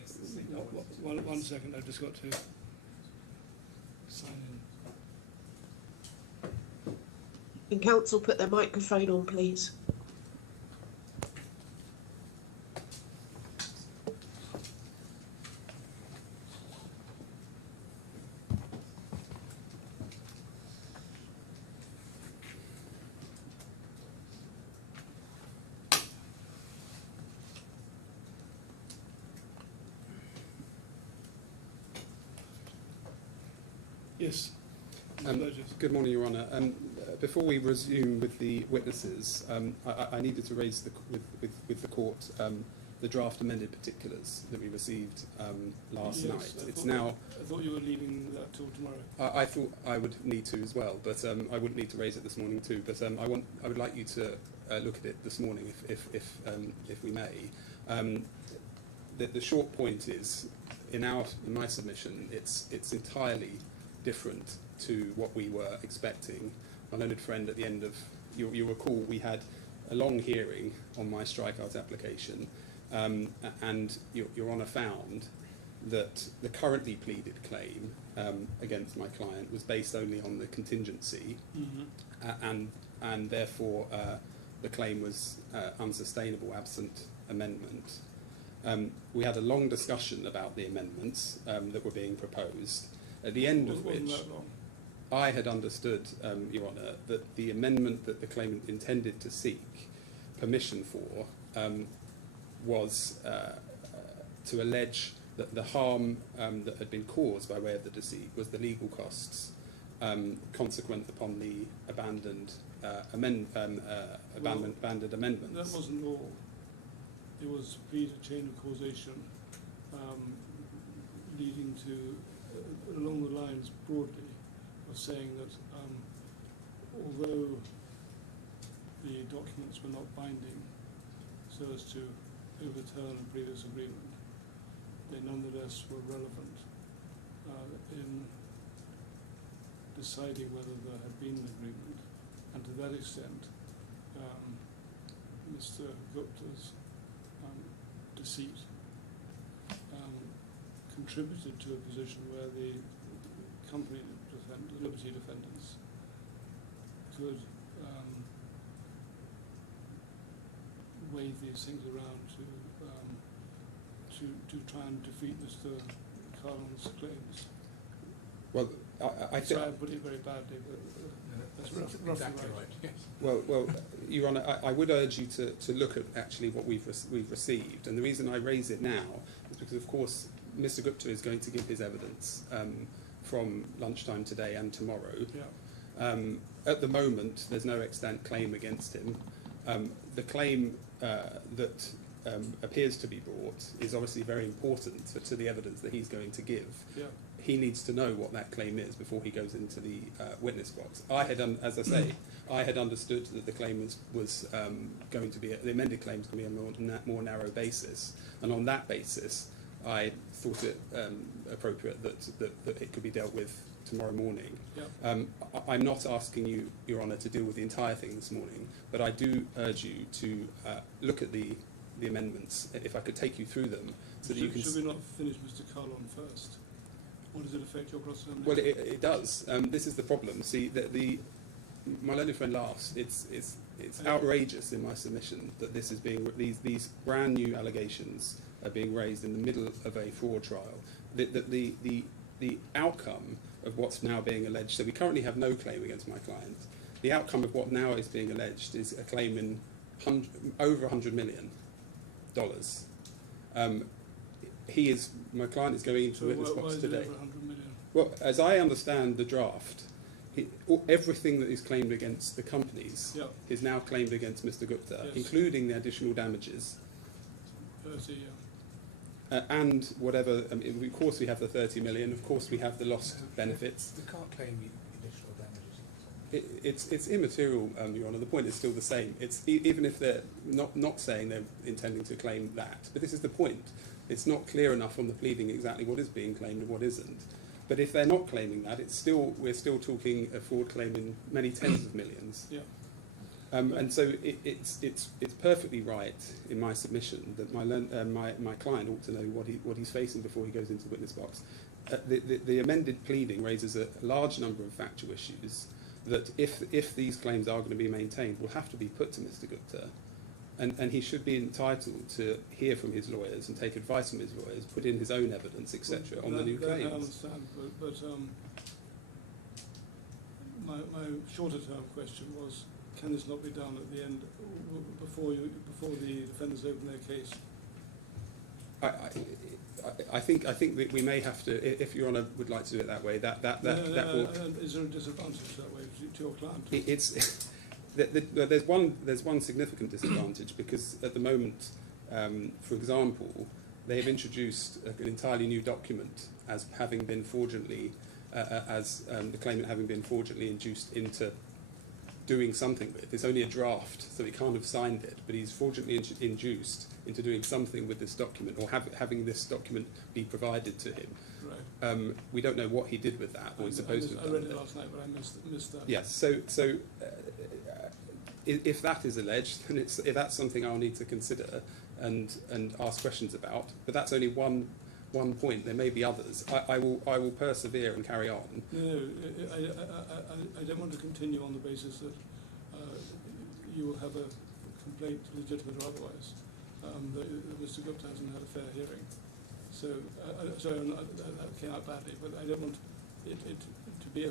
makes the signal. One second, I've just got to sign in. Can council put their microphone on, please? Yes. Good morning, Your Honour. Before we resume with the witnesses, I needed to raise with the court the draft amended particulars that we received last night. I thought you were leaving that till tomorrow. I thought I would need to as well, but I wouldn't need to raise it this morning too. But I would like you to look at it this morning, if we may. The short point is, in my submission, it's entirely different to what we were expecting. My learned friend, at the end of, you'll recall, we had a long hearing on my strikeout application, and Your Honour found that the currently pleaded claim against my client was based only on the contingency, and therefore the claim was unsustainable absent amendment. We had a long discussion about the amendments that were being proposed, at the end of which I had understood, Your Honour, that the amendment that the claimant intended to seek permission for was to allege that the harm that had been caused by way of the deceit was the legal costs consequent upon the abandoned amendments. That wasn't all. It was plead a chain of causation leading to, along the lines broadly, of saying that although the documents were not binding so as to overturn a previous agreement, they nonetheless were relevant in deciding whether there had been an agreement, and to that extent Mr. Gupta's deceit contributed to a position where the company, the Liberty defendants, could wave these things around to try and defeat Mr. Kahlon's claims. Well, I think. Sorry, I put it very badly, but that's roughly exactly right. Yes. Well, Your Honour, I would urge you to look at actually what we've received, and the reason I raise it now is because, of course, Mr. Gupta is going to give his evidence from lunchtime today and tomorrow. Yeah. At the moment, there's no extant claim against him. The claim that appears to be brought is obviously very important to the evidence that he's going to give. Yeah. He needs to know what that claim is before he goes into the witness box. I had, as I say, I had understood that the claim was going to be, the amended claim was going to be a more narrow basis, and on that basis, I thought it appropriate that it could be dealt with tomorrow morning. Yeah. I'm not asking you, Your Honour, to deal with the entire thing this morning, but I do urge you to look at the amendments, if I could take you through them, so that you can... Should we not finish Mr. Kahlon first? Or does it affect your cross-examination? Well, it does. This is the problem. See, my learned friend laughs. It's outrageous in my submission that this is being these brand new allegations are being raised in the middle of a fraud trial. The outcome of what's now being alleged. So we currently have no claim against my client. The outcome of what now is being alleged is a claim in over $100 million. My client is going into the witness box today. Over 100 million? Well, as I understand the draft, everything that is claimed against the companies is now claimed against Mr. Gupta, including the additional damages. 30, and whatever, of course we have the 30 million, of course we have the lost benefits. They can't claim additional damages. It's immaterial, Your Honour. The point is still the same. It's even if they're not saying they're intending to claim that, but this is the point. It's not clear enough on the pleading exactly what is being claimed and what isn't. But if they're not claiming that, we're still talking a fraud claim in many tens of millions. Yeah. And so it's perfectly right in my submission that my client ought to know what he's facing before he goes into the witness box. The amended pleading raises a large number of factual issues that, if these claims are going to be maintained, will have to be put to Mr. Gupta, and he should be entitled to hear from his lawyers and take advice from his lawyers, put in his own evidence, etc., on the new claims. I understand, but my shorter term question was, can this not be done at the end, before the defendants open their case? I think that we may have to, if Your Honour would like to do it that way, that will. Is there a disadvantage that way to your client? It's there's one significant disadvantage, because at the moment, for example, they have introduced an entirely new document as having been fraudulently, the claimant having been fraudulently induced into doing something with. It's only a draft, so he can't have signed it, but he's fraudulently induced into doing something with this document, or having this document be provided to him. Right. We don't know what he did with that, or he's supposed to have done. I read it last night, but I missed that. Yes, so if that is alleged, then that's something I'll need to consider and ask questions about. But that's only one point. There may be others. I will persevere and carry on. No, I don't want to continue on the basis that you will have a complaint, legitimate or otherwise, that Mr. Gupta hasn't had a fair hearing. So, sorry, that came out badly, but I don't want it to be. I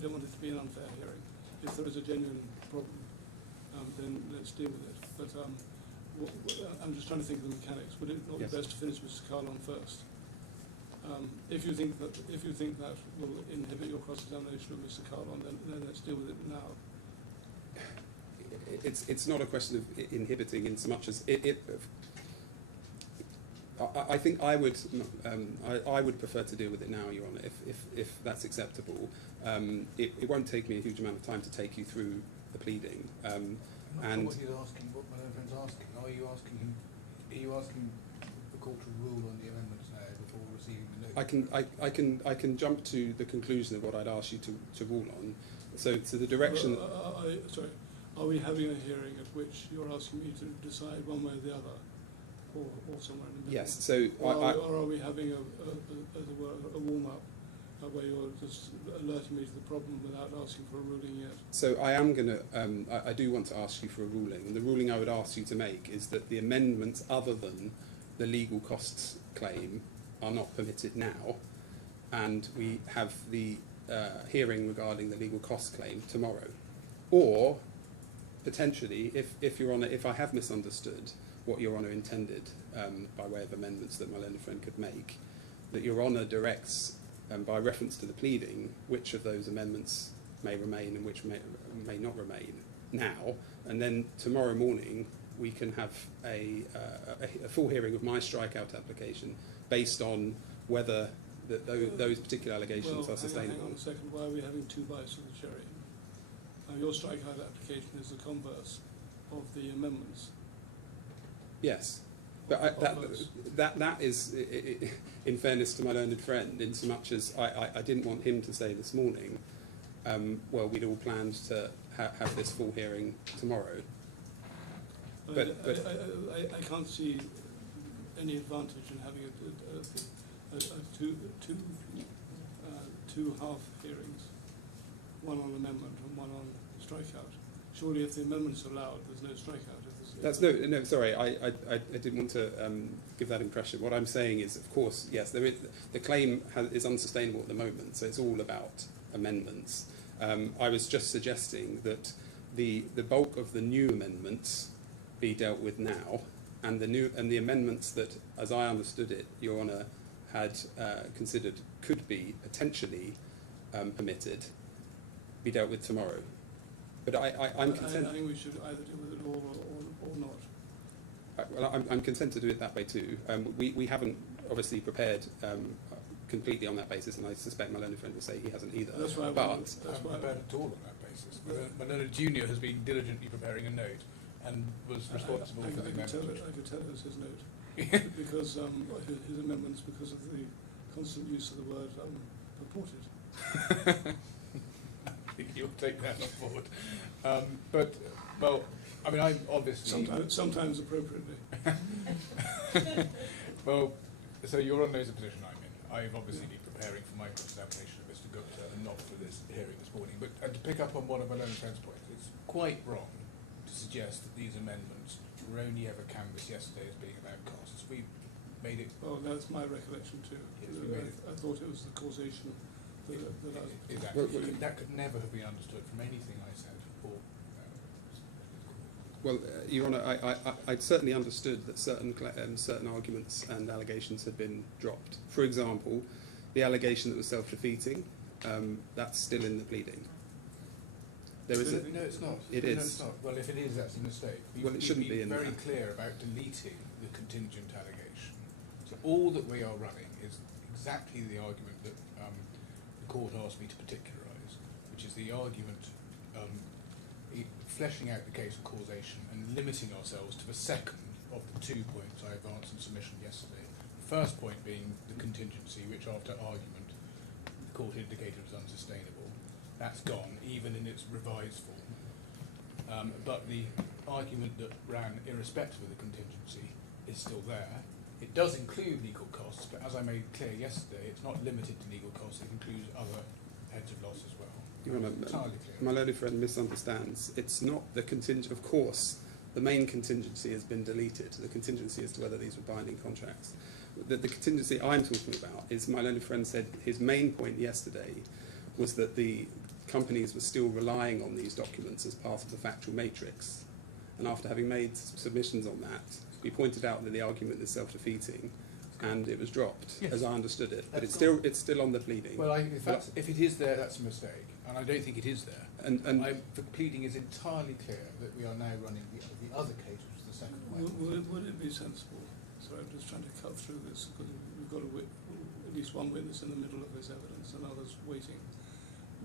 don't want it to be an unfair hearing. If there is a genuine problem, then let's deal with it. But I'm just trying to think of the mechanics. Would it not be best to finish Mr. Kahlon first? If you think that will inhibit your cross-examination of Mr. Kahlon, then let's deal with it now. It's not a question of inhibiting, in so much as I think I would prefer to deal with it now, Your Honour, if that's acceptable. It won't take me a huge amount of time to take you through the pleading. I'm not and sure what he's asking, what my friend's asking. Are you asking the court to rule on the amendments now before receiving the notice? I can jump to the conclusion of what I'd ask you to rule on. So the direction. Sorry, are we having a hearing at which you're asking me to decide one way or the other, or somewhere in the middle? Yes. So or are we having a warm up? Where you're just alerting me to the problem without asking for a ruling yet? So I am going to, I do want to ask you for a ruling, and the ruling I would ask you to make is that the amendments other than the legal costs claim are not permitted now, and we have the hearing regarding the legal costs claim tomorrow. Or, potentially, if Your Honour, if I have misunderstood what Your Honour intended by way of amendments that my learned friend could make, that Your Honour directs, by reference to the pleading, which of those amendments may remain and which may not remain now, and then tomorrow morning we can have a full hearing of my strikeout application based on whether those particular allegations are sustainable. Hang on a second, why are we having two bites of the cherry? Your strikeout application is the converse of the amendments. Yes. But that is, in fairness to my learned friend, in so much as I didn't want him to say this morning, well, we'd all planned to have this full hearing tomorrow. But I can't see any advantage in having two half hearings, one on amendment and one on strikeout. Surely, if the amendment's allowed, there's no strikeout. That's no. Sorry, I didn't want to give that impression. What I'm saying is, of course, yes, there is, the claim is unsustainable at the moment, so it's all about amendments. I was just suggesting that the bulk of the new amendments be dealt with now, and the amendments that, as I understood it, Your Honour had considered could be potentially permitted, be dealt with tomorrow. But I'm content. I think we should either deal with it all or not. Well, I'm content to do it that way too. We haven't obviously prepared completely on that basis, and I suspect my learned friend will say he hasn't either. That's why. I haven't prepared at all on that basis. My learned junior has been diligently preparing a note and was responsible for the amendment. I could tell it was his note because his amendments, because of the constant use of the word purported. I think you're take that on board. But, well, I mean, I'm obviously... Sometimes appropriately. Well, so you're on those position I'm in. I've obviously been preparing for my cross-examination of Mr. Gupta and not for this hearing this morning. But to pick up on one of my learned friend's points, it's quite wrong to suggest that these amendments were only ever canvassed yesterday as being about costs. We made it... Well, that's my recollection too. Yes, we made it. I thought it was the causation Exactly. That could never have been understood from anything I said. Well, Your Honour, I'd certainly understood that certain arguments and allegations had been dropped. For example, the allegation that was self-defeating, that's still in the pleading. There is no, it's not. It no, is. It's not. Well, if it is, that's a mistake. Well, it shouldn't be in very there. clear about deleting the contingent allegation. So all that we are running is exactly the argument that the court asked me to particularise, which is the argument fleshing out the case of causation and limiting ourselves to the second of the 2 points I advanced in submission yesterday. The first point being the contingency, which after argument the court indicated was unsustainable. That's gone, even in its revised form. But the argument that ran irrespective of the contingency is still there. It does include legal costs, but as I made clear yesterday, it's not limited to legal costs, it includes other heads of loss as well. Your Honour, Entirely clear. my learned friend misunderstands. It's not the contingent. Of course, the main contingency has been deleted. The contingency as to whether these were binding contracts. The contingency I'm talking about is my learned friend said his main point yesterday was that the companies were still relying on these documents as part of the factual matrix. And after having made submissions on that, we pointed out that the argument is self-defeating, and it was dropped, Yes. as I understood it. But That's it's still on the pleading. Well, if it is there, that's a mistake, and I don't think it is there. And The pleading is entirely clear that we are now running the other case, which is the second one. Would it be sensible? Sorry, I'm just trying to cut through this because we've got at least one witness in the middle of his evidence and others waiting.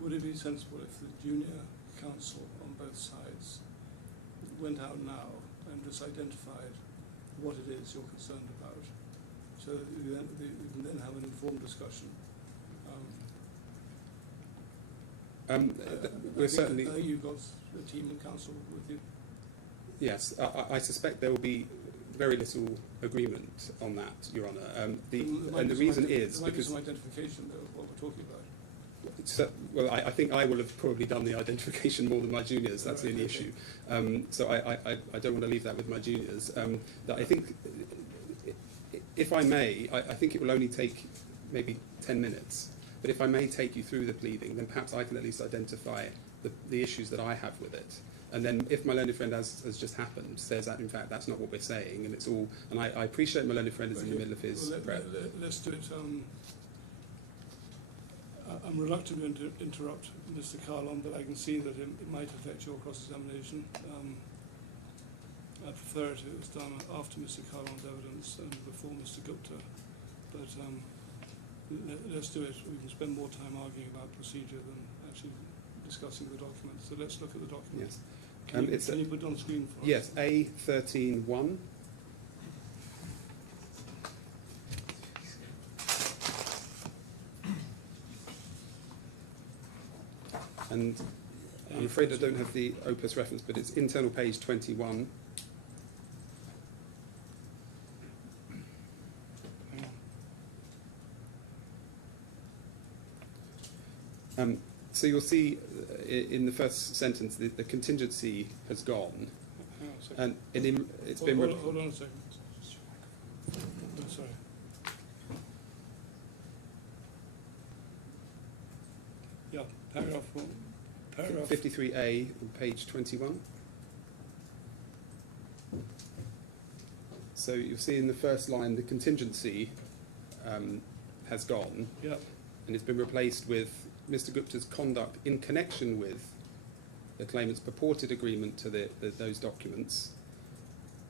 Would it be sensible if the junior counsel on both sides went out now and just identified what it is you're concerned about, so that we can then have an informed discussion? we're certainly... You've got a team of counsel with you. Yes, I suspect there will be very little agreement on that, Your Honour. And the reason is there might be because... some identification though of what we're talking about. So, well, I think I will have probably done the identification more than my juniors. That's the only issue. So I don't want to leave that with my juniors. That I think, if I may, I think it will only take maybe 10 minutes. But if I may take you through the pleading, then perhaps I can at least identify the issues that I have with it. And then if my learned friend, as just happened, says that in fact that's not what we're saying, and it's all... And I appreciate my learned friend is in the middle of his prep. Let's do it. I'm reluctant to interrupt Mr. Kahlon, but I can see that it might affect your cross-examination. I prefer it was done after Mr. Kahlon's evidence and before Mr. Gupta. But let's do it. We can spend more time arguing about procedure than actually discussing the document. So let's look at the document. Yes. Can you put it on screen for us? Yes, A13-1. And I'm afraid I don't have the Opus reference, but it's internal page 21. So you'll see in the first sentence the contingency has gone, and it's been... Hold on a second. Oh, sorry. Yeah, paragraph 1. Paragraph 53A on page 21. So you'll see in the first line the contingency has gone, Yeah. and it's been replaced with Mr. Gupta's conduct in connection with the claimant's purported agreement to those documents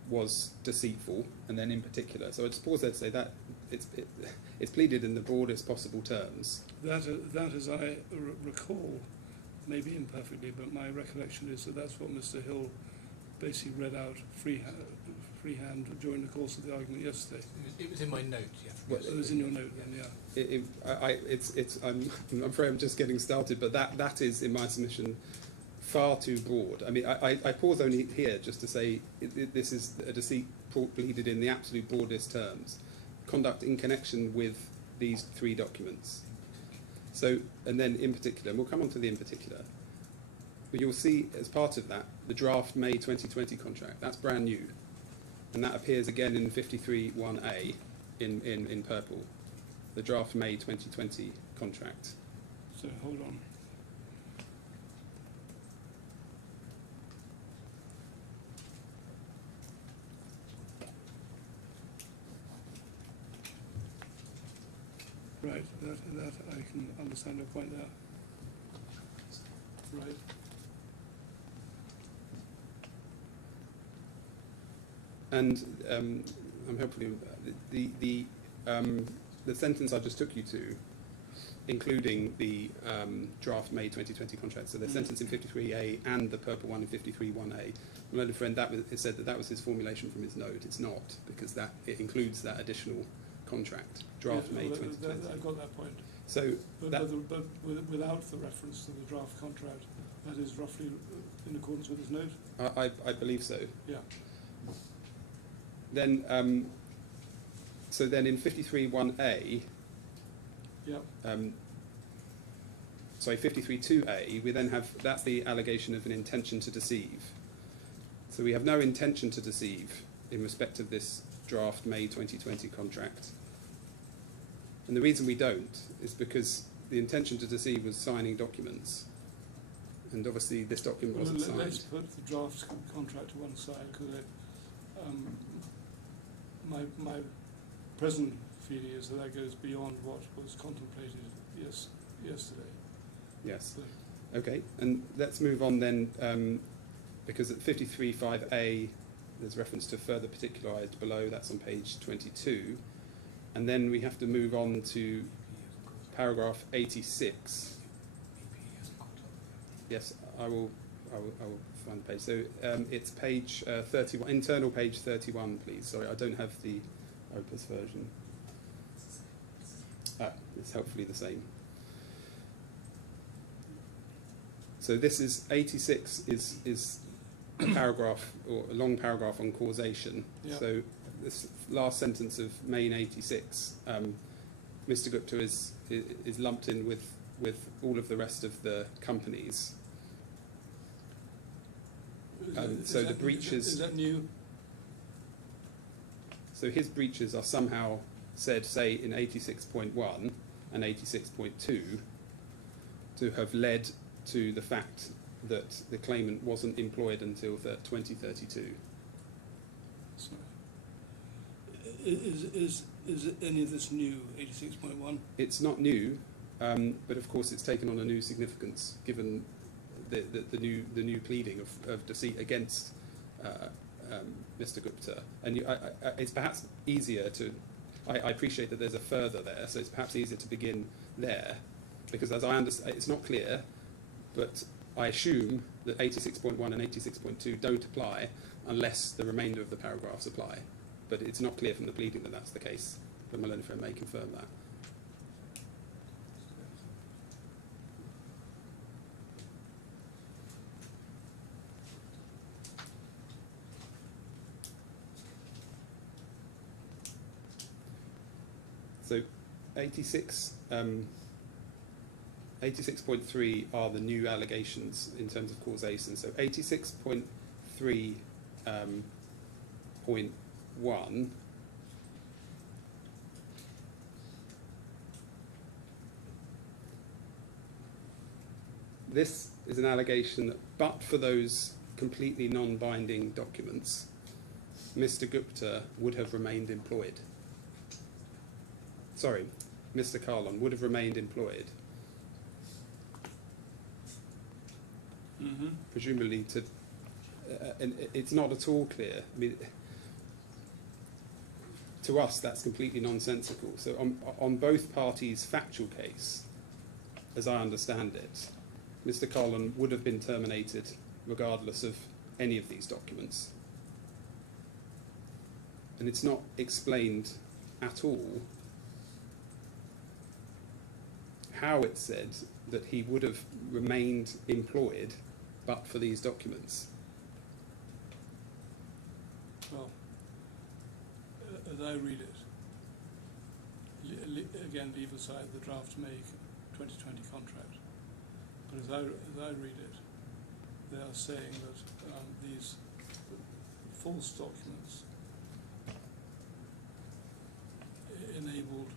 was deceitful, and then in particular. So I just pause there to say that it's pleaded in the broadest possible terms. That as I recall, maybe imperfectly, but my recollection is that that's what Mr. Hill basically read out freehand during the course of the argument yesterday. It was in my note, yeah. Well, So it was in your note then, yeah. I'm afraid I'm just getting started, but that is, in my submission, far too broad. I mean, I pause only here just to say this is a deceit pleaded in the absolute broadest terms. Conduct in connection with these three documents. So, and then in particular, and we'll come on to the in particular, but you'll see as part of that, the draft May 2020 contract. That's brand new. And that appears again in 53(1)A in purple. The draft May 2020 contract. So hold on. Right, that I can understand your point there. Right. And I'm hopefully the sentence I just took you to, including the draft May 2020 contract, so the sentence in 53A and the purple one in 53(1)A. My learned friend it said that was his formulation from his note. It's not, because it includes that additional contract, draft Yeah, May well, 2020. I got that point. So But without the reference to the draft contract, that is roughly in accordance with his note? I believe so. Yeah. Then, so then in 53(1)A, Yeah. sorry, 53(2)A, we then have, that's the allegation of an intention to deceive. So we have no intention to deceive in respect of this draft May 2020 contract. And the reason we don't is because the intention to deceive was signing documents. And obviously this document Well, wasn't let's signed. put the draft contract to one side, because my present feeling is that goes beyond what was contemplated yesterday. Yes. So, Okay, and let's move on then, because at 53(5)A, there's reference to further particularised below, that's on page 22. And then we have to move on to paragraph 86. Yes, I will find the page. So it's page 31, internal page 31, please. Sorry, I don't have the Opus version. It's hopefully the same. So this is 86 is a paragraph, or a long paragraph on causation. Yeah. So this last sentence of main 86, Mr. Gupta is lumped in with all of the rest of the companies. So the breaches. Is that new? So his breaches are somehow said, say, in 86.1 and 86.2, to have led to the fact that the claimant wasn't employed until 2032. Sorry. Is any of this new, 86.1? It's not new, but of course it's taken on a new significance given the new pleading of deceit against Mr. Gupta. And it's perhaps easier to, I appreciate that there's a further there, so it's perhaps easier to begin there, because as I understand, it's not clear, but I assume that 86.1 and 86.2 don't apply unless the remainder of the paragraphs apply. But it's not clear from the pleading that that's the case, but my learned friend may confirm that. So 86.3 are the new allegations in terms of causation. So 86.3.1 this is an allegation that, but for those completely non-binding documents, Mr. Gupta would have remained employed. Sorry, Mr. Kahlon would have remained employed. Mm-hmm. Presumably to, and it's not at all clear. I mean, to us that's completely nonsensical. So on both parties' factual case, as I understand it, Mr. Kahlon would have been terminated regardless of any of these documents. and it's not explained at all how it said that he would have remained employed but for these documents. Well, as I read it, again, leave aside the draft May 2020 contract, but as I read it, they are saying that these false documents enabled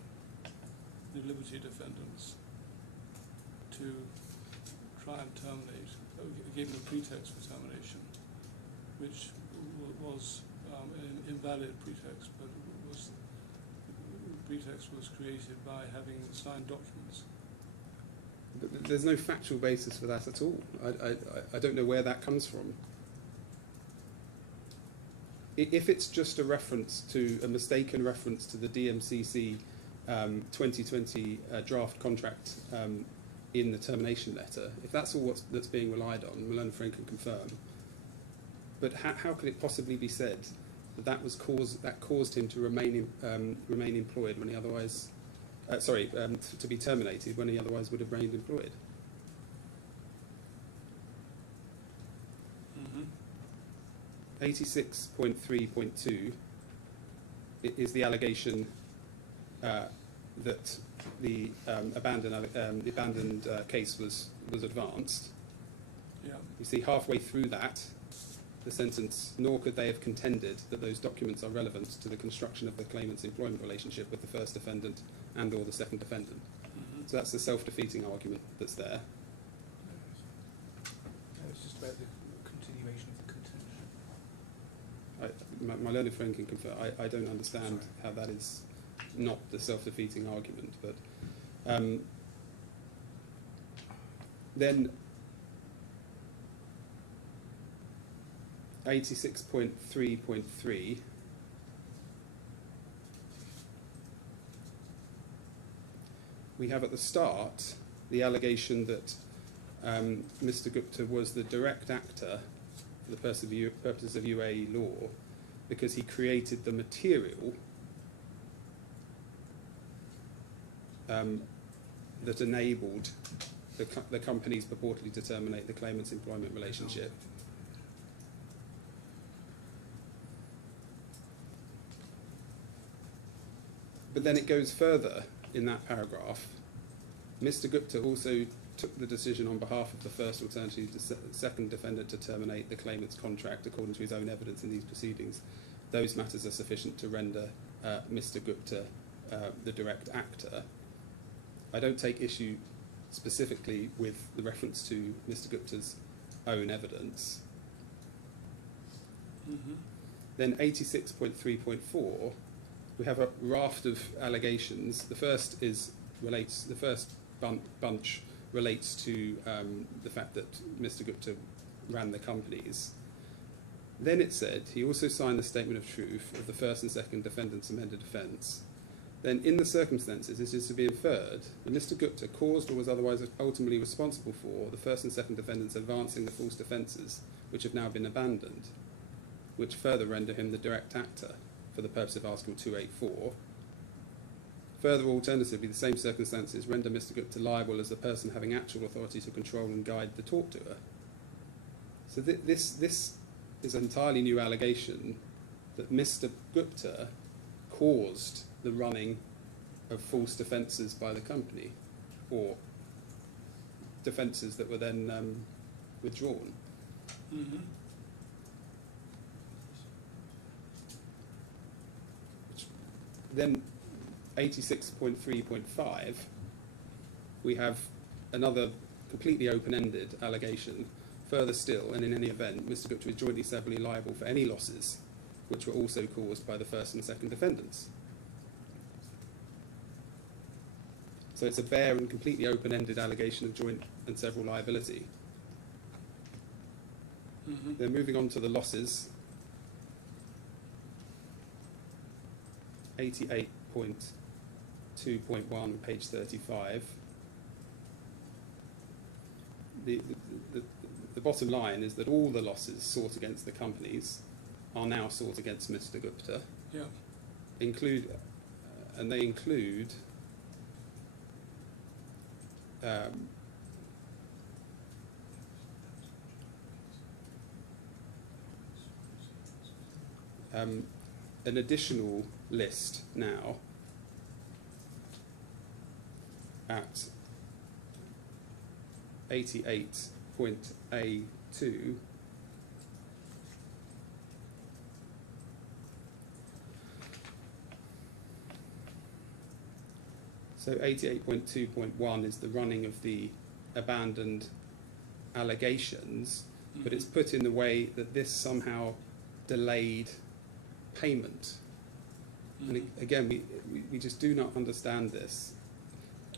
the Liberty defendants to try and terminate, gave them a pretext for termination, which was an invalid pretext, but pretext was created by having signed documents. But there's no factual basis for that at all. I don't know where that comes from. If it's just a reference to, a mistaken reference to the DMCC 2020 draft contract in the termination letter, if that's all that's being relied on, Malone Frank can confirm. But how could it possibly be said that caused him to remain employed when he otherwise, to be terminated when he otherwise would have remained employed? Mm-hmm. 86.3.2 is the allegation that the abandoned case was advanced. Yeah. You see, halfway through that, the sentence, nor could they have contended that those documents are relevant to the construction of the claimant's employment relationship with the first defendant and or the second defendant. Mm-hmm. So that's the self-defeating argument that's there. No, it's just about the continuation of the contention. My learned friend can confirm. I don't understand how that is not the self-defeating argument. But then 86.3.3, we have at the start the allegation that Mr. Gupta was the direct actor for the purposes of UAE law because he created the material that enabled the companies purportedly to terminate the claimant's employment relationship. But then it goes further in that paragraph. Mr. Gupta also took the decision on behalf of the first alternative second defendant to terminate the claimant's contract according to his own evidence in these proceedings. Those matters are sufficient to render Mr. Gupta the direct actor. I don't take issue specifically with the reference to Mr. Gupta's own evidence. Mm-hmm. Then 86.3.4, we have a raft of allegations. The first bunch relates to the fact that Mr. Gupta ran the companies. Then it said he also signed the statement of truth of the first and second defendants' amended defence. Then, in the circumstances, it is to be inferred that Mr. Gupta caused or was otherwise ultimately responsible for the first and second defendants advancing the false defences, which have now been abandoned, which further render him the direct actor for the purpose of Article 284. Further, alternatively, the same circumstances render Mr. Gupta liable as the person having actual authority to control and guide the talk-doer. So this is an entirely new allegation that Mr. Gupta caused the running of false defences by the company, or defences that were then withdrawn. Mm-hmm. Then 86.3.5, we have another completely open-ended allegation. Further still, and in any event, Mr. Gupta is jointly severally liable for any losses which were also caused by the first and second defendants. So it's a bare and completely open-ended allegation of joint and several liability. Mm-hmm. Then moving on to the losses, 88.2.1, page 35. The bottom line is that all the losses sought against the companies are now sought against Mr. Gupta. Yeah. include, and they include an additional list now at 88.A2. So 88.2.1 is the running of the abandoned allegations, but it's put in the way that this somehow delayed payment. And again, we just do not understand this.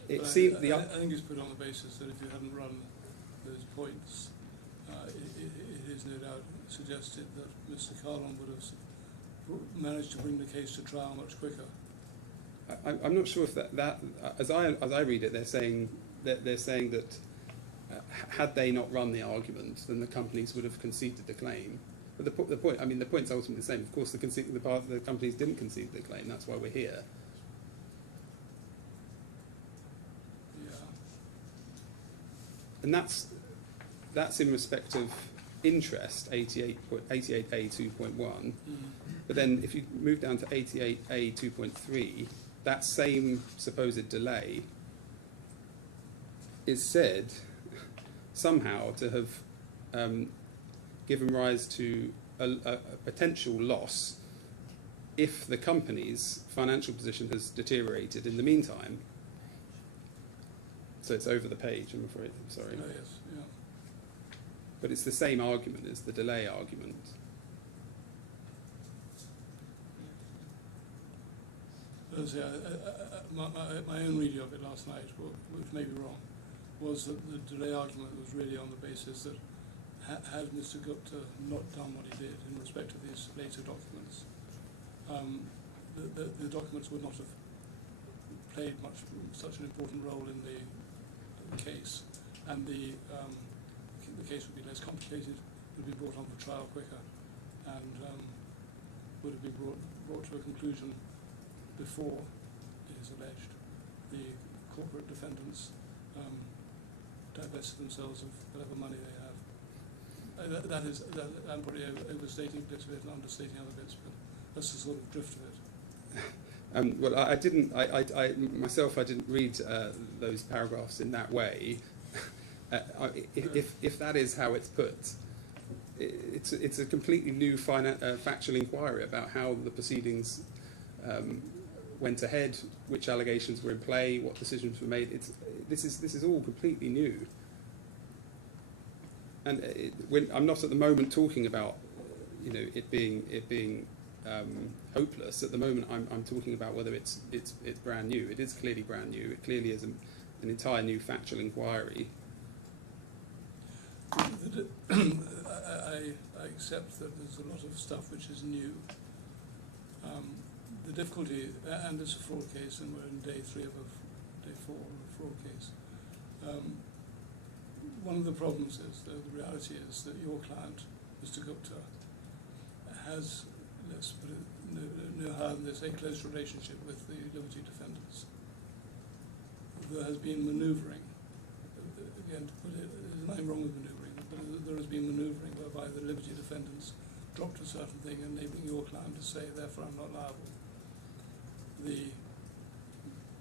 It seemed I think it's put on the basis that if you hadn't run those points, it is no doubt suggested that Mr. Kahlon would have managed to bring the case to trial much quicker. I'm not sure if that as I read it, they're saying that had they not run the argument, then the companies would have conceded the claim. But the point, I mean, the point's ultimately the same. Of course, the companies didn't concede the claim. That's why we're here. Yeah. And that's in respect of interest, 88A 2.1. But then if you move down to 88A 2.3, that same supposed delay is said somehow to have given rise to a potential loss if the company's financial position has deteriorated in the meantime. So it's over the page, I'm afraid. I'm sorry. Oh, yes, yeah. But it's the same argument as the delay argument. As I say, my own reading of it last night, which may be wrong, was that the delay argument was really on the basis that had Mr. Gupta not done what he did in respect of these later documents, the documents would not have played such an important role in the case, and the case would be less complicated, would be brought on for trial quicker, and would have been brought to a conclusion before it is alleged the corporate defendants divested themselves of whatever money they have. I'm probably overstating bits of it and understating other bits, but that's the sort of drift of it. Well, I myself didn't read those paragraphs in that way. If that is how it's put, it's a completely new factual inquiry about how the proceedings went ahead, which allegations were in play, what decisions were made. This is all completely new. And I'm not at the moment talking about, it being hopeless. At the moment, I'm talking about whether it's brand new. It is clearly brand new. It clearly is an entire new factual inquiry. I accept that there's a lot of stuff which is new. The difficulty, and it's a fraud case, and we're in day 4 of a fraud case. One of the problems is, the reality is that your client, Mr. Gupta, has, let's put it no higher than this, a close relationship with the Liberty defendants. There has been manoeuvring, again, to put it, there's nothing wrong with manoeuvring, but there has been manoeuvring whereby the Liberty defendants dropped a certain thing, enabling your client to say, therefore I'm not liable. The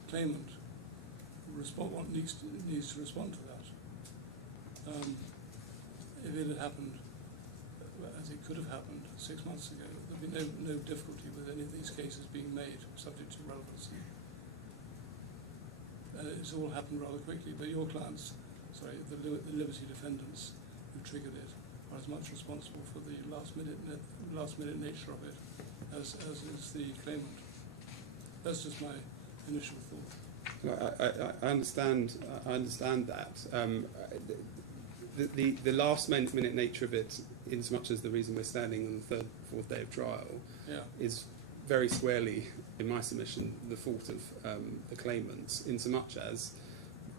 claimant needs to respond to that. If it had happened, as it could have happened 6 months ago, there'd be no difficulty with any of these cases being made subject to relevancy. It's all happened rather quickly, but your clients, the Liberty defendants who triggered it are as much responsible for the last minute nature of it as is the claimant. That's just my initial thought. I understand that. The last minute nature of it, in as much as the reason we're standing on the 3rd, 4th day of trial, is very squarely, in my submission, the fault of the claimants, in so much as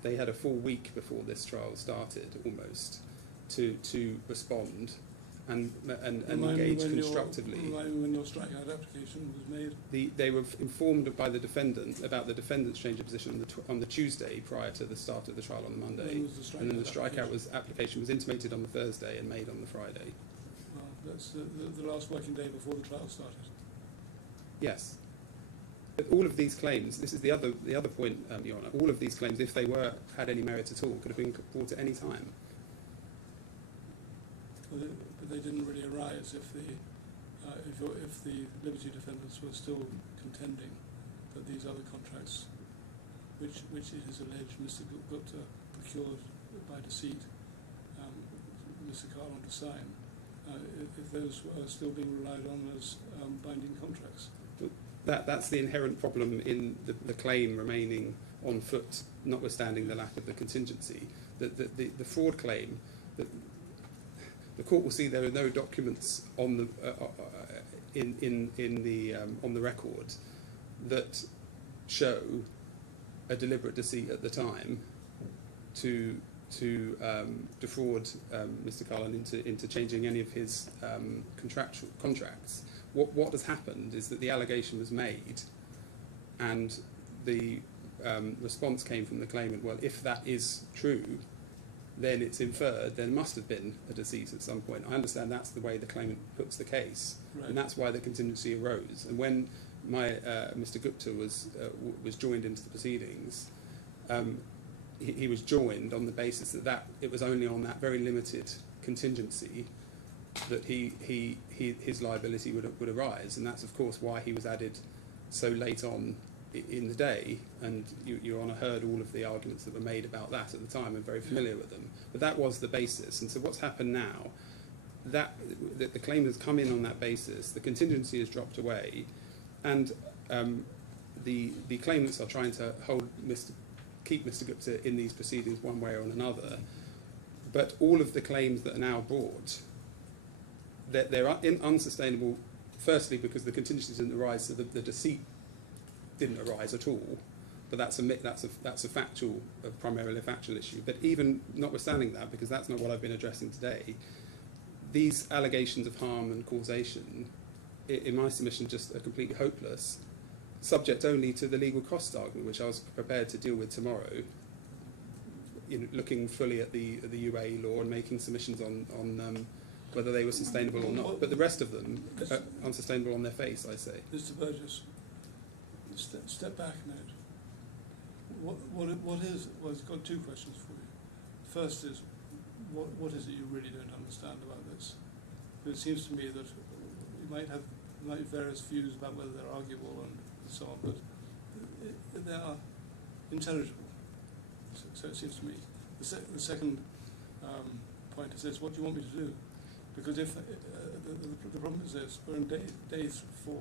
they had a full week before this trial started, almost, to respond, and Remind me engage when constructively. Remind me when your strikeout application was made. They were informed by the defendant about the defendant's change of position on the Tuesday prior to the start of the trial on the Monday, When was the and then the strikeout application was intimated on the Thursday and made on the Friday. Well, that's the last working day before the trial started. Yes. But all of these claims, this is the other point, Your Honour, all of these claims, if they had any merit at all, could have been brought at any time. But they didn't really arise if the Liberty defendants were still contending that these other contracts, which it is alleged Mr. Gupta procured by deceit, Mr. Kahlon to sign, if those were still being relied on as binding contracts. That's the inherent problem in the claim remaining on foot, notwithstanding the lack of the contingency. The fraud claim, the court will see there are no documents on the record that show a deliberate deceit at the time to defraud Mr. Kahlon into changing any of his contracts. What has happened is that the allegation was made, and the response came from the claimant, well, if that is true, then it's inferred there must have been a deceit at some point. I understand that's the way the claimant puts the case, Right. and that's why the contingency arose. And when Mr. Gupta was joined into the proceedings, he was joined on the basis that it was only on that very limited contingency that his liability would arise, and that's of course why he was added so late on in the day. And Your Honour heard all of the arguments that were made about that at the time and very familiar with them. But that was the basis. And so what's happened now? That the claim has come in on that basis. The contingency has dropped away, and the claimants are trying to keep Mr. Gupta in these proceedings one way or another. But all of the claims that are now brought, they're unsustainable, firstly because the contingency didn't arise, so the deceit didn't arise at all. But that's a factual, primarily a factual issue. But even notwithstanding that, because that's not what I've been addressing today, these allegations of harm and causation, in my submission, just are completely hopeless, subject only to the legal cost argument, which I was prepared to deal with tomorrow, looking fully at the UAE law and making submissions on whether they were sustainable or not. But the rest of them are unsustainable on their face, I say. Mr. Burgess, step back a minute. What is? Well, I've got two questions for you. First is, what is it you really don't understand about this? Because it seems to me that you might have various views about whether they're arguable and so on, but they are intelligible. So it seems to me. The second point is this: what do you want me to do? Because if the problem is this, we're in day 4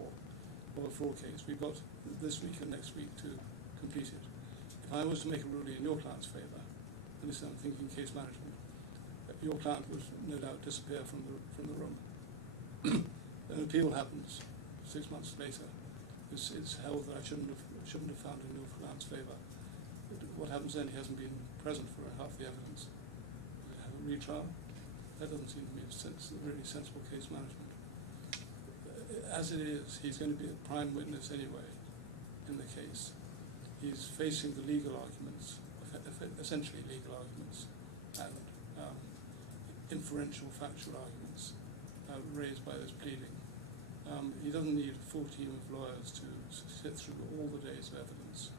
of a fraud case. We've got this week and next week to complete it. If I was to make a ruling in your client's favour, and this I'm thinking case management, your client would no doubt disappear from the room. An appeal happens 6 months later. It's held that I shouldn't have found in your client's favour. What happens then? He hasn't been present for half the evidence. Have a retrial? That doesn't seem to me a really sensible case management. As it is, he's going to be a prime witness anyway in the case. He's facing the legal arguments, essentially legal arguments, and inferential factual arguments raised by this pleading. He doesn't need a full team of lawyers to sit through all the days of evidence.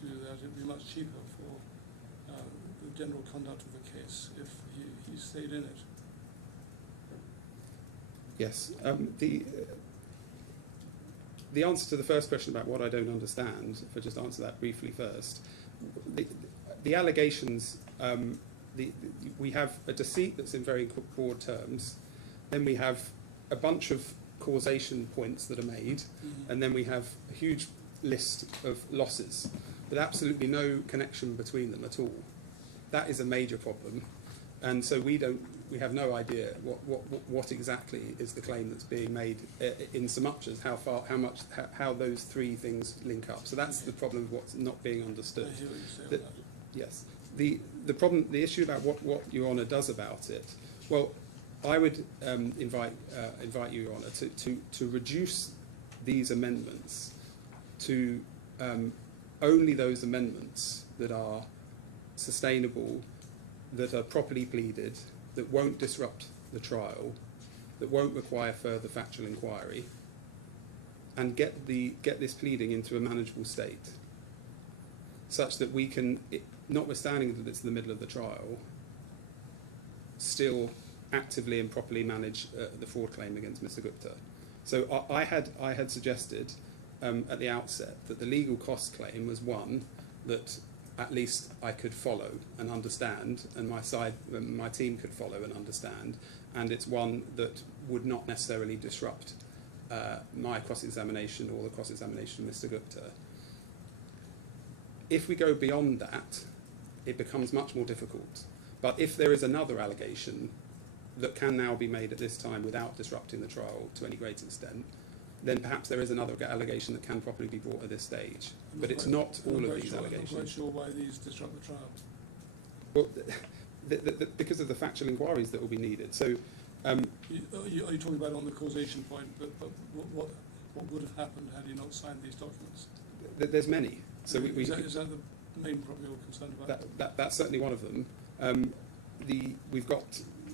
To do that, it would be much cheaper for the general conduct of the case if he stayed in it. Yes. The answer to the first question about what I don't understand, if I just answer that briefly first, the allegations, we have a deceit that's in very broad terms, then we have a bunch of causation points that are made, and then we have a huge list of losses with absolutely no connection between them at all. That is a major problem, and so we have no idea what exactly is the claim that's being made, in so much as how those three things link up. So that's the problem of what's not being understood. I hear what you say on that. Yes. The issue about what Your Honour does about it, well, I would invite you, Your Honour, to reduce these amendments to only those amendments that are sustainable, that are properly pleaded, that won't disrupt the trial, that won't require further factual inquiry, and get this pleading into a manageable state, such that we can, notwithstanding that it's in the middle of the trial, still actively and properly manage the fraud claim against Mr. Gupta. So I had suggested at the outset that the legal cost claim was one that at least I could follow and understand, and my team could follow and understand, and it's one that would not necessarily disrupt my cross-examination or the cross-examination of Mr. Gupta. If we go beyond that, it becomes much more difficult. But if there is another allegation that can now be made at this time without disrupting the trial to any great extent, then perhaps there is another allegation that can properly be brought at this stage. But it's not all of these allegations. I'm not quite sure why these disrupt the trial. Well, because of the factual inquiries that will be needed. So, are you talking about on the causation point? But what would have happened had you not signed these documents? There's many. So is that the main problem you're concerned about? That's certainly one of them. We've got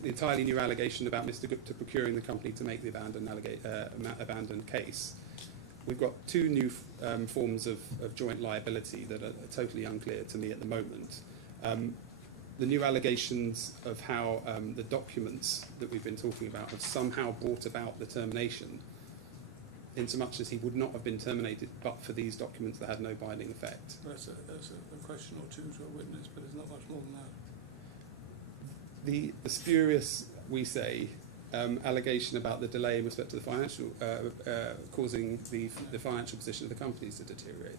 the entirely new allegation about Mr. Gupta procuring the company to make the abandoned case. We've got two new forms of joint liability that are totally unclear to me at the moment. The new allegations of how the documents that we've been talking about have somehow brought about the termination, insomuch as he would not have been terminated but for these documents that had no binding effect. That's a question or two to a witness, but it's not much more than that. The spurious, we say, allegation about the delay in respect to the financial, causing the financial position of the companies to deteriorate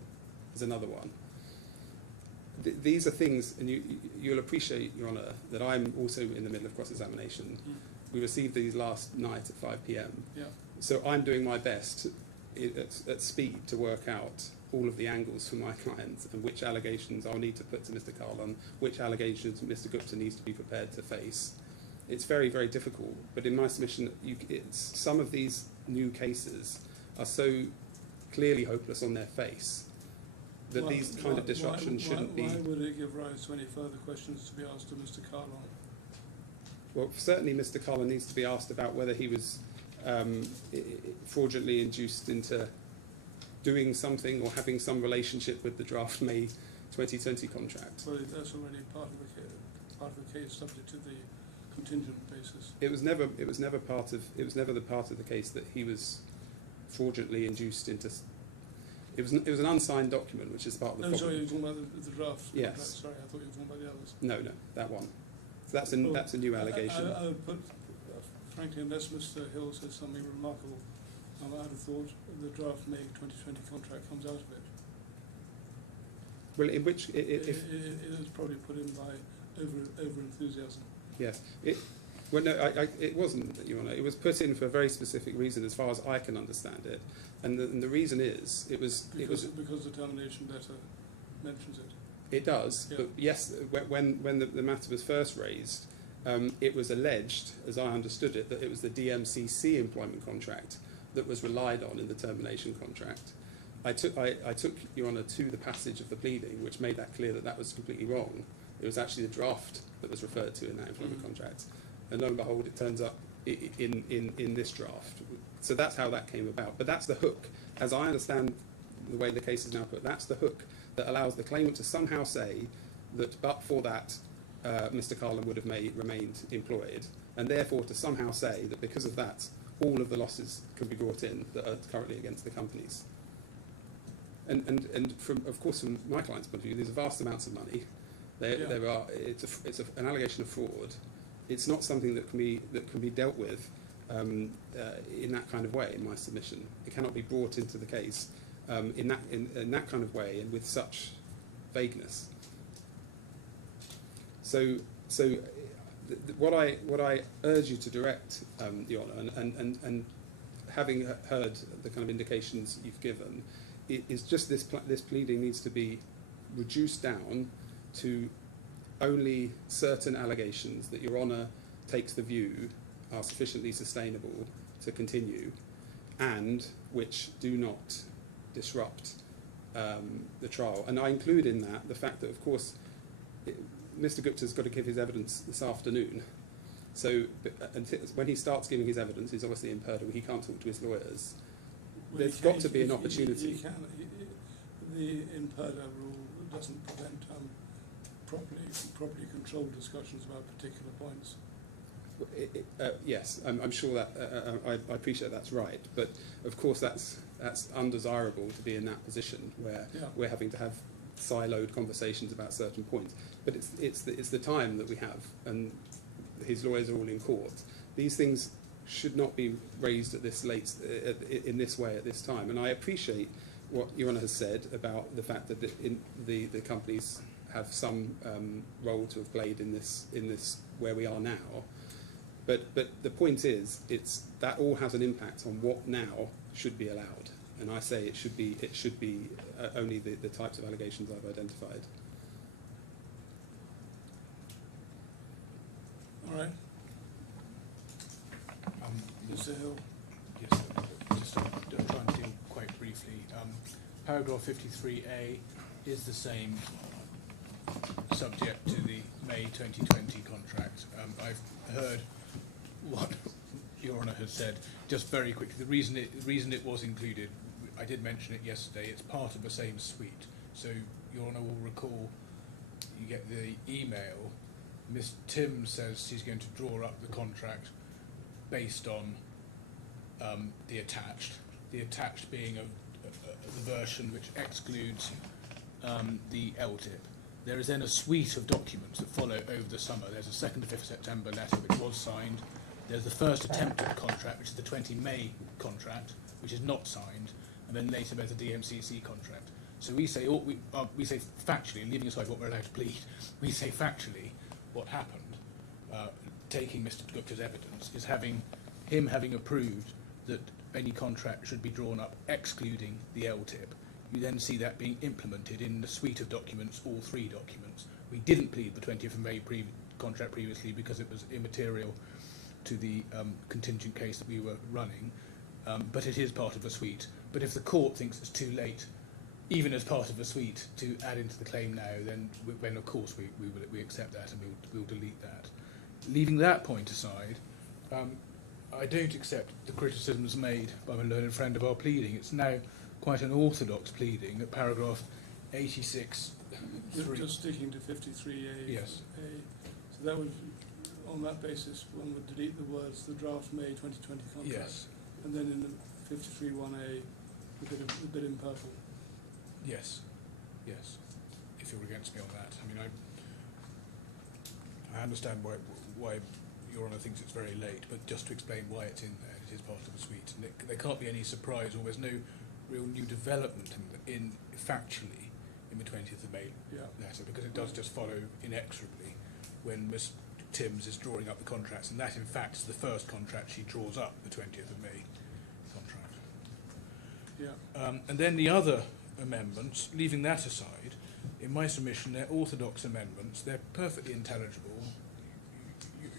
is another one. These are things, and you'll appreciate, Your Honour, that I'm also in the middle of cross-examination. We received these last night at 5 p.m. Yeah. So I'm doing my best at speed to work out all of the angles for my clients and which allegations I'll need to put to Mr. Kahlon, which allegations Mr. Gupta needs to be prepared to face. It's very, very difficult, but in my submission, some of these new cases are so clearly hopeless on their face that these kind of disruptions shouldn't be... Why would it give rise to any further questions to be asked of Mr. Kahlon? Well, certainly Mr. Kahlon needs to be asked about whether he was fraudulently induced into doing something or having some relationship with the draft May 2020 contract. Well, that's already part of the case subject to the contingent basis. It was never the part of the case that he was fraudulently induced into. It was an unsigned document, which is part of the problem. Sorry, you're talking about the draft. Yes. Contract. Sorry, I thought you were talking about the others. No, that one. So that's a new allegation. I would put, frankly, unless Mr. Hill says something remarkable, I would have thought the draft May 2020 contract comes out of it. Well, in which It is probably put in by over enthusiasm. Yes. It wasn't, Your Honour. It was put in for a very specific reason, as far as I can understand it, and the reason is because the termination letter mentions it. It does, Yeah. but yes, when the matter was first raised, it was alleged, as I understood it, that it was the DMCC employment contract that was relied on in the termination contract. I took Your Honour to the passage of the pleading, which made that clear that was completely wrong. It was actually the draft that was referred to in that employment contract, and lo and behold, it turns up in this draft. So that's how that came about. But that's the hook, as I understand the way the case is now put. That's the hook that allows the claimant to somehow say that, but for that, Mr. Kahlon would have remained employed, and therefore to somehow say that because of that, all of the losses can be brought in that are currently against the companies. And from my client's point of view, there's vast amounts of money. It's an allegation of fraud. It's not something that can be dealt with in that kind of way. In my submission, it cannot be brought into the case in that kind of way and with such vagueness. So what I urge you to direct, Your Honour, and having heard the kind of indications you've given, is just this pleading needs to be reduced down to only certain allegations that Your Honour takes the view are sufficiently sustainable to continue and which do not disrupt the trial. And I include in that the fact that, of course, Mr. Gupta's got to give his evidence this afternoon. So when he starts giving his evidence, he's obviously impaired, he can't talk to his lawyers. Well, There's got to be an opportunity. The impaired rule doesn't prevent properly controlled discussions about particular points. Yes, I'm sure that I appreciate that's right, but of course that's undesirable to be in that position where we're having to have siloed conversations about certain points. But it's the time that we have, and his lawyers are all in court. These things should not be raised at this late in this way at this time. And I appreciate what Your Honour has said about the fact that the companies have some role to have played in this where we are now. But the point is, that all has an impact on what now should be allowed, and I say it should be only the types of allegations I've identified. All right. Mr. Hill. Yes, just I'll try and deal quite briefly. Paragraph 53A is the same subject to the May 2020 contract. I've heard what Your Honour has said. Just very quickly, the reason it was included, I did mention it yesterday, it's part of the same suite. So Your Honour will recall, you get the email, Miss Tim says she's going to draw up the contract based on the attached being the version which excludes the LTIP. There is then a suite of documents that follow over the summer. There's a 2nd to 5th September letter which was signed. There's the first attempted contract, which is the 20 May contract, which is not signed, and then later there's the DMCC contract. So we say factually, leaving aside what we're allowed to plead, we say factually what happened, taking Mr. Gupta's evidence, is having approved that any contract should be drawn up excluding the LTIP. You then see that being implemented in the suite of documents, all 3 documents. We didn't plead the 20th of May contract previously because it was immaterial to the contingent case that we were running, but it is part of a suite. But if the court thinks it's too late, even as part of a suite, to add into the claim now, then of course we accept that and we'll delete that. Leaving that point aside, I don't accept the criticisms made by my learned friend of our pleading. It's now quite an orthodox pleading at paragraph 86. Just sticking to 53A. Yes. So that would, on that basis, one would delete the words "the draft May 2020 contract." Yes. And then in the 53(1)A, the bit in purple. Yes. Yes. If you're against me on that, I mean, I understand why Your Honour thinks it's very late, but just to explain why it's in there, it is part of the suite, and there can't be any surprise, or there's no real new development in factually in the 20th of May letter, because it does just follow inexorably when Miss Timms is drawing up the contracts, and that in fact is the first contract she draws up, the 20th of May contract. Yeah. And then the other amendments, leaving that aside, in my submission they're orthodox amendments, they're perfectly intelligible.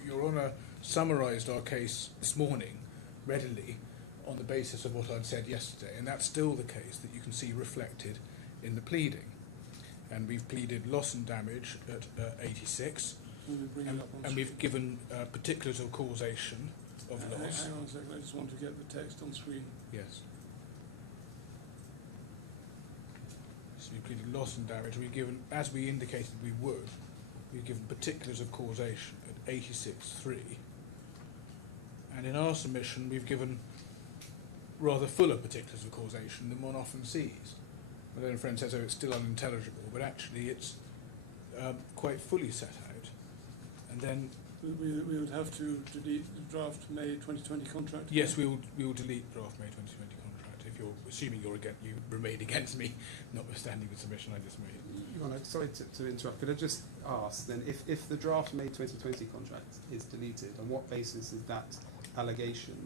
Your Honour summarised our case this morning readily on the basis of what I'd said yesterday, and that's still the case that you can see reflected in the pleading. And we've pleaded loss and damage at 86, and we've given particulars of causation of loss. Hang on a second, I just want to get the text on screen. Yes. So we've pleaded loss and damage. We've given, as we indicated we would, we've given particulars of causation at 86.3. And in our submission, we've given rather fuller particulars of causation than one often sees. My own friend says, oh, it's still unintelligible, but actually it's quite fully set out. And then we would have to delete the draft May 2020 contract? Yes, we will delete draft May 2020 contract, if you're assuming you remain against me, notwithstanding the submission I just made. Your Honour, sorry to interrupt, could I just ask then, if the draft May 2020 contract is deleted, on what basis is that allegation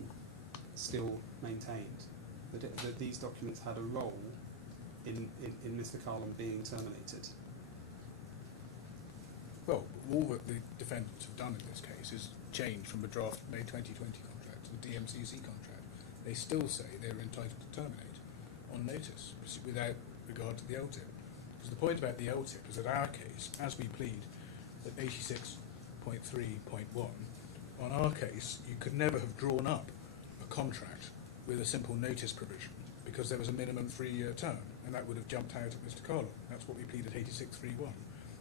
still maintained, that these documents had a role in Mr. Kahlon being terminated? Well, all that the defendants have done in this case is change from a draft May 2020 contract to the DMCC contract. They still say they're entitled to terminate on notice without regard to the LTIP. Because the point about the LTIP is that our case, as we plead at 86.3.1, on our case, you could never have drawn up a contract with a simple notice provision because there was a minimum 3-year term, and that would have jumped out at Mr. Kahlon. That's what we plead at 86.3.1.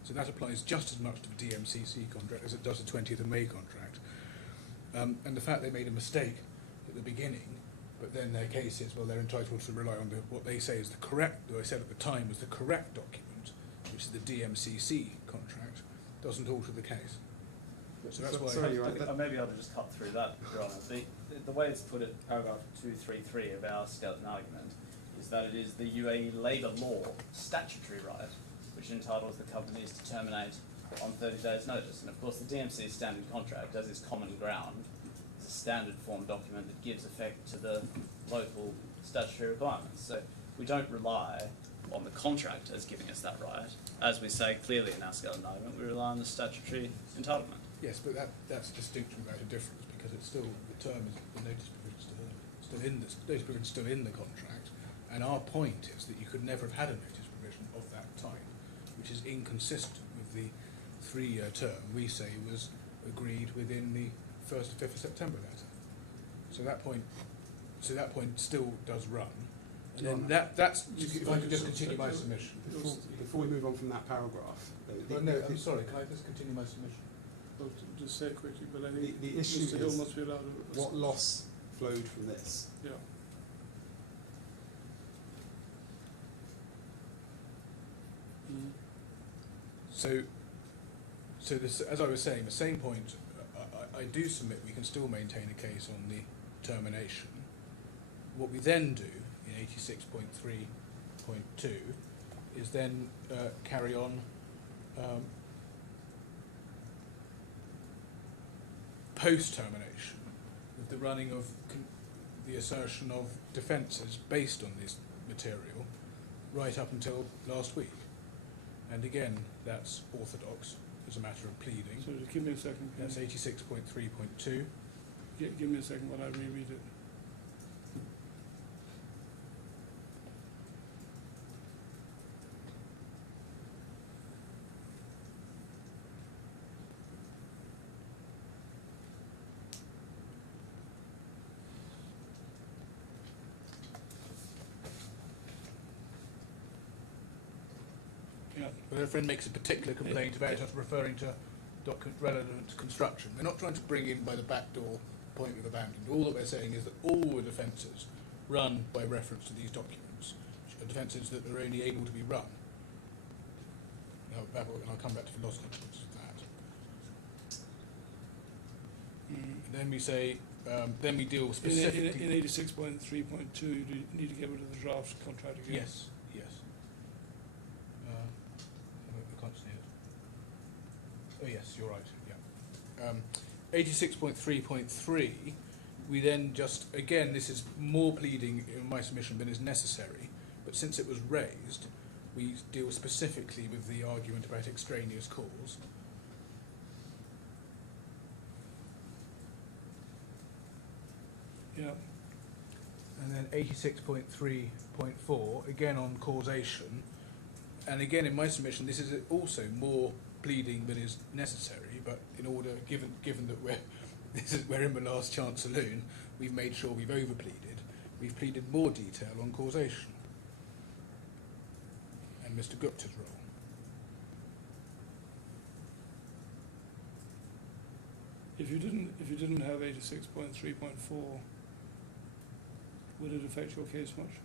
So that applies just as much to the DMCC contract as it does the 20th of May contract. And the fact they made a mistake at the beginning, but then their case is, well, they're entitled to rely on what they say is the correct, or I said at the time was the correct document, which is the DMCC contract, doesn't alter the case. So that's why. Sorry, you're right. Maybe I'll just cut through that, Your Honour. The way it's put at paragraph 233 of our skeleton argument is that it is the UAE labour law statutory right which entitles the companies to terminate on 30 days' notice. And of course, the DMC standard contract, as is common ground, is a standard form document that gives effect to the local statutory requirements. So we don't rely on the contract as giving us that right. As we say clearly in our skeleton argument, we rely on the statutory entitlement. Yes, but that's a distinction without a difference, because it's still, the term is, the notice provision still in the notice provision still in the contract, and our point is that you could never have had a notice provision of that type, which is inconsistent with the 3-year term we say was agreed within the 1st to 5th of September letter. So that point still does run. And then that's, if I could just continue my submission. Before we move on from that paragraph, Well, no, I'm sorry, can I just continue my submission? Well, just say it quickly, but I think the issue Mr. Hill is must be allowed to... what loss flowed from this. Yeah. So this, as I was saying, the same point, I do submit we can still maintain a case on the termination. What we then do in 86.3.2 is then carry on post-termination with the running of the assertion of defences based on this material right up until last week. And again, that's orthodox as a matter of pleading. So just give me a second. That's 86.3.2. Give me a second while I reread it. Yeah. Where a friend makes a particular complaint about us referring to document relevant to construction. We're not trying to bring in by the back door point we've abandoned. All that we're saying is that all the defences run by reference to these documents, which are defences that are only able to be run. Now, I'll come back to the loss consequences of that. And then we say, then we deal specifically... In 86.3.2, you need to get rid of the draft contract again. Yes, yes. I can't see it. Oh yes, you're right, yeah. 86.3.3, we then just, again, this is more pleading in my submission than is necessary, but since it was raised, we deal specifically with the argument about extraneous cause. Yeah. And then 86.3.4, again on causation, and again in my submission this is also more pleading than is necessary, but in order, given that we're in the last chance saloon, we've made sure we've over-pleaded. We've pleaded more detail on causation and Mr. Gupta's role. If you didn't have 86.3.4, would it affect your case much?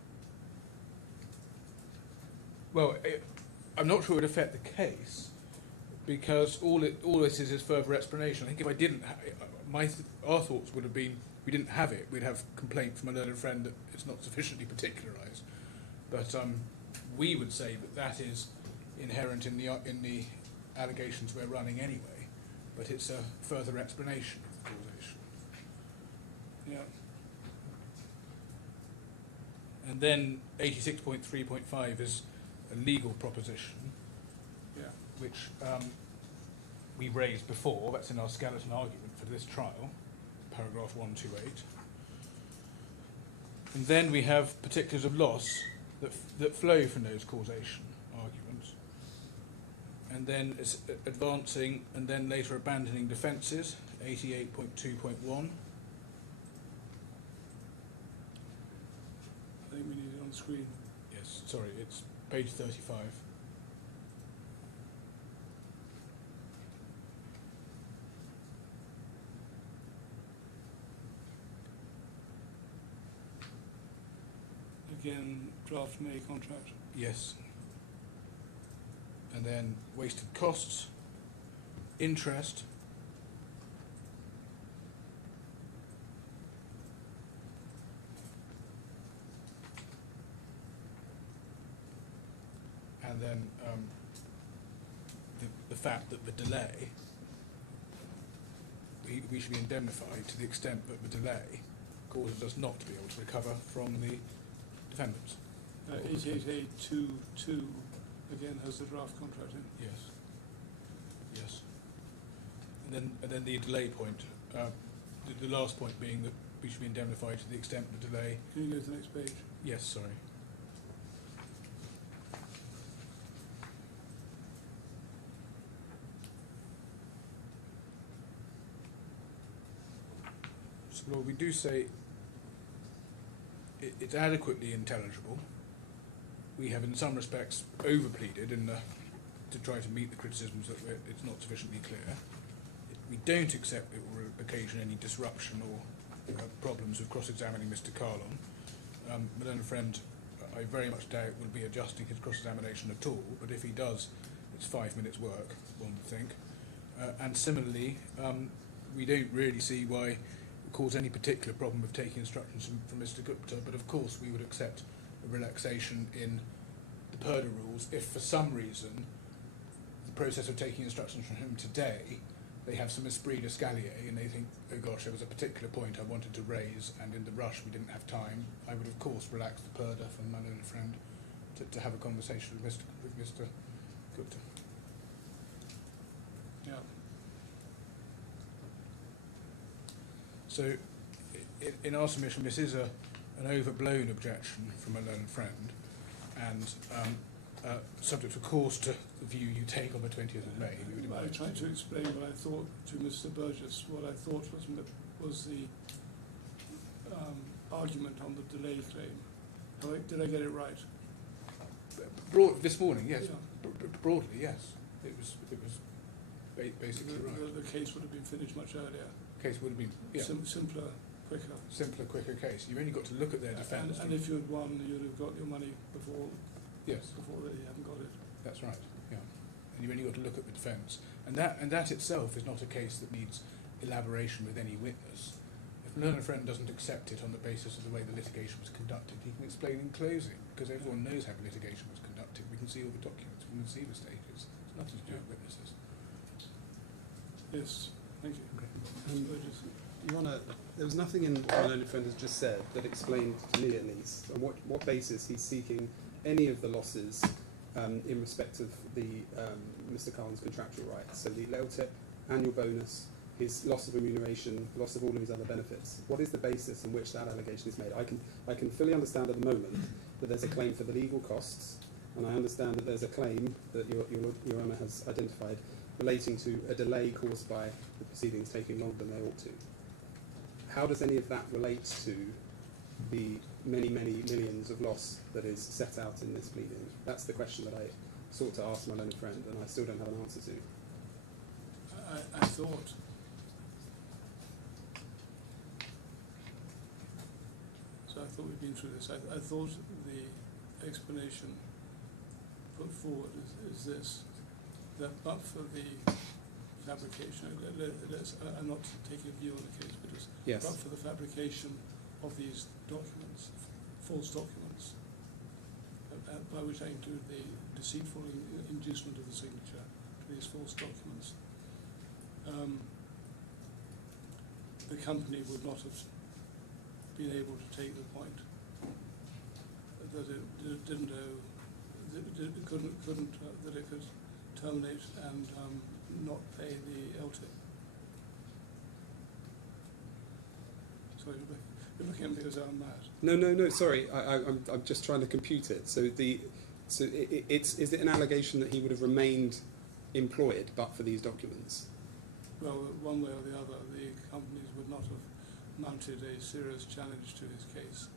Well, I'm not sure it would affect the case, because all this is further explanation. I think if I didn't, our thoughts would have been, we didn't have it, we'd have complaint from a learned friend that it's not sufficiently particularised. But we would say that is inherent in the allegations we're running anyway. But it's a further explanation of the causation. Yeah. And then 86.3.5 is a legal proposition, Yeah. which we raised before, that's in our skeleton argument for this trial, paragraph 128. And then we have particulars of loss that flow from those causation arguments. And then it's advancing and then later abandoning defences, 88.2.1. I think we need it on the screen. Yes, sorry, it's page 35. Again, draft May contract. Yes. And then wasted costs, interest, and then the fact that the delay, we should be indemnified to the extent that the delay causes us not to be able to recover from the defendants. 88822 again has the draft contract in. Yes. Yes. And then the delay point, the last point being that we should be indemnified to the extent the delay. Can you go to the next page? Yes, sorry. So, Lord, we do say it's adequately intelligible. We have, in some respects, over-pleaded to try to meet the criticisms that it's not sufficiently clear. We don't accept it will occasion any disruption or problems with cross-examining Mr. Kahlon. My learned friend, I very much doubt, will be adjusting his cross-examination at all, but if he does, it's 5 minutes' work, one would think. And similarly, we don't really see why it would cause any particular problem of taking instructions from Mr. Gupta, but of course we would accept a relaxation in the PERDA rules if for some reason the process of taking instructions from him today, they have some esprit d'escalier and they think, oh gosh, there was a particular point I wanted to raise and in the rush we didn't have time. I would of course relax the PERDA from my learned friend to have a conversation with Mr. Gupta. Yeah. So in our submission this is an overblown objection from a learned friend and subject of course to the view you take on the 20th of May. We would I tried to explain what I thought to Mr. Burgess. What I thought was the argument on the delay claim. Did I get it right? This morning, yes. Yeah. Broadly, yes. It was basically right. The case would have been finished much earlier. Case would have been Simpler, quicker. simpler, quicker case. You've only got to look at their defence. And if you had won, you'd have got your money before. Yes, Before they haven't got it. that's right. Yeah, and you've only got to look at the defence, and that itself is not a case that needs elaboration with any witness. If a learned friend doesn't accept it on the basis of the way the litigation was conducted, he can explain in closing, because everyone knows how the litigation was conducted. We can see all the documents, we can see the stages. It's nothing to do with witnesses. Yes, thank you. Okay. Mr. Burgess. Your Honour, there was nothing in what my learned friend has just said that explained to me at least on what basis he's seeking any of the losses in respect of the Mr. Kahlon's contractual rights. So the LTIP, annual bonus, his loss of remuneration, loss of all of his other benefits. What is the basis on which that allegation is made? I can fully understand at the moment that there's a claim for the legal costs, and I understand that there's a claim that Your Honour has identified relating to a delay caused by the proceedings taking longer than they ought to. How does any of that relate to the many, many millions of loss that is set out in this pleading? That's the question that I sought to ask my learned friend, and I still don't have an answer to. I thought we'd been through this. I thought the explanation put forward is this, that but for the fabrication, I'm not taking a view on the case, but it's Yes. but for the fabrication of these documents, false documents, by which I include the deceitful inducement of the signature to these false documents, the company would not have been able to take the point that it didn't owe, that it couldn't that it could terminate and not pay the LTIP. Sorry, you're looking at me as I'm mad. No. Sorry, I'm just trying to compute it. So is it an allegation that he would have remained employed but for these documents? Well, one way or the other, the companies would not have mounted a serious challenge to his case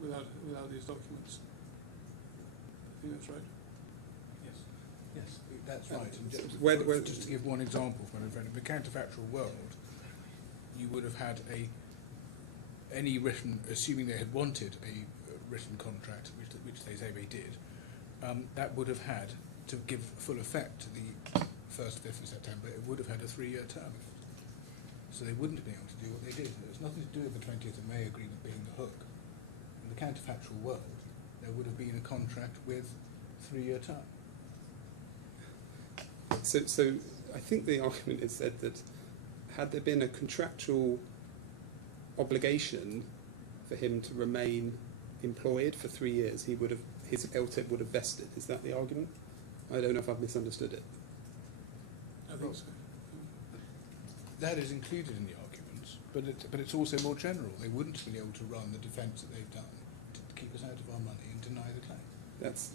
without these documents. I think that's right. Yes, that's right. And just to give one example from in the counterfactual world, you would have had any written, assuming they had wanted a written contract, which they say they did, that would have had, to give full effect to the 1st of September, it would have had a 3-year term. So they wouldn't have been able to do what they did. There's nothing to do with the 20th of May agreement being the hook. In the counterfactual world, there would have been a contract with 3-year term. So I think the argument is said that had there been a contractual obligation for him to remain employed for 3 years, his LTIP would have vested. Is that the argument? I don't know if I've misunderstood it. I think so. That is included in the arguments, but it's also more general. They wouldn't have been able to run the defence that they've done to keep us out of our money and deny the claim. That's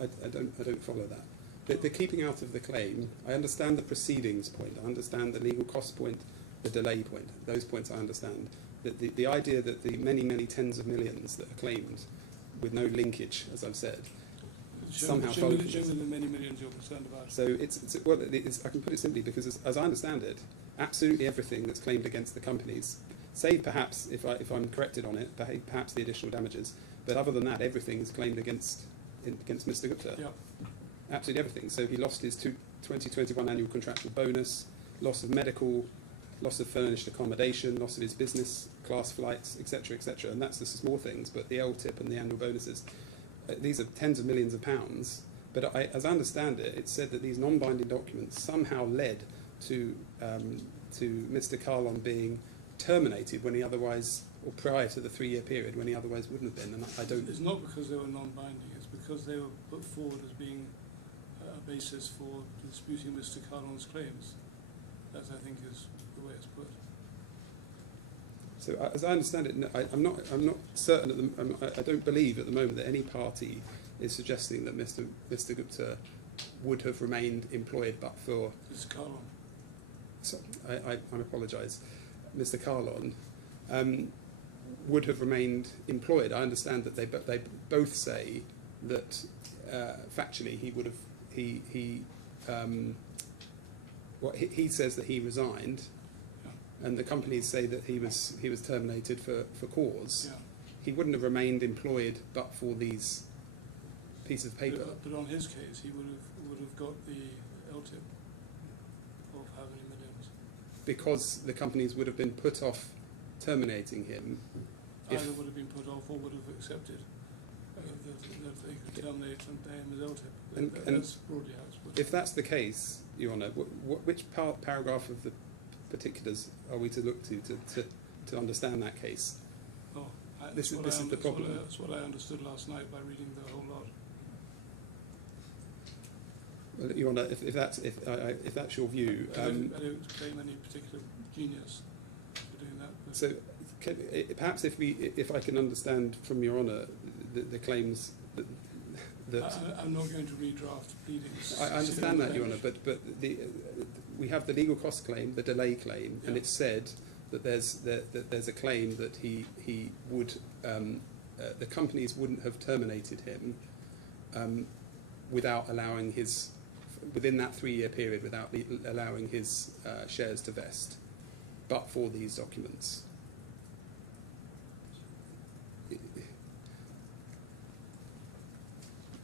I don't follow that. The keeping out of the claim, I understand the proceedings point, I understand the legal cost point, the delay point. Those points I understand. The idea that the many tens of millions that are claimed with no linkage, as I've said, somehow show me the many millions you're concerned about. So I can put it simply because, as I understand it, absolutely everything that's claimed against the companies, save perhaps, if I'm corrected on it, perhaps the additional damages, but other than that, everything is claimed against Mr. Gupta. Yeah. Absolutely everything. So he lost his 2021 annual contractual bonus, loss of medical, loss of furnished accommodation, loss of his business class flights, etc., etc. And that's the small things, but the LTIP and the annual bonuses, these are tens of millions of pounds. But as I understand it, it's said that these non-binding documents somehow led to Mr. Kahlon being terminated when he otherwise, or prior to the 3-year period when he otherwise wouldn't have been. And I don't. It's not because they were non-binding. It's because they were put forward as being a basis for disputing Mr. Kahlon's claims. That, I think, is the way it's put. So as I understand it, I'm not certain. I don't believe at the moment that any party is suggesting that Mr. Gupta would have remained employed, but for Mr. Kahlon. So I apologise. Mr. Kahlon would have remained employed. I understand that they both say that factually he would have he says that he resigned. And the companies say that he was terminated for cause. Yeah. He wouldn't have remained employed but for these pieces of paper. But on his case, he would have got the LTIP of how many millions? Because the companies would have been put off terminating him. Either would have been put off or would have accepted that they could terminate and pay him his LTIP. That's broadly how it's put. If that's the case, Your Honour, which paragraph of the particulars are we to look to understand that case? Oh, This is the problem. That's what I understood last night by reading the whole lot. Well, Your Honour, if that's your view, I don't claim any particular genius for doing that. But so perhaps if I can understand from Your Honour the claims that I'm not going to redraft pleadings. I understand that, Your Honour, but we have the legal cost claim, the delay claim, and it's said that there's a claim that he would the companies wouldn't have terminated him without allowing his within that 3-year period without allowing his shares to vest, but for these documents.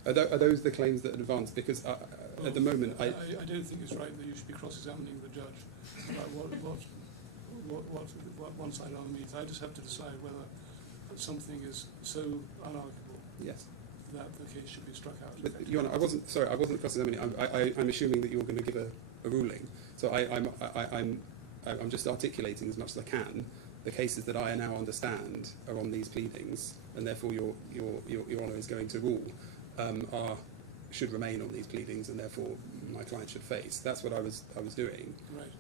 Are those the claims that advance? Because at the moment, I don't think it's right that you should be cross-examining the judge about what one side or other means. I just have to decide whether something is so unarguable yes, that the case should be struck out. but Your Honour, I wasn't cross-examining. I'm assuming that you're going to give a ruling. So I'm just articulating as much as I can. The cases that I now understand are on these pleadings, and therefore Your Honour is going to rule are should remain on these pleadings, and therefore my client should face. That's what I was doing. Right.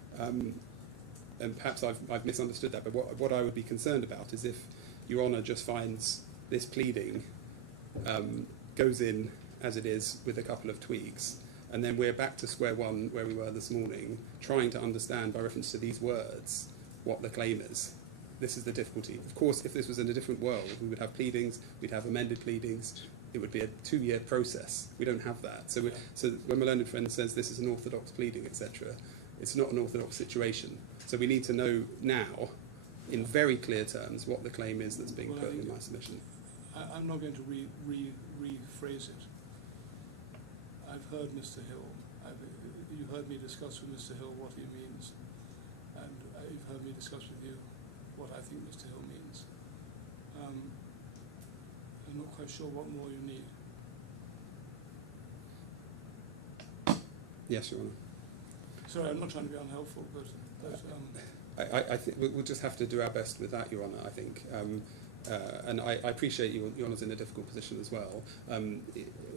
And perhaps I've misunderstood that, but what I would be concerned about is if Your Honour just finds this pleading goes in as it is with a couple of tweaks, and then we're back to square one where we were this morning, trying to understand by reference to these words what the claim is. This is the difficulty. Of course, if this was in a different world, we would have pleadings, we'd have amended pleadings, it would be a 2-year process. We don't have that. So when my learned friend says this is an orthodox pleading, etc., it's not an orthodox situation. So we need to know now, in very clear terms, what the claim is that's being put in my submission. I'm not going to rephrase it. I've heard Mr. Hill. You heard me discuss with Mr. Hill what he means, and you've heard me discuss with you what I think Mr. Hill means. I'm not quite sure what more you need. Yes, Your Honour. Sorry, I'm not trying to be unhelpful, but I think we'll just have to do our best with that, Your Honour, I think. And I appreciate Your Honour's in a difficult position as well.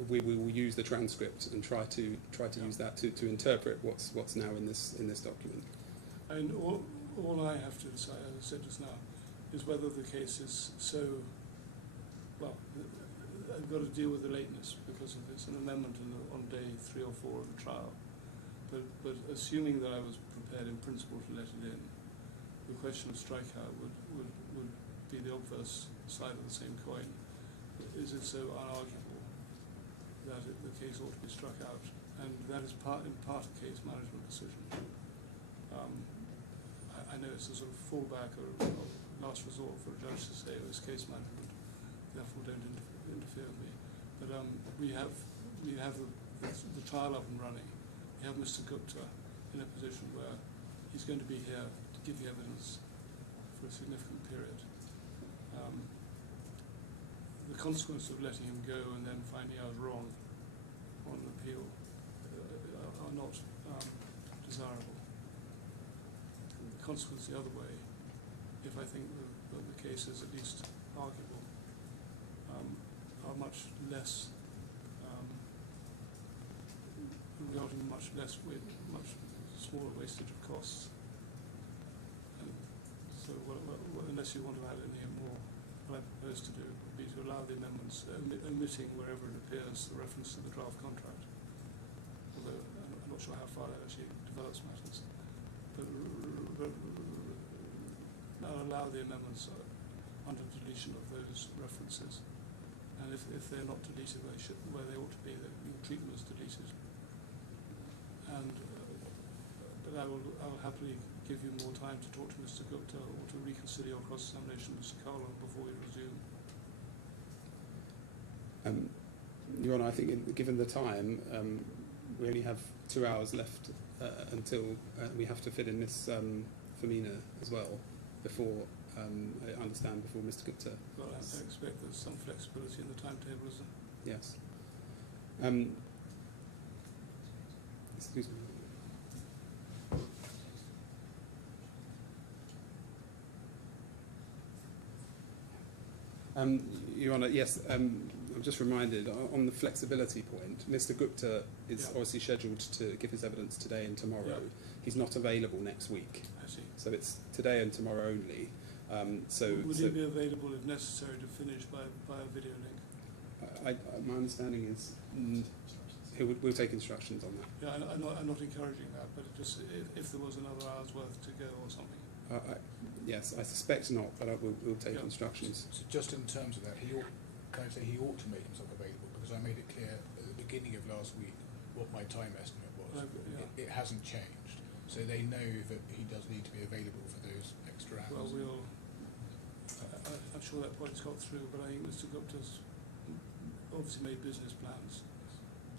We will use the transcript and try to use that to interpret what's now in this document. and all I have to decide, as I said just now, is whether the case is so. Well, I've got to deal with the lateness because it's an amendment on day 3 or 4 of the trial. But assuming that I was prepared in principle to let it in, the question of strikeout would be the obverse side of the same coin. Is it so unarguable that the case ought to be struck out? And that is in part a case management decision. I know it's a sort of fallback or last resort for a judge to say, oh, it's case management, therefore don't interfere with me. But we have the trial up and running. We have Mr. Gupta in a position where he's going to be here to give the evidence for a significant period. The consequence of letting him go and then finding out wrong on an appeal are not desirable. The consequence the other way, if I think that the case is at least arguable, are much less, resulting in much smaller wastage of costs. And so, unless you want to add anything more, what I propose to do would be to allow the amendments, omitting wherever it appears the reference to the draft contract. Although I'm not sure how far that actually develops matters. But allow the amendments under deletion of those references. And if they're not deleted where they ought to be, you treat them as deleted. And but I will happily give you more time to talk to Mr. Gupta or to reconsider your cross-examination of Mr. Kahlon before we resume. Your Honour, I think given the time, we only have 2 hours left until we have to fit in Miss Femina as well before, I understand, before Mr. Gupta. Well, I expect there's some flexibility in the timetable, isn't there? Yes. Excuse me. Your Honour, yes, I'm just reminded, on the flexibility point, Mr. Gupta is obviously scheduled to give his evidence today and tomorrow. Yeah. He's not available next week. I see. So it's today and tomorrow only. Would he be available if necessary to finish by a video link? My understanding is we'll take instructions on that. Yeah, I'm not encouraging that, but just if there was another hour's worth to go or something. Yes, I suspect not, but we'll take instructions. So just in terms of that, he ought to make himself available, because I made it clear at the beginning of last week what my time estimate was. It hasn't changed, so they know that he does need to be available for those extra hours. Well, I'm sure that point's got through, but I think Mr. Gupta's obviously made business plans.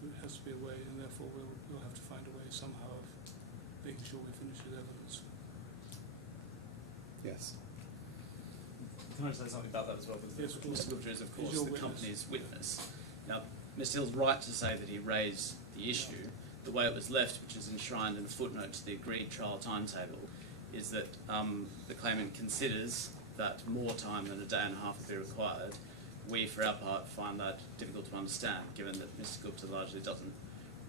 It has to be a way, and therefore we'll have to find a way somehow of making sure we finish with evidence. Yes. Can I say something about that as well? Because Yes, of course. Mr. Gupta is, of He's course, your the witness. company's witness. Now, Mr. Hill's right to say that he raised the issue. The way it was left, which is enshrined in a footnote to the agreed trial timetable, is that the claimant considers that more time than a day and a half would be required, we, for our part, find that difficult to understand, given that Mr. Gupta largely doesn't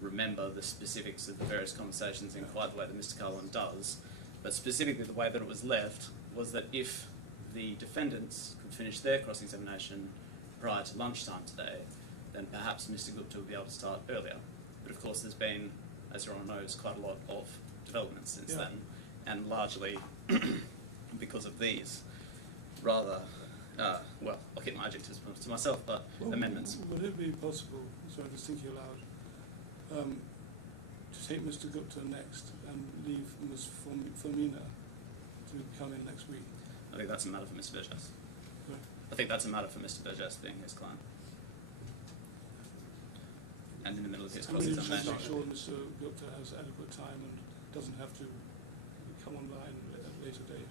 remember the specifics of the various conversations in quite the way that Mr. Kahlon does. But specifically, the way that it was left was that if the defendants could finish their cross-examination prior to lunchtime today, then perhaps Mr. Gupta would be able to start earlier. But of course, there's been, as everyone knows, quite a lot of developments since then, and largely because of these rather, well, I'll keep my adjectives to myself, but amendments. Would it be possible, sorry, just thinking aloud, to take Mr. Gupta next and leave Ms. Firmina to come in next week? I think that's a matter for Mr. Burgess. Right. I think that's a matter for Mr. Burgess being his client. And in the middle of his I mean, just cross-examination. make sure Mr. Gupta has adequate time and doesn't have to come online at a later date.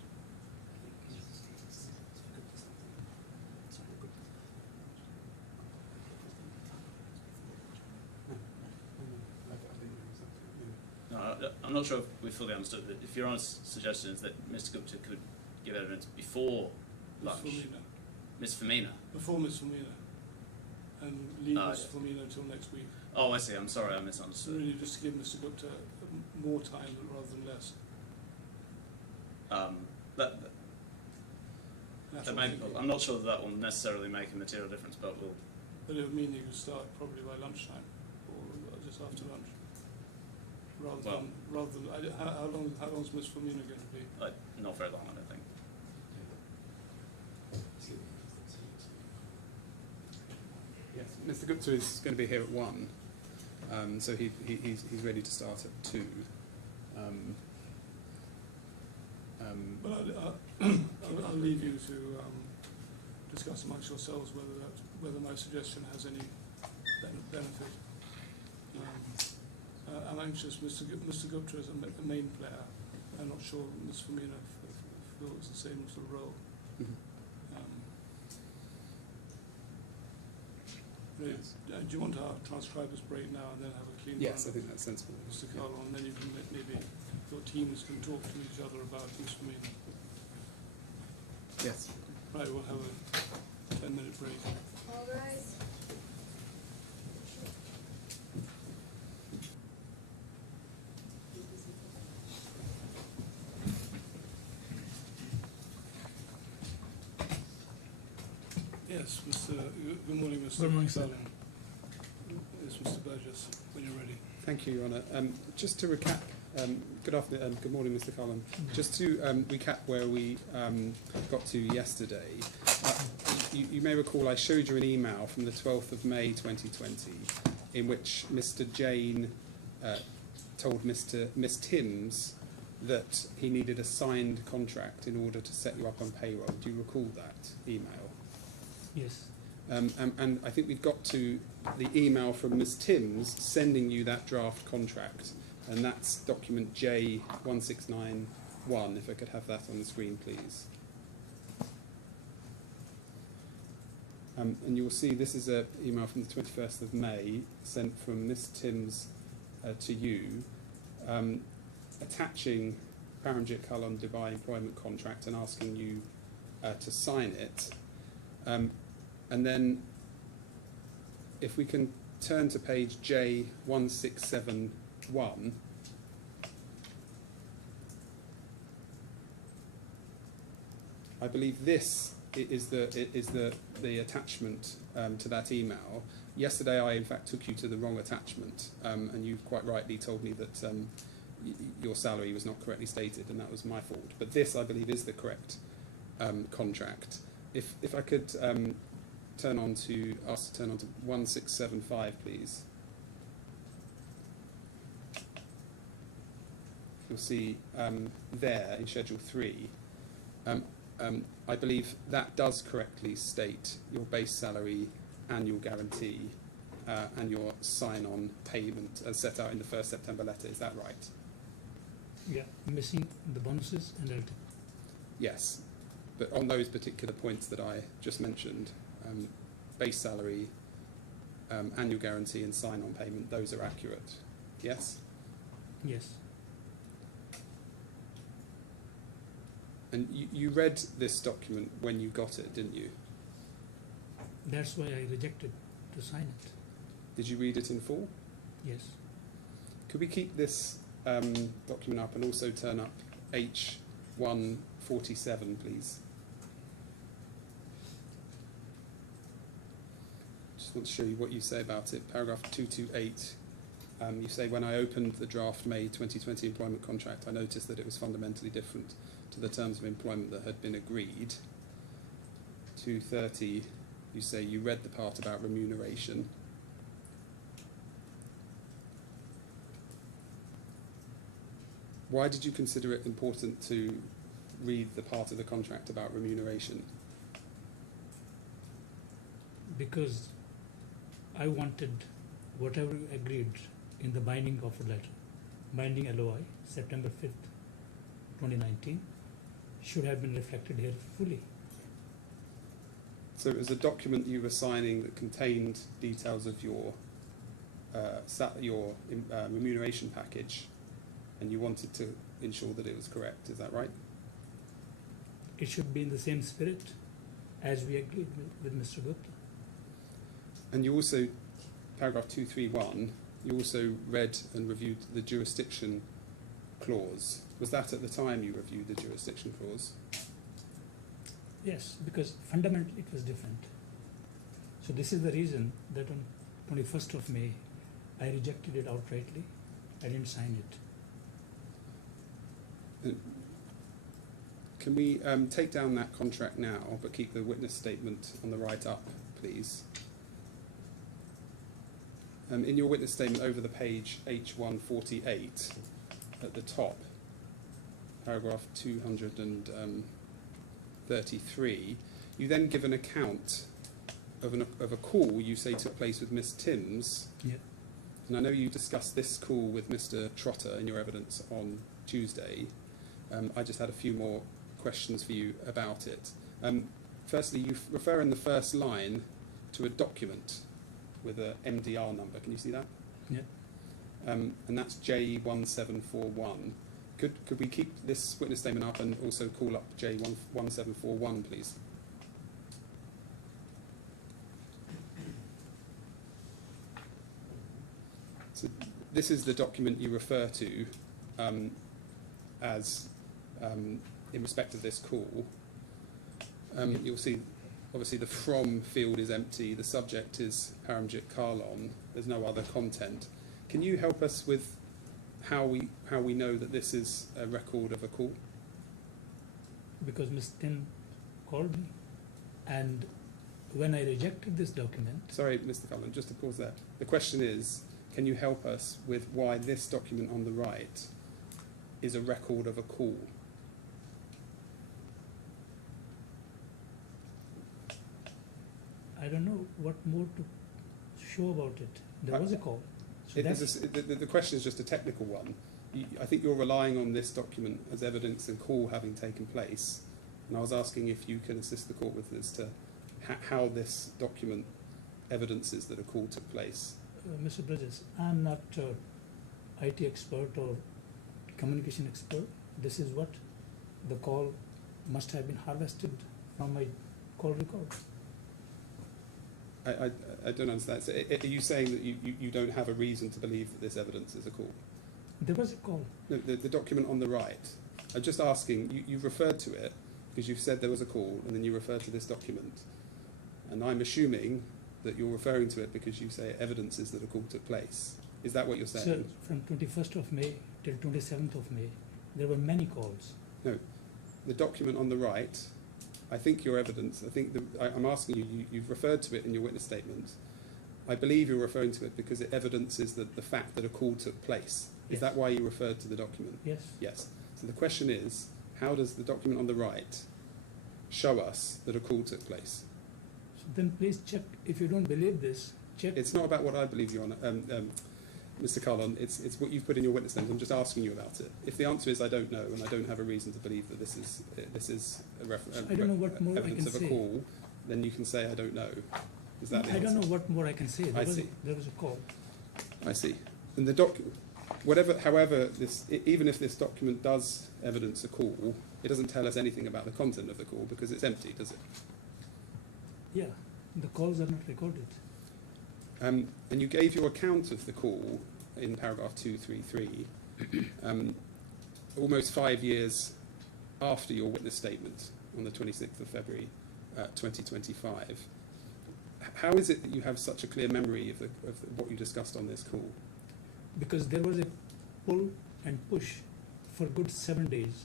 No, I'm not sure if we fully understood that. If your honest suggestion is that Mr. Gupta could give evidence before lunch. Ms. Firmina. Before Ms. Firmina. And leave Ah, Ms. yes. Firmina until next week. Oh, I see. I'm sorry, I So misunderstood. really just to give Mr. Gupta more time rather than less. That That's may what be I'm possible. thinking. I'm not sure that will necessarily make a material difference, but we'll. But it would mean you could start probably by lunchtime or just after lunch. Rather than how long is Ms. Firmina going to be? Not very long, I don't think. Yes, Mr. Gupta is going to be here at 1, so he's ready to start at 2. But I'll leave you to discuss amongst yourselves whether my suggestion has any benefit. I'm anxious. Mr. Gupta is a main player. I'm not sure Ms. Firmina feels the same sort of role. Really, do you want to transcribe this break now and then have a clean Yes, I run think that's sensible. of Mr. Kahlon, and then you can maybe your teams can talk to each other about Ms. Firmina. Yes. Right, we'll have a 10-minute break. All rise. Yes, good morning, Mr. Good morning, sir. Kahlon. Yes, Mr. Burgess, when you're ready. Thank you, Your Honour. Just to recap, good afternoon, good morning, Mr. Kahlon. Just to recap where we got to yesterday, you may recall I showed you an email from the 12th of May 2020 in which Mr. Jane told Miss Timms that he needed a signed contract in order to set you up on payroll. Do you recall that email? Yes. And I think we've got to the email from Ms. Timms sending you that draft contract, and that's document J1691. If I could have that on the screen, please. And you'll see this is an email from the 21st of May sent from Ms. Timms to you, attaching Paramjit Kahlon Dubai employment contract and asking you to sign it. And then if we can turn to page J1671, I believe this is the attachment to that email. Yesterday I in fact took you to the wrong attachment, and you quite rightly told me that your salary was not correctly stated, and that was my fault. But this, I believe, is the correct contract. If I could turn to 1675, please. You'll see there in Schedule 3, I believe that does correctly state your base salary, annual guarantee, and your sign-on payment as set out in the 1st September letter. Is that right? Yeah, missing the bonuses and everything. Yes. But on those particular points that I just mentioned, base salary, annual guarantee and sign-on payment, those are accurate. Yes? Yes. And you read this document when you got it, didn't you? That's why I rejected to sign it. Did you read it in full? Yes. Could we keep this document up and also turn up H147, please? Just want to show you what you say about it. Paragraph 228. You say, when I opened the draft May 2020 employment contract, I noticed that it was fundamentally different to the terms of employment that had been agreed. 230, you say you read the part about remuneration. Why did you consider it important to read the part of the contract about remuneration? Because I wanted whatever we agreed in the binding offer letter, binding LOI, September 5th, 2019, should have been reflected here fully. So it was a document you were signing that contained details of your remuneration package, and you wanted to ensure that it was correct. Is that right? It should be in the same spirit as we agreed with Mr. Gupta. And you also, paragraph 231, you also read and reviewed the jurisdiction clause. Was that at the time you reviewed the jurisdiction clause? Yes, because fundamentally it was different. So this is the reason that on 21st of May, I rejected it outrightly. I didn't sign it. Can we take down that contract now, but keep the witness statement on the right up, please? In your witness statement over the page H148, at the top, paragraph 233, you then give an account of a call you say took place with Miss Timms. Yeah. And I know you discussed this call with Mr. Trotter in your evidence on Tuesday. I just had a few more questions for you about it. Firstly, you refer in the first line to a document with a MDR number. Can you see that? Yeah. And that's J1741. Could we keep this witness statement up and also call up J1741, please? So this is the document you refer to as in respect of this call. You'll see, obviously, the from field is empty. The subject is Paramjit Kahlon. There's no other content. Can you help us with how we know that this is a record of a call? Because Ms. Tim called me, and when I rejected this document, Sorry, Mr. Kahlon, just to pause there. The question is, can you help us with why this document on the right is a record of a call? I don't know what more to show about it. There was a call. So The question is just a technical one. I think you're relying on this document as evidence and call having taken place, and I was asking if you can assist the court with as to how this document evidences that a call took place. Mr. Bridges, I'm not an IT expert or communication expert. This is what the call must have been harvested from my call record. I don't understand. So are you saying that you don't have a reason to believe that this evidence is a call? There was a call. No, the document on the right. I'm just asking, you referred to it because you've said there was a call, and then you referred to this document. And I'm assuming that you're referring to it because you say evidence is that a call took place. Is that what you're saying? So from 21st of May till 27th of May, there were many calls. No. The document on the right, I think your evidence, I'm asking you, you've referred to it in your witness statement. I believe you're referring to it because it evidences the fact that a call took place. Is Yes. that why you referred to the document? Yes. Yes. So the question is, how does the document on the right show us that a call took place? So then please check. If you don't believe this, check. It's not about what I believe, Your Honour, Mr. Kahlon. It's what you've put in your witness statement. I'm just asking you about it. If the answer is I don't know and I don't have a reason to believe that this is I don't know what more I evidence can of a say. call, then you can say I don't know. Is that the I don't answer? know what more I can say. I see. There was a call. I see. And even if this document does evidence a call, it doesn't tell us anything about the content of the call because it's empty, does it? Yeah. The calls are not recorded. And you gave your account of the call in paragraph 233, almost 5 years after your witness statement on the 26th of February 2025. How is it that you have such a clear memory of what you discussed on this call? Because there was a pull and push for good 7 days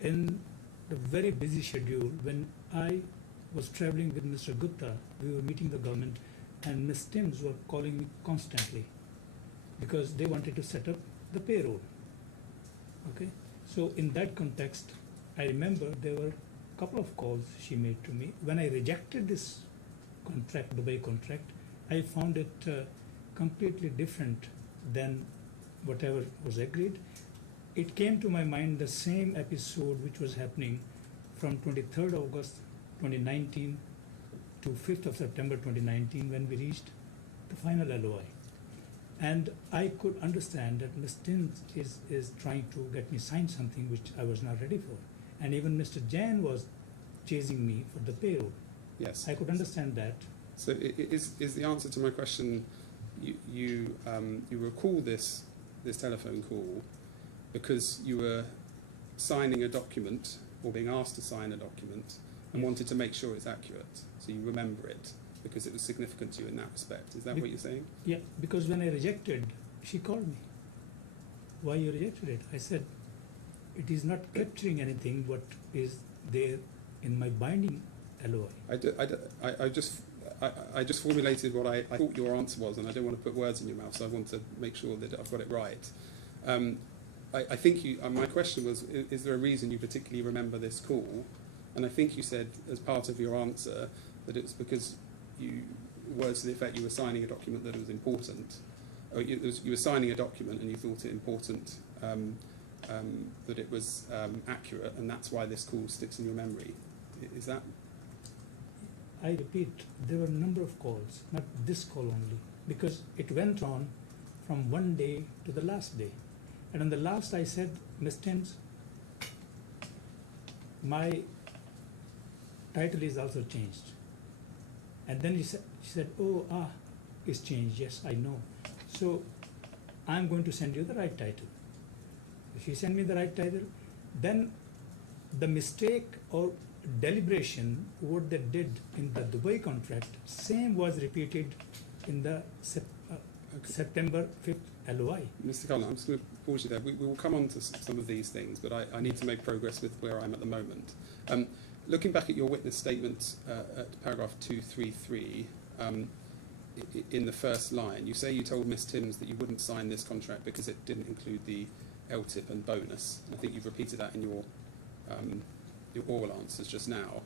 in the very busy schedule. When I was traveling with Mr. Gupta, we were meeting the government, and Ms. Timms were calling me constantly because they wanted to set up the payroll. Okay, so in that context, I remember there were a couple of calls she made to me. When I rejected this contract, Dubai contract, I found it completely different than whatever was agreed. It came to my mind the same episode which was happening from 23rd August 2019 to 5th of September 2019 when we reached the final LOI. And I could understand that Ms. Timms is trying to get me sign something which I was not ready for. And even Mr. Jain was chasing me for the payroll. Yes. I could understand that. So is the answer to my question, you recall this telephone call because you were signing a document or being asked to sign a document and wanted to make sure it's accurate, so you remember it because it was significant to you in that respect. Is that what you're saying? Yeah, because when I rejected, she called me. Why you rejected it? I said, it is not capturing anything what is there in my binding LOI. I just formulated what I thought your answer was, and I don't want to put words in your mouth, so I want to make sure that I've got it right. I think my question was, is there a reason you particularly remember this call? And I think you said, as part of your answer, that it's because words to the effect you were signing a document that was important. Or you were signing a document and you thought it important that it was accurate, and that's why this call sticks in your memory. Is that? I repeat, there were a number of calls, not this call only, because it went on from one day to the last day. And on the last I said, Ms. Timms, my title is also changed. And then she said, it's changed, yes, I know. So I'm going to send you the right title. She sent me the right title. Then the mistake or deliberation, what they did in the Dubai contract, same was repeated in the September 5th LOI. Mr. Kahlon, I'm just going to pause you there. We will come on to some of these things, but I need to make progress with where I'm at the moment. Looking back at your witness statement at paragraph 233, in the first line, you say you told Ms. Timms that you wouldn't sign this contract because it didn't include the LTIP and bonus. I think you've repeated that in your oral answers just now.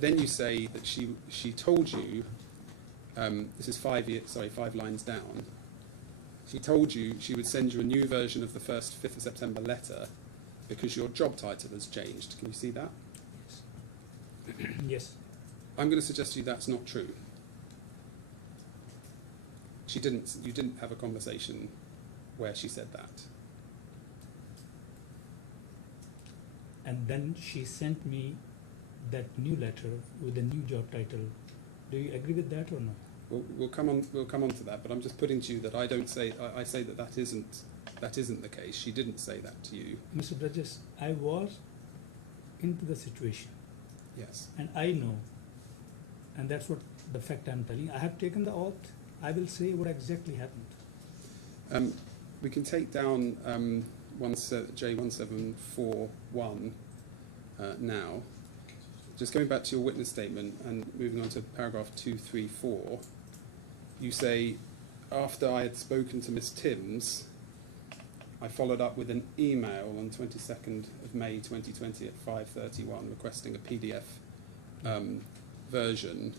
Then you say that she told you, this is 5 lines down, she told you she would send you a new version of the first 5th of September letter because your job title has changed. Can you see that? Yes. I'm going to suggest to you that's not true. You didn't have a conversation where she said that. And then she sent me that new letter with a new job title. Do you agree with that or no? We'll come on to that, but I'm just putting to you that I say that isn't the case. She didn't say that to you. Mr. Burgess, I was into the situation. Yes. And I know, and that's what the fact I'm telling. I have taken the oath. I will say what exactly happened. We can take down J1741 now. Just going back to your witness statement and moving on to paragraph 234, you say, after I had spoken to Ms. Timms, I followed up with an email on 22nd of May 2020 at 5:31 requesting a PDF version.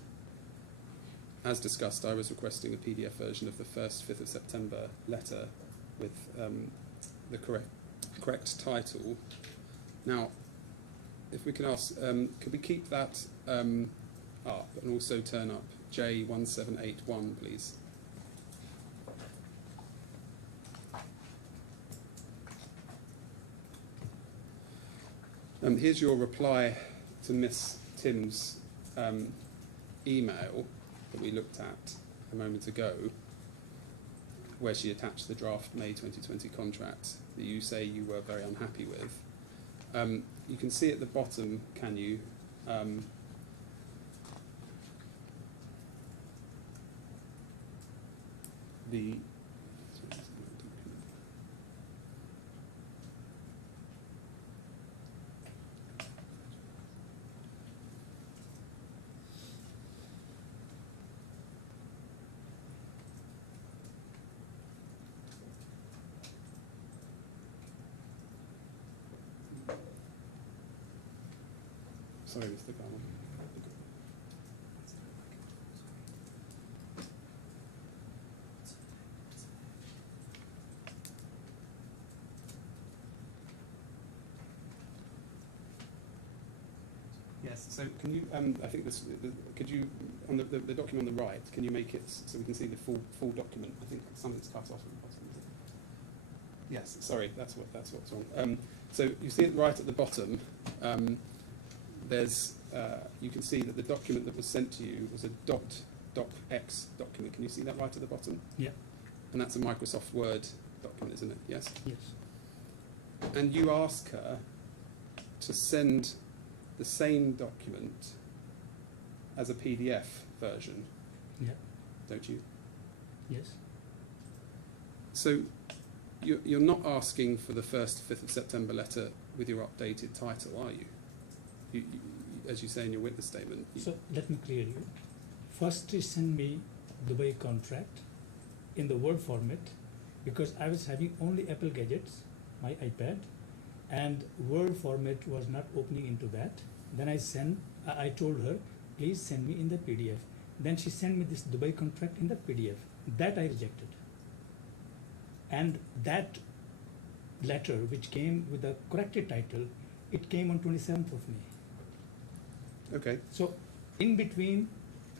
As discussed, I was requesting a PDF version of the first 5th of September letter with the correct title. Now, if we can ask, could we keep that up and also turn up J1781, please? Here's your reply to Miss Timms' email that we looked at a moment ago, where she attached the draft May 2020 contract that you say you were very unhappy with, you can see at the bottom, can you, the sorry, Mr. Kahlon. Yes, so can you, I think this, could you, on the document on the right, can you make it so we can see the full document? I think something's cut off at the bottom. Is it? Yes, sorry, that's what's wrong. So you see it right at the bottom. There's, you can see that the document that was sent to you was a docx document. Can you see that right at the bottom? Yeah. And that's a Microsoft Word document, isn't it? Yes? Yes. And you ask her to send the same document as a PDF version, Yeah. don't you? Yes. So you're not asking for the 5th of September letter with your updated title, are you? You as you say in your witness statement. So let me clear you. First, you send me Dubai contract in the Word format because I was having only Apple gadgets, my iPad, and Word format was not opening into that. Then I told her, please send me in the PDF. Then she sent me this Dubai contract in the PDF. That I rejected. And that letter, which came with the corrected title, it came on 27th of May. Okay. So, in between,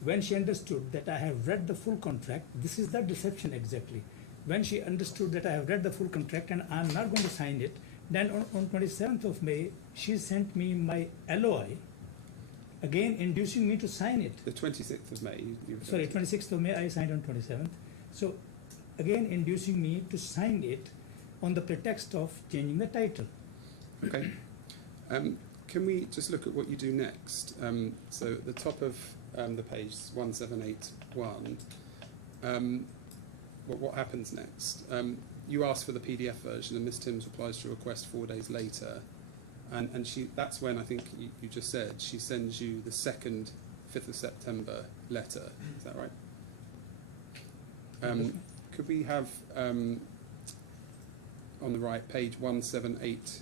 when she understood that I have read the full contract, this is the deception exactly. When she understood that I have read the full contract and I am not going to sign it, then on 27th of May, she sent me my LOI, again inducing me to sign it. The 26th of May. Sorry, 26th of May, I signed on 27th. So, again inducing me to sign it on the pretext of changing the title. Okay. Can we just look at what you do next? So at the top of the page 1781, what happens next? You ask for the PDF version, and Ms. Timms replies to your request 4 days later, and that's when I think you just said she sends you the second 5th of September letter. Is that right? Could we have on the right page 178?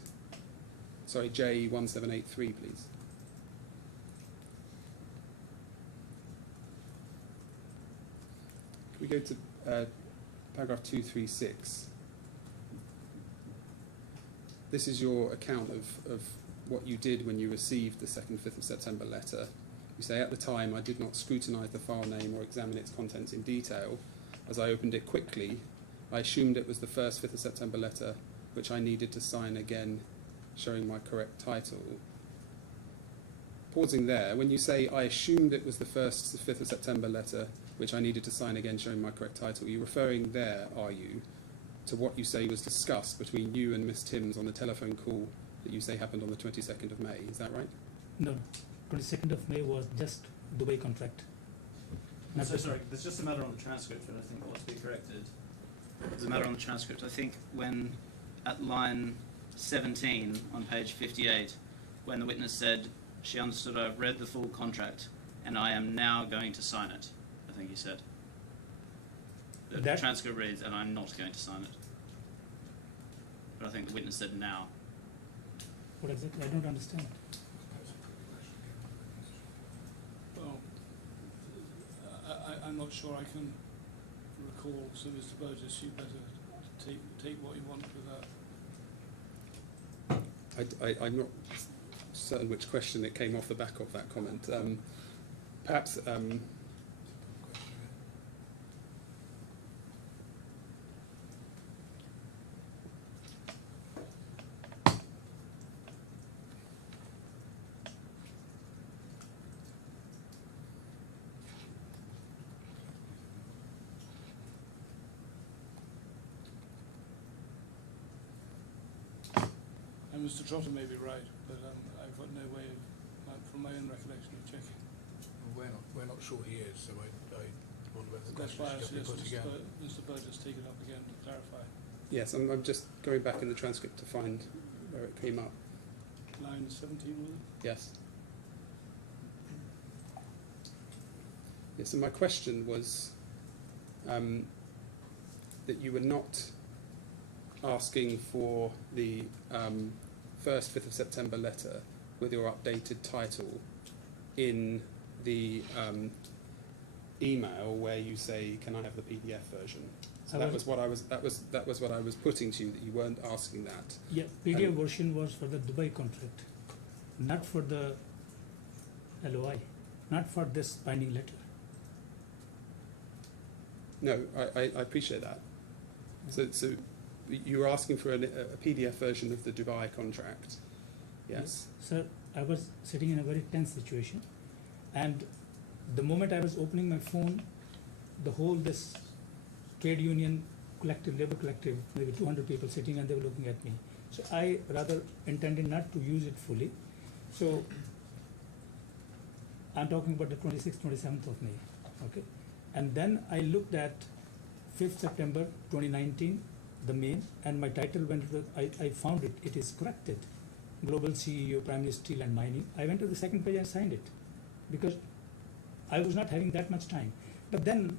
Sorry, J1783, please. Can we go to paragraph 236? This is your account of what you did when you received the 2nd 5th of September letter. You say, at the time, I did not scrutinise the file name or examine its contents in detail. As I opened it quickly, I assumed it was the 1st 5th of September letter, which I needed to sign again, showing my correct title. Pausing there, when you say, I assumed it was the 1st 5th of September letter, which I needed to sign again, showing my correct title, you're referring there, are you, to what you say was discussed between you and Miss Timms on the telephone call that you say happened on the 22nd of May, is that right? No, 22nd of May was just Dubai contract. I'm so sorry, there's just a matter on the transcript that I think ought to be corrected. There's a matter on the transcript. I think when at line 17 on page 58, when the witness said she understood I've read the full contract and I am now going to sign it, I think he said. The That- transcript reads, and I'm not going to sign it. But I think the witness said now. What exactly? I don't understand. Well, I'm not sure I can recall, so Mr. Burgess, you better take what you want with that. I'm not certain which question it came off the back of that comment. Perhaps Mr. Trotter may be right, but I've got no way of, from my own recollection, of checking. Well, we're not sure he is, so I wonder whether the That's question why I should be put suggest again. Mr. Burgess take it up again to clarify. Yes, I'm just going back in the transcript to find where it came up. Line 17, was it? Yes. Yes, and my question was that you were not asking for the 1st, 5th of September letter with your updated title in the email where you say, "Can I have the PDF version?" So that was what I was putting to you, that you weren't asking that. Yeah, PDF version was for the Dubai contract, not for the LOI, not for this binding letter. No, I appreciate that. So you were asking for a PDF version of the Dubai contract. Yes. Sir, I was sitting in a very tense situation, and the moment I was opening my phone, the whole this trade union collective, labor collective, maybe 200 people sitting, and they were looking at me. So I rather intended not to use it fully. So I'm talking about the 26th, 27th of May, okay? And then I looked at 5th September 2019, the mail, and my title went to I found it, it is corrected. Global CEO, Primary Steel and Mining. I went to the second page and signed it because I was not having that much time. But then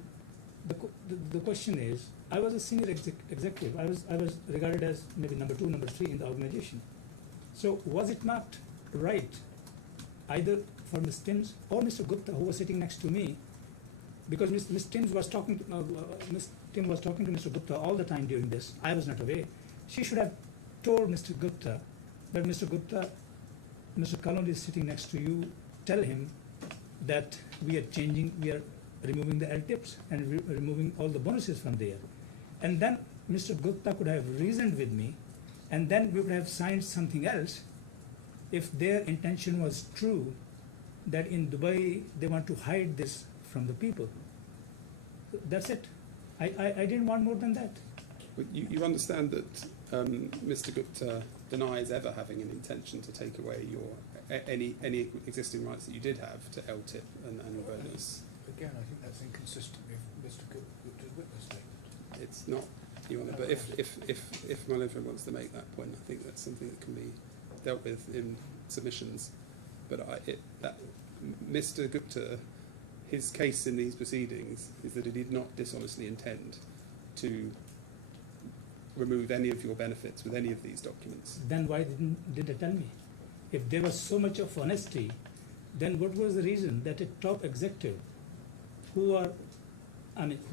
the question is, I was a senior executive. I was regarded as maybe number 2, number 3 in the organization. So was it not right, either for Ms. Timms or Mr. Gupta, who was sitting next to me, because Ms. Timms was talking to Ms. Tim was talking to Mr. Gupta all the time during this. I was not aware. She should have told Mr. Gupta that Mr. Gupta, Mr. Kahlon is sitting next to you. Tell him that we are changing, we are removing the L-tips and removing all the bonuses from there. And then Mr. Gupta could have reasoned with me, and then we would have signed something else if their intention was true, that in Dubai they want to hide this from the people. That's it. I didn't want more than that. But you understand that Mr. Gupta denies ever having an intention to take away your any existing rights that you did have to LTIP and annual bonus. Again, I think that's inconsistent with Mr. Gupta's witness statement. It's not, Your Honour, but if my friend wants to make that point, I think that's something that can be dealt with in submissions. But Mr. Gupta, his case in these proceedings is that he did not dishonestly intend to remove any of your benefits with any of these documents. Then why did they tell me? If there was so much of honesty, then what was the reason that a top executive who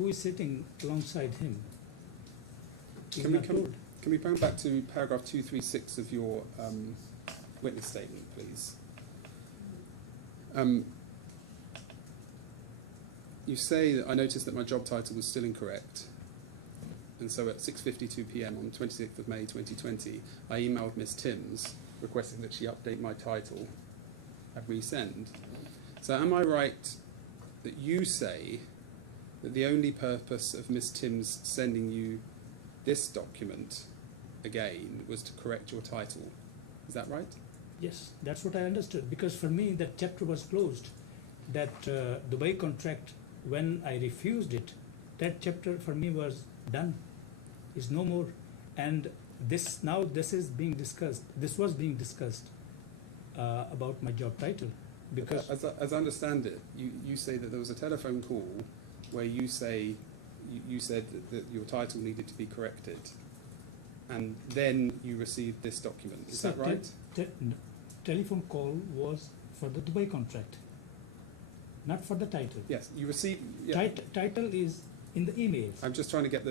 is sitting alongside him is not told? Can we bring back to paragraph 236 of your witness statement, please? You say that I noticed that my job title was still incorrect, and so at 6:52 p.m. on 26th of May 2020, I emailed Ms. Timms requesting that she update my title and resend. So am I right that you say that the only purpose of Ms. Timms sending you this document again was to correct your title? Is that right? Yes, that's what I understood, because for me that chapter was closed. That Dubai contract, when I refused it, that chapter for me was done, is no more. And this is being discussed, this was being discussed about my job title. Because as I understand it, you say that there was a telephone call where you said that your title needed to be corrected, and then you received this document. Is that right? Telephone call was for the Dubai contract, not for the title. Yes, you received... Yeah. Title is in the emails. I'm just trying to get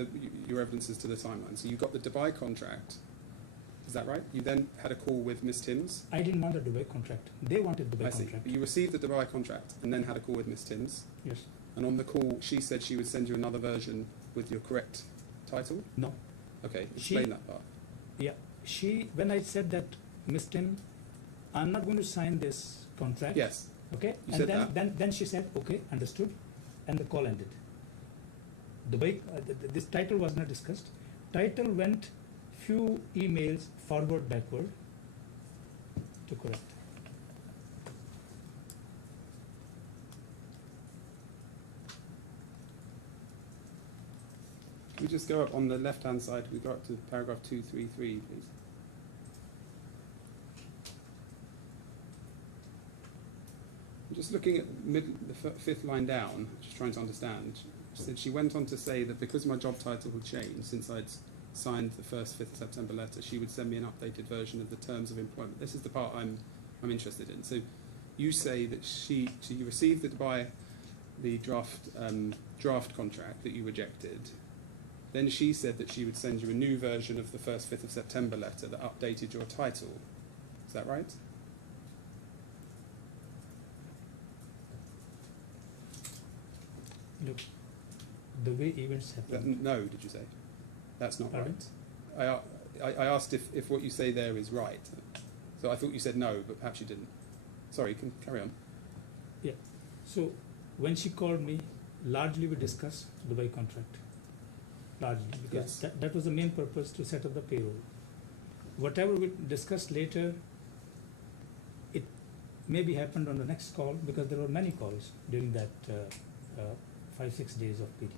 your evidences to the timeline. So you got the Dubai contract, is that right? You then had a call with Ms. Timms. I didn't want the Dubai contract. They wanted Dubai I see. contract. You received the Dubai contract and then had a call with Ms. Timms. Yes. And on the call, she said she would send you another version with your correct title? No. Okay, explain that part. Yeah. When I said that, Ms. Tim, I'm not going to sign this contract. Yes. Okay. You And said then she said, okay, understood, and the call ended. Dubai, this title was not discussed. Title went few emails forward, backward, to correct. Can we just go up on the left-hand side? We go up to paragraph 233, please. I'm just looking at the fifth line down, just trying to understand. She said she went on to say that because my job title had changed since I'd signed the first 5th of September letter, she would send me an updated version of the terms of employment. This is the part I'm interested in. So you say that you received the draft contract that you rejected. Then she said that she would send you a new version of the first 5th of September letter that updated your title. Is that right? Look, the way events happen. No, did you say? That's not Pardon? right. I asked if what you say there is right. So I thought you said no, but perhaps you didn't. Sorry, you can carry on. Yeah. So when she called me, largely we discussed Dubai contract. Largely, because Yes. that was the main purpose, to set up the payroll. Whatever we discussed later, it maybe happened on the next call, because there were many calls during that 5-6 days of period.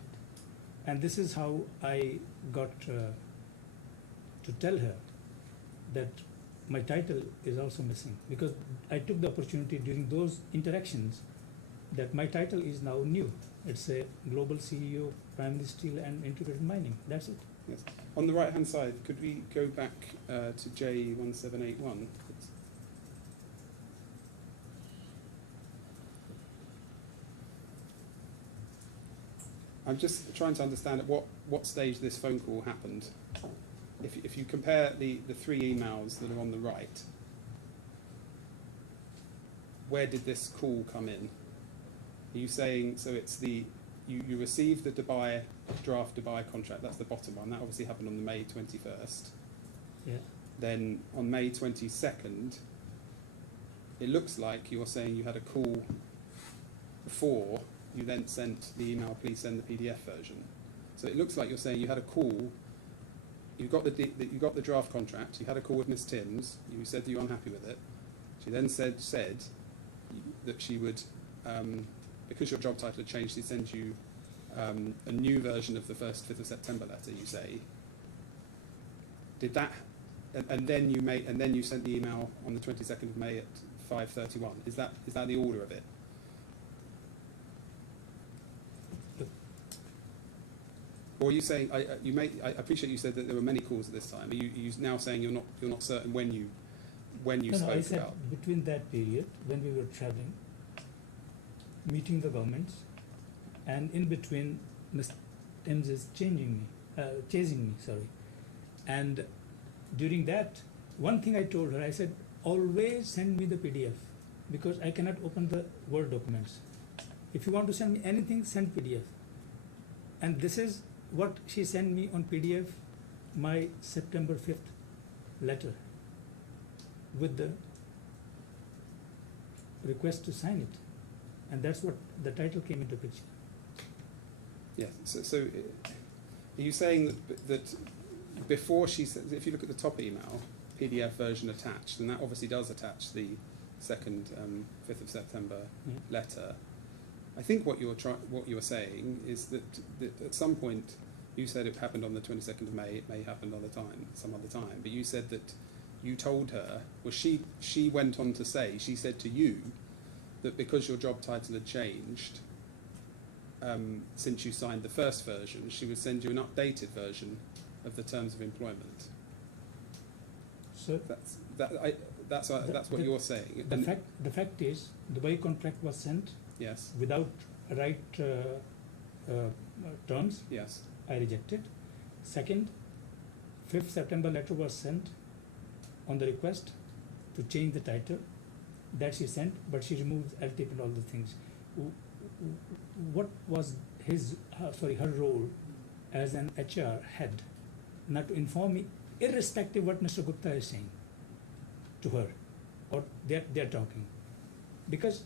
And this is how I got to tell her that my title is also missing, because I took the opportunity during those interactions that my title is now new. It's a global CEO, primary steel and integrated mining. That's it. Yes. On the right-hand side, could we go back to J1781? I'm just trying to understand at what stage this phone call happened. If you compare the 3 emails that are on the right, where did this call come in? Are you saying, so it's you received the draft Dubai contract, that's the bottom one, that obviously happened on the May 21st. Yeah. Then on May 22nd, it looks like you're saying you had a call before you then sent the email, please send the PDF version. So it looks like you're saying you had a call, you got the draft contract, you had a call with Miss Timms, you said that you're unhappy with it. She then said that she would, because your job title had changed, she'd send you a new version of the first 5th of September letter, you say. Did that, and then you sent the email on the 22nd of May at 5:31. Is that the order of it? Or are you saying I appreciate you said that there were many calls at this time. Are you now saying you're not certain when you No, I spoke said about? between that period when we were traveling, meeting the governments, and in between Ms. Timms is chasing me, sorry. And during that, one thing I told her, I said, always send me the PDF, because I cannot open the Word documents. If you want to send me anything, send PDF. And this is what she sent me on PDF, my September 5th letter, with the request to sign it. And that's what the title came into picture. Yes. So are you saying that before she said, if you look at the top email, PDF version attached, and that obviously does attach the second 5th of September letter. I think what you're saying is that at some point you said it happened on the 22nd of May. It may happen some other time. But you said that you told her. Well, she went on to say, she said to you that because your job title had changed since you signed the first version, she would send you an updated version of the terms of employment. So That's what you're saying. the fact is, the Dubai contract was sent Yes. without right terms. Yes. I rejected. Second, 5th September letter was sent on the request to change the title. That she sent, but she removed LTIP and all the things. What was her role as an HR head, not to inform me, irrespective what Mr. Gupta is saying to her, or they're talking? Because,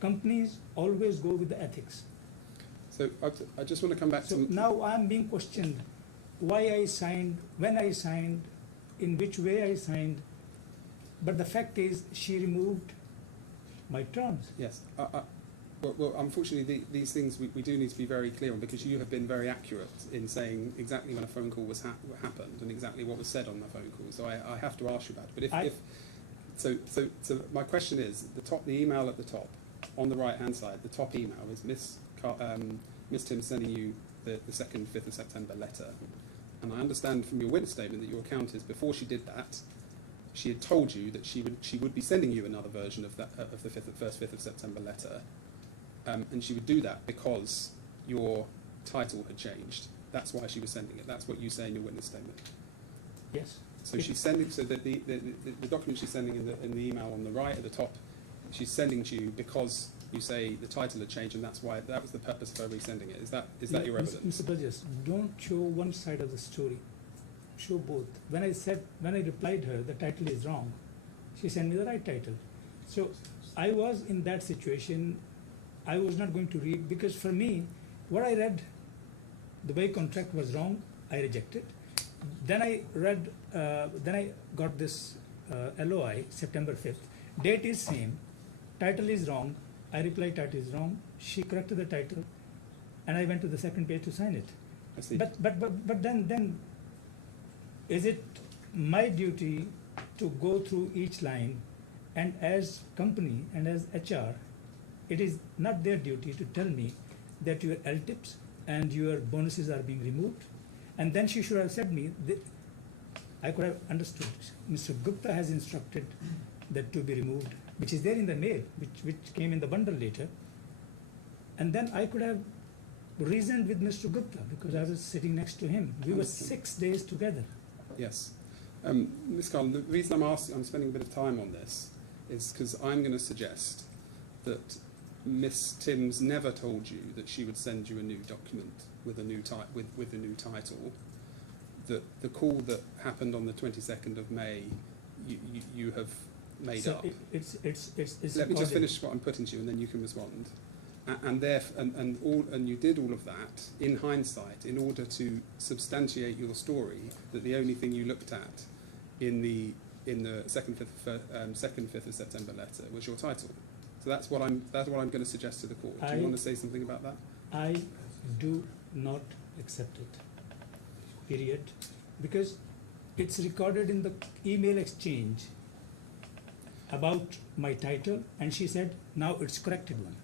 companies always go with the ethics. So I just want to come back So to... now I'm being questioned why I signed, when I signed, in which way I signed, But the fact is, she removed my terms. Yes. Well, unfortunately, these things we do need to be very clear on, because you have been very accurate in saying exactly when a phone call was happened and exactly what was said on the phone call. So I have to ask you about it. But so my question is, the email at the top, on the right-hand side, the top email is Miss Tim sending you the 2nd, 5th of September letter. And I understand from your witness statement that your account is, before she did that, she had told you that she would be sending you another version of that of the 5th of September letter. And she would do that because your title had changed. That's why she was sending it. That's what you say in your witness statement. Yes. So she's sending. So that the document she's sending in the email on the right at the top, she's sending to you because you say the title had changed, and that was the purpose of her resending it. Is that your evidence? Mr. Burgess, don't show one side of the story. Show both. When I replied her, the title is wrong, she sent me the right title. So I was in that situation. I was not going to read, because for me, what I read, the way contract was wrong, I rejected. Then I read, then I got this LOI, September 5th. Date is same, title is wrong. I replied title is wrong. She corrected the title, and I went to the second page to sign it. I see. But then, is it my duty to go through each line, and as company and as HR, it is not their duty to tell me that your LTIPs and your bonuses are being removed? And then she should have said me, I could have understood. Mr. Gupta has instructed that to be removed, which is there in the mail, which came in the bundle later. And then I could have reasoned with Mr. Gupta, because I was sitting next to him. We were 6 days together. Yes. Ms. Kahlon, the reason I'm spending a bit of time on this is because I'm going to suggest that Miss Timms never told you that she would send you a new document with a new title. That the call that happened on the 22nd of May, you have made So up. It's Let me just finish what I'm putting to you, and then you can respond. And you did all of that in hindsight in order to substantiate your story that the only thing you looked at in the 2nd, 5th of September letter was your title. So that's what I'm going to suggest to the court. Do you want to say something about that? I do not accept it. Period. Because it's recorded in the email exchange about my title, and she said, now it's corrected one.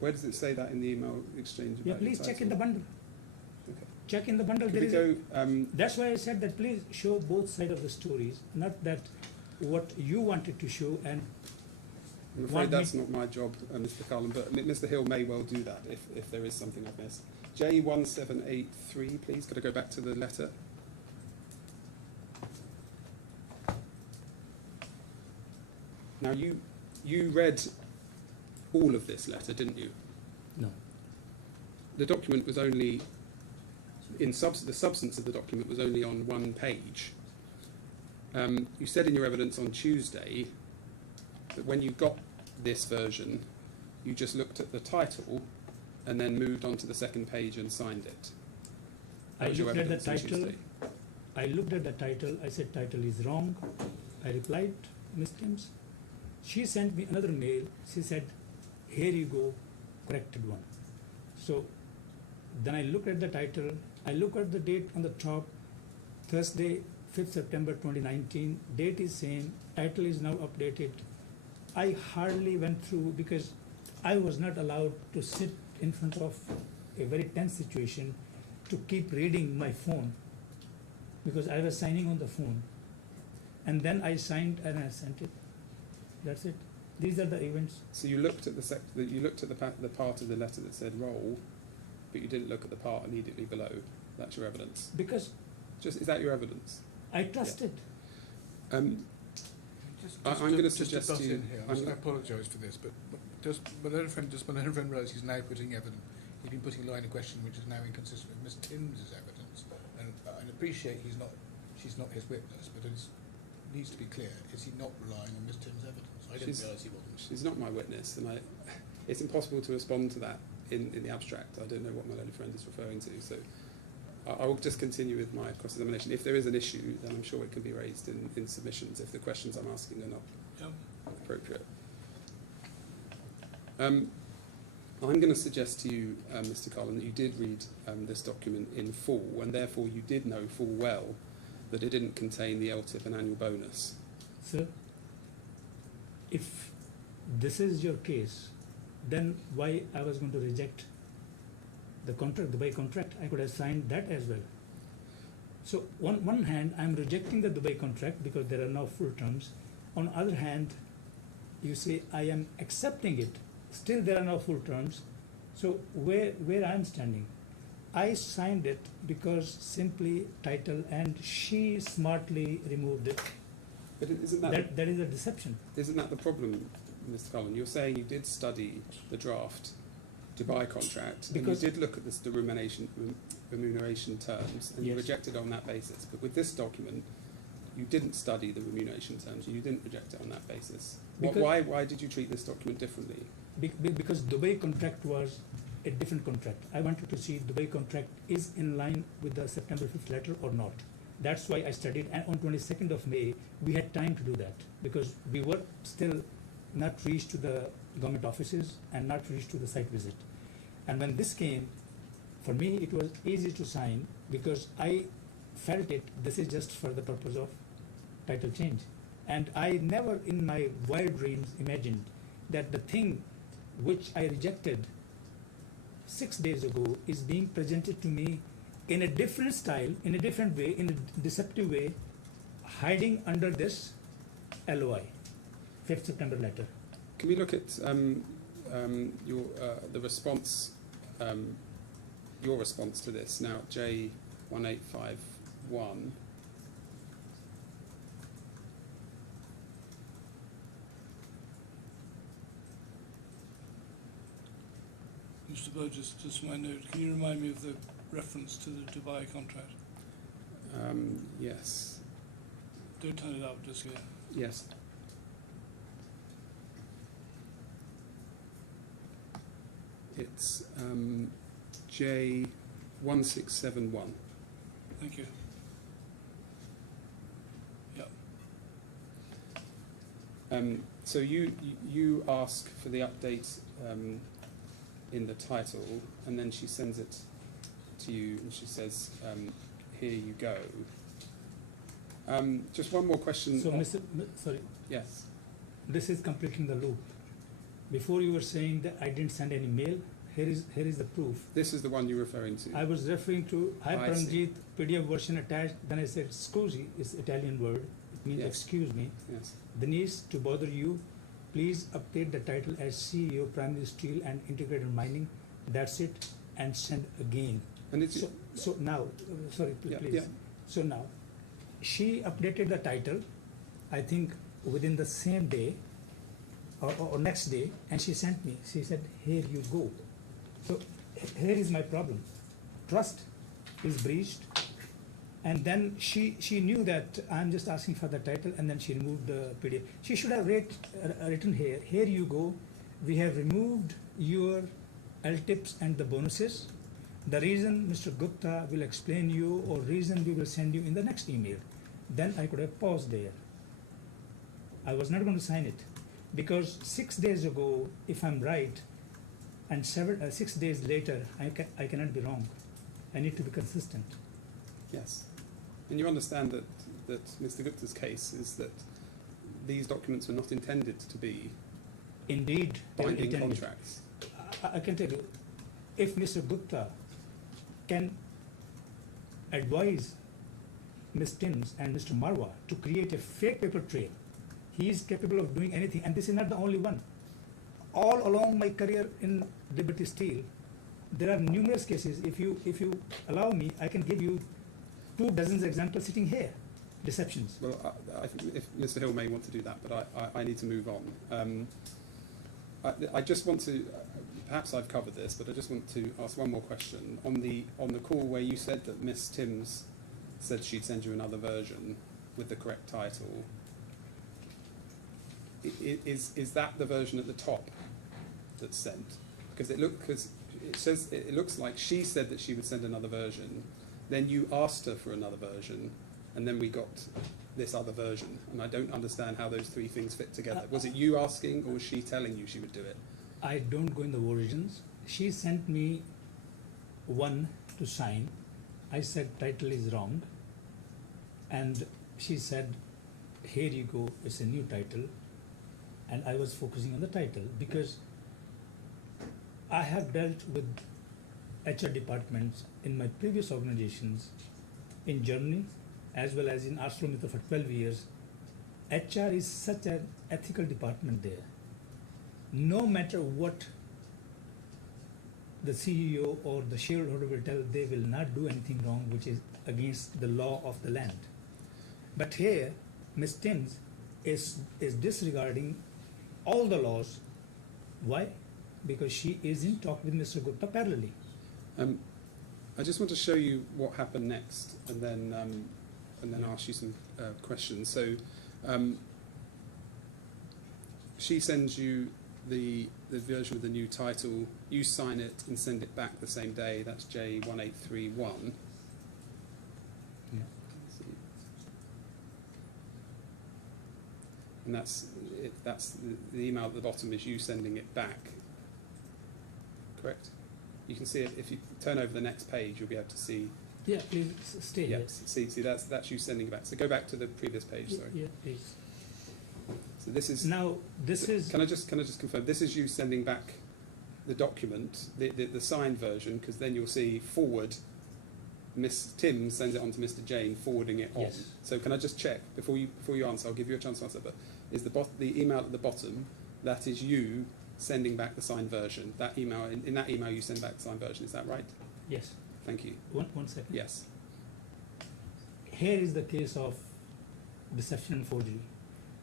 Where does it say that in the email exchange? Yeah, about your please check title? in the bundle. Okay. Check in the bundle. Could we go? That's why I said that please show both sides of the stories, not that what you wanted to show and. I'm afraid that's not my job, Mr. Kahlon, but Mr. Hill may well do that if there is something I've missed. J1783, please. Could I go back to the letter? Now, you read all of this letter, didn't you? No. The document was only, the substance of the document was only on one page. You said in your evidence on Tuesday that when you got this version, you just looked at the title and then moved on to the second page and signed it. That I was your looked at the evidence on title. Tuesday. I looked at the title. I said title is wrong. I replied, Ms. Timms. She sent me another mail. She said, here you go, corrected one. So then I looked at the title. I look at the date on the top, Thursday, 5th September 2019. Date is same. Title is now updated. I hardly went through, because I was not allowed to sit in front of a very tense situation to keep reading my phone, because I was signing on the phone. And then I signed and I sent it. That's it. These are the events. So you looked at the part of the letter that said roll, but you didn't look at the part immediately below. That's your evidence. Because Is that your evidence? I trusted. I'm going to suggest butt to you. in here. I apologise for this, but does my learned friend realise he's now putting evidence? He's been putting a line of question which is now inconsistent with Miss Timms' evidence, and I appreciate she's not his witness, but it needs to be clear: is he not relying on Miss Timms' evidence? I didn't realise he wasn't. She's not my witness, and it's impossible to respond to that in the abstract. I don't know what my learned friend is referring to, so I will just continue with my cross-examination. If there is an issue, then I'm sure it can be raised in submissions if the questions I'm asking are not Yep. appropriate. I'm going to suggest to you, Mr. Kahlon, that you did read this document in full, and therefore you did know full well that it didn't contain the LTIP and annual bonus. Sir, if this is your case, then why I was going to reject the contract, the Dubai contract? I could have signed that as well. So on one hand, I'm rejecting the Dubai contract because there are no full terms. On the other hand, you say I am accepting it. Still there are no full terms. So where I'm standing? I signed it because simply title, and she smartly removed it. But isn't that, That is a deception. isn't that the problem, Mr. Kahlon? You're saying you did study the draft Dubai contract, and you Because- did look at the remuneration terms, and you Yes. rejected on that basis. But with this document, you didn't study the remuneration terms, and you didn't reject it on that basis. Because- Why did you treat this document differently? Because Dubai contract was a different contract. I wanted to see Dubai contract is in line with the September 5th letter or not. That's why I studied, and on 22nd of May, we had time to do that because we were still not reached to the government offices and not reached to the site visit. And when this came, for me, it was easy to sign because I felt this is just for the purpose of title change. And I never in my wild dreams imagined that the thing which I rejected 6 days ago is being presented to me in a different style, in a different way, in a deceptive way, hiding under this LOI, 5th September letter. Can we look at the response, your response to this now, J1851? Mr. Burgess, just my note, can you remind me of the reference to the Dubai contract? Yes. Don't turn it up just yet. Yes. It's J1671. Thank you. Yep. So you ask for the update in the title, and then she sends it to you, and she says, "Here you go." Just one more question. So, sorry, Yes. this is completing the loop. Before you were saying that I didn't send any mail. Here is the proof. This is the one you're referring to. I was referring to hi I see. Paramjit, PDF version attached. Then I said scusi is Italian word. It means Yes. excuse me. Yes. Denise, to bother you, please update the title as CEO Primary Steel and Integrated Mining. That's it, and send again. And it's So now, sorry, Yeah, please. yeah. So now, she updated the title, I think within the same day or next day, and she sent me. She said, "Here you go." So here is my problem. Trust is breached, and then she knew that I'm just asking for the title, and then she removed the PDF. She should have written here. Here you go. We have removed your LTIPs and the bonuses. The reason Mr. Gupta will explain you, or reason we will send you in the next email. Then I could have paused there. I was not going to sign it because 6 days ago, if I'm right, and 6 days later, I cannot be wrong. I need to be consistent. Yes. And you understand that Mr. Gupta's case is that these documents were not intended to be Indeed, they were binding intended. contracts. I can tell you, if Mr. Gupta can advise Ms. Timms and Mr. Marwa to create a fake paper trail, he is capable of doing anything, and this is not the only one. All along my career in Liberty Steel, there are numerous cases. If you allow me, I can give you 24 examples sitting here, deceptions. Well, I think if Mr. Hill may want to do that, but I need to move on. I just want to, perhaps I've covered this, but I just want to ask one more question. On the call where you said that Miss Timms said she'd send you another version with the correct title, is that the version at the top that's sent? Because it looks like she said that she would send another version. Then you asked her for another version, and then we got this other version. And I don't understand how those three things fit together. Was it you asking, or was she telling you she would do it? I don't go in the versions. She sent me one to sign. I said title is wrong, and she said, here you go, it's a new title. And I was focusing on the title because I have dealt with HR departments in my previous organizations in Germany as well as in ArcelorMittal for 12 years. HR is such an ethical department there. No matter what the CEO or the shareholder will tell, they will not do anything wrong which is against the law of the land. But here, Ms. Timms is disregarding all the laws. Why? Because she is in talk with Mr. Gupta parallelly. I just want to show you what happened next, and then ask you some questions. So she sends you the version with the new title. You sign it and send it back the same day. That's J1831. Yeah. And that's the email at the bottom is you sending it back. Correct? You can see it if you turn over the next page. You'll be able to see. Yeah, please stay here. Yes. See that's you sending it back. So go back to the previous page. Sorry. Yeah, please. So this is Now this is. Can I just confirm? This is you sending back the document, the signed version, because then you'll see forward. Miss Tim sends it on to Mr. Jane, forwarding it on. Yes. So can I just check before you answer? I'll give you a chance to answer. But is the email at the bottom? That is you sending back the signed version. That email in that email you send back the signed version. Is that right? Yes. Thank you. One second. Yes. Here is the case of deception and forgery.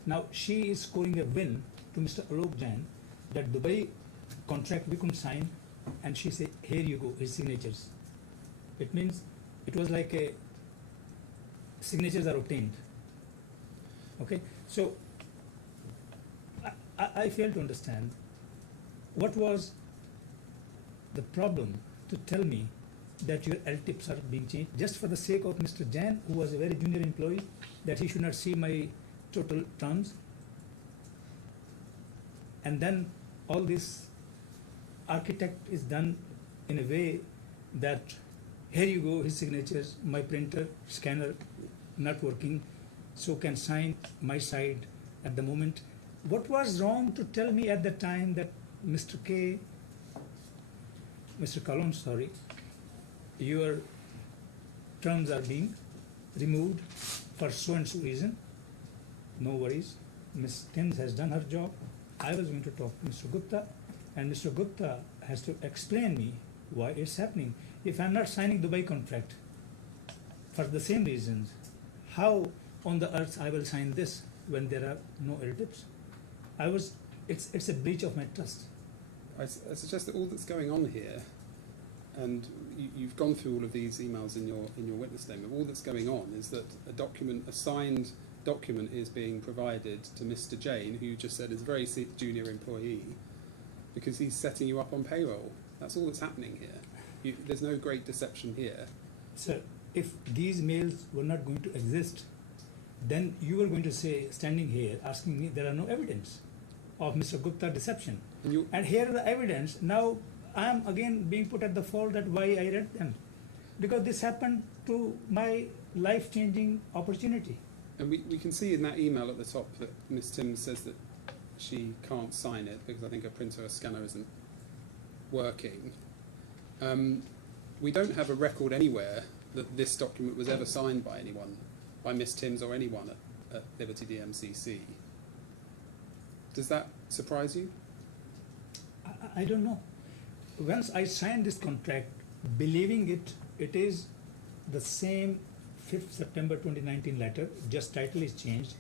Now she is scoring a win to Mr. Alok Jain that Dubai contract we couldn't sign, and she said, here you go, his signatures. It means it was like a signatures are obtained. Okay, so I fail to understand what was the problem to tell me that your LTIPs are being changed just for the sake of Mr. Jain, who was a very junior employee, that he should not see my total terms. And then all this architect is done in a way that here you go, his signatures, my printer, scanner not working, so can sign my side at the moment. What was wrong to tell me at the time that Mr. Kahlon, sorry, your terms are being removed for so and so reason? No worries. Ms. Timms has done her job. I was going to talk to Mr. Gupta, and Mr. Gupta has to explain me why it's happening. If I'm not signing Dubai contract for the same reasons, how on the earth I will sign this when there are no LTIPs? It's a breach of my trust. I suggest that all that's going on here, and you've gone through all of these emails in your witness statement. All that's going on is that a signed document is being provided to Mr. Jane, who you just said is a very junior employee, because he's setting you up on payroll. That's all that's happening here. There's no great deception here. Sir, if these mails were not going to exist, then you were going to say, standing here, asking me, there are no evidence of Mr. Gupta deception. And here are the evidence. Now I am again being put at the fault that why I read them. Because this happened to my life-changing opportunity. And we can see in that email at the top that Ms. Timms says that she can't sign it because I think her printer or scanner isn't working. We don't have a record anywhere that this document was ever signed by anyone, by Ms. Timms or anyone at Liberty DMCC. Does that surprise you? I don't know. Once I signed this contract, believing it is the same 5th September 2019 letter, just title is changed.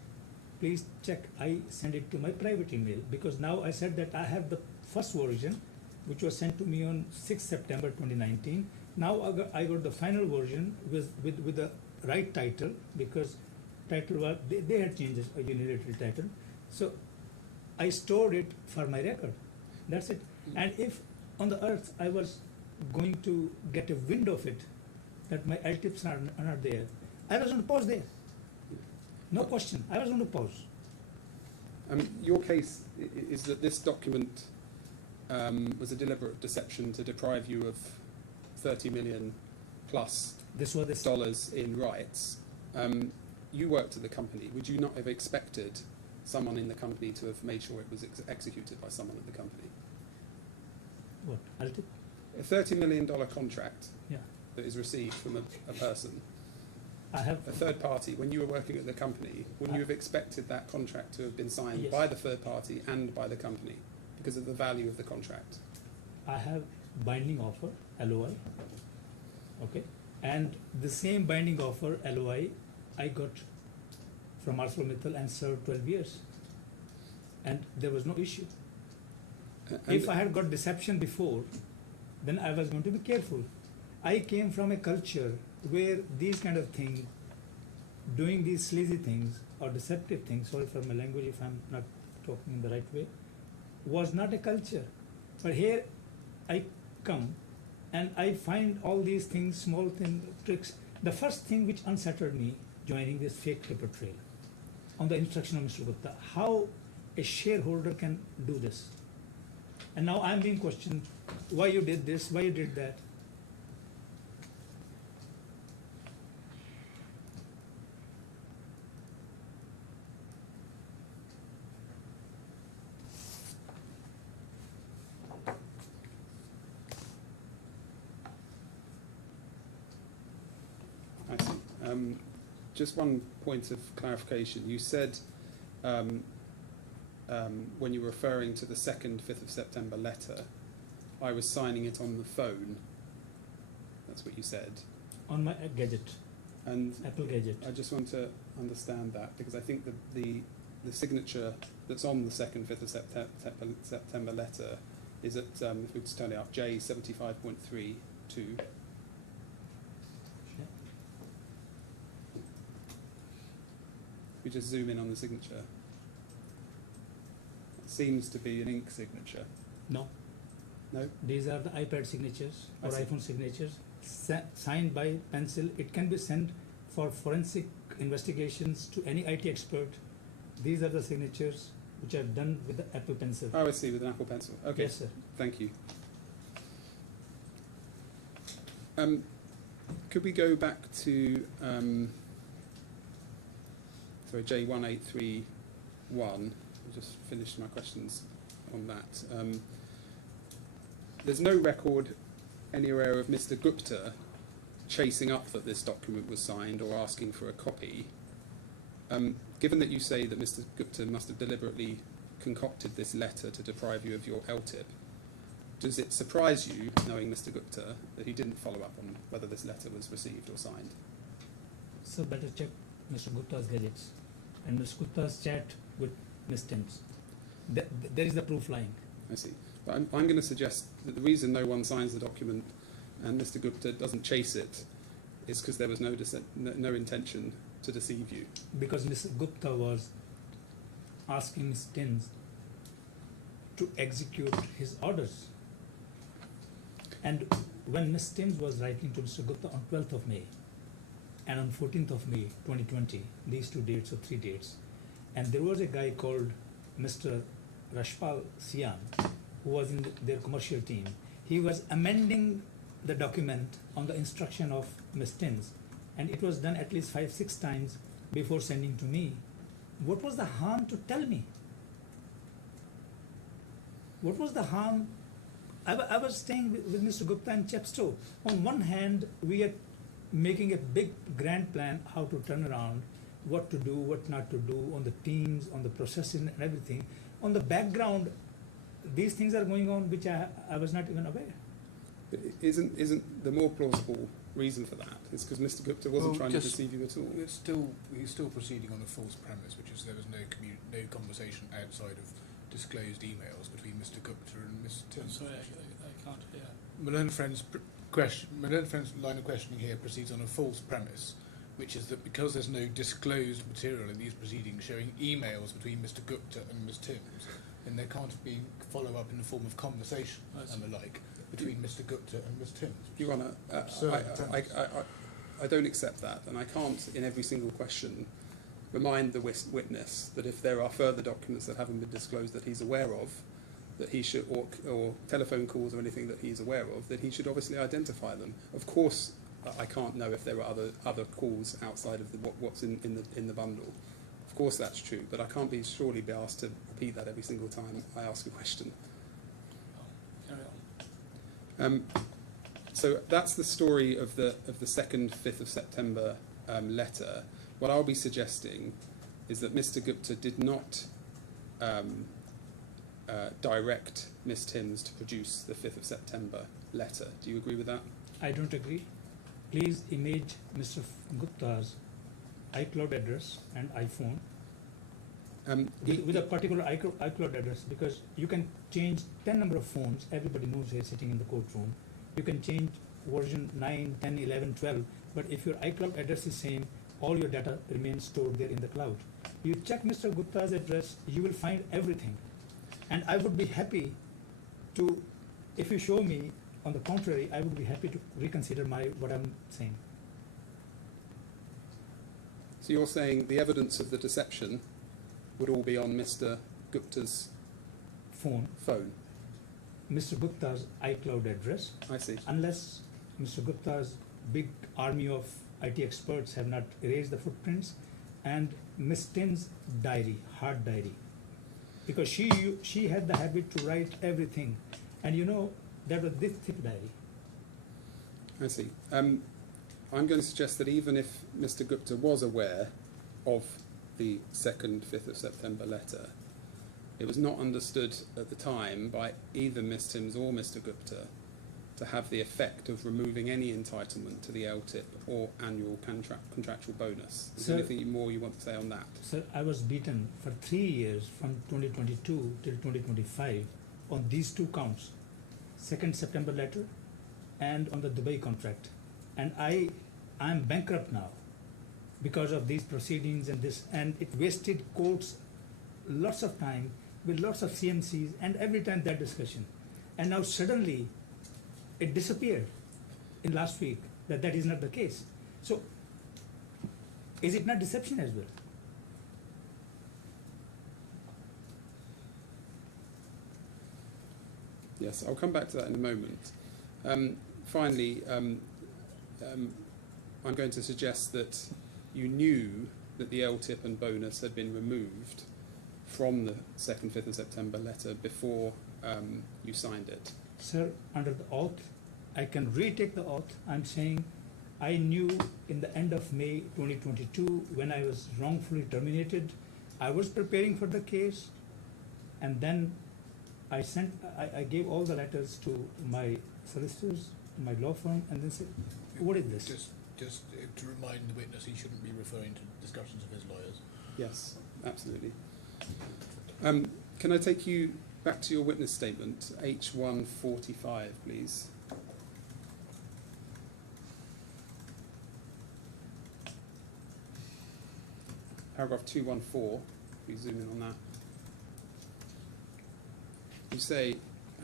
Please check, I send it to my private email, because now I said that I have the first version, which was sent to me on 6th September 2019. Now I got the final version with the right title, because title was, they had changed a unilateral title. So I stored it for my record. That's it. And if on the earth I was going to get a wind of it, that my LTIPs are not there, I was going to pause there. No question. I was going to pause. Your case is that this document was a deliberate deception to deprive you of 30 million plus This was this. dollars in rights. You worked at the company. Would you not have expected someone in the company to have made sure it was executed by someone at the company? What? LTIP? A $30 million contract Yeah. that is received from a person, I have. a third party, when you were working at the company, wouldn't you have expected that contract to have been signed Yes. by the third party and by the company because of the value of the contract? I have binding offer, LOI, okay, and the same binding offer, LOI, I got from ArcelorMittal and served 12 years, and there was no issue. And If I had got deception before, then I was going to be careful. I came from a culture where these kind of things, doing these sleazy things or deceptive things, sorry for my language if I'm not talking in the right way, was not a culture. But here I come and I find all these things, small things, tricks. The first thing which unsettled me joining this fake paper trail on the instruction of Mr. Gupta, how a shareholder can do this. And now I'm being questioned, why you did this, why you did that. I see. Just one point of clarification. You said when you were referring to the 2nd, 5th of September letter, I was signing it on the phone. That's what you said. On my gadget, And Apple gadget. I just want to understand that because I think that the signature that's on the 2nd, 5th of September letter is at, if we just turn it up, J75.32. We just zoom in on the signature. It seems to be an ink signature. No, No? these are the iPad signatures I or see. iPhone signatures, signed by pencil. It can be sent for forensic investigations to any IT expert. These are the signatures which are done with the Apple Pencil. Oh, I see, with an Apple Pencil. Okay, Yes, sir. thank you. Could we go back to sorry, J1831? I'll just finish my questions on that. There's no record anywhere of Mr. Gupta chasing up that this document was signed or asking for a copy. Given that you say that Mr. Gupta must have deliberately concocted this letter to deprive you of your LTIP, does it surprise you, knowing Mr. Gupta, that he didn't follow up on whether this letter was received or signed? So better check Mr. Gupta's gadgets and Mr. Gupta's chat with Ms. Timms. There is the proof lying. I see. But I'm going to suggest that the reason no one signs the document and Mr. Gupta doesn't chase it is because there was no intention to deceive you. Because Mr. Gupta was asking Ms. Timms to execute his orders. And when Ms. Timms was writing to Mr. Gupta on 12th of May and on 14th of May 2020, these 2 dates or 3 dates, and there was a guy called Mr. Rashpal Sian who was in their commercial team. He was amending the document on the instruction of Ms. Timms, and it was done at least 5-6 times before sending to me. What was the harm to tell me? What was the harm? I was staying with Mr. Gupta in Chepstow. On one hand, we are making a big grand plan how to turn around, what to do, what not to do, on the teams, on the processing and everything. On the background, these things are going on which I was not even aware. But isn't the more plausible reason for that is because Mr. Gupta wasn't trying to deceive you at all? He's still proceeding on a false premise, which is there was no conversation outside of disclosed emails between Mr. Gupta and Ms. Timms. Sorry, I can't hear. My learned friend's line of questioning here proceeds on a false premise, which is that because there's no disclosed material in these proceedings showing emails between Mr. Gupta and Ms. Timms, then there can't be follow-up in the form of conversation and the like between Mr. Gupta and Ms. Timms. Your Honour, I don't accept that, and I can't, in every single question, remind the witness that if there are further documents that haven't been disclosed that he's aware of, that he should, or telephone calls or anything that he's aware of, that he should obviously identify them. Of course, I can't know if there are other calls outside of what's in the bundle. Of course, that's true, but I can't surely be asked to repeat that every single time I ask a question. Carry on. So that's the story of the 2nd, 5th of September letter. What I'll be suggesting is that Mr. Gupta did not direct Ms. Timms to produce the 5th of September letter. Do you agree with that? I don't agree. Please image Mr. Gupta's iCloud address and iPhone with a particular iCloud address, because you can change 10 number of phones. Everybody knows he's sitting in the courtroom. You can change version 9, 10, 11, 12, but if your iCloud address is same, all your data remains stored there in the cloud. You check Mr. Gupta's address, you will find everything. And I would be happy to, if you show me, on the contrary, I would be happy to reconsider what I'm saying. So you're saying the evidence of the deception would all be on Mr. Gupta's Phone, Mr. Gupta's iCloud address, I see. unless Mr. Gupta's big army of IT experts have not erased the footprints, and Ms. Tim's diary, hard diary, because she had the habit to write everything, and you know that was this thick diary. I see. I'm going to suggest that even if Mr. Gupta was aware of the 2nd, 5th of September letter, it was not understood at the time by either Ms. Timms or Mr. Gupta to have the effect of removing any entitlement to the LTIP or annual contractual bonus. Is there Sir, anything more you want to say on that? Sir, I was beaten for 3 years from 2022 till 2025 on these 2 counts, 2nd September letter and on the Dubai contract. And I'm bankrupt now because of these proceedings and this, and it wasted courts lots of time with lots of CMCs and every time that discussion. And now suddenly it disappeared in last week that is not the case. So is it not deception as well? Yes, I'll come back to that in a moment. Finally, I'm going to suggest that you knew that the LTIP and bonus had been removed from the 2nd, 5th of September letter before you signed it. Sir, under the oath, I can retake the oath. I'm saying I knew in the end of May 2022 when I was wrongfully terminated. I was preparing for the case, and then I gave all the letters to my solicitors, my law firm, and then said, what is this? Just to remind the witness, he shouldn't be referring to discussions of his lawyers. Yes, absolutely. Can I take you back to your witness statement, H145, please? Paragraph 214, please zoom in on that. You say,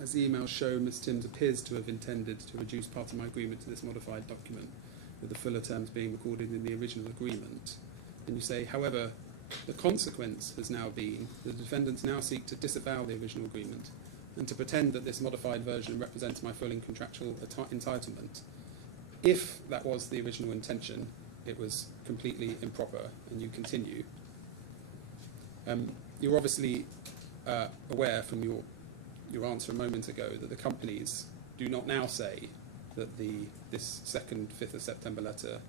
as the emails show, Ms. Timms appears to have intended to reduce part of my agreement to this modified document, with the fuller terms being recorded in the original agreement. And you say, however, the consequence has now been the defendants now seek to disavow the original agreement and to pretend that this modified version represents my full and contractual entitlement. If that was the original intention, it was completely improper, and you continue. You're obviously aware from your answer a moment ago that the companies do not now say that this 2nd, 5th of September letter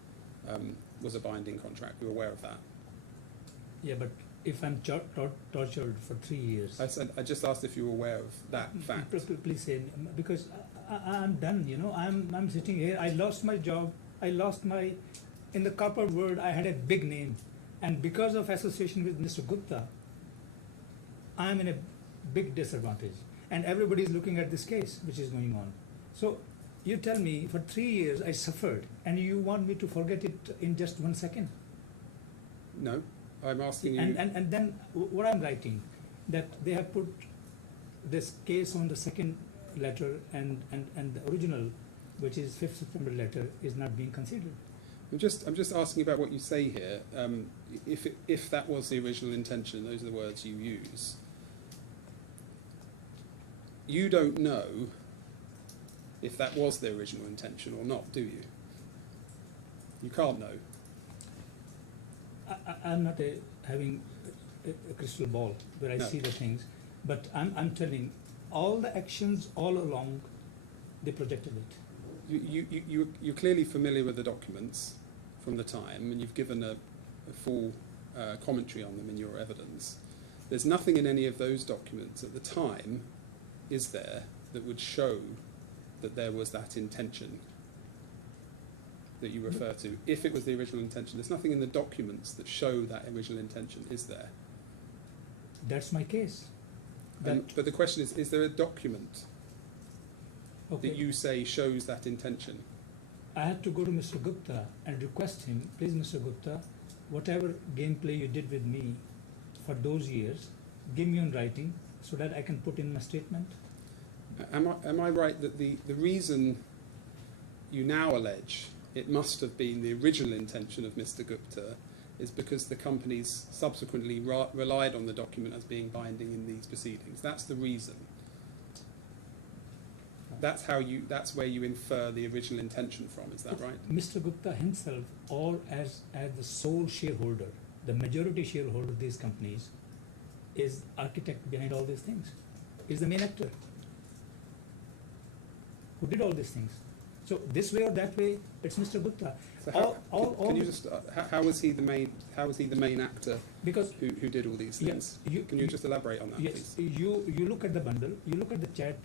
was a binding contract. You're aware of that? Yeah, but if I'm tortured for 3 years. I just asked if you were aware of that fact. Please say, because I'm done, you know, I'm sitting here, I lost my job, in the corporate world I had a big name, and because of association with Mr. Gupta, I'm in a big disadvantage, and everybody is looking at this case which is going on. So you tell me for 3 years I suffered, and you want me to forget it in just 1 second? No, I'm asking you. And then what I'm writing, that they have put this case on the second letter and the original, which is 5th September letter, is not being considered. I'm just asking about what you say here. If that was the original intention, those are the words you use. You don't know if that was the original intention or not, do you? You can't know. I'm not having a crystal ball where I No. see the things, but I'm telling all the actions all along, they projected it. You're clearly familiar with the documents from the time, and you've given a full commentary on them in your evidence. There's nothing in any of those documents at the time, is there, that would show that there was that intention that you refer to, if it was the original intention. There's nothing in the documents that show that original intention, is there? That's my case. But the question is there a document Okay. that you say shows that intention? I had to go to Mr. Gupta and request him, please, Mr. Gupta, whatever gameplay you did with me for those years, give me on writing so that I can put in my statement. Am I right that the reason you now allege it must have been the original intention of Mr. Gupta is because the companies subsequently relied on the document as being binding in these proceedings? That's the reason. That's where you infer the original intention from, is that right? Mr. Gupta himself, or as the sole shareholder, the majority shareholder of these companies, is architect behind all these things. Is the main actor who did all these things. So this way or that way, it's Mr. Gupta. So how was he the main actor because who did all these things? Can you just elaborate on that, yes, please? you look at the bundle, you look at the chat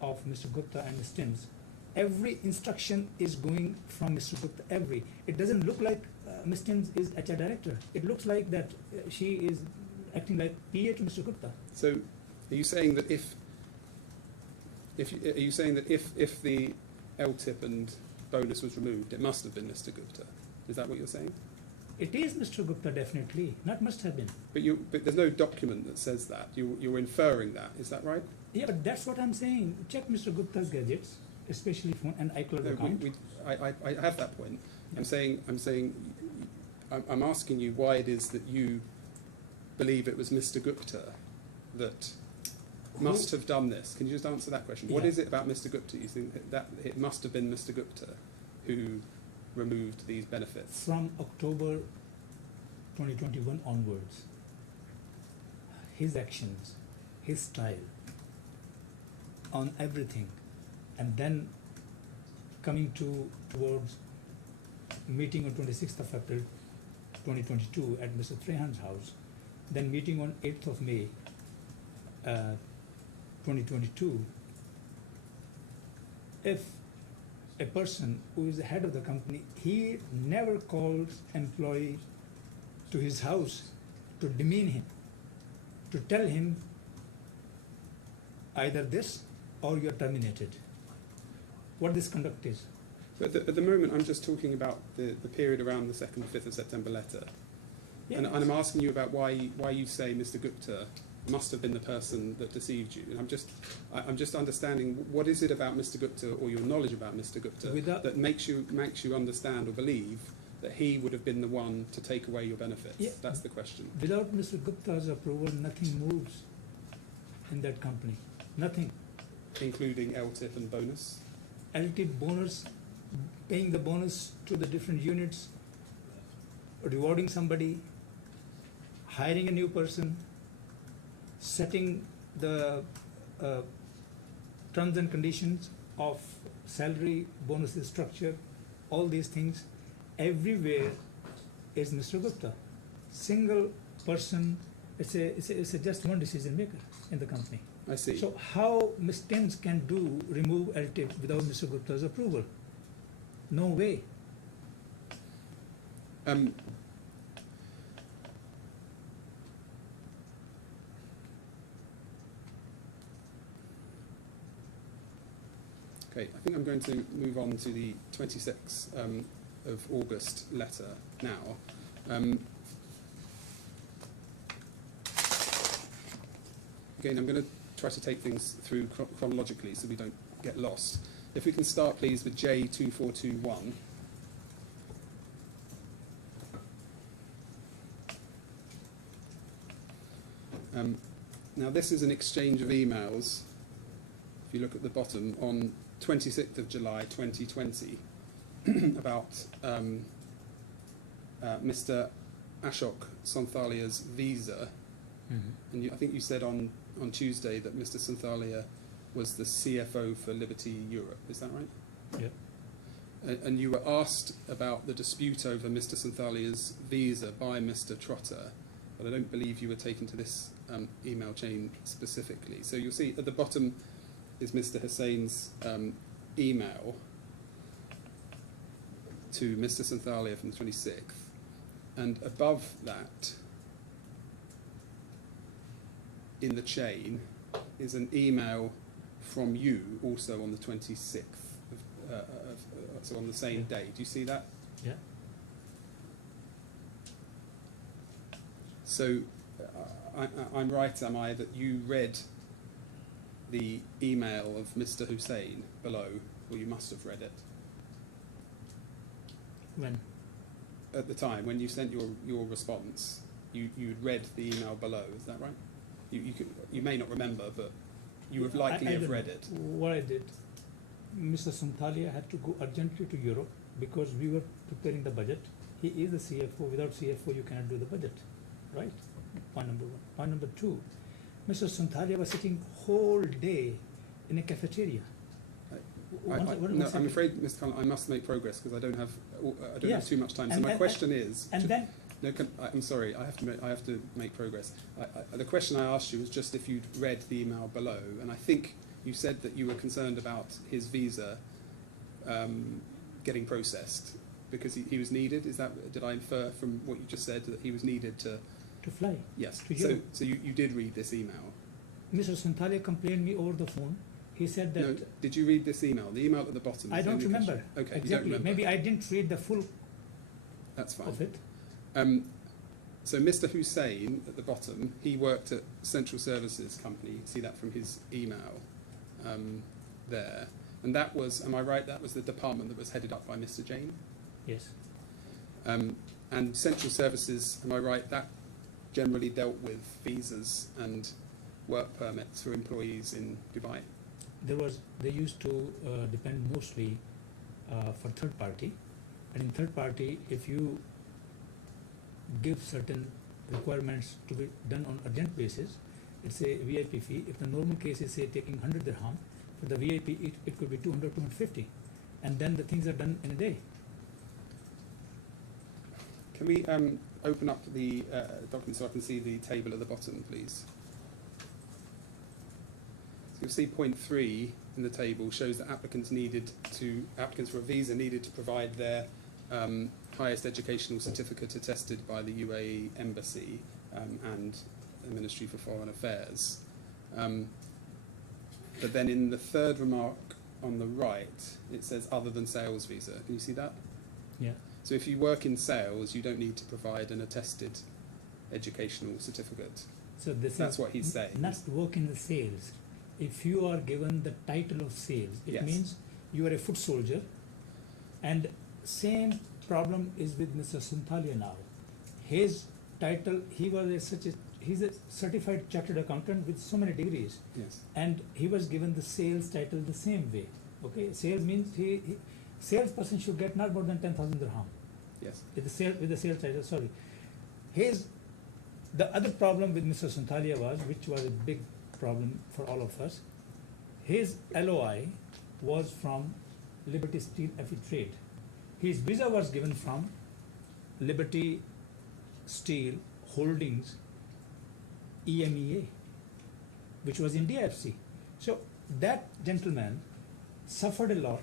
of Mr. Gupta and Ms. Timms. Every instruction is going from Mr. Gupta. It doesn't look like Ms. Timms is HR director. It looks like that she is acting like PA to Mr. Gupta. So, are you saying that if the LTIP and bonus was removed, it must have been Mr. Gupta? Is that what you're saying? It is Mr. Gupta, definitely. Not must have been. But there's no document that says that. You're inferring that. Is that right? Yeah, but that's what I'm saying. Check Mr. Gupta's gadgets, especially phone and iCloud No, account. I have that point. I'm asking you why it is that you believe it was Mr. Gupta that must have done this. Can you just answer that question? What Yeah. is it about Mr. Gupta you think that it must have been Mr. Gupta who removed these benefits? From October 2021 onwards, his actions, his style, on everything, and then coming towards meeting on 26th of April 2022 at Mr. Trehan's house, then meeting on 8th of May 2022. If a person who is the head of the company, he never calls employee to his house to demean him, to tell him either this or you're terminated. What this conduct is. But at the moment, I'm just talking about the period around the 2nd, 5th of September letter. Yeah. And I'm asking you about why you say Mr. Gupta must have been the person that deceived you. And I'm just understanding, what is it about Mr. Gupta or your knowledge about Mr. Gupta that makes you understand or believe that he would have been the one to take away your benefits? Yeah. That's the question. Without Mr. Gupta's approval, nothing moves in that company. Nothing. Including LTIP and bonus? LT bonus, paying the bonus to the different units, rewarding somebody, hiring a new person, setting the terms and conditions of salary, bonuses, structure, all these things, everywhere is Mr. Gupta. Single person, it's a just one decision maker in the company. I see. So how Ms. Timms can remove LTIP without Mr. Gupta's approval? No way. Okay, I think I'm going to move on to the 26th of August letter now. Again, I'm going to try to take things through chronologically so we don't get lost. If we can start, please, with J2421. Now, this is an exchange of emails, if you look at the bottom, on 26th of July 2020 about Mr. Ashok Santhalia's visa. And I think you said on Tuesday that Mr. Santhalia was the CFO for Liberty Europe. Is that right? Yep. And you were asked about the dispute over Mr. Santhalia's visa by Mr. Trotter, but I don't believe you were taken to this email chain specifically. So you'll see at the bottom is Mr. Hussein's email to Mr. Santhalia from the 26th. And above that, in the chain, is an email from you, also on the 26th, so on the same day. Do you see that? Yeah. So I'm right, am I, that you read the email of Mr. Hussein below, or you must have read it When? at the time when you sent your response. You'd read the email below. Is that right? You may not remember, but you would likely have read it. What I did, Mr. Santhalia had to go urgently to Europe because we were preparing the budget. He is the CFO. Without CFO, you cannot do the budget, right? Point number one. Point number two, Mr. Santhalia was sitting whole day in a cafeteria. No, I'm afraid, Mr. Kahlon, I must make progress because I don't have too much time. So my question is. No, I'm sorry. I have to make progress. The question I asked you was just if you'd read the email below, and I think you said that you were concerned about his visa getting processed because he was needed. Did I infer from what you just said that he was needed to fly? Yes. To Europe. So you did read this email. Mr. Santhalia complained me over the phone. He said that. No, did you read this email? The email at the bottom. I don't remember. Okay. Exactly. You don't remember. Maybe I didn't read the full. That's fine. Of it. So Mr. Hussein at the bottom, he worked at Central Services Company. You can see that from his email there. And that was, am I right, that was the department that was headed up by Mr. Jain? Yes. And Central Services, am I right, that generally dealt with visas and work permits for employees in Dubai? They used to depend mostly for third party. And in third party, if you give certain requirements to be done on urgent basis, it's a VIP fee. If the normal case is say taking 100 dirham, for the VIP it could be 200, 250, and then the things are done in a day. Can we open up the document so I can see the table at the bottom, please? So you'll see point 3 in the table shows that applicants for a visa needed to provide their highest educational certificate attested by the UAE Embassy and the Ministry for Foreign Affairs. But then in the third remark on the right, it says other than sales visa. Can you see that? Yeah. So if you work in sales, you don't need to provide an attested educational certificate. So That's what he's saying. Not work in the sales. If you are given the title of sales, it Yes. means you are a foot soldier. And same problem is with Mr. Santhalia now. His title, he's a certified chartered accountant with so many degrees. Yes. And he was given the sales title the same way. Okay, sales means salesperson should get not more than 10,000 dirham. Yes. With the sales title, sorry. The other problem with Mr. Santhalia was, which was a big problem for all of us, his LOI was from Liberty Steel FE Trade. His visa was given from Liberty Steel Holdings EMEA, which was in DFC. So that gentleman suffered a lot.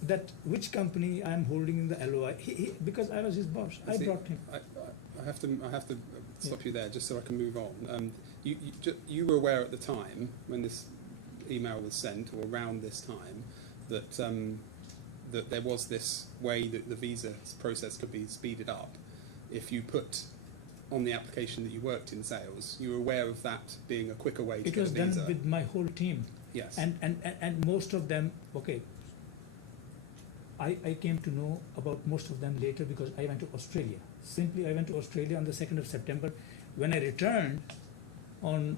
That which company I am holding in the LOI, because I was his boss, I brought him. I have to stop you there just so I can move on. You were aware at the time when this email was sent, or around this time, that that there was this way that the visa process could be speeded up if you put on the application that you worked in sales. You were aware of that being a quicker way to It get was a done visa. with my whole team. Yes. And most of them, okay, I came to know about most of them later because I went to Australia. Simply, I went to Australia on the 2nd of September. When I returned on,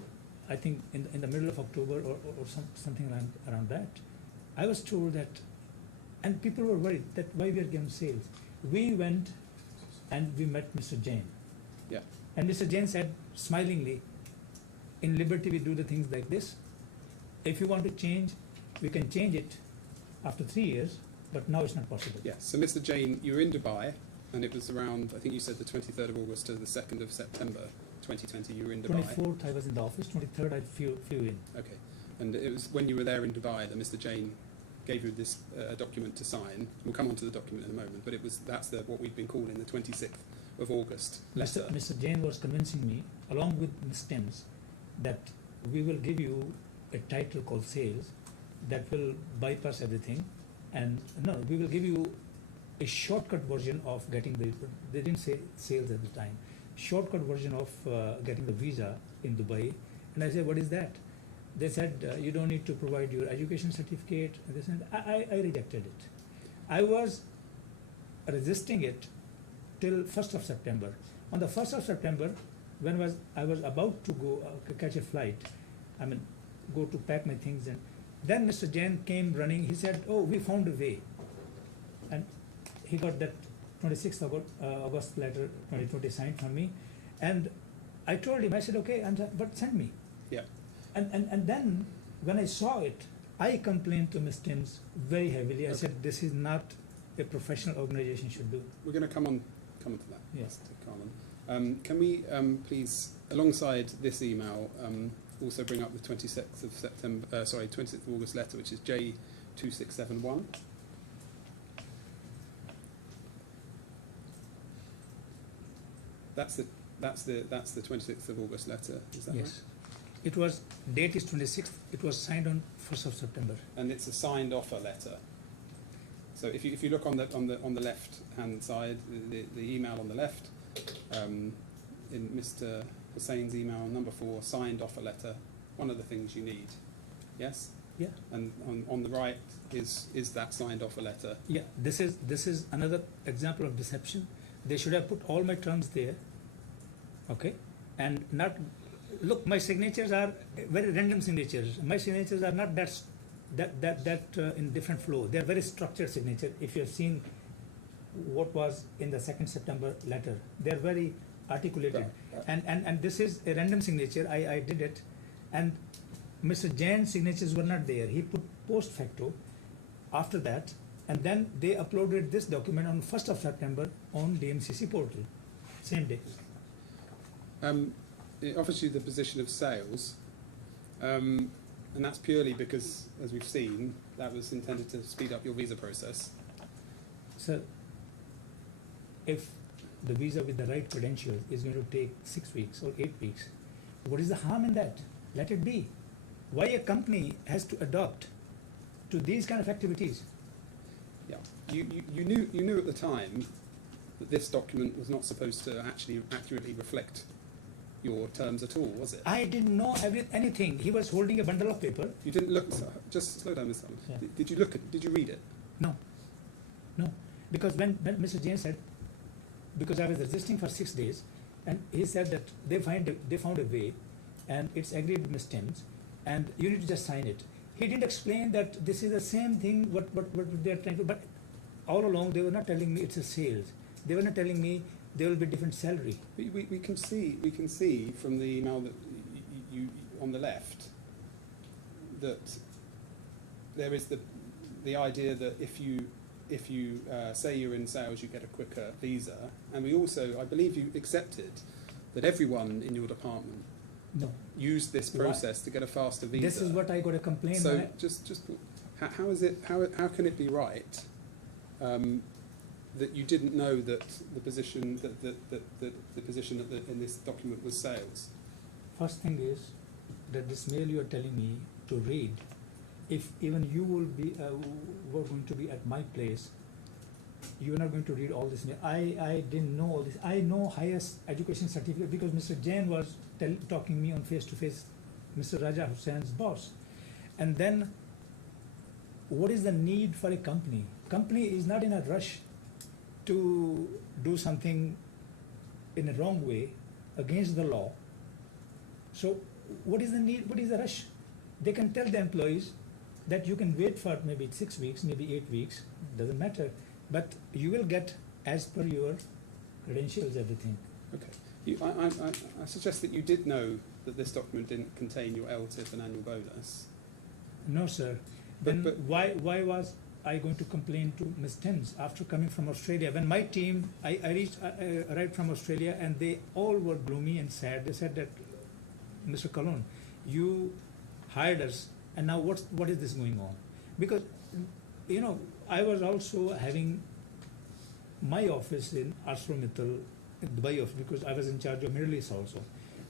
I think in the middle of October or something around that, I was told that, and people were worried that why we are given sales. We went and we met Mr. Jain. Yeah. And Mr. Jain said smilingly, in Liberty we do the things like this. If you want to change, we can change it after 3 years, but now it's not possible. Yes. So, Mr. Jain, you were in Dubai, and it was around, I think you said the 23rd of August to the 2nd of September 2020, you were in Dubai. 24th I was in the office, 23rd I flew in. Okay. And it was when you were there in Dubai that Mr. Jain gave you this document to sign. We'll come on to the document in a moment, but that's what we've been calling the 26th of August letter. Mr. Jain was convincing me, along with Ms. Timms, that we will give you a title called sales that will bypass everything, and no, we will give you a shortcut version of getting they didn't say sales at the time, shortcut version of getting the visa in Dubai. And I said, what is that? They said, you don't need to provide your education certificate. And they said, I rejected it. I was resisting it till 1st of September. On the 1st of September, when I was about to go catch a flight, go to pack my things, and then Mr. Jain came running. He said, oh, we found a way. And he got that 26th of August letter 2020 signed from me. And I told him, I said, okay, but send me. Yeah. And then when I saw it, I complained to Ms. Timms very heavily. I said, this is not a professional organization should do. We're going to come on to that. Yes. Mr. Kahlon. Can we please, alongside this email, also bring up the 26th of 26th of August letter, which is J2671. That's the 26th of August letter. Is that right? Yes. It was, date is 26th. It was signed on 1st of September. And it's a signed offer letter. So if you look on the left hand side, the email on the left, in Mr. Hussein's email number 4, signed offer letter, one of the things you need. Yes? Yeah. And on the right is that signed offer letter. Yeah. This is another example of deception. They should have put all my terms there. Okay? And not look, my signatures are very random signatures. My signatures are not that in different flow. They are very structured signature. If you have seen what was in the 2nd September letter, they are very articulated. Right. And this is a random signature. I did it, and Mr. Jain's signatures were not there. He put post facto after that, and then they uploaded this document on 1st of September on DMCC portal, same day. It offers you the position of sales, and that's purely because, as we've seen, that was intended to speed up your visa process. So, if the visa with the right credentials is going to take 6 weeks or 8 weeks, what is the harm in that? Let it be. Why a company has to adopt to these kind of activities? Yeah, you knew at the time that this document was not supposed to actually accurately reflect your terms at all, was it? I didn't know anything. He was holding a bundle of paper. You didn't look. Just slow down, Mr. Angus. Yeah. Did you look at? Did you read it? No, because when Mr. Jain said, because I was resisting for 6 days, and he said that they found a way, and it's agreed with Ms. Timms, and you need to just sign it. He didn't explain that this is the same thing what they are trying to. But all along they were not telling me it's a sales. They were not telling me there will be different salary. We can see from the email that you on the left that there is the idea that if you say you're in sales, you get a quicker visa, and we also, I believe, you accepted that everyone in your department used this process to get a faster visa. This is what I got a complaint. So how can it be right that you didn't know that the position in this document was sales? First thing is that this mail you are telling me to read, if even you will be were going to be at my place, you are not going to read all this. I didn't know all this. I know highest education certificate because Mr. Jain was talking me on face-to-face, Mr. Raja Hussein's boss. And then, what is the need for a company? Company is not in a rush to do something in a wrong way against the law. So what is the need, what is the rush? They can tell the employees that you can wait for maybe 6 weeks, maybe 8 weeks, doesn't matter, but you will get as per your credentials, everything. Okay. I suggest that you did know that this document didn't contain your LTIP and annual bonus. No, sir. Then why was I going to complain to Ms. Timms after coming from Australia? When my team, I arrived from Australia and they all were gloomy and sad. They said that, Mr. Kahlon, you hired us and now what is this going on? Because, you know, I was also having my office in ArcelorMittal, in Dubai office, because I was in charge of Middle East also.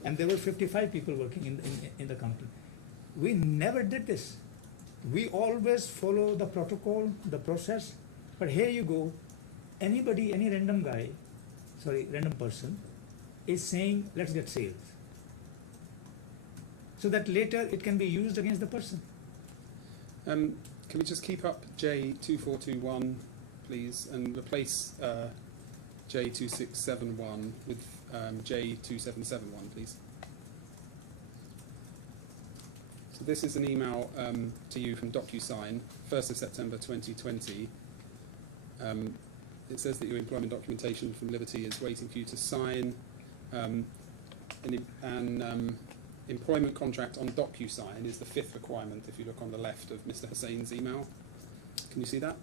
And there were 55 people working in the company. We never did this. We always follow the protocol, the process. But here you go, anybody, any random person is saying, let's get sales. So that later it can be used against the person. Can we just keep up J2421, please, and replace J2671 with J2771, please? So this is an email to you from DocuSign, 1st of September 2020. It says that your employment documentation from Liberty is waiting for you to sign an employment contract on DocuSign is the 5th requirement if you look on the left of Mr. Hussein's email. Can you see that?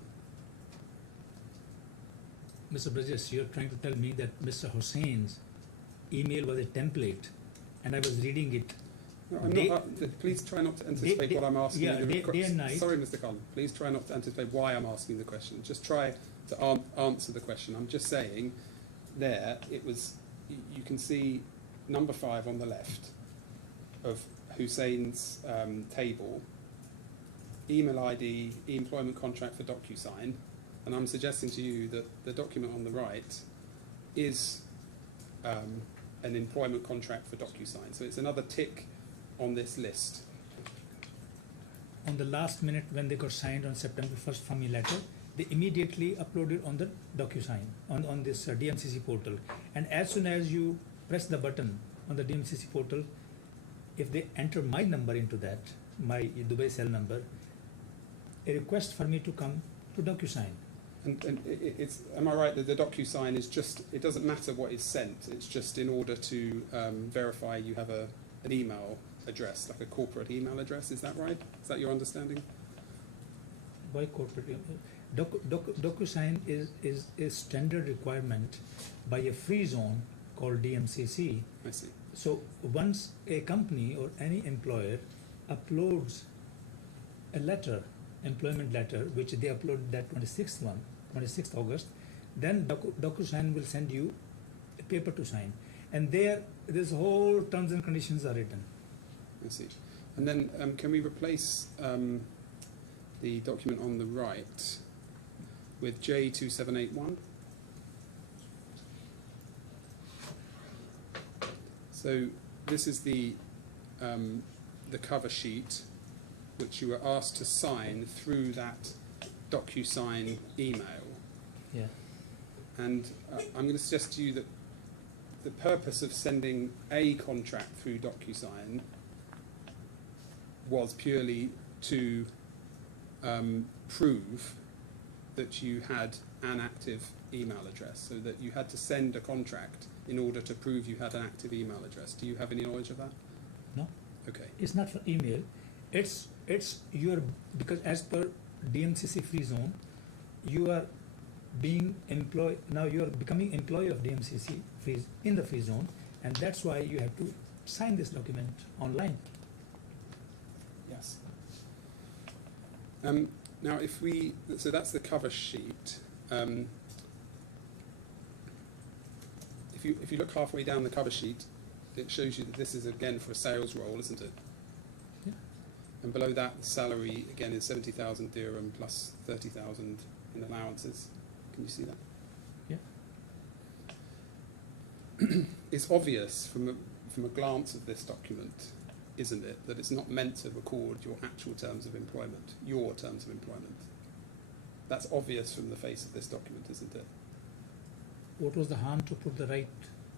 Mr. Brajesh, you're trying to tell me that Mr. Hussein's email was a template and I was reading it. No, I'm not. Please try not to anticipate what I'm asking. Yeah, day and night. Sorry, Mr. Kahlon. Please try not to anticipate why I'm asking the question. Just try to answer the question. I'm just saying, there it was. You can see number 5 on the left of Hussein's table. Email ID, employment contract for DocuSign, and I'm suggesting to you that the document on the right is an employment contract for DocuSign. So it's another tick on this list. On the last minute when they got signed on September 1st from a letter, they immediately uploaded on the DocuSign, on this DMCC portal. And as soon as you press the button on the DMCC portal, if they enter my number into that, my Dubai cell number, a request for me to come to DocuSign. And it's, am I right that the DocuSign is just, it doesn't matter what is sent, it's just in order to verify you have an email address, like a corporate email address, is that right? Is that your understanding? Why corporate? DocuSign is a standard requirement by a free zone called DMCC. I see. So once a company or any employer uploads a letter, employment letter, which they uploaded that 26th August, then DocuSign will send you a paper to sign. And there, this whole terms and conditions are written. I see. And then can we replace the document on the right with J2781? So this is the cover sheet which you were asked to sign through that DocuSign email. Yeah. And I'm going to suggest to you that the purpose of sending a contract through DocuSign was purely to prove that you had an active email address, so that you had to send a contract in order to prove you had an active email address. Do you have any knowledge of that? No. Okay. It's not for email. It's your, because as per DMCC free zone, you are being employed, now you are becoming employee of DMCC free, in the free zone, and that's why you have to sign this document online. Yes. Now if we, so that's the cover sheet. If you look halfway down the cover sheet, it shows you that this is again for a sales role, isn't it? Yeah. And below that, the salary again is 70,000 dirham plus 30,000 in allowances. Can you see that? Yeah. It's obvious from a glance of this document, isn't it, that it's not meant to record your actual terms of employment, your terms of employment. That's obvious from the face of this document, isn't it? What was the harm to put the right?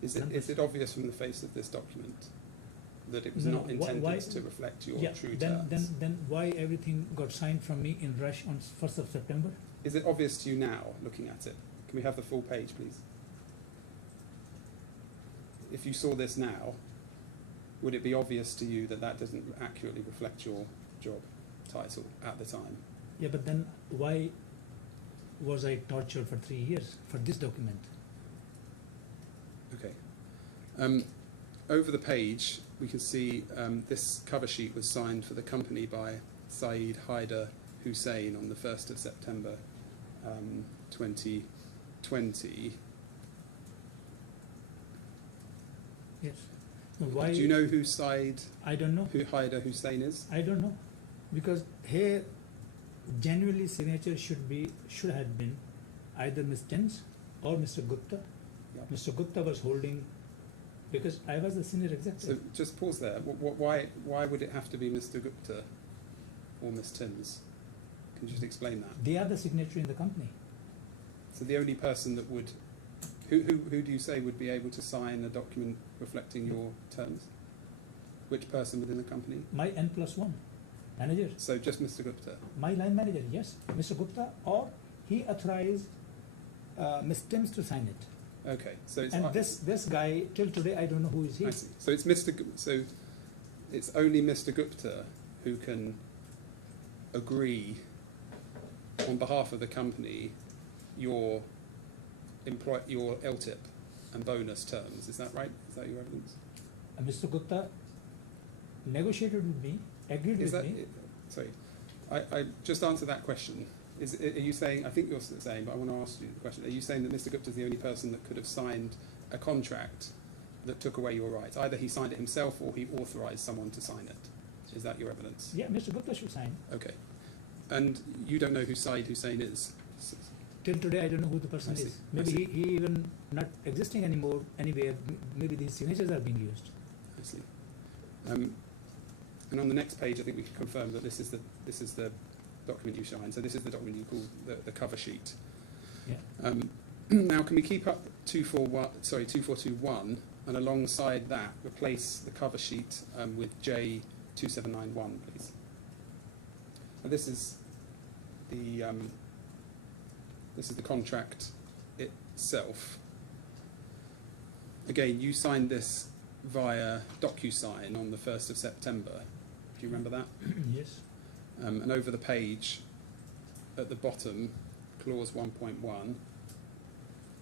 Is it obvious from the face of this document that it was No, not no, intended why- to reflect your Yeah, true then terms? why everything got signed from me in rush on 1st of September? Is it obvious to you now, looking at it? Can we have the full page, please? If you saw this now, would it be obvious to you that that doesn't accurately reflect your job title at the time? Yeah, but then why was I tortured for 3 years for this document? Okay. Over the page, we can see this cover sheet was signed for the company by Saeed Haider Hussein on the 1st of September 2020. Yes. No, why? Do you know who Saeed I don't know. Haider Hussein is? I don't know, because here, genuinely signature should have been either Ms. Thames or Mr. Gupta. Yeah. Mr. Gupta was holding, because I was the senior So executive. just pause there. Why would it have to be Mr. Gupta or Ms. Timms? Can you just explain that? They are the signatory in the company. So the only person that would, who do you say would be able to sign a document reflecting your terms? Which person within the company? My N+1 manager, So just Mr. Gupta. my line manager, yes, Mr. Gupta, or he authorized Ms. Thames to sign it. Okay, so it's And this guy, till today, I don't know who is he. I see. So it's so it's only Mr. Gupta who can agree on behalf of the company your LTIP and bonus terms. Is that right? Is that your evidence? Mr. Gupta negotiated with me, agreed Is with that me. sorry? I just answer that question. Are you saying? I think you're saying, but I want to ask you the question. Are you saying that Mr. Gupta is the only person that could have signed a contract that took away your rights? Either he signed it himself or he authorized someone to sign it. Is that your evidence? Yeah, Mr. Gupta should sign. Okay. And you don't know who Saeed Hussein is? Till today, I don't know who the person I see. is. Maybe I see. he even not existing anymore anywhere. Maybe these signatures are being used. I see. And on the next page, I think we can confirm that this is the document you signed. So this is the document you call the cover sheet. Yeah. Now, can we keep up 2421, and alongside that, replace the cover sheet with J2791, please? And this is the contract itself. Again, you signed this via DocuSign on the 1st of September. Do you remember that? Yes. And over the page, at the bottom, clause 1.1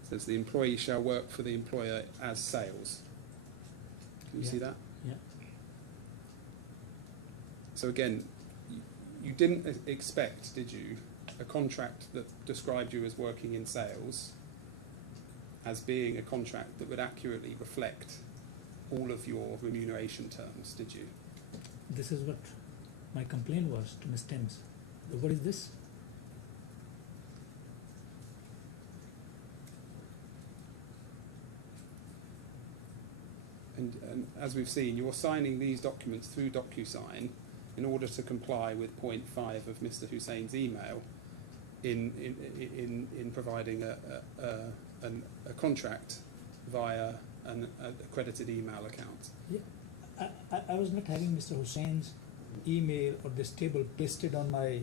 says the employee shall work for the employer as sales. Can you Yeah. see that? Yeah. So again, you didn't expect, did you, a contract that described you as working in sales as being a contract that would accurately reflect all of your remuneration terms, did you? This is what my complaint was to Ms. Thames. What is this? And as we've seen, you're signing these documents through DocuSign in order to comply with point 5 of Mr. Hussein's email in providing a contract via an accredited email account. Yeah. I was not having Mr. Hussein's email or this table pasted on my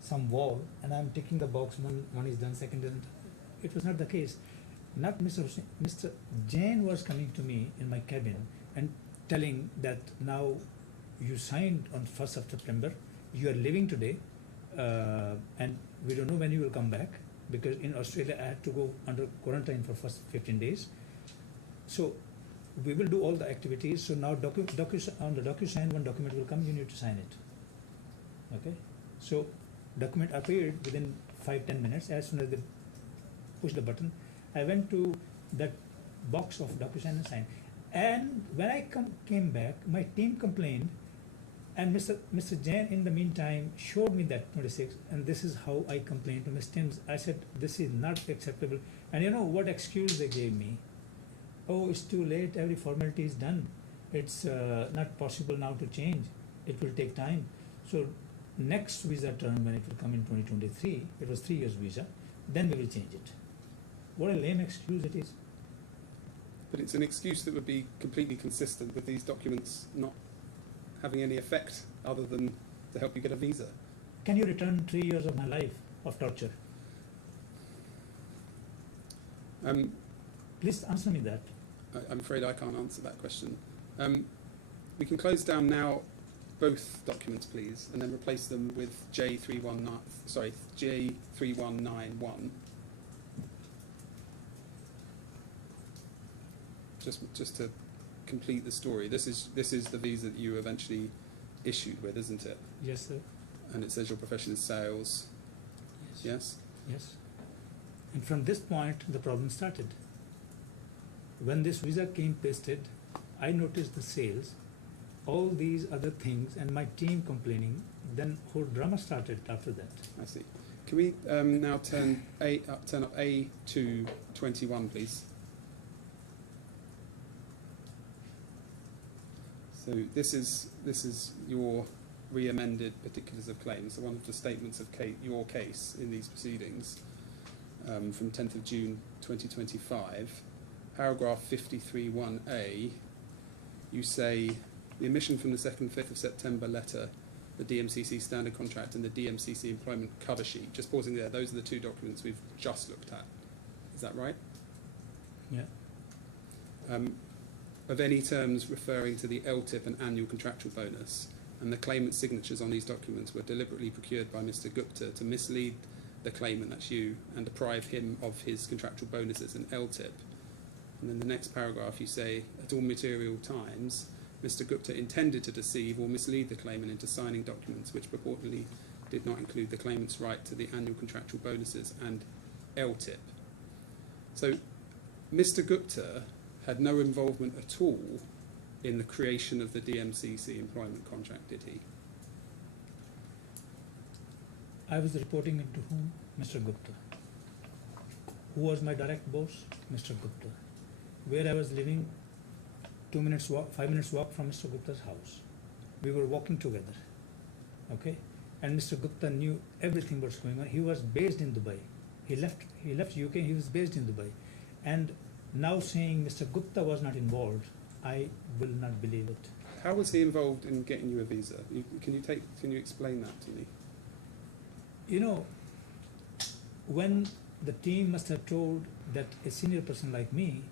some wall, and I'm ticking the box. One is done, second isn't. It was not the case. Not Mr. Hussain. Mr. Jain was coming to me in my cabin and telling that now you signed on 1st of September, you are leaving today, and we don't know when you will come back, because in Australia I had to go under quarantine for first 15 days. So we will do all the activities. So now on the DocuSign, one document will come, you need to sign it. Okay? So document appeared within 5-10 minutes. As soon as they push the button, I went to that box of DocuSign and signed. And when I came back, my team complained, And Mr. Jain, in the meantime, showed me that 26, and this is how I complained to Mr. Timms. I said, this is not acceptable. And you know what excuse they gave me? Oh, it's too late, every formality is done. It's not possible now to change. It will take time. So next visa term, when it will come in 2023, it was 3 years visa, then we will change it. What a lame excuse it is. But it's an excuse that would be completely consistent with these documents not having any effect other than to help you get a visa. Can you return 3 years of my life of torture? Please answer me that. I'm afraid I can't answer that question. We can close down now both documents, please, and then replace them with J3191. Just to complete the story, this is the visa that you were eventually issued with, isn't it? Yes, sir. And it says your profession is sales. Yes. Yes. And from this point, the problem started. When this visa came pasted, I noticed the sales, all these other things, and my team complaining. Then whole drama started after that. I see. Can we now turn up A to 21, please? So this is your re-amended particulars of claim. So one of the statements of your case in these proceedings from 10th of June 2025, paragraph 53(1)(a), you say the omission from the 2nd 5th of September letter, the DMCC standard contract and the DMCC employment cover sheet. Just pausing there, those are the two documents we've just looked at. Is that right? Yeah. Of any terms referring to the LTIP and annual contractual bonus, and the claimant's signatures on these documents were deliberately procured by Mr. Gupta to mislead the claimant, that's you, and deprive him of his contractual bonuses and LTIP. And then the next paragraph you say, at all material times, Mr. Gupta intended to deceive or mislead the claimant into signing documents which purportedly did not include the claimant's right to the annual contractual bonuses and LTIP. So Mr. Gupta had no involvement at all in the creation of the DMCC employment contract, did he? I was reporting it to whom? Mr. Gupta. Who was my direct boss? Mr. Gupta. Where I was living, 5 minutes walk from Mr. Gupta's house. We were walking together. Okay? And Mr. Gupta knew everything what's going on. He was based in Dubai. He left UK, he was based in Dubai. And now saying Mr. Gupta was not involved, I will not believe it. How was he involved in getting you a visa? Can you explain that to me? You know, when the team must have told that a senior person like me,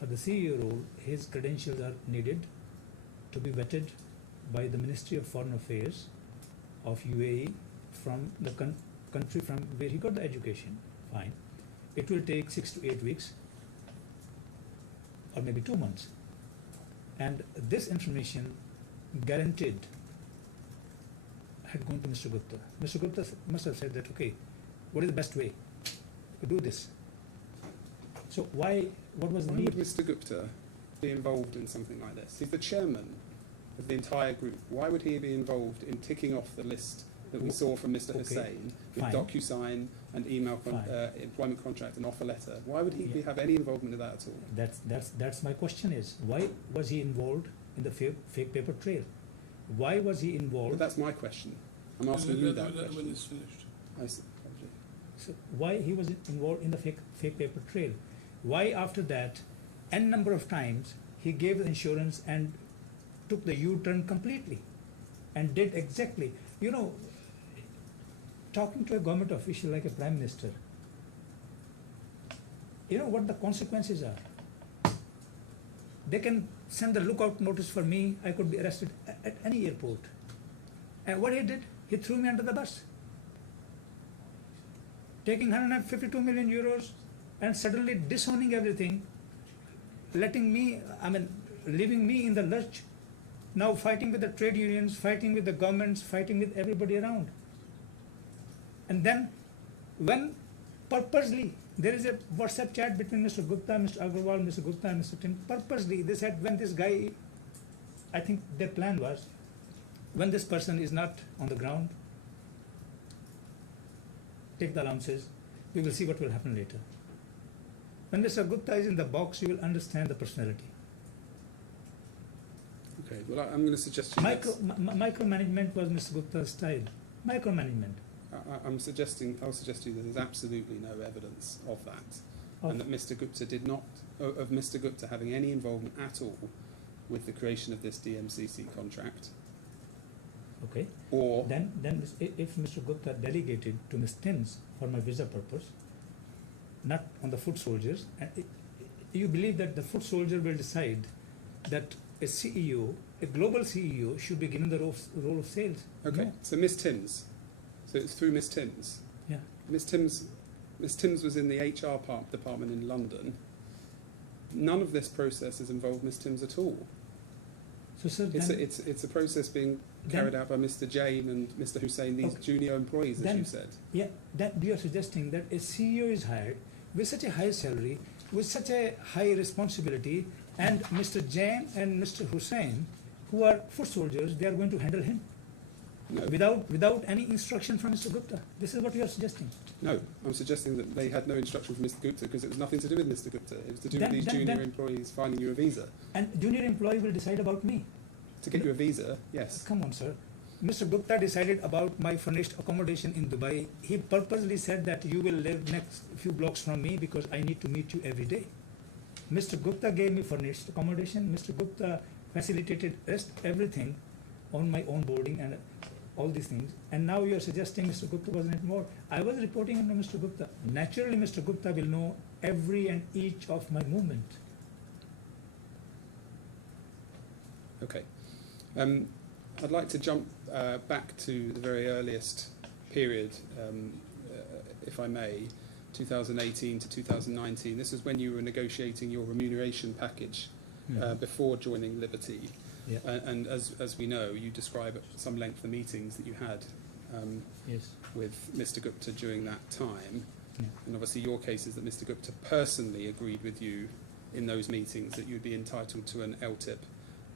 for the CEO role, his credentials are needed to be vetted by the Ministry of Foreign Affairs of UAE from the country from where he got the education. Fine. It will take 6 to 8 weeks or maybe 2 months. And this information guaranteed had gone to Mr. Gupta. Mr. Gupta must have said that, okay, what is the best way to do this? So what was the Why need? would Mr. Gupta be involved in something like this? He's the chairman of the entire group. Why would he be involved in ticking off the list that we saw from Mr. Okay, Hussain with fine. DocuSign and email employment contract and offer letter? Why would he have any involvement in that at all? That's my question is, why was he involved in the fake paper trail? Why was he But involved? that's my question. I'm asking you that When question. it's finished. I see. So why he was involved in the fake paper trail? Why after that, n number of times, he gave the insurance and took the U-turn completely and did exactly, you know, talking to a government official like a prime minister, you know what the consequences are. They can send the lookout notice for me, I could be arrested at any airport. And what he did, he threw me under the bus. Taking 152 million euros and suddenly disowning everything, leaving me in the lurch, now fighting with the trade unions, fighting with the governments, fighting with everybody around. And then, when purposely, there is a WhatsApp chat between Mr. Gupta, Mr. Agarwal, Mr. Gupta and Mr. Tim, purposely, they said when this guy, I think their plan was, when this person is not on the ground, take the allowances, we will see what will happen later. When Mr. Gupta is in the box, you will understand the personality. Okay, well, I'm going to suggest to you Micromanagement was Mr. Gupta's style. Micromanagement. I'll suggest to you that there's absolutely no evidence of that, Of- and that Mr. Gupta did not, of Mr. Gupta having any involvement at all with the creation of this DMCC contract, Okay. or Then if Mr. Gupta delegated to Ms. Timms for my visa purpose, not on the foot soldiers, and you believe that the foot soldier will decide that a CEO, a global CEO, should be given the role of sales? okay, No. so Miss Timms, so it's through Miss Timms. Yeah. Miss Timms was in the HR department in London. None of this process has involved Miss Timms at all. So, sir, It's a process being carried out by Mr. Jain and Mr. Hussain, these Okay. junior employees, as Then- you said. yeah, that you are suggesting that a CEO is hired with such a high salary, with such a high responsibility, and Mr. Jain and Mr. Hussain, who are foot soldiers, they are going to handle him No, without any instruction from Mr. Gupta. This is what you are suggesting. no, I'm suggesting that they had no instruction from Mr. Gupta because it was nothing to do with Mr. Gupta. It was to do Then- with these then- junior then- employees finding you a visa. And junior employee will decide about me. To get you a visa, yes. Come on, sir. Mr. Gupta decided about my furnished accommodation in Dubai. He purposely said that you will live next few blocks from me because I need to meet you every day. Mr. Gupta gave me furnished accommodation. Mr. Gupta facilitated everything on my own boarding and all these things. And now you are suggesting Mr. Gupta wasn't more. I was reporting under Mr. Gupta. Naturally, Mr. Gupta will know every and each of my movement. Okay. I'd like to jump back to the very earliest period, if I may, 2018 to 2019. This is when you were negotiating your remuneration package before joining Liberty. Yeah. And as we know, you describe at some length the meetings that you had Yes. with Mr. Gupta during that time. Yeah. And obviously your case is that Mr. Gupta personally agreed with you in those meetings that you'd be entitled to an LTIP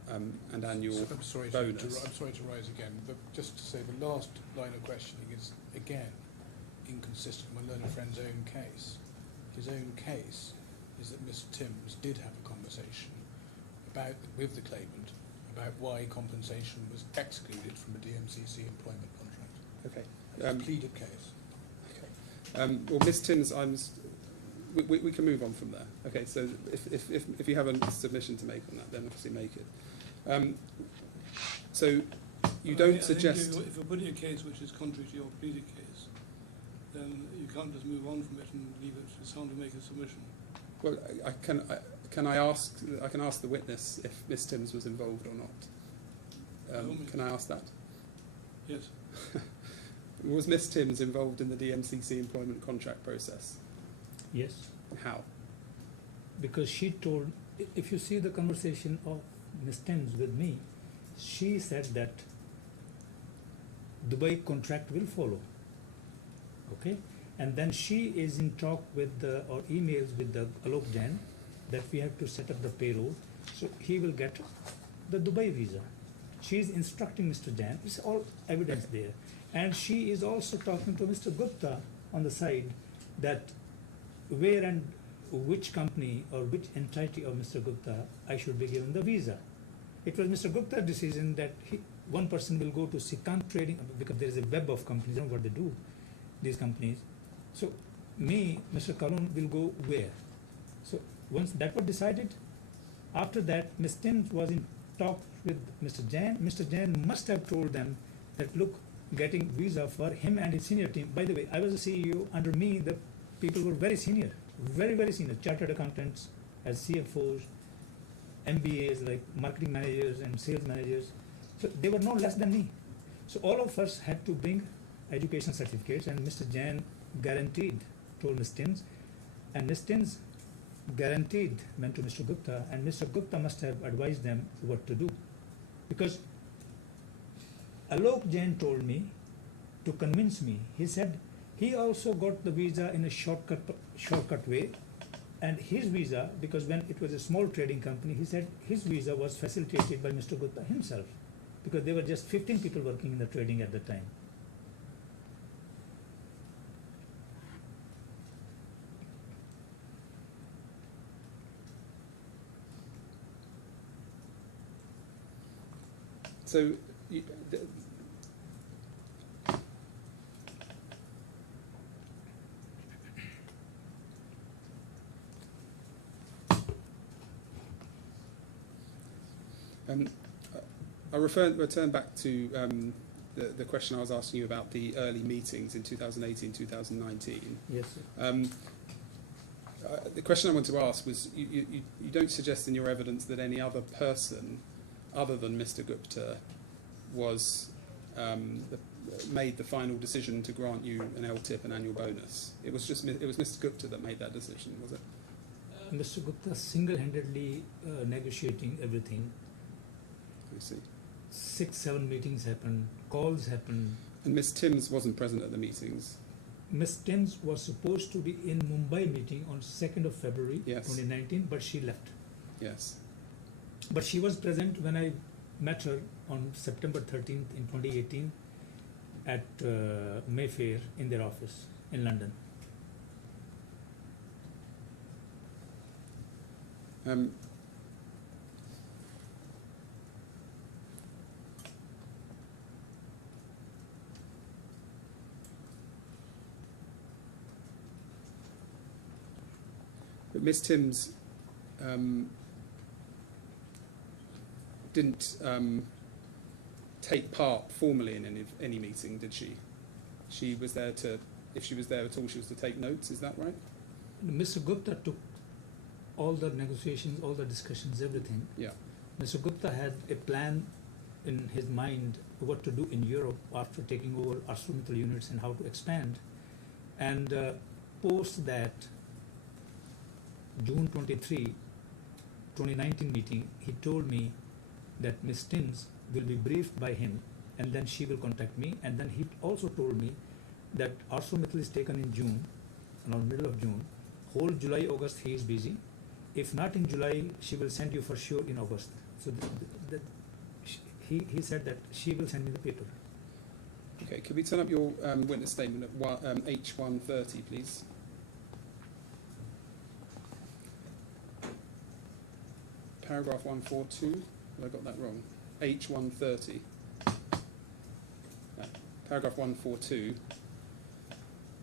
and annual I'm sorry bonus. I'm sorry to rise again, but just to say the last line of questioning is, again, inconsistent with my learned friend's own case. His own case is that Miss Timms did have a conversation with the claimant about why compensation was excluded from a DMCC employment contract. Okay. It's a pleaded case. Okay. Well, Miss Timms, we can move on from there. Okay, so if you have a submission to make on that, then obviously make it. So you don't I think suggest... if you're putting a case which is contrary to your pleaded case, then you can't just move on from it and leave it for someone to make a submission. Well, can I ask the witness if Miss Timms was involved or not? Can I ask that? Yes. Was Miss Timms involved in the DMCC employment contract process? Yes. How? Because she told, if you see the conversation of Ms. Timms with me, she said that Dubai contract will follow. Okay? And then she is in talk with or emails with the Alok Jain that we have to set up the payroll, so he will get the Dubai visa. She is instructing Mr. Jain. It's all evidence there. And she is also talking to Mr. Gupta on the side that where and which company or which entity of Mr. Gupta I should be given the visa. It was Mr. Gupta's decision that one person will go to Sikant Trading because there is a web of companies, I don't know what they do, these companies. So me, Mr. Kahlon, will go where? So once that was decided, after that, Ms. Timms was in talk with Mr. Jain. Mr. Jain must have told them that, look, getting visa for him and his senior team. By the way, I was a CEO. Under me, the people were very senior, very, very senior. Chartered accountants as CFOs, MBAs like marketing managers and sales managers. So they were no less than me. So all of us had to bring education certificates, and Mr. Jain guaranteed, told Ms. Timms, and Ms. Timms guaranteed went to Mr. Gupta, and Mr. Gupta must have advised them what to do. Because Alok Jain told me to convince me. He said he also got the visa in a shortcut way, and his visa, because when it was a small trading company, he said his visa was facilitated by Mr. Gupta himself. because there were just 15 people working in the trading at the time. So, you, th- I return back to the question I was asking you about the early meetings in 2018, 2019. Yes, sir. The question I want to ask was, you don't suggest in your evidence that any other person other than Mr. Gupta was made the final decision to grant you an LTIP, an annual bonus. It was Mr. Gupta that made that decision, was it? Mr. Gupta single-handedly negotiating everything. I see. 6-7 meetings happened, calls happened. And Miss Timms wasn't present at the meetings. Ms. Timms was supposed to be in Mumbai meeting on 2nd of February Yes. 2019, but she left. Yes. But she was present when I met her on September 13th in 2018 at Mayfair in their office in London. But Miss Timms didn't take part formally in any meeting, did she? She was there to, if she was there at all, she was to take notes, is that right? Mr. Gupta took all the negotiations, all the discussions, everything. Yeah. Mr. Gupta had a plan in his mind what to do in Europe after taking over ArcelorMittal units and how to expand. And post that June 23, 2019 meeting, he told me that Ms. Timms will be briefed by him and then she will contact me. And then he also told me that ArcelorMittal is taken in June, around middle of June. Whole July, August he is busy. If not in July, she will send you for sure in August. So he said that she will send me the paper. Okay, could we turn up your witness statement at H130, please? Paragraph 142, have I got that wrong? H130. Paragraph 142.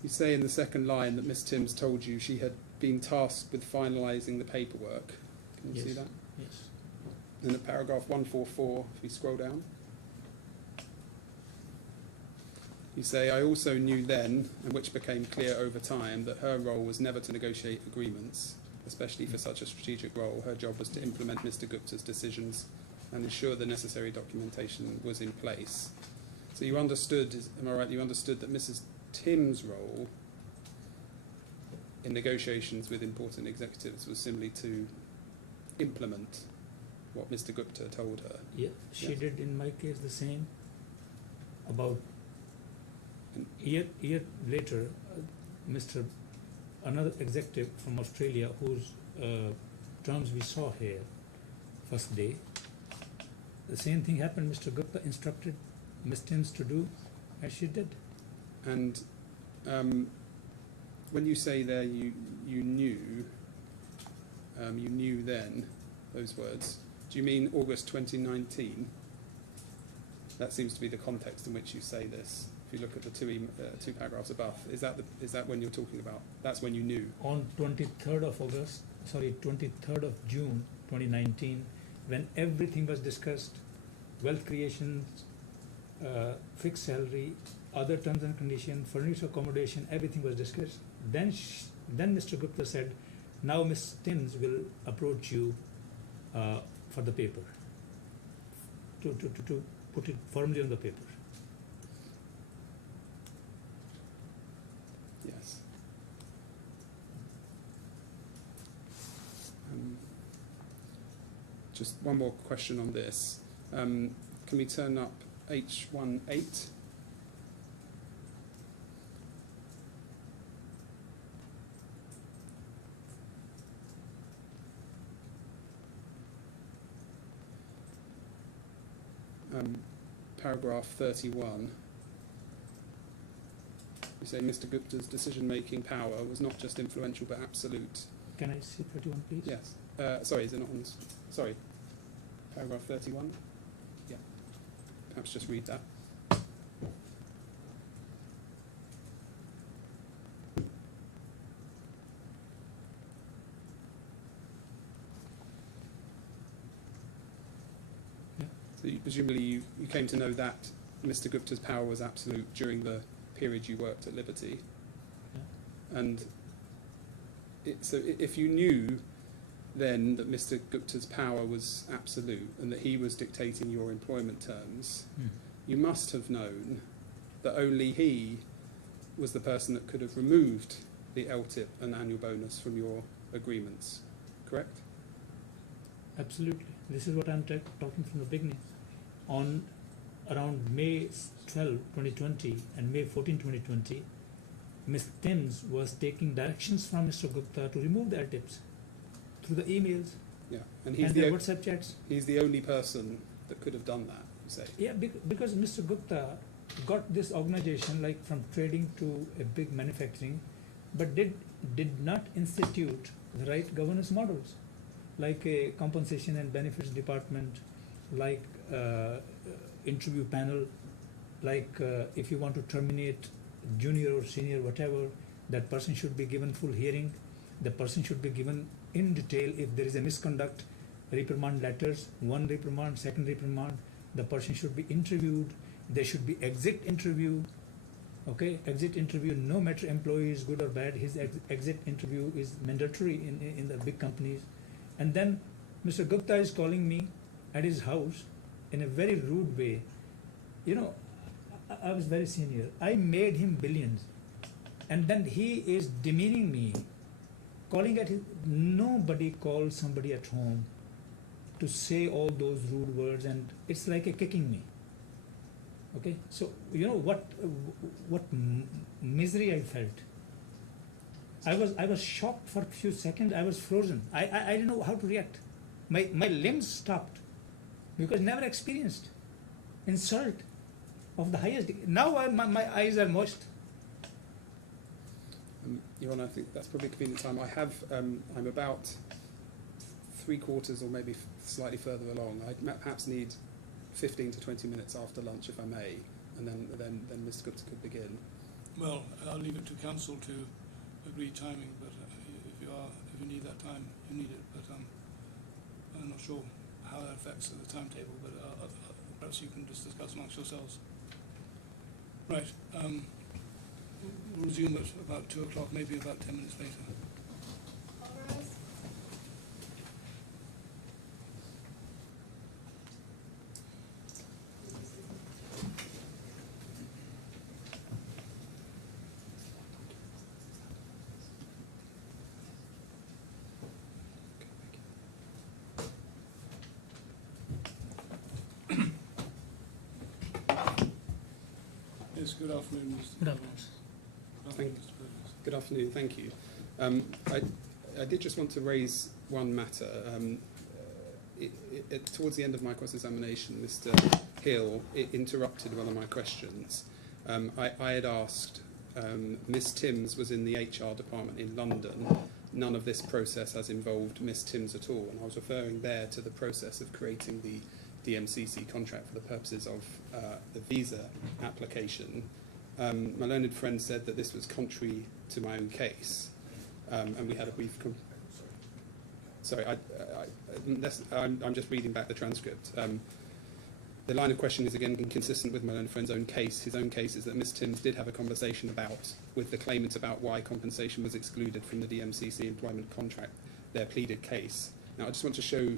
You say in the second line that Miss Timms told you she had been tasked with finalising the paperwork. Can you see that? Yes. And at paragraph 144, if we scroll down, you say, I also knew then, and which became clear over time, that her role was never to negotiate agreements, especially for such a strategic role. Her job was to implement Mr. Gupta's decisions and ensure the necessary documentation was in place. So you understood, am I right, you understood that Mrs. Timms' role in negotiations with important executives was simply to implement what Mr. Gupta told her. Yeah, she Yes. did in my case the same. About year later, another executive from Australia whose terms we saw here first day, the same thing happened. Mr. Gupta instructed Ms. Timms to do as she did. And when you say there you knew then, those words, do you mean August 2019? That seems to be the context in which you say this. If you look at the two paragraphs above, is that when you're talking about? That's when you knew. On 23rd of June 2019, when everything was discussed, wealth creation, fixed salary, other terms and conditions, furnished accommodation, everything was discussed. Then Mr. Gupta said, now Ms. Timms will approach you for the paper, to put it firmly on the paper. Yes. Just one more question on this. Can we turn up H18? paragraph 31, you say Mr. Gupta's decision-making power was not just influential but absolute. Can I see 31, please? Yes. Sorry, is it not on? Sorry. Paragraph 31. Yeah. Perhaps just read that. So presumably you came to know that Mr. Gupta's power was absolute during the period you worked at Liberty. Yeah. And so if you knew then that Mr. Gupta's power was absolute and that he was dictating your employment terms, you must have known that only he was the person that could have removed the LTIP and annual bonus from your agreements, correct? Absolutely. This is what I'm talking from the beginning. On around May 12, 2020 and May 14, 2020, Ms. Timms was taking directions from Mr. Gupta to remove the LTIPs through the emails Yeah, and and their WhatsApp chats. he's the only person that could have done that, you say? Yeah, because Mr. Gupta got this organization like from trading to a big manufacturing, but did not institute the right governance models, like a compensation and benefits department, like interview panel, like if you want to terminate junior or senior, whatever, that person should be given full hearing. The person should be given in detail if there is a misconduct, reprimand letters, one reprimand, second reprimand. The person should be interviewed. There should be exit interview. Okay, exit interview, no matter employee is good or bad, his exit interview is mandatory in the big companies. And then Mr. Gupta is calling me at his house in a very rude way. You know, I was very senior. I made him billions. And then he is demeaning me, calling at his... Nobody calls somebody at home to say all those rude words, and it's like a kicking me. Okay, so you know what misery I felt. I was shocked for a few seconds. I was frozen. I didn't know how to react. My limbs stopped because never experienced insult of the highest. Now my eyes are moist. Your Honour, I think that's probably a convenient time. I have, I'm about 3/4 or maybe slightly further along. I perhaps need 15 to 20 minutes after lunch, if I may, and then Mr. Gupta could begin. Well, I'll leave it to council to agree timing, but if you need that time, you need it. But I'm not sure how that affects the timetable, but perhaps you can just discuss amongst yourselves. Right. We'll resume at about 2 o'clock, maybe about 10 minutes later. Yes, good afternoon, Mr. Good afternoon. Good afternoon, thank you. I did just want to raise one matter. Towards the end of my cross-examination, Mr. Hill interrupted one of my questions. I had asked, Miss Timms was in the HR department in London. None of this process has involved Miss Timms at all, and I was referring there to the process of creating the DMCC contract for the purposes of the visa application. My learned friend said that this was contrary to my own case, and we had a brief... Sorry, I'm just reading back the transcript. The line of question is again inconsistent with my learned friend's own case. His own case is that Ms. Timms did have a conversation with the claimant about why compensation was excluded from the DMCC employment contract, their pleaded case. Now, I just want to show,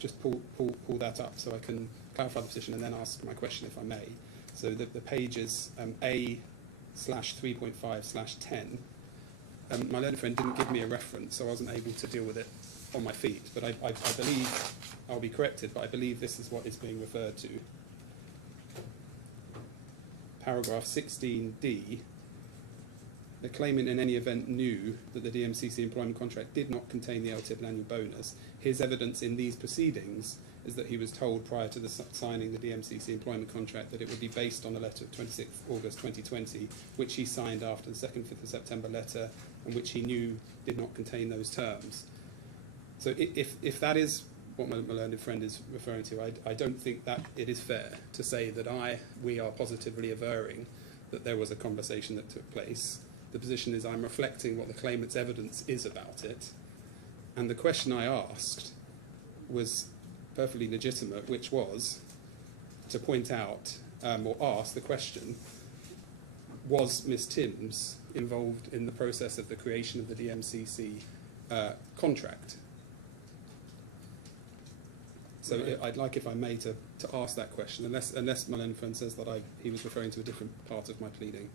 just pull that up so I can clarify the position and then ask my question, if I may. So the page is A/3.5/10. My learned friend didn't give me a reference, so I wasn't able to deal with it on my feet. But I believe, I'll be corrected, but I believe this is what is being referred to. Paragraph 16D. The claimant in any event knew that the DMCC employment contract did not contain the LTIP and annual bonus. His evidence in these proceedings is that he was told prior to the signing the DMCC employment contract that it would be based on a letter of 26th August 2020, which he signed after the 2nd 5th of September letter, and which he knew did not contain those terms. So if that is what my learned friend is referring to, I don't think that it is fair to say that we are positively averring that there was a conversation that took place. The position is I'm reflecting what the claimant's evidence is about it, and the question I asked was perfectly legitimate, which was to point out or ask the question, was Ms Timms involved in the process of the creation of the DMCC contract? So I'd like, if I may, to ask that question, unless my learned friend says that he was referring to a different part of my pleading.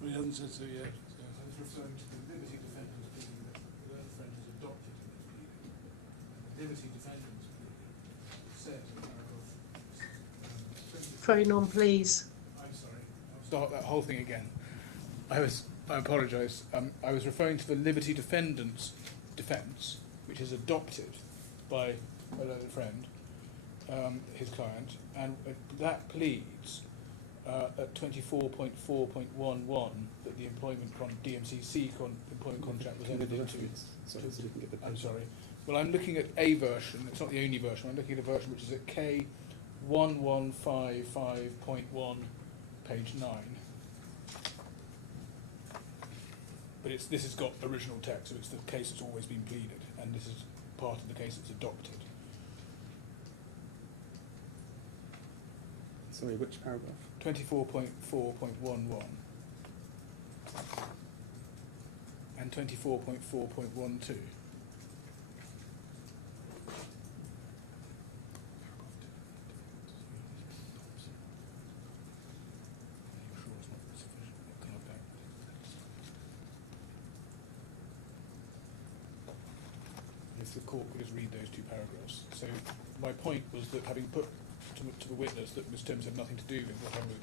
Well, he hasn't said so yet. So. I was referring to the Liberty Defendants pleading that the learned friend has adopted in his pleading. The Liberty Defendants pleading says in paragraph 20. Phone on, please. I'm sorry. I'll start that whole thing again. I apologise. I was referring to the Liberty Defendants defence, which is adopted by a learned friend, his client, and that pleads at 24.4.11 that the employment DMCC employment contract was entered into. I'm sorry. Well, I'm looking at a version. It's not the only version. I'm looking at a version which is at K1155.1, page 9. But this has got original text, so it's the case that's always been pleaded, and this is part of the case that's adopted. Sorry, which paragraph? 24.4.11 and 24.4.12. If the court could just read those two paragraphs. So my point was that having put to the witness that Ms Timms had nothing to do with whatever was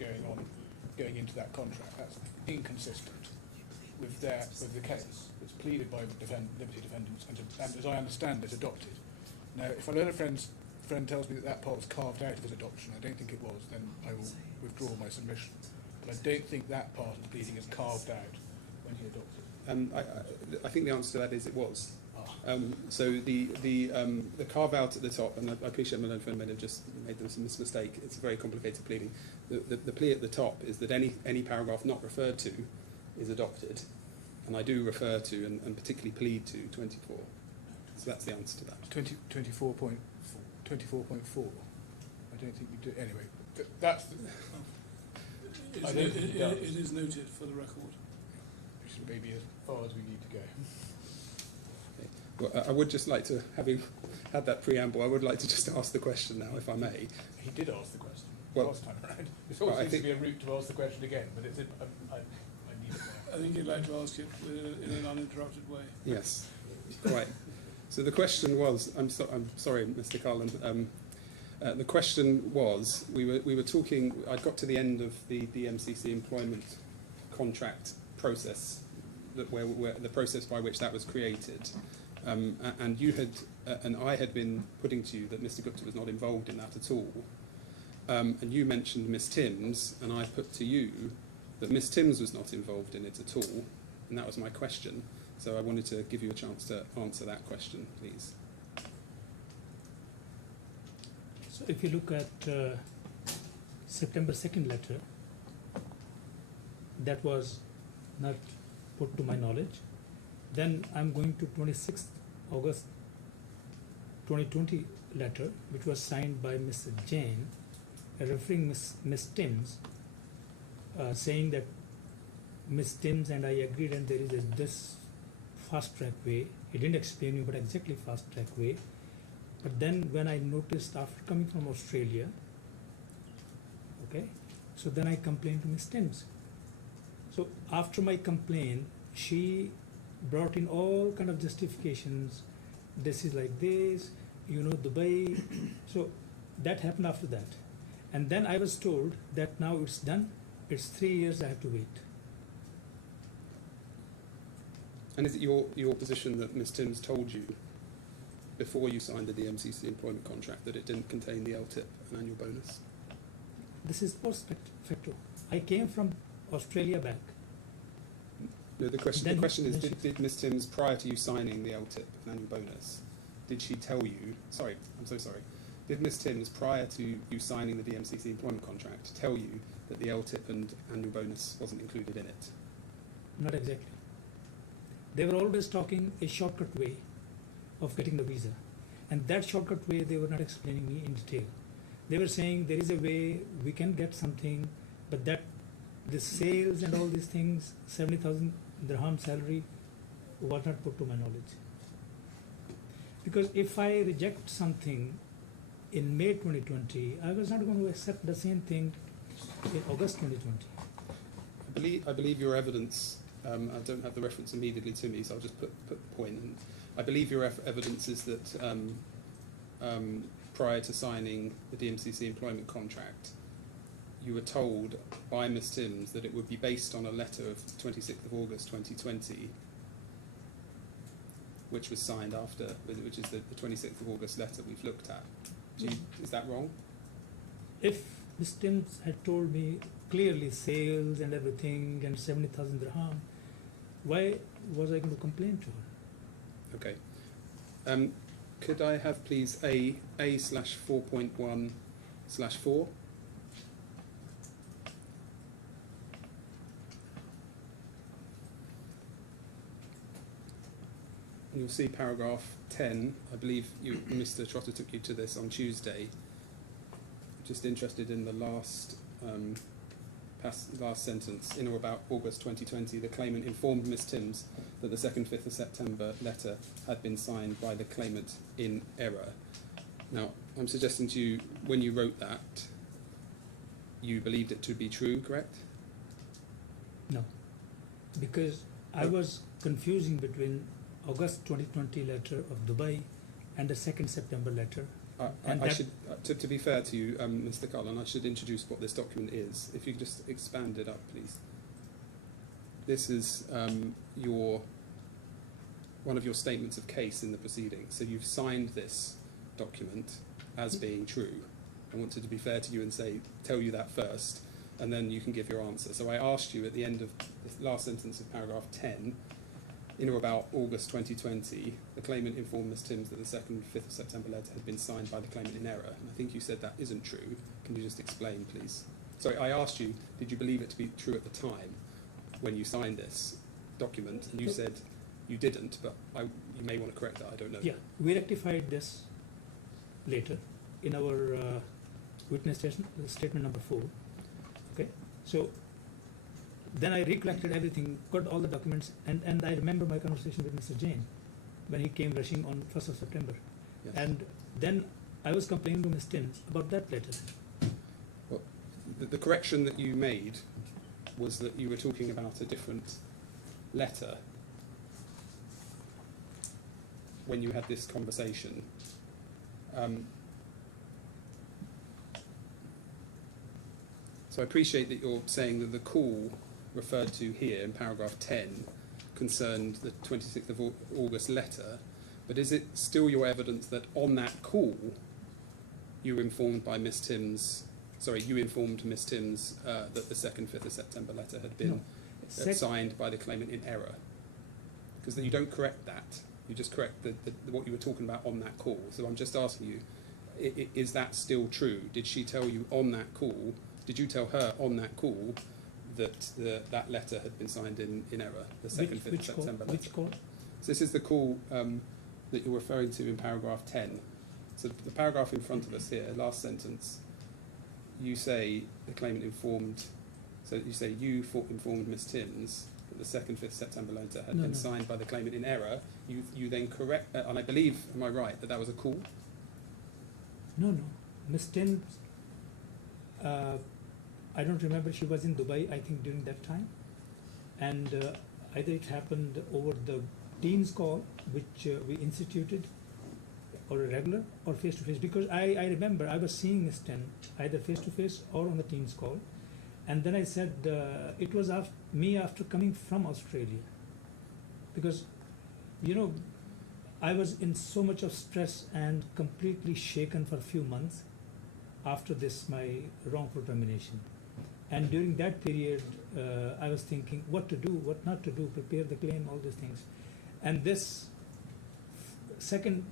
going into that contract, that's inconsistent with the case. It's pleaded by the Liberty Defendants, and as I understand it, adopted. Now, if a learned friend tells me that part was carved out of his adoption, I don't think it was, then I will withdraw my submission. But I don't think that part of the pleading is carved out when he adopted. I think the answer to that is it was. So the carve out at the top, and I appreciate my learned friend may have just made this mistake. It's a very complicated pleading. The plea at the top is that any paragraph not referred to is adopted, and I do refer to and particularly plead to 24. So that's the answer to that. 24.4. I don't think you do. Anyway, that's. It is noted for the record. Which is maybe as far as we need to go. Well, I would just like to, having had that preamble, I would like to just ask the question now, if I may. He did ask the question last time around. There always seems to be a route to ask the question again, but it's I need it now. I think you'd like to ask it in an uninterrupted way. Yes. Right. So the question was, I'm sorry, Mr. Kahlon. The question was, we were talking. I'd got to the end of the DMCC employment contract process, where the process by which that was created. And you had, and I had been putting to you that Mr. Gupta was not involved in that at all. And you mentioned Miss Timms, and I put to you that Miss Timms was not involved in it at all, and that was my question. So I wanted to give you a chance to answer that question, please. So if you look at September 2nd letter, that was not put to my knowledge. Then I'm going to 26th August 2020 letter, which was signed by Ms. Jane, referring Ms. Timms, saying that Ms. Timms and I agreed, and there is this fast track way. He didn't explain you, but exactly fast track way. But then when I noticed after coming from Australia, okay, so then I complained to Ms. Timms. So after my complaint, she brought in all kind of justifications. This is like this, Dubai. So that happened after that. And then I was told that now it's done. It's 3 years I have to wait. And is it your position that Ms. Timms told you before you signed the DMCC employment contract that it didn't contain the LTIP and annual bonus? This is post facto. I came from Australia back. No, the question is, Then did Ms. Timms, prior to you signing the LTIP and annual bonus, did she tell you, sorry, I'm so sorry, did Ms. Timms, prior to you signing the DMCC employment contract, tell you that the LTIP and annual bonus wasn't included in it? Not exactly. They were always talking a shortcut way of getting the visa. And that shortcut way they were not explaining me in detail. They were saying there is a way we can get something, but that the sales and all these things, 70,000 dirham salary, was not put to my knowledge. Because if I reject something in May 2020, I was not going to accept the same thing in August 2020. I believe your evidence, I don't have the reference immediately to me, so I'll just put the point in. I believe your evidence is that prior to signing the DMCC employment contract, you were told by Ms. Timms that it would be based on a letter of 26th of August 2020, which was signed after, which is the 26th of August letter we've looked at. Is that wrong? If Ms. Timms had told me clearly sales and everything and 70,000 dirham, why was I going to complain to her? Okay. Could I have please A/4.1/4? You'll see paragraph 10. I believe Mr. Trotter took you to this on Tuesday. Just interested in the last sentence. In or about August 2020, the claimant informed Ms. Timms that the 2nd, 5th of September letter had been signed by the claimant in error. Now, I'm suggesting to you, when you wrote that, you believed it to be true, correct? No, because I was confusing between August 2020 letter of Dubai and the 2nd September letter. To be fair to you, Mr. Kahlon, I should introduce what this document is. If you could just expand it up, please. This is one of your statements of case in the proceedings. So you've signed this document as being true. I wanted to be fair to you and tell you that first, and then you can give your answer. So I asked you at the end of the last sentence of paragraph 10, in or about August 2020, the claimant informed Ms. Timms that the 2nd, 5th of September letter had been signed by the claimant in error. And I think you said that isn't true. Can you just explain, please? Sorry, I asked you, did you believe it to be true at the time when you signed this document? And you said you didn't, but you may want to correct that, I don't know. Yeah, we rectified this later in our witness statement number 4. Okay, so then I recollected everything, got all the documents, and I remember my conversation with Mr. Jain when he came rushing on 1st of September. Yes. And then I was complaining to Ms. Timms about that letter. Well, the correction that you made was that you were talking about a different letter when you had this conversation. So I appreciate that you're saying that the call referred to here in paragraph 10 concerned the 26th of August letter, but is it still your evidence that on that call you were informed by Ms. Timms, you informed Ms. Timms that the 2nd, 5th of September letter had been signed by the claimant in error? Because you don't correct that, you just correct what you were talking about on that call. So I'm just asking you, is that still true? Did she tell you on that call, did you tell her on that call that that letter had been signed in error, the 2nd, 5th of September letter? Which call? So this is the call that you're referring to in paragraph 10. So the paragraph in front of us here, last sentence, you say the claimant informed, so you say you informed Ms. Timms that the 2nd, 5th September letter had been signed by the claimant in error. You then correct, and I believe, am I right, that was a call? No. Ms. Timms, I don't remember, she was in Dubai, I think, during that time. And either it happened over the Teams call, which we instituted, or a regular, or face-to-face. Because I remember I was seeing Ms. Timms either face-to-face or on the Teams call. And then I said, it was me after coming from Australia. Because, I was in so much of stress and completely shaken for a few months after this, my wrongful termination. And during that period, I was thinking what to do, what not to do, prepare the claim, all these things. And this second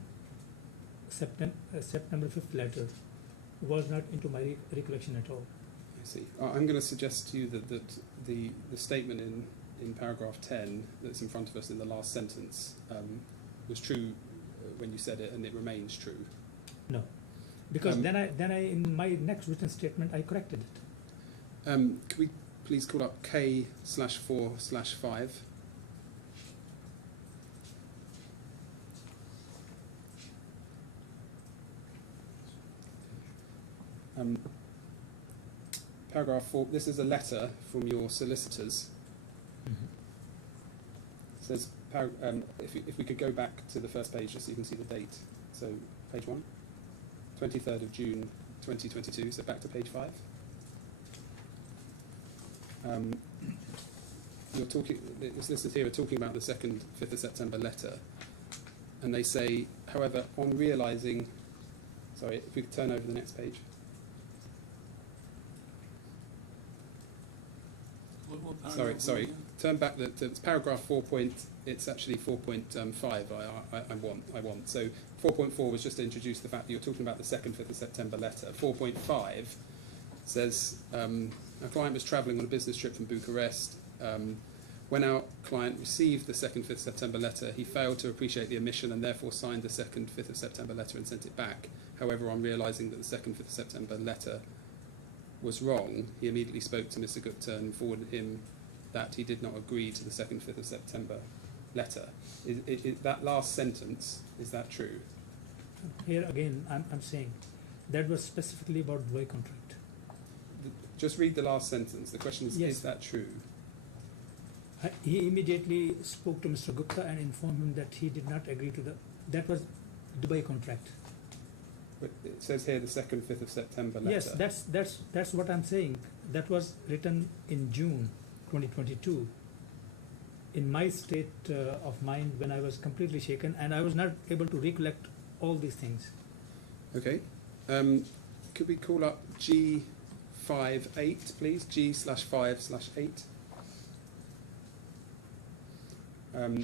September 5th letter was not into my recollection at all. I see. I'm going to suggest to you that the statement in paragraph 10 that's in front of us in the last sentence was true when you said it, and it remains true. No, because then I in my next written statement I corrected it. Could we please call up K/4/5? Paragraph 4, this is a letter from your solicitors. Mm-hmm. It says, if we could go back to the first page just so you can see the date. So, page 1, 23rd of June 2022, so back to page 5. The solicitors here are talking about the 2nd, 5th of September letter, and they say, however, on realising, sorry, if we could turn over the next page. What Sorry, paragraph sorry. were you Turn back to paragraph 4 point. It's actually 4.5. I want. So 4.4 was just to introduce the fact that you're talking about the 2nd, 5th of September letter. 4.5 says our client was travelling on a business trip from Bucharest. When our client received the 2nd, 5th September letter, he failed to appreciate the omission and therefore signed the 2nd, 5th of September letter and sent it back. However, on realising that the 2nd, 5th of September letter was wrong, he immediately spoke to Mr. Gupta and informed him that he did not agree to the 2nd, 5th of September letter. Is that last sentence, is that true? Here again, I'm saying that was specifically about the contract. Just read the last sentence. The question is, Yes. Is that true? He immediately spoke to Mr. Gupta and informed him that he did not agree to that was Dubai contract. But it says here the 2nd, 5th of September letter. Yes, that's what I'm saying. That was written in June 2022. In my state of mind, when I was completely shaken and I was not able to recollect all these things. Okay. Could we call up G58, please? G/5/8.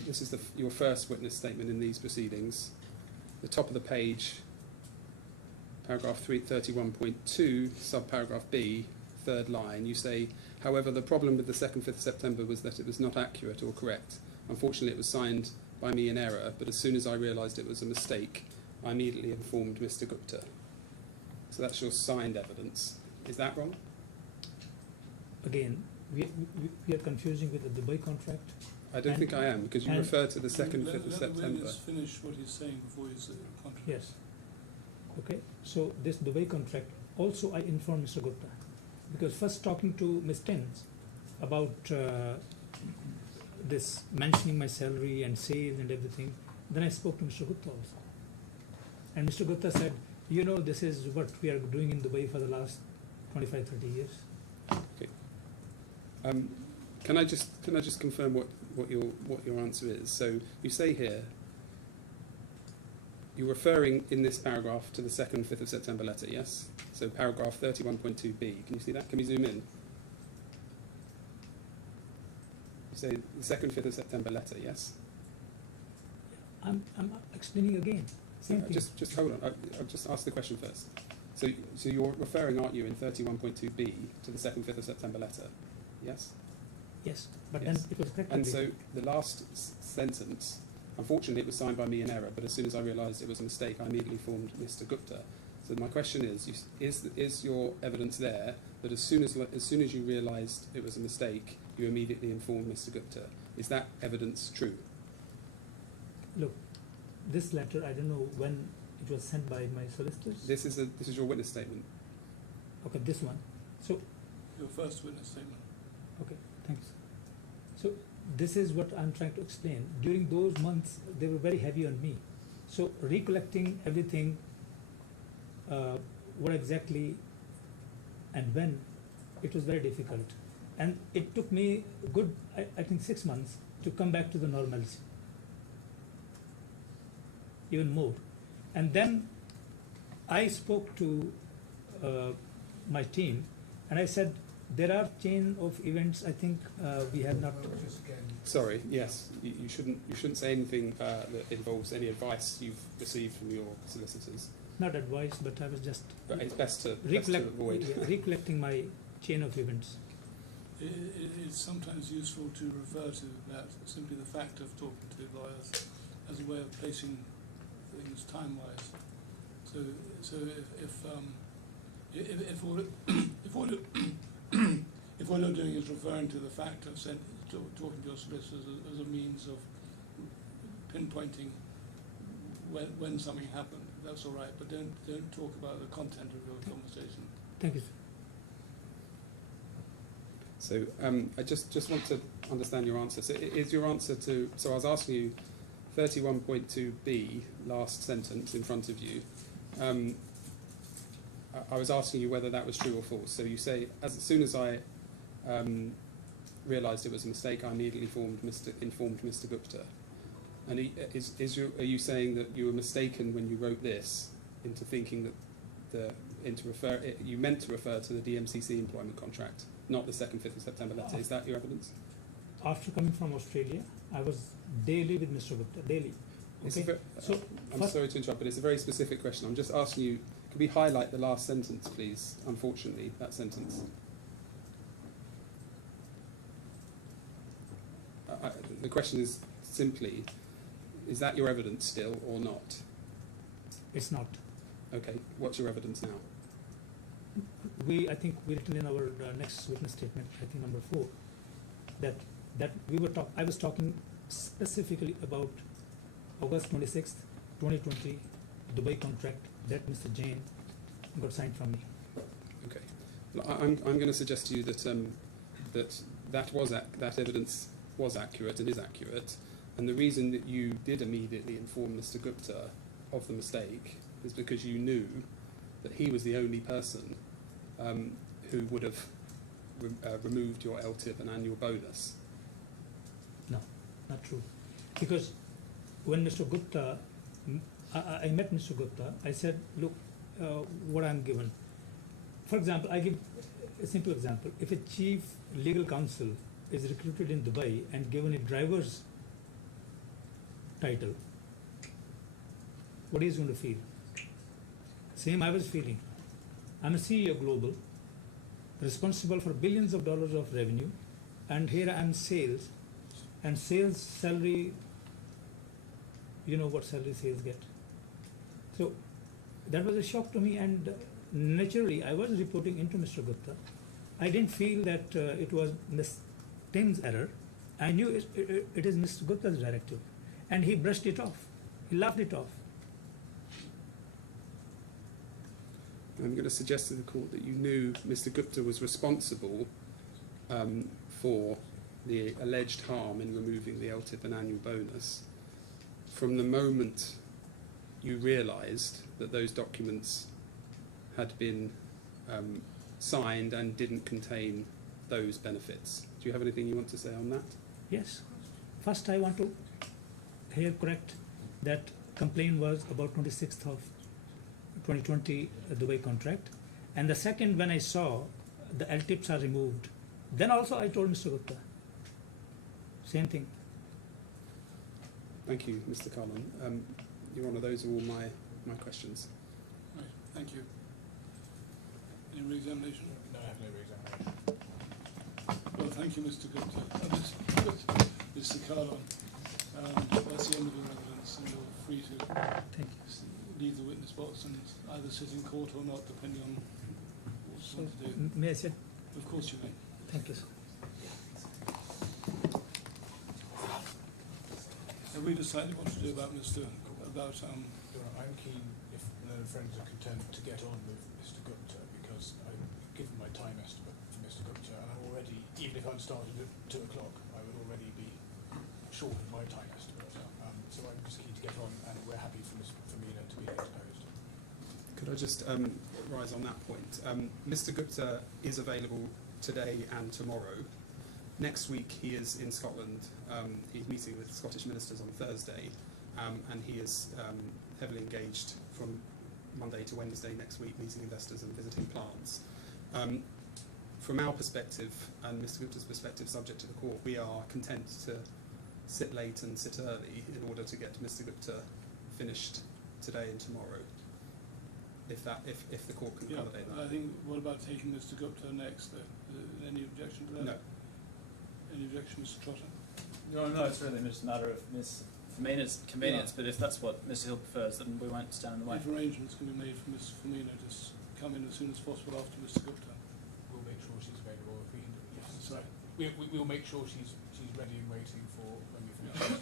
This is your first witness statement in these proceedings. The top of the page, paragraph 31.2, subparagraph B, third line, you say, however, the problem with the 2nd, 5th of September was that it was not accurate or correct. Unfortunately, it was signed by me in error, but as soon as I realised it was a mistake, I immediately informed Mr. Gupta. So that's your signed evidence. Is that wrong? Again, we are confusing with the Dubai contract. I don't think I am, because you refer to the 2nd, 5th of Let the September. witness finish what he's saying before you say the contract. Yes. Okay, so this Dubai contract, also I informed Mr. Gupta, because first talking to Ms. Tins about this mentioning my salary and sales and everything, then I spoke to Mr. Gupta also. And Mr. Gupta said, you know, this is what we are doing in Dubai for the last 25, 30 years. Okay. Can I just confirm what your answer is? So you say here, you're referring in this paragraph to the 2nd, 5th of September letter, yes? So paragraph 31.2b. Can you see that? Can we zoom in? You say the 2nd, 5th of September letter, yes? I'm explaining again. Same thing. Just hold on. I'll just ask the question first. So you're referring, aren't you, in 31.2b to the 2nd, 5th of September letter, yes? Yes, but Yes. then it was corrected. And later. so the last sentence, unfortunately it was signed by me in error, but as soon as I realised it was a mistake, I immediately informed Mr. Gupta. So my question is your evidence there that as soon as you realised it was a mistake, you immediately informed Mr. Gupta? Is that evidence true? Look, this letter, I don't know when it was sent by my solicitors. This is your witness statement. Okay, this one. So, Your first witness statement. okay, thanks. So, this is what I'm trying to explain. During those months, they were very heavy on me. So, recollecting everything, what exactly and when, it was very difficult. And it took me good, I think 6 months to come back to the normalcy. even more. And then I spoke to my team, and I said, there are chain of events. I think we have not. Just again, Sorry, yes, you shouldn't say anything that involves any advice you've received from your solicitors. Not advice, but I was just But it's best to avoid. recollecting my chain of events. It's sometimes useful to refer to that, simply the fact of talking to lawyers as a way of placing things time-wise. So if what you're doing is referring to the fact of talking to your solicitors as a means of pinpointing when something happened, that's all right. But don't talk about the content of your conversation. Thank you. So I just want to understand your answer. So is your answer to, so I was asking you 31.2b, last sentence in front of you. I was asking you whether that was true or false. So you say, as soon as I realised it was a mistake, I immediately informed Mr. Gupta. And are you saying that you were mistaken when you wrote this into thinking that you meant to refer to the DMCC employment contract, not the 2nd, 5th of September letter? Is that your evidence? After coming from Australia, I was daily with Mr. Gupta, daily. Okay? I'm sorry to interrupt, but it's a very specific question. I'm just asking you, could we highlight the last sentence, please? Unfortunately, that sentence. The question is simply, is that your evidence still or not? It's not. Okay, what's your evidence now? I think we written in our next witness statement, I think number 4, that I was talking specifically about August 26th, 2020, Dubai contract that Mr. Jain got signed from me. Okay, well, I'm going to suggest to you that that evidence was accurate and is accurate, and the reason that you did immediately inform Mr. Gupta of the mistake is because you knew that he was the only person who would have removed your LTIP and annual bonus. No, not true. Because when Mr. Gupta, I met Mr. Gupta, I said, look, what I'm given. For example, I give a simple example. If a chief legal counsel is recruited in Dubai and given a driver's title, what is he going to feel? Same I was feeling. I'm a CEO global, responsible for billions of dollars of revenue, and here I am sales, and sales salary, you know what salary sales get. So that was a shock to me, and naturally I was reporting into Mr. Gupta. I didn't feel that it was Ms. Tim's error. I knew it is Mr. Gupta's directive, and he brushed it off. He laughed it off. I'm going to suggest to the court that you knew Mr. Gupta was responsible for the alleged harm in removing the LTIP and annual bonus from the moment you realised that those documents had been signed and didn't contain those benefits. Do you have anything you want to say on that? Yes. First, I want to here correct that complaint was about 26th of 2020 Dubai contract, and the second, when I saw the LTIPs are removed, then also I told Mr. Gupta same thing. Thank you, Mr. Kahlon. Your Honour, those are all my questions. Right, thank you. Any re-examination? no, I have no re-examination. Well, thank you, Mr. Gupta. Mr. Kahlon, that's the end of your evidence, and you're free to Thank you. leave the witness box and either sit in court or not, depending on what you want to do. May I say? Of course you may. Thank you, sir. Have we decided what to do about I'm keen, if learned friends are content, to get on with Mr. Gupta, because I've given my time estimate for Mr. Gupta, and I'm already, even if I'm starting at 2 o'clock, I would already be short of my time estimate. So I'm just keen to get on, and we're happy for Ms. Femina to be exposed. Could I just rise on that point? Mr. Gupta is available today and tomorrow. Next week he is in Scotland. He's meeting with Scottish ministers on Thursday. and he is heavily engaged from Monday to Wednesday next week, meeting investors and visiting plants. From our perspective and Mr. Gupta's perspective, subject to the court, we are content to sit late and sit early in order to get Mr. Gupta finished today and tomorrow. If the court can accommodate that. I think, what about taking Mr. Gupta next, though? Any objection to that? No. Any objection, Mr. Trotter? No, it's really just a matter of Femina's convenience, but if that's what Mr. Hill prefers, then we won't stand in the way. If arrangements can be made for Ms. Femina to come in as soon as possible after Mr. Gupta. We'll make sure she's available if we can do it. Yes. Sorry. We'll make sure she's ready and waiting for when we finish.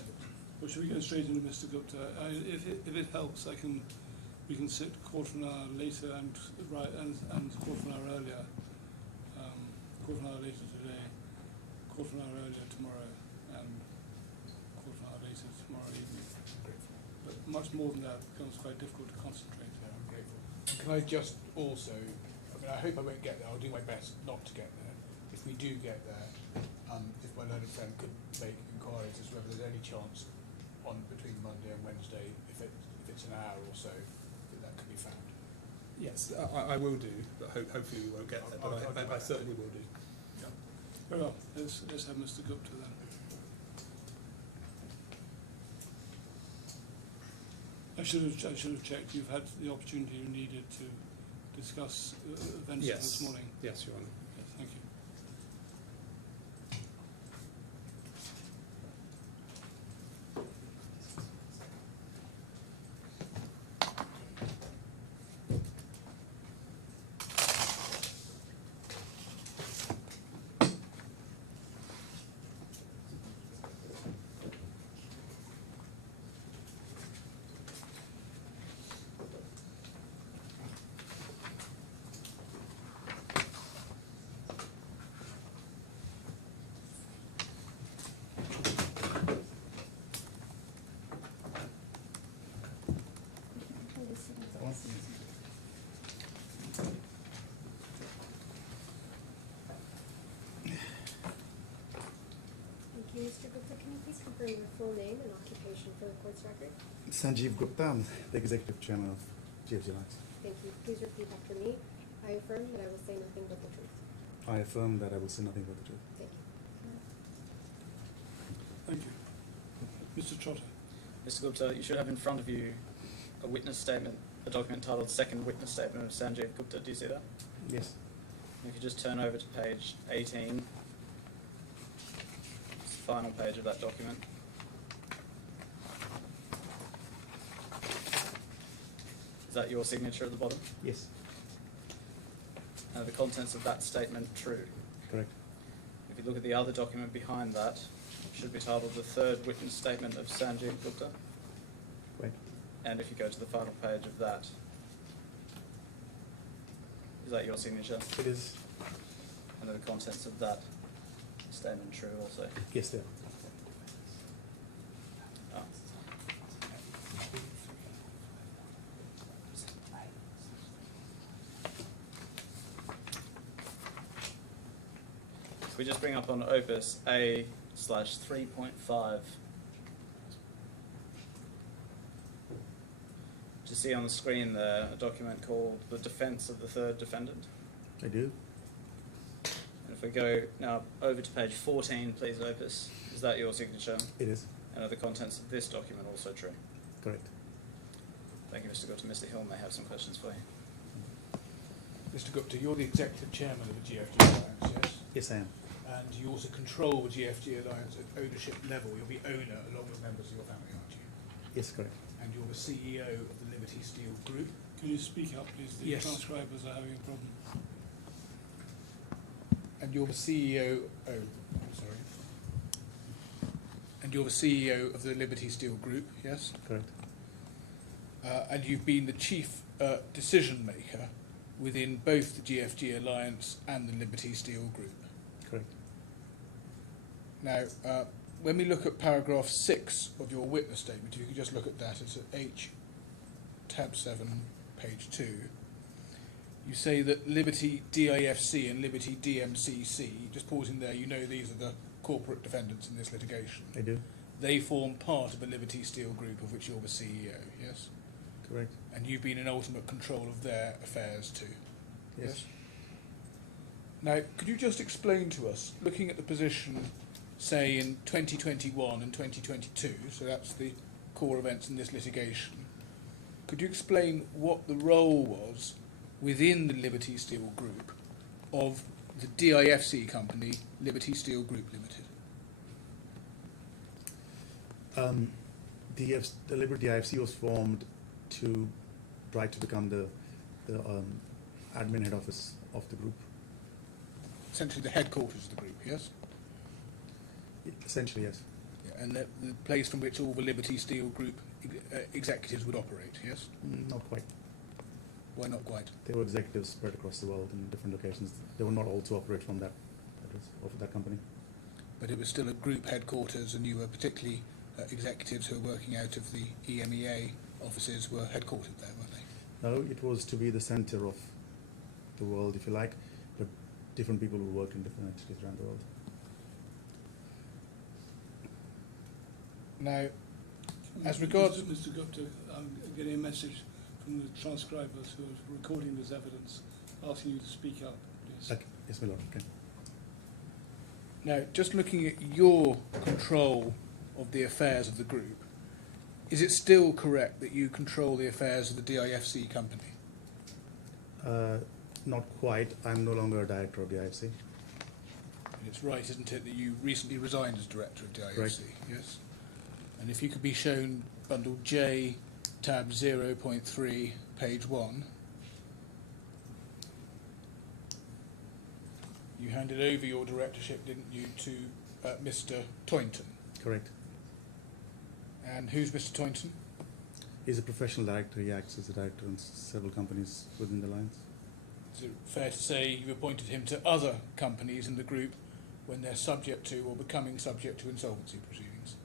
Or should we go straight into Mr. Gupta? If it helps, we can sit quarter of an hour later and quarter of an hour earlier. Quarter of an hour later today, quarter of an hour earlier tomorrow, and quarter of an hour later tomorrow evening. But much more than that, it becomes quite difficult to concentrate. Yeah, I'm grateful. Can I just also, I hope I won't get there, I'll do my best not to get there. If we do get there, if my learned friend could make inquiries as to whether there's any chance on between Monday and Wednesday, if it's an hour or so, that could be found. Yes, I will do, but hopefully we won't get there, but I certainly will do. Yeah. Very well, let's have Mr. Gupta then. I should have checked. You've had the opportunity you needed to discuss events this morning. Yes, Your Honour. Yes, thank you. Thank you, Mr. Gupta. Can you please confirm your full name and occupation for the court's record? Sanjeev Gupta, I'm the Executive Chairman of GFG Alliance. Thank you. Please repeat after me. I affirm that I will say nothing but the truth. I affirm that I will say nothing but the truth. Thank you. Thank you. Mr. Trotter. Mr. Gupta, you should have in front of you a witness statement, a document titled Second Witness Statement of Sanjeev Gupta. Do you see that? Yes. If you just turn over to page 18, it's the final page of that document. Is that your signature at the bottom? Yes. Are the contents of that statement true? Correct. If you look at the other document behind that, it should be titled The Third Witness Statement of Sanjeev Gupta. Right. And if you go to the final page of that, is that your signature? It is. And are the contents of that statement true also? Yes, they are. Oh. So we just bring up on Opus A/3.5. To see on the screen there a document called The Defence of the Third Defendant. I do. And if we go now over to page 14, please, Opus, is that your signature? It is. And are the contents of this document also true? Correct. Thank you, Mr. Gupta. Mr. Hill may have some questions for you. Mr. Gupta, you're the Executive Chairman of the GFG Alliance, yes? Yes, I am. And you also control the GFG Alliance at ownership level. You're the owner along with members of your family, aren't you? Yes, correct. And you're the CEO of the Liberty Steel Group. Can you speak up, please? The Yes. transcribers are having a problem. And you're the CEO. Oh, I'm sorry. And you're the CEO of the Liberty Steel Group, yes? Correct. And you've been the chief decision maker within both the GFG Alliance and the Liberty Steel Group. Correct. Now, when we look at paragraph 6 of your witness statement, if you could just look at that, it's at H, tab 7, page 2. You say that Liberty DIFC and Liberty DMCC, just pausing there, you know these are the corporate defendants in this litigation. I do. they form part of a Liberty Steel group of which you're the CEO, yes? Correct. And you've been in ultimate control of their affairs too? Yes. Now, could you just explain to us, looking at the position, say, in 2021 and 2022, so that's the core events in this litigation, could you explain what the role was within the Liberty Steel Group of the DIFC company, Liberty Steel Group Limited? The Liberty IFC was formed to try to become the admin head office of the group. Essentially the headquarters of the group, yes? Essentially, yes. Yeah, and the place from which all the Liberty Steel Group executives would operate, yes? Not quite. Why not quite? There were executives spread across the world in different locations. They were not all to operate from that of that company. But it was still a group headquarters, and you were particularly executives who were working out of the EMEA offices were headquartered there, weren't they? No, it was to be the center of the world, if you like, but different people will work in different entities around the world. Now, as regards... Mr. Gupta, I'm getting a message from the transcribers who are recording this evidence, asking you to speak up, please. Okay. Yes, my lord. Okay. Now, just looking at your control of the affairs of the group, is it still correct that you control the affairs of the DIFC company? Not quite. I'm no longer a director of the IFC. And it's right, isn't it, that you recently resigned as director of DIFC? Right. Yes. And if you could be shown bundle J, tab 0.3, page 1. You handed over your directorship, didn't you, to Mr. Toynton? Correct. And who's Mr. Toynton? He's a professional director. He acts as a director in several companies within the lines. Is it fair to say you appointed him to other companies in the group when they're subject to or becoming subject to insolvency proceedings?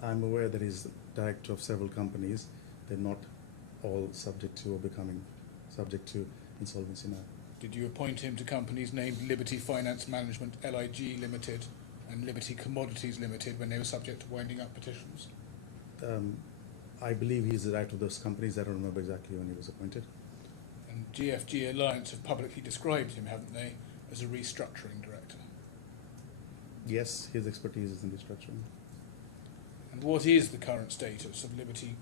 I'm aware that he's the director of several companies. They're not all subject to or becoming subject to insolvency now. Did you appoint him to companies named Liberty Finance Management LIG Limited and Liberty Commodities Limited when they were subject to winding up petitions? I believe he's the director of those companies. I don't remember exactly when he was appointed. And GFG Alliance have publicly described him, haven't they, as a restructuring director? Yes, his expertise is in restructuring. And what is the current status of Liberty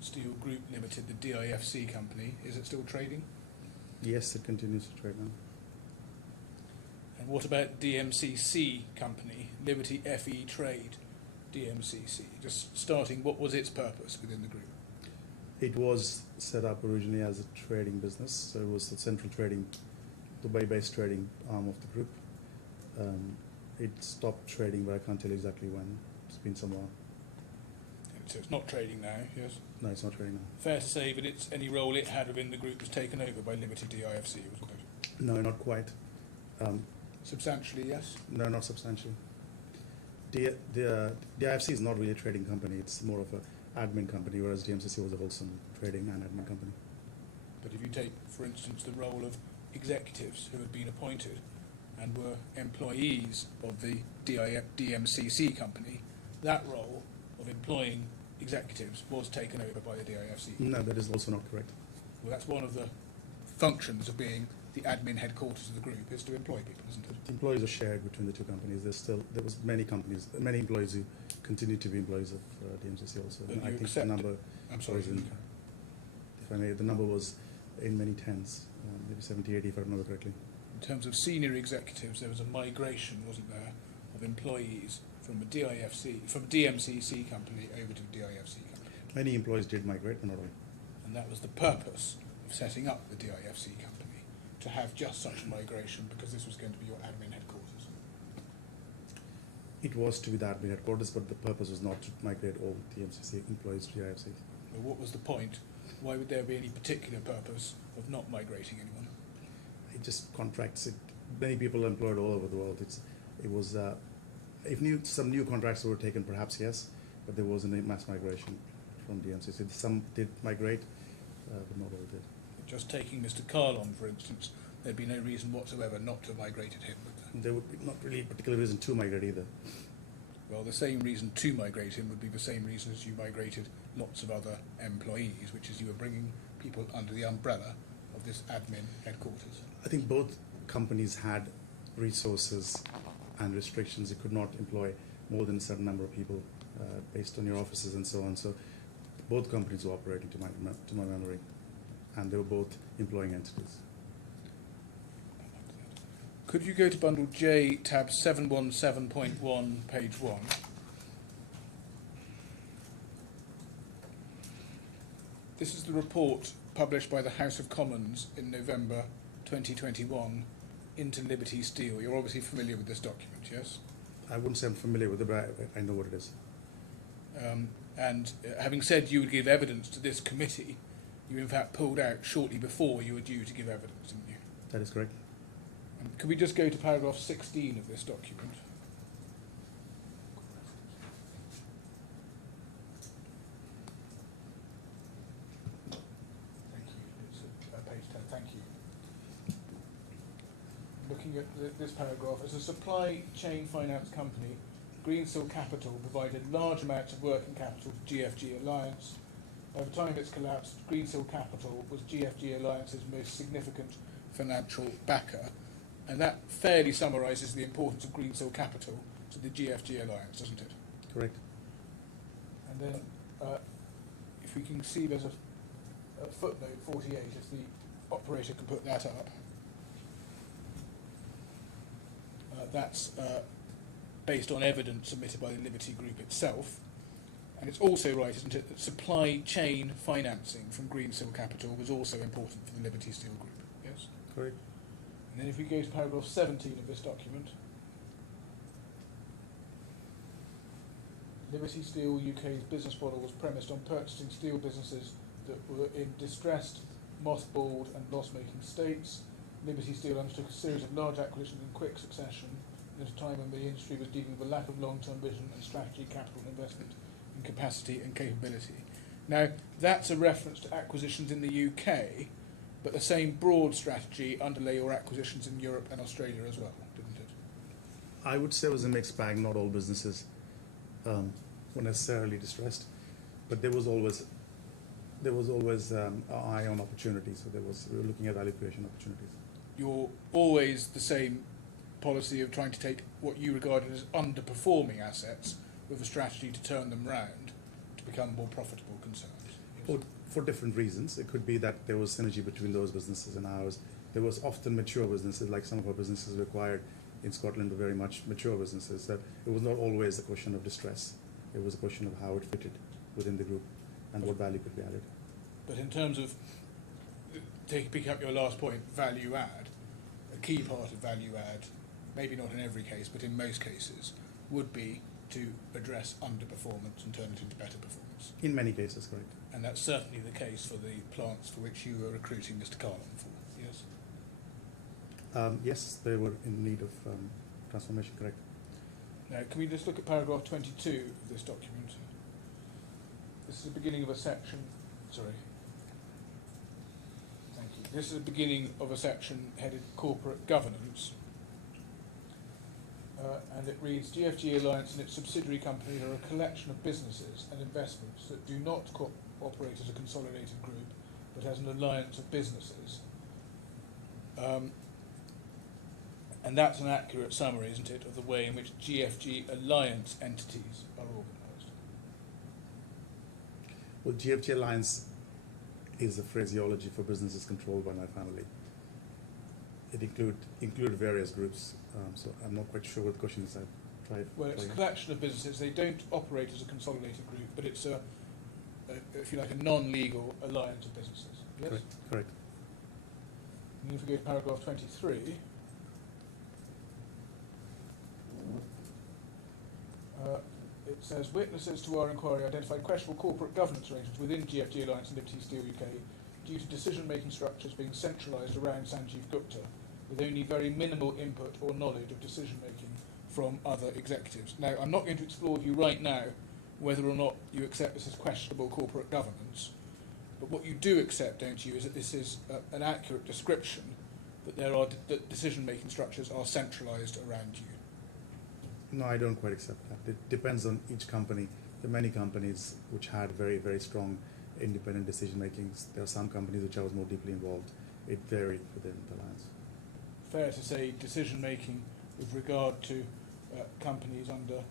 Steel Group Limited, the DIFC company? Is it still trading? Yes, it continues to trade now. And what about DMCC company, Liberty FE Trade, DMCC? Just starting, what was its purpose within the group? It was set up originally as a trading business, so it was the central trading, Dubai-based trading arm of the group. It stopped trading, but I can't tell you exactly when. It's been some while. So it's not trading now, yes? No, it's not trading now. Fair to say that any role it had within the group was taken over by Liberty DIFC, wasn't it? No, not quite. Substantially, yes? No, not substantially. The IFC is not really a trading company. It's more of an admin company, whereas DMCC was a wholesome trading and admin company. But if you take, for instance, the role of executives who had been appointed and were employees of the DMCC company, that role of employing executives was taken over by the DIFC. No, that is also not correct. Well, that's one of the functions of being the admin headquarters of the group, is to employ people, isn't it? The employees are shared between the two companies. There was many companies, many employees who continue to be employees of DMCC also. But I you think accept- the number, I'm sorry, was in, if I may, the number was in many tens, maybe 70, 80 if I remember correctly. in terms of senior executives, there was a migration, wasn't there, of employees from a DMCC company over to a DIFC company. Many employees did migrate, but not all. And that was the purpose of setting up the DIFC company, to have just such a migration, because this was going to be your admin headquarters. It was to be the admin headquarters, but the purpose was not to migrate all DMCC employees to IFC. Well, what was the point? Why would there be any particular purpose of not migrating anyone? It just contracts it. Many people are employed all over the world. It was if some new contracts were taken, perhaps yes, but there wasn't a mass migration from DMCC. Some did migrate, but not all did. Just taking Mr. Kahlon, for instance, there'd be no reason whatsoever not to have migrated him, would there? There would be not really a particular reason to migrate either. well, the same reason to migrate him would be the same reason as you migrated lots of other employees, which is you were bringing people under the umbrella of this admin headquarters. I think both companies had resources and restrictions. You could not employ more than a certain number of people based on your offices and so on. So both companies were operating, to my memory, and they were both employing entities. Could you go to bundle J, tab 717.1, page 1? This is the report published by the House of Commons in November 2021 into Liberty Steel. You're obviously familiar with this document, yes? I wouldn't say I'm familiar with it, but I know what it is. Having said you would give evidence to this committee, you in fact pulled out shortly before you were due to give evidence, didn't you? That is correct. Could we just go to paragraph 16 of this document? Thank you. It's page 10. Thank you. Looking at this paragraph, as a supply chain finance company, Greensill Capital provided large amounts of working capital to GFG Alliance. By the time it's collapsed, Greensill Capital was GFG Alliance's most significant financial backer, and that fairly summarises the importance of Greensill Capital to the GFG Alliance, doesn't it? Correct. And then, if we can see, there's a footnote 48, if the operator can put that up. That's based on evidence submitted by the Liberty Group itself. And it's also right, isn't it, that supply chain financing from Greensill Capital was also important for the Liberty Steel Group, yes? Correct. And then if we go to paragraph 17 of this document, Liberty Steel UK's business model was premised on purchasing steel businesses that were in distressed, mothballed and loss-making states. Liberty Steel undertook a series of large acquisitions in quick succession at a time when the industry was dealing with a lack of long-term vision and strategy, capital investment in capacity and capability. Now, that's a reference to acquisitions in the UK, but the same broad strategy underlay your acquisitions in Europe and Australia as well, didn't it? I would say it was a mixed bag. Not all businesses were necessarily distressed, but there was always an eye on opportunities. So we were looking at value creation opportunities. You're always the same policy of trying to take what you regarded as underperforming assets with a strategy to turn them round to become more profitable concerns. Yes. For different reasons. It could be that there was synergy between those businesses and ours. There was often mature businesses, like some of our businesses we acquired in Scotland were very much mature businesses, that it was not always a question of distress. It was a question of how it fitted within the group and what value could be added. But in terms of, picking up your last point, value add, a key part of value add, maybe not in every case, but in most cases, would be to address underperformance and turn it into better performance. In many cases, correct. And that's certainly the case for the plants for which you were recruiting Mr. Kahlon for, yes? Yes, they were in need of transformation, correct. Now, can we just look at paragraph 22 of this document? This is the beginning of a section, sorry. Thank you. This is the beginning of a section headed Corporate Governance. And it reads, GFG Alliance and its subsidiary companies are a collection of businesses and investments that do not operate as a consolidated group, but as an alliance of businesses. And that's an accurate summary, isn't it, of the way in which GFG Alliance entities are organised? Well, GFG Alliance is a phraseology for businesses controlled by my family. It included various groups, so I'm not quite sure what the question is. Well, it's a collection of businesses. They don't operate as a consolidated group, but it's if you like, a non-legal alliance of businesses. Yes? Correct. And if we go to paragraph 23, it says, witnesses to our inquiry identified questionable corporate governance arrangements within GFG Alliance and Liberty Steel UK due to decision-making structures being centralised around Sanjeev Gupta, with only very minimal input or knowledge of decision-making from other executives. Now, I'm not going to explore with you right now whether or not you accept this as questionable corporate governance, but what you do accept, don't you, is that this is an accurate description that that decision-making structures are centralised around you. No, I don't quite accept that. It depends on each company. There are many companies which had very, very strong independent decision makings. There are some companies which I was more deeply involved. It varied within the alliance. Fair to say decision making with regard to companies under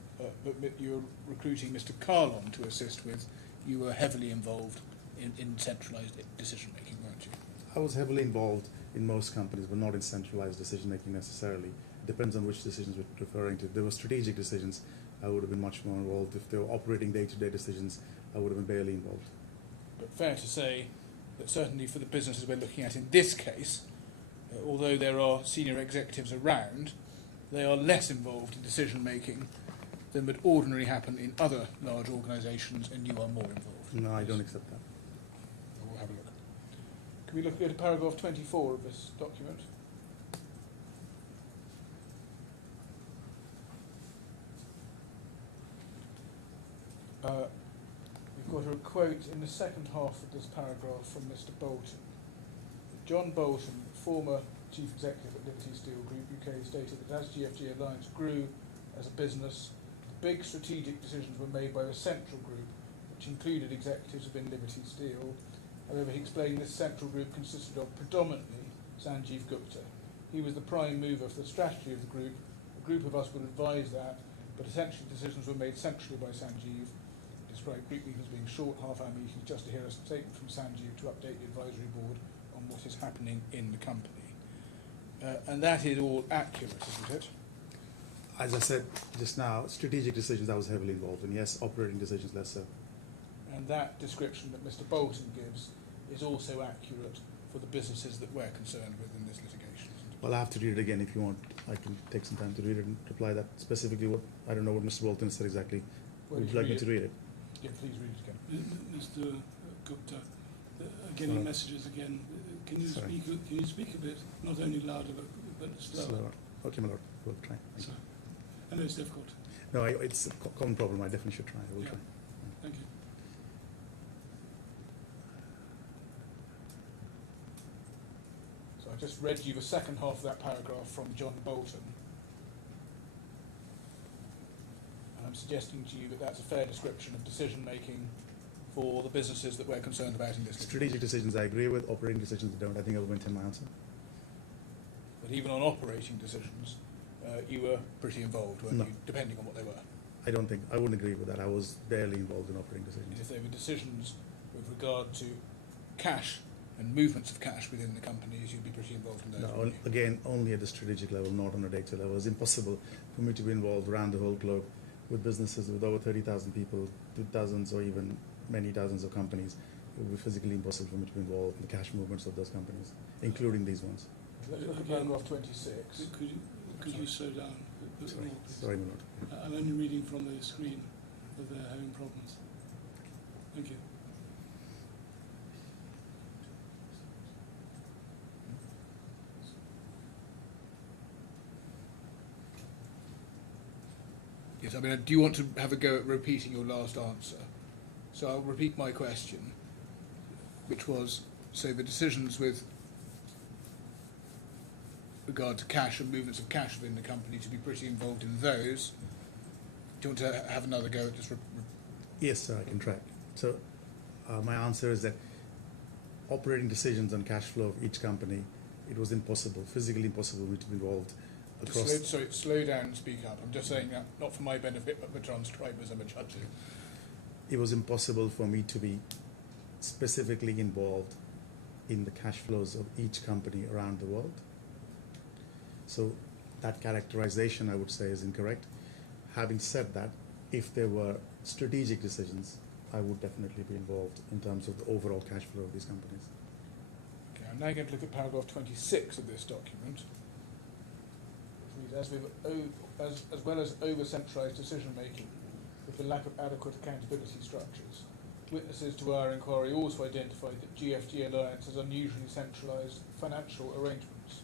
that you were recruiting Mr. Kahlon to assist with, you were heavily involved in centralised decision making, weren't you? I was heavily involved in most companies, but not in centralized decision making necessarily. It depends on which decisions we're referring to. If there were strategic decisions, I would have been much more involved. If they were operating day-to-day decisions, I would have been barely involved. But fair to say that certainly for the businesses we're looking at in this case, although there are senior executives around, they are less involved in decision making than would ordinarily happen in other large organisations, and you are more involved. No, I don't accept that. We'll have a look. Can we look at paragraph 24 of this document? We've got a quote in the second half of this paragraph from Mr. Bolton. John Bolton, former Chief Executive at Liberty Steel Group UK, stated that as GFG Alliance grew as a business, big strategic decisions were made by the central group, which included executives within Liberty Steel. However, he explained this central group consisted of predominantly Sanjeev Gupta. He was the prime mover for the strategy of the group. A group of us would advise that, but essentially decisions were made centrally by Sanjeev. Described group meetings being short, half-hour meetings just to hear a statement from Sanjeev to update the advisory board on what is happening in the company. And that is all accurate, isn't it? As I said just now, strategic decisions I was heavily involved in. Yes, operating decisions less so. And that description that Mr. Bolton gives is also accurate for the businesses that we're concerned with in this litigation, isn't it? Well, I have to read it again if you want. I can take some time to read it and reply that specifically. What I don't know what Mr. Bolton said exactly. Would you like me to read it? Yeah, please read it again. Mr. Gupta, getting messages again. Can you Sorry. speak? Can you speak a bit, not only louder but slower? Slower. Okay, my lord. We'll try. Thank you. Sorry. I know it's difficult. No, it's a common problem. I definitely should try. I will Yeah. try. Thank you. So I just read you the second half of that paragraph from John Bolton. And I'm suggesting to you that that's a fair description of decision making for the businesses that we're concerned about in this litigation. Strategic decisions I agree with. Operating decisions I don't. I think I'll maintain my answer. But even on operating decisions, you were pretty involved, weren't No. you, depending on what they were? I wouldn't agree with that. I was barely involved in operating And decisions. if there were decisions with regard to cash and movements of cash within the companies, you'd be pretty involved in those, No, wouldn't you? again, only at the strategic level, not on a data level. It's impossible for me to be involved around the whole globe with businesses with over 30,000 people, to dozens or even many dozens of companies. It would be physically impossible for me to be involved in the cash movements of those companies, including these ones. Let's look at Again, paragraph 26. Could you slow down a bit Sorry, more, please? sorry, my lord. I'm only reading from the screen, but they're having problems. Thank you. Yes, I mean, do you want to have a go at repeating your last answer? So I'll repeat my question, which was, so the decisions with regard to cash and movements of cash within the company, to be pretty involved in those. Do you want to have another go at just Yes, sir, I can track. So my answer is that operating decisions on cash flow of each company, it was impossible, physically impossible for me to be involved across. slow down and speak up. I'm just saying that not for my benefit, but the transcribers I'm a judge of. It was impossible for me to be specifically involved in the cash flows of each company around the world. So that characterization, I would say, is incorrect. Having said that, if there were strategic decisions, I would definitely be involved in terms of the overall cash flow of these companies. Okay, I'm now going to look at paragraph 26 of this document. Which reads, as well as over-centralised decision-making, with the lack of adequate accountability structures, witnesses to our inquiry also identified that GFG Alliance has unusually centralised financial arrangements.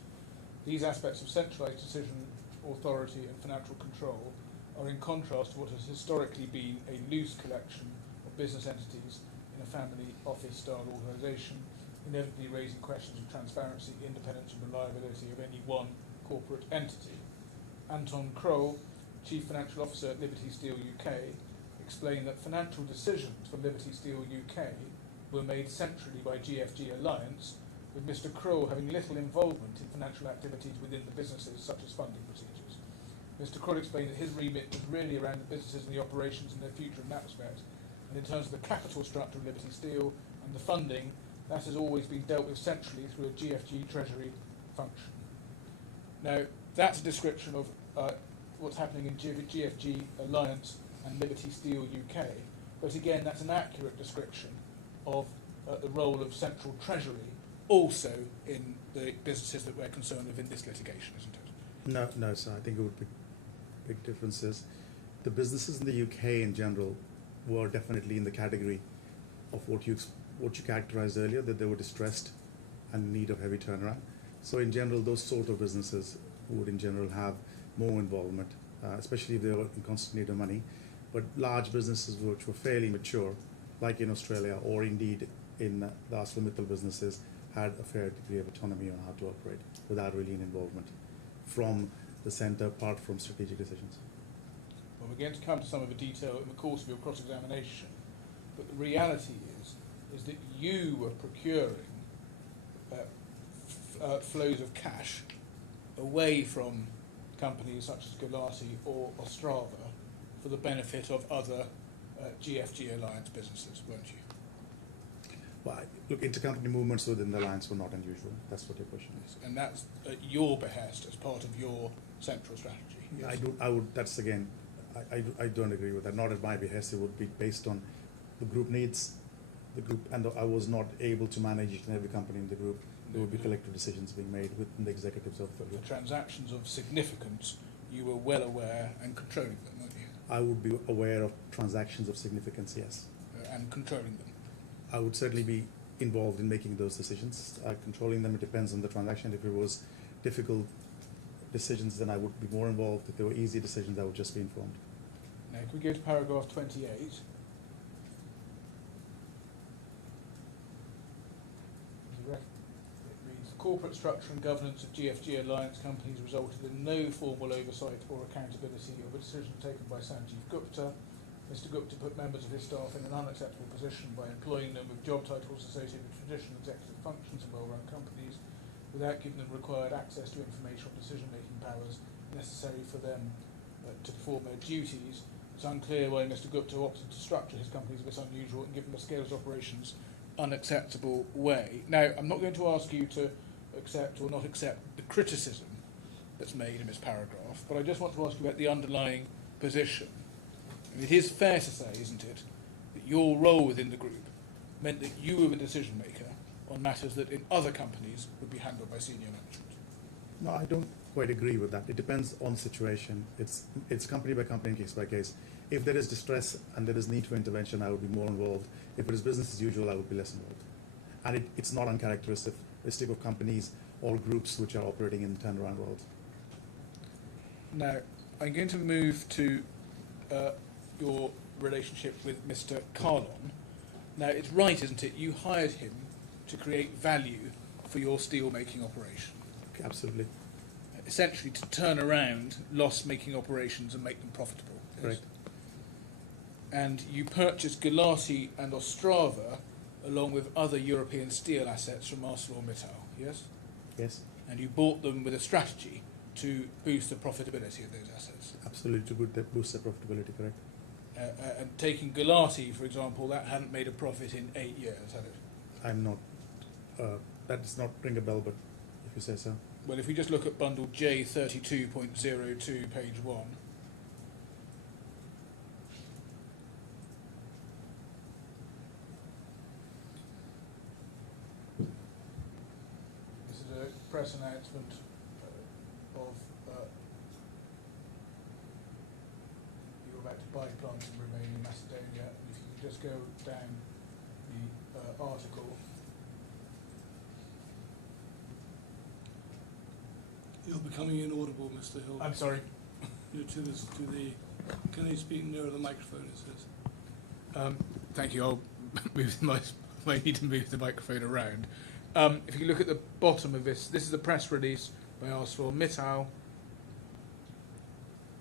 These aspects of centralised decision, authority and financial control are in contrast to what has historically been a loose collection of business entities in a family office-style organisation, inevitably raising questions of transparency, independence and reliability of any one corporate entity. Anton Kroll, Chief Financial Officer at Liberty Steel UK, explained that financial decisions for Liberty Steel UK were made centrally by GFG Alliance, with Mr. Kroll having little involvement in financial activities within the businesses, such as funding procedures. Mr. Kroll explained that his remit was really around the businesses and the operations and their future in that respect. And in terms of the capital structure of Liberty Steel and the funding, that has always been dealt with centrally through a GFG Treasury function. Now, that's a description of what's happening in GFG Alliance and Liberty Steel UK, but again, that's an accurate description of the role of central treasury also in the businesses that we're concerned with in this litigation, isn't it? No, sir. I think it would be big differences. The businesses in the UK in general were definitely in the category of what you characterized earlier, that they were distressed and in need of heavy turnaround. So in general, those sort of businesses would in general have more involvement, especially if they were in constant need of money. But large businesses which were fairly mature, like in Australia or indeed in the ArcelorMittal businesses, had a fair degree of autonomy on how to operate without really an involvement from the centre, apart from strategic decisions. Well, we're going to come to some of the detail in the course of your cross-examination, but the reality is that you were procuring flows of cash away from companies such as Glennie or Ostrava for the benefit of other GFG Alliance businesses, weren't you? Well, look, intercompany movements within the alliance were not unusual. That's what your question is. And that's at your behest as part of your central strategy. Yes. That's again, I don't agree with that. Not at my behest. It would be based on the group needs, the group, and I was not able to manage each and every company in the group. There would be collective decisions being made within the executives of the group. The transactions of significance, you were well aware and controlling them, weren't you? I would be aware of transactions of significance, yes. And controlling them. I would certainly be involved in making those decisions. Controlling them, it depends on the transaction. If it was difficult decisions, then I would be more involved. If they were easy decisions, I would just be informed. Now, can we go to paragraph 28? It reads, the corporate structure and governance of GFG Alliance companies resulted in no formal oversight or accountability of a decision taken by Sanjeev Gupta. Mr. Gupta put members of his staff in an unacceptable position by employing them with job titles associated with traditional executive functions in well-run companies without giving them required access to information or decision-making powers necessary for them to perform their duties. It's unclear why Mr. Gupta opted to structure his companies in this unusual and give them a scale of operations unacceptable way. Now, I'm not going to ask you to accept or not accept the criticism that's made in this paragraph, but I just want to ask you about the underlying position. It is fair to say, isn't it, that your role within the group meant that you were the decision maker on matters that in other companies would be handled by senior management? No, I don't quite agree with that. It depends on the situation. It's company by company, case by case. If there is distress and there is need for intervention, I would be more involved. If it is business as usual, I would be less involved. And it's not uncharacteristic of companies or groups which are operating in the turnaround world. Now, I'm going to move to your relationship with Mr. Kahlon. Now, it's right, isn't it? You hired him to create value for your steel-making operation. Okay, absolutely. Essentially to turn around loss-making operations and make them profitable. Yes? Correct. And you purchased Glennie and Ostrava along with other European steel assets from ArcelorMittal, yes? Yes. And you bought them with a strategy to boost the profitability of those assets. Absolutely, to boost their profitability, correct. And taking Glennie, for example, that hadn't made a profit in 8 years, had it? I'm not, that does not ring a bell, but if you say so. Well, if we just look at bundle J32.02, page 1, this is a press announcement of you're about to buy plants in Romania and Macedonia. And if you could just go down the article. You're becoming inaudible, Mr. Hill. I'm sorry. Can you speak nearer the microphone, it says? Thank you. I'll I need to move the microphone around. If you look at the bottom of this is a press release by ArcelorMittal.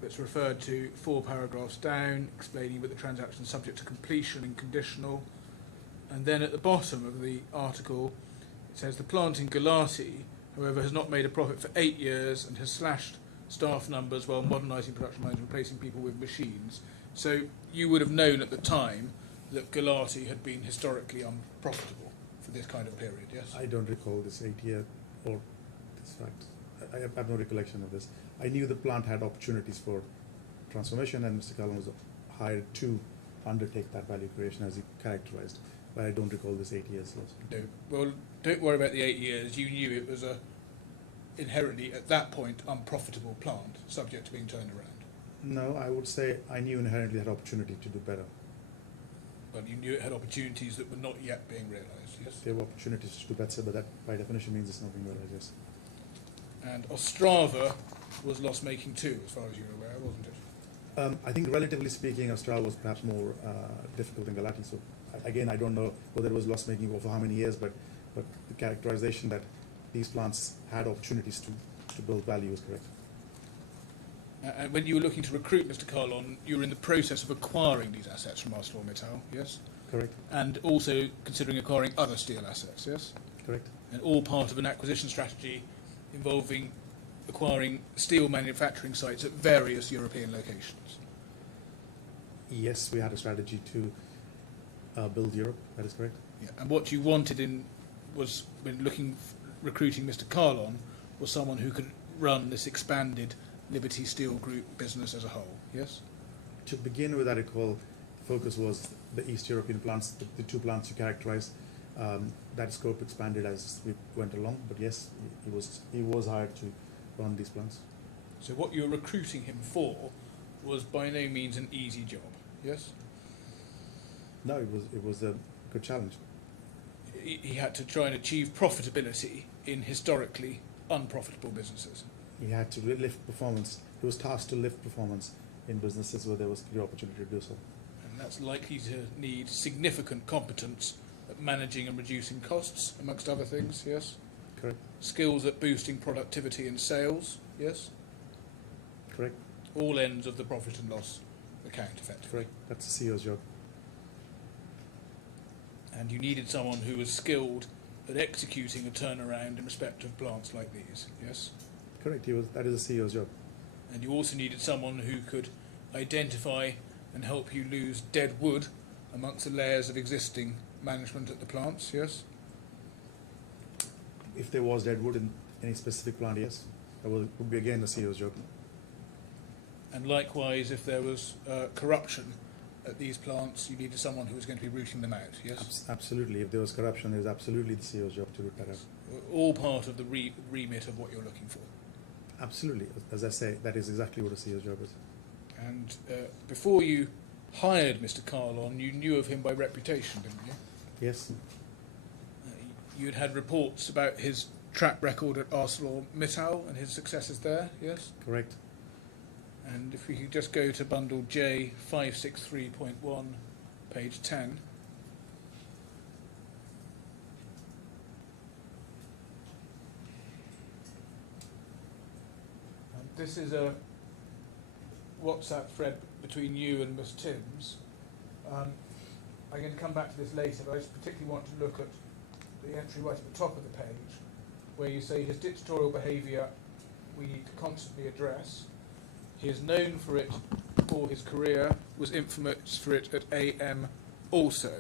that's referred to 4 paragraphs down, explaining that the transaction is subject to completion and conditional. And then at the bottom of the article, it says the plant in Galati, however, has not made a profit for 8 years and has slashed staff numbers while modernising production lines and replacing people with machines. So you would have known at the time that Galati had been historically unprofitable for this kind of period, yes? I don't recall this 8-year or this fact. I have no recollection of this. I knew the plant had opportunities for transformation, and Mr. Kahlon was hired to undertake that value creation as he characterized, but I don't recall this 8 years. No. Well, don't worry about the 8 years. You knew it was a inherently, at that point, unprofitable plant, subject to being turned around. No, I would say I knew inherently had opportunity to do better. But you knew it had opportunities that were not yet being realised, yes? There were opportunities to do better, but that by definition means it's not being realized, yes. And Ostrava was loss-making too, as far as you're aware, wasn't it? I think relatively speaking, Austral was perhaps more difficult than Galati. So again, I don't know whether it was loss-making or for how many years, but the characterization that these plants had opportunities to build value is correct. And when you were looking to recruit Mr. Kahlon, you were in the process of acquiring these assets from ArcelorMittal, yes? Correct. And also considering acquiring other steel assets, yes? Correct. And all part of an acquisition strategy involving acquiring steel manufacturing sites at various European locations. Yes, we had a strategy to build Europe. That is correct. Yeah. And what you wanted was, when recruiting Mr. Kahlon, was someone who could run this expanded Liberty Steel Group business as a whole, yes? To begin with, I recall the focus was the East European plants, the 2 plants you characterized. That scope expanded as we went along, but yes, he was hired to run these plants. So what you were recruiting him for was by no means an easy job, yes? No, it was a good challenge. He had to try and achieve profitability in historically unprofitable businesses. He had to lift performance. He was tasked to lift performance in businesses where there was clear opportunity to do so. And that's likely to need significant competence at managing and reducing costs, amongst other things, yes? Correct. Skills at boosting productivity and sales, yes? Correct. All ends of the profit and loss account, effectively. Correct. That's the CEO's job. And you needed someone who was skilled at executing a turnaround in respect of plants like these, yes? Correct. That is the CEO's job. And you also needed someone who could identify and help you lose dead wood amongst the layers of existing management at the plants, yes? If there was dead wood in any specific plant, yes, that would be again the CEO's job. And likewise, if there was corruption at these plants, you needed someone who was going to be rooting them out, yes? Absolutely. If there was corruption, it was absolutely the CEO's job to root that out. All part of the remit of what you're looking for. Absolutely. As I say, that is exactly what a CEO's job is. And before you hired Mr. Kahlon, you knew of him by reputation, didn't you? Yes. You'd had reports about his track record at ArcelorMittal and his successes there, yes? Correct. And if we could just go to bundle J 563.1, page 10. And this is a WhatsApp thread between you and Miss Timms. I'm going to come back to this later, but I just particularly want to look at the entry right at the top of the page, where you say his dictatorial behaviour we need to constantly address. He is known for it for his career, was infamous for it at AM also.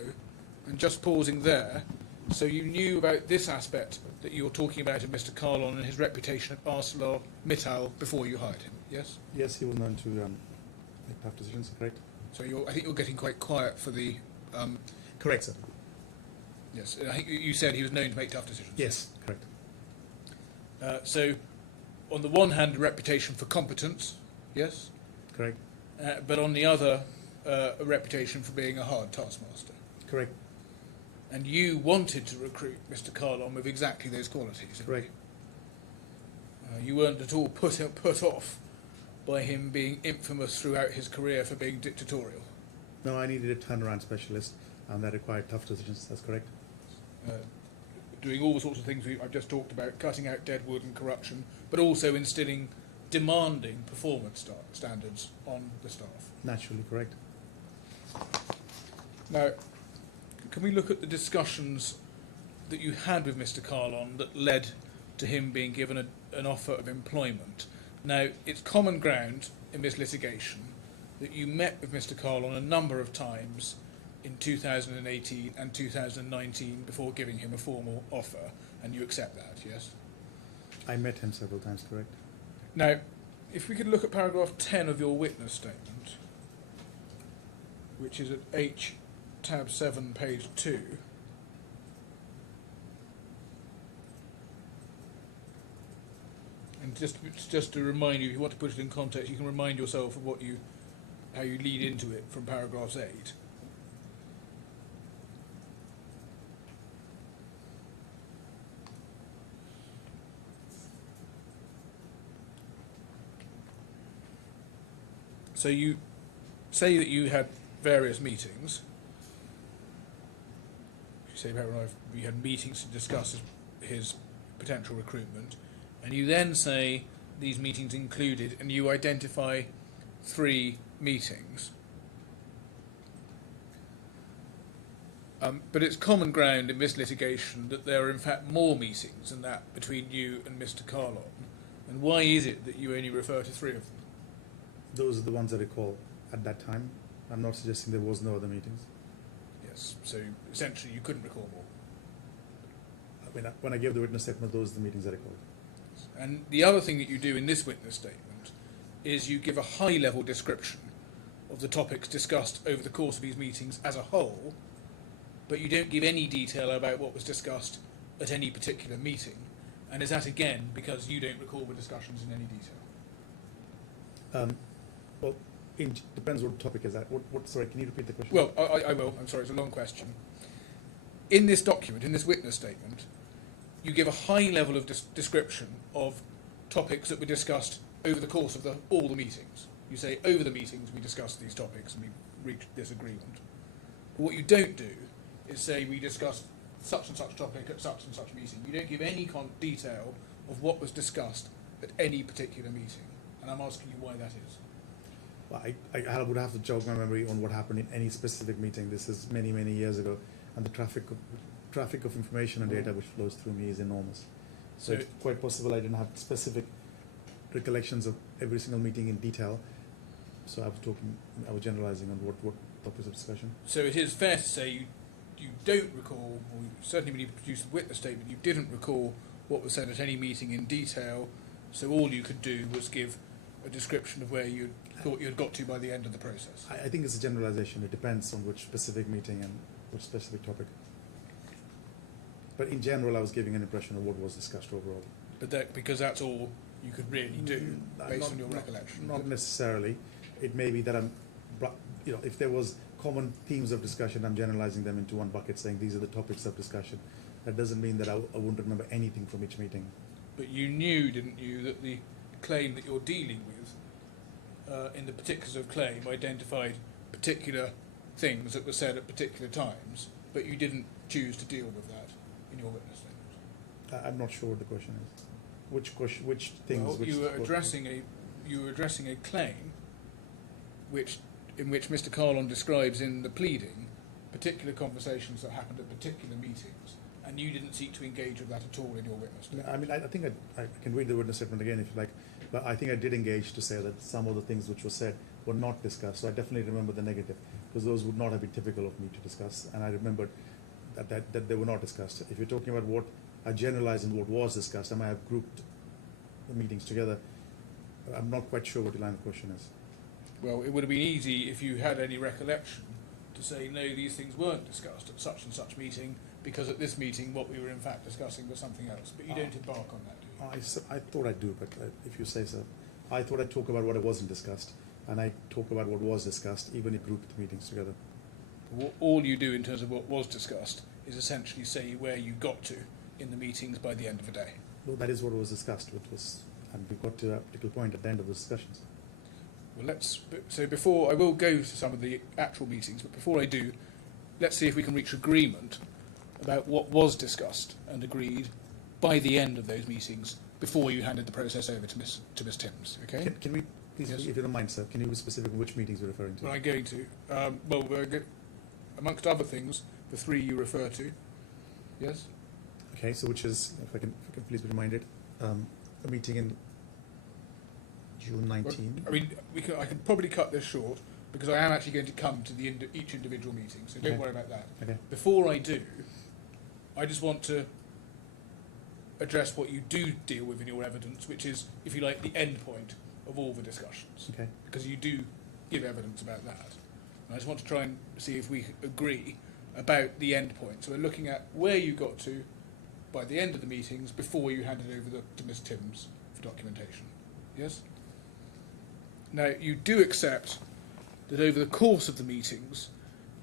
And just pausing there, so you knew about this aspect that you're talking about of Mr. Kahlon and his reputation at ArcelorMittal before you hired him, yes? Yes, he was known to make tough decisions, correct? So I think you're getting quite quiet for the... Correct, sir. Yes, I think you said he was known to make tough decisions. Yes, correct. So, on the one hand, a reputation for competence, yes? Correct. But on the other, a reputation for being a hard taskmaster. Correct. And you wanted to recruit Mr. Kahlon with exactly those qualities. Correct. You weren't at all put off by him being infamous throughout his career for being dictatorial. No, I needed a turnaround specialist, and that required tough decisions. That's correct. Doing all the sorts of things I've just talked about, cutting out dead wood and corruption, but also instilling demanding performance standards on the staff. Naturally, correct. Now, can we look at the discussions that you had with Mr. Kahlon that led to him being given an offer of employment? Now, it's common ground in this litigation that you met with Mr. Kahlon a number of times in 2018 and 2019 before giving him a formal offer, and you accept that, yes? I met him several times, correct. Now, if we could look at paragraph 10 of your witness statement, which is at H tab 7, page 2. And just to remind you, if you want to put it in context, you can remind yourself of how you lead into it from paragraphs 8. So you say that you had various meetings. You say you had meetings to discuss his potential recruitment, and you then say these meetings included, and you identify 3 meetings. But it's common ground in this litigation that there are in fact more meetings than that between you and Mr. Kahlon. And why is it that you only refer to 3 of them? Those are the ones I recall at that time. I'm not suggesting there was no other meetings. Yes, so essentially you couldn't recall more. I mean, when I gave the witness statement, those are the meetings I recalled. And the other thing that you do in this witness statement is you give a high-level description of the topics discussed over the course of these meetings as a whole, but you don't give any detail about what was discussed at any particular meeting. And is that again because you don't recall the discussions in any detail? Well, depends what the topic is. Sorry, can you repeat the question? Well, I will. I'm sorry, it's a long question. In this document, in this witness statement, you give a high level of description of topics that were discussed over the course of all the meetings. You say, over the meetings we discussed these topics and we reached this agreement. But what you don't do is say we discussed such and such topic at such and such meeting. You don't give any detail of what was discussed at any particular meeting. And I'm asking you why that is. Well, I would have to jog my memory on what happened in any specific meeting. This is many, many years ago, and the traffic of information and data which flows through me is enormous. So it's quite possible I didn't have specific recollections of every single meeting in detail. So I was generalizing on what topics of discussion. So it is fair to say you don't recall, or certainly when you produced the witness statement, you didn't recall what was said at any meeting in detail. So all you could do was give a description of where you thought you had got to by the end of the process. I think it's a generalization. It depends on which specific meeting and which specific topic. But in general, I was giving an impression of what was discussed overall. But because that's all you could really do based on your recollection. Not necessarily. It may be that if there was common themes of discussion, I'm generalizing them into one bucket, saying these are the topics of discussion. That doesn't mean that I wouldn't remember anything from each meeting. But you knew, didn't you, that the claim that you're dealing with, in the particulars of claim, identified particular things that were said at particular times, but you didn't choose to deal with that in your witness statement? I'm not sure what the question is. Which things? Well, which you were addressing a claim, in which Mr. Kahlon describes in the pleading particular conversations that happened at particular meetings, and you didn't seek to engage with that at all in your witness statement. I mean, I think I can read the witness statement again if you like, but I think I did engage to say that some of the things which were said were not discussed. So I definitely remember the negative, because those would not have been typical of me to discuss, and I remembered that they were not discussed. If you're talking about what I generalized and what was discussed, I might have grouped the meetings together. I'm not quite sure what your line of question is. Well, it would have been easy if you had any recollection to say, no, these things weren't discussed at such and such meeting, because at this meeting what we were in fact discussing was something else. But you don't embark on that, do you? I thought I do, but if you say so. I thought I'd talk about what wasn't discussed, and I talk about what was discussed, even if grouped the meetings together. All you do in terms of what was discussed is essentially say where you got to in the meetings by the end of the day. Well, that is what was discussed, and we got to a particular point at the end of the discussions. Well, before I will go to some of the actual meetings, but before I do, let's see if we can reach agreement about what was discussed and agreed by the end of those meetings before you handed the process over to Miss Timms. Okay. Can we, please, Yes. if you don't mind, sir, can you be specific on which meetings you're referring to? Well, I'm going to. Well, amongst other things, the three you refer to. Yes. Okay, so which is, if I can please be reminded, a meeting in June 19. I mean, I can probably cut this short because I am actually going to come to each individual meeting, so don't Okay. worry about that. Okay. Before I do, I just want to address what you do deal with in your evidence, which is, if you like, the end point of all the discussions, Okay. because you do give evidence about that. And I just want to try and see if we agree about the end point. So we're looking at where you got to by the end of the meetings before you handed over to Miss Timms for documentation. Yes? Now, you do accept that over the course of the meetings,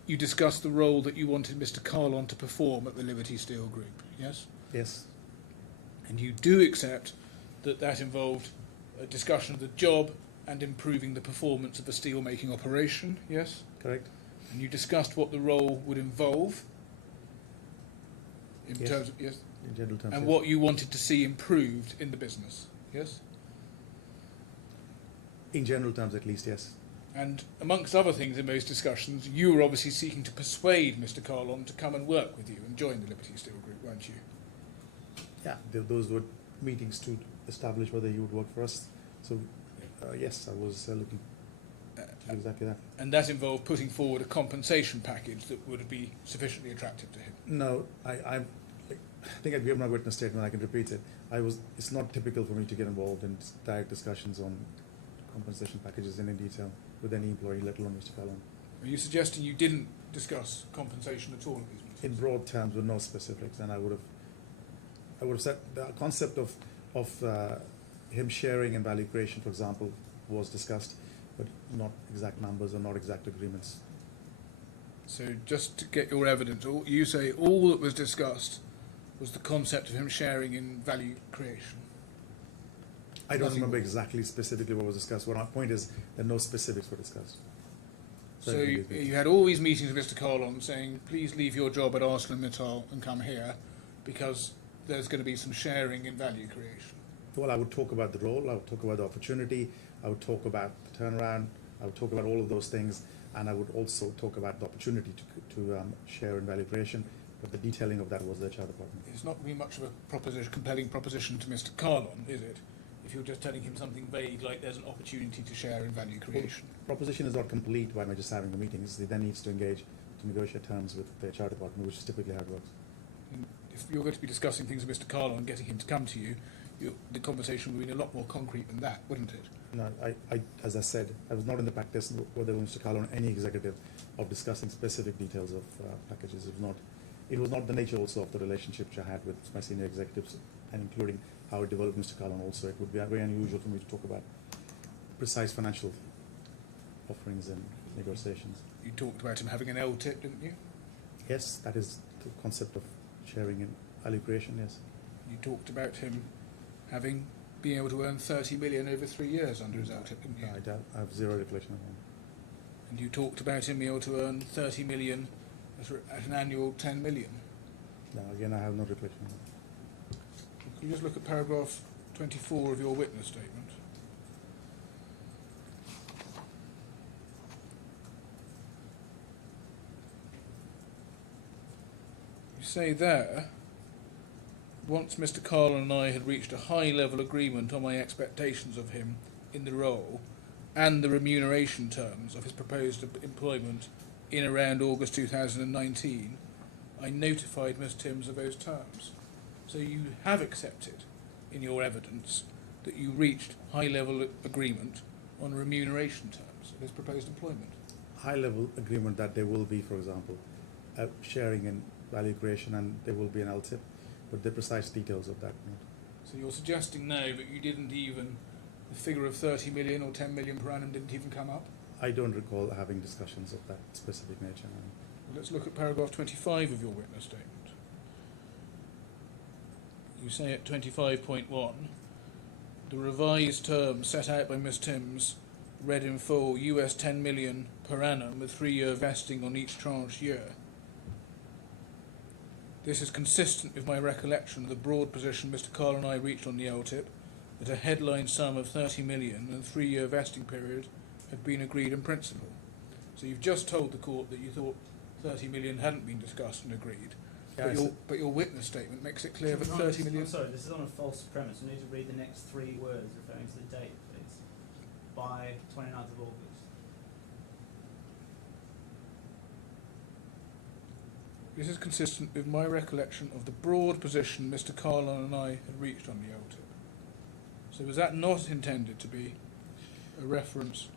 you discussed the role that you wanted Mr. Kahlon to perform at the Liberty Steel Group. Yes? Yes. And you do accept that that involved a discussion of the job and improving the performance of the steel-making operation. Yes? Correct. And you discussed what the role would involve in Yes. terms of, yes, In general terms. and yes. what you wanted to see improved in the business. Yes? In general terms, at least, yes. And amongst other things in those discussions, you were obviously seeking to persuade Mr. Kahlon to come and work with you and join the Liberty Steel Group, weren't you? Yeah, those were meetings to establish whether he would work for us. So, yes, I was looking to do exactly that. And that involved putting forward a compensation package that would be sufficiently attractive to him. No, I think I've given my witness statement. I can repeat it. It's not typical for me to get involved in direct discussions on compensation packages in any detail with any employee, let alone Mr. Kahlon. Are you suggesting you didn't discuss compensation at all at these meetings? In broad terms, with no specifics, and I would have said the concept of him sharing and value creation, for example, was discussed, but not exact numbers or not exact agreements. So just to get your evidence, you say all that was discussed was the concept of him sharing in value creation. I don't Nothing remember more. exactly specifically what was discussed. What my point is that no specifics were discussed. So Certainly you, these meetings. you had all these meetings with Mr. Kahlon saying, please leave your job at ArcelorMittal and come here because there's going to be some sharing in value creation. Well, I would talk about the role, I would talk about the opportunity, I would talk about the turnaround, I would talk about all of those things, and I would also talk about the opportunity to share in value creation, but the detailing of that was the HR department. It's not going to be much of a compelling proposition to Mr. Kahlon, is it? If you're just telling him something vague like there's an opportunity to share in value creation. Proposition is not complete by just having the meetings. He then needs to engage to negotiate terms with the HR department, which is typically how it works. And if you're going to be discussing things with Mr. Kahlon and getting him to come to you, the conversation would be a lot more concrete than that, wouldn't it? No, as I said, I was not in the practice, whether Mr. Kahlon or any executive, of discussing specific details of packages. It was not the nature also of the relationship which I had with my senior executives, and including how it developed Mr. Kahlon also. It would be very unusual for me to talk about precise financial offerings and negotiations. You talked about him having an L-tip, didn't you? Yes, that is the concept of sharing in value creation, yes. You talked about him being able to earn 30 million over 3 years under his L-tip, didn't you? No, I have zero recollection of him. And you talked about him being able to earn 30 million at an annual 10 million. No, again, I have no recollection of him. Can you just look at paragraph 24 of your witness statement? You say there, once Mr. Kahlon and I had reached a high-level agreement on my expectations of him in the role and the remuneration terms of his proposed employment in around August 2019, I notified Ms. Timms of those terms. So you have accepted in your evidence that you reached high-level agreement on remuneration terms of his proposed employment. High-level agreement that there will be, for example, sharing in value creation, and there will be an LTIP, but the precise details of that. So you're suggesting now that you didn't even, the figure of 30 million or 10 million per annum didn't even come up? I don't recall having discussions of that specific nature. Well, let's look at paragraph 25 of your witness statement. You say at 25.1, the revised terms set out by Ms. Timms read in full US 10 million per annum with 3-year vesting on each tranche year. This is consistent with my recollection of the broad position Mr. Kahlon and I reached on the LTIP, that a headline sum of 30 million and a 3-year vesting period had been agreed in principle. So you've just told the court that you thought 30 million hadn't been discussed and agreed, but your witness statement makes it clear that 30 million... I'm sorry, this is on a false premise. We need to read the next 3 words referring to the date, please. By 29th of August. This is consistent with my recollection of the broad position Mr. Kahlon and I had reached on the LTIP. So was that not intended to be a reference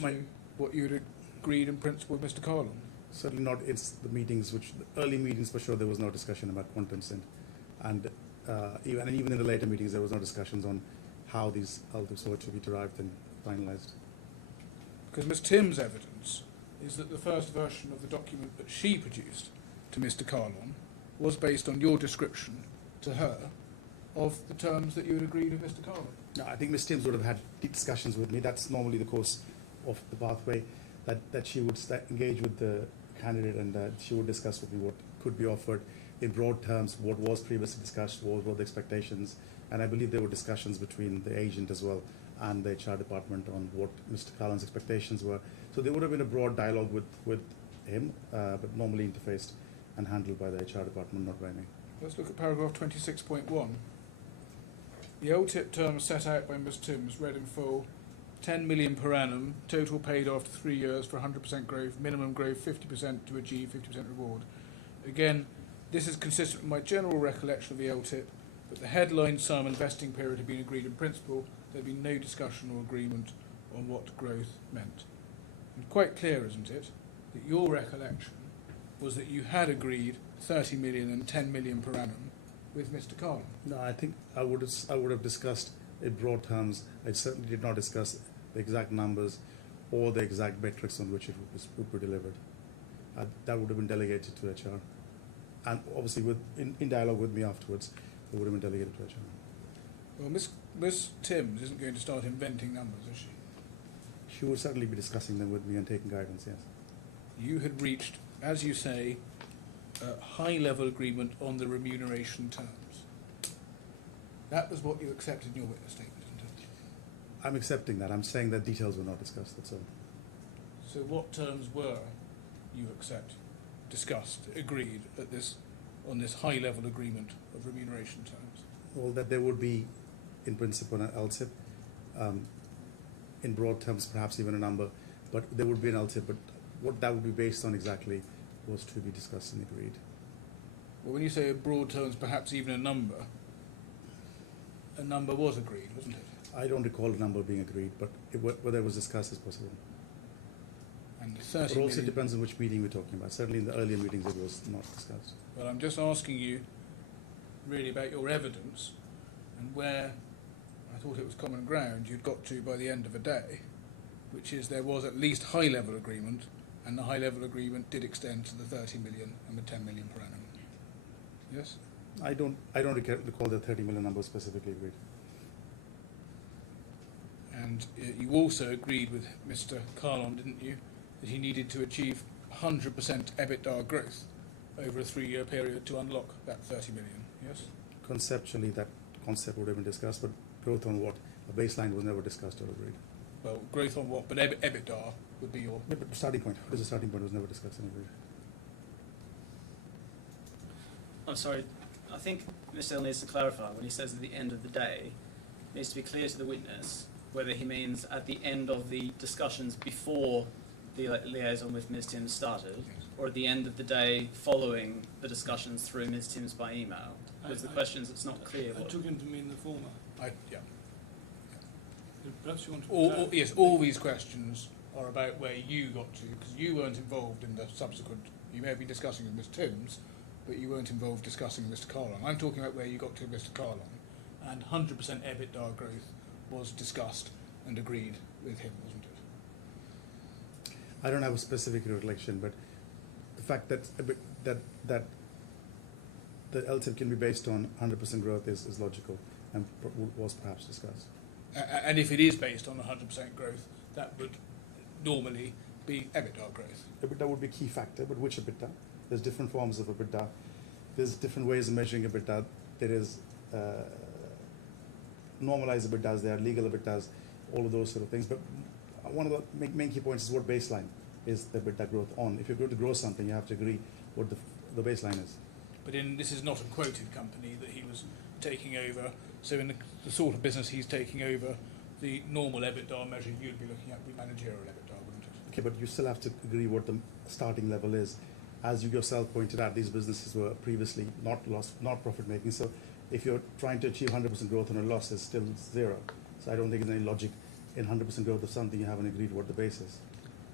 to what you had agreed in principle with Mr. Kahlon? Certainly not. It's the meetings, the early meetings for sure, there was no discussion about quantums, and even in the later meetings, there was no discussions on how these LTIPs were to be derived and finalised. Because Ms. Tim's evidence is that the first version of the document that she produced to Mr. Kahlon was based on your description to her of the terms that you had agreed with Mr. Kahlon. No, I think Ms. Timms would have had deep discussions with me. That's normally the course of the pathway, that she would engage with the candidate and she would discuss with me what could be offered in broad terms, what was previously discussed, what were the expectations, and I believe there were discussions between the agent as well and the HR department on what Mr. Kahlon's expectations were. So there would have been a broad dialogue with him, but normally interfaced and handled by the HR department, not by me. Let's look at paragraph 26.1. The LTIP terms set out by Ms. Timms read in full: 10 million per annum, total paid after 3 years for 100% growth, minimum growth 50% to achieve 50% reward. Again, this is consistent with my general recollection of the LTIP, but the headline sum and vesting period had been agreed in principle. There had been no discussion or agreement on what growth meant. And quite clear, isn't it, that your recollection was that you had agreed 30 million and 10 million per annum with Mr. Kahlon? No, I think I would have discussed in broad terms. I certainly did not discuss the exact numbers or the exact metrics on which it would be delivered. That would have been delegated to HR. And obviously, in dialogue with me afterwards, it would have been delegated to HR. Well, Ms. Timms isn't going to start inventing numbers, is she? She would certainly be discussing them with me and taking guidance, yes. You had reached, as you say, a high-level agreement on the remuneration terms. That was what you accepted in your witness statement, isn't it? I'm accepting that. I'm saying that details were not discussed, that's all. So what terms were you discussed, agreed on this high-level agreement of remuneration terms? Well, that there would be, in principle, an LTIP. In broad terms, perhaps even a number, but there would be an LTIP, but what that would be based on exactly was to be discussed and agreed. Well, when you say in broad terms, perhaps even a number was agreed, wasn't it? I don't recall a number being agreed, but whether it was discussed is possible. And But 30 also million... it depends on which meeting we're talking about. Certainly in the earlier meetings it was not discussed. Well, I'm just asking you really about your evidence and where I thought it was common ground you'd got to by the end of the day, which is there was at least high-level agreement, and the high-level agreement did extend to the 30 million and the 10 million per annum. Yes? I don't recall the 30 million number specifically agreed. And you also agreed with Mr. Kahlon, didn't you, that he needed to achieve 100% EBITDA growth over a 3-year period to unlock that 30 million, yes? Conceptually, that concept would have been discussed, but growth on what? A baseline was never discussed or agreed. Well, growth on what? But EBITDA would be your... Yeah, but the starting point. What is the starting point was never discussed and agreed. I'm sorry, I think Mr. Hill needs to clarify when he says at the end of the day, it needs to be clear to the witness whether he means at the end of the discussions before the liaison with Ms. Timms started, or at the end of the day following the discussions through Ms. Timms by email. Because the questions, it's not clear. I took him to mean the former. Yeah. Perhaps you want to... Yes, all these questions are about where you got to, because you weren't involved in the subsequent... You may have been discussing with Ms. Timms, but you weren't involved discussing with Mr. Kahlon. I'm talking about where you got to with Mr. Kahlon, and 100% EBITDA growth was discussed and agreed with him, wasn't it? I don't have a specific recollection, but the fact that the LTIP can be based on 100% growth is logical and was perhaps discussed. And if it is based on 100% growth, that would normally be EBITDA growth. EBITDA would be a key factor, but which EBITDA? There's different forms of EBITDA. there's different ways of measuring EBITDA. There is normalized EBITDAs, there are legal EBITDAs, all of those sort of things. But one of the main key points is what baseline is the EBITDA growth on. If you're going to grow something, you have to agree what the baseline is. But this is not a quoted company that he was taking over. So in the sort of business he's taking over, the normal EBITDA measure you'd be looking at would be managerial EBITDA, wouldn't it? Okay, but you still have to agree what the starting level is. As you yourself pointed out, these businesses were previously not profit making. So if you're trying to achieve 100% growth on a loss, it's still zero. So I don't think there's any logic in 100% growth of something you haven't agreed what the base is.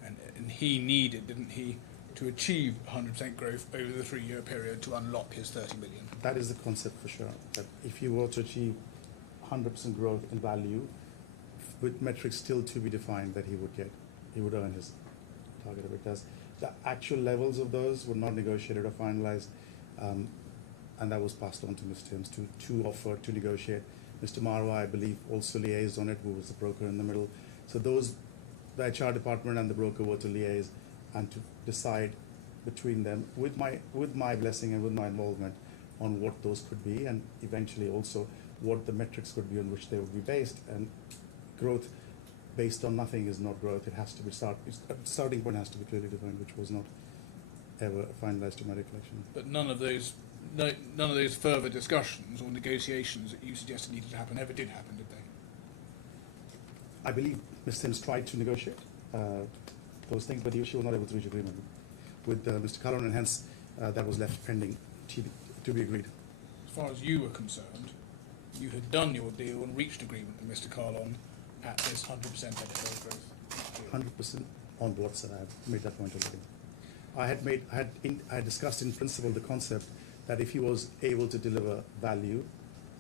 And he needed, didn't he, to achieve 100% growth over the 3-year period to unlock his 30 million. That is the concept for sure. That if you were to achieve 100% growth in value, with metrics still to be defined that he would earn his target of it. As the actual levels of those were not negotiated or finalized, and that was passed on to Mr. Timms to offer to negotiate. Mr. Marwa, I believe, also liaised on it, who was the broker in the middle. So the HR department and the broker were to liaise and to decide between them with my blessing and with my involvement on what those could be, and eventually also what the metrics could be on which they would be based. And growth based on nothing is not growth. It has to be starting point has to be clearly defined, which was not ever finalized to my recollection. But none of those further discussions or negotiations that you suggested needed to happen ever did happen, did they? I believe Ms. Timms tried to negotiate those things, but she was not able to reach agreement with Mr. Kahlon, and hence that was left pending to be agreed. As far as you were concerned, you had done your deal and reached agreement with Mr. Kahlon at this 100% EBITDA growth. 100% on board, sir. I have made that point already. I had discussed in principle the concept that if he was able to deliver value,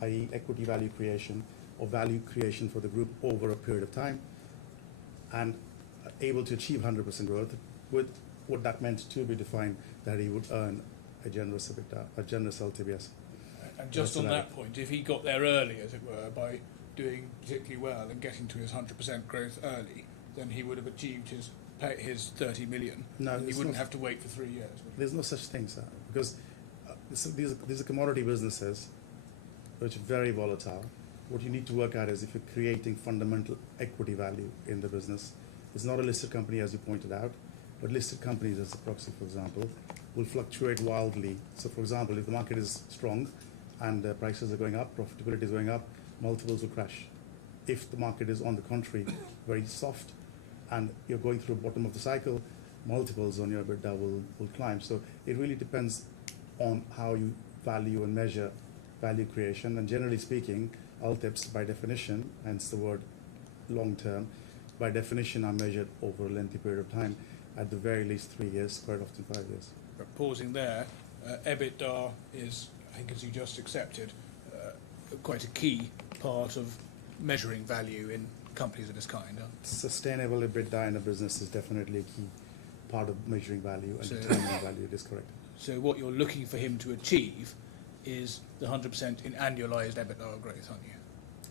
i.e. equity value creation or value creation for the group over a period of time, and able to achieve 100% growth, with what that meant to be defined, that he would earn a generous EBITDA, a generous LTBS. And just on that point, if he got there early, as it were, by doing particularly well and getting to his 100% growth early, then he would have achieved his 30 million. No, he wouldn't have to wait for 3 years. There's no such thing, sir, because these are commodity businesses which are very volatile. What you need to work at is if you're creating fundamental equity value in the business. It's not a listed company, as you pointed out, but listed companies, as a proxy, for example, will fluctuate wildly. So, for example, if the market is strong and prices are going up, profitability is going up, multiples will crash. If the market is, on the contrary, very soft and you're going through the bottom of the cycle, multiples on your EBITDA will climb. So it really depends on how you value and measure value creation. And generally speaking, LTIPs, by definition, hence the word long term, by definition are measured over a lengthy period of time, at the very least 3 years, quite often 5 years. But pausing there, EBITDA is, I think as you just accepted, quite a key part of measuring value in companies of this kind. Sustainable EBITDA in a business is definitely a key part of measuring value and determining value. It is correct. So what you're looking for him to achieve is the 100% in annualised EBITDA growth, aren't you?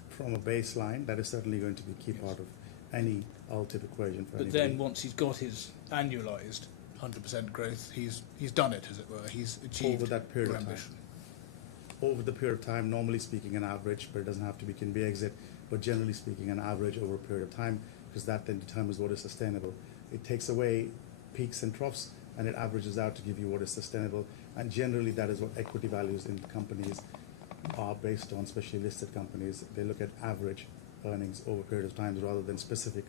From a baseline, that is certainly going to be a key part of any LTIP equation for But anybody. then once he's got his annualised 100% growth, he's done it, as it were. He's achieved over that period your of time. ambition. Over the period of time, normally speaking an average, but it doesn't have to be, can be exit, but generally speaking an average over a period of time, because that then determines what is sustainable. It takes away peaks and troughs and it averages out to give you what is sustainable, and generally that is what equity values in companies are based on, especially listed companies. They look at average earnings over a period of time rather than specific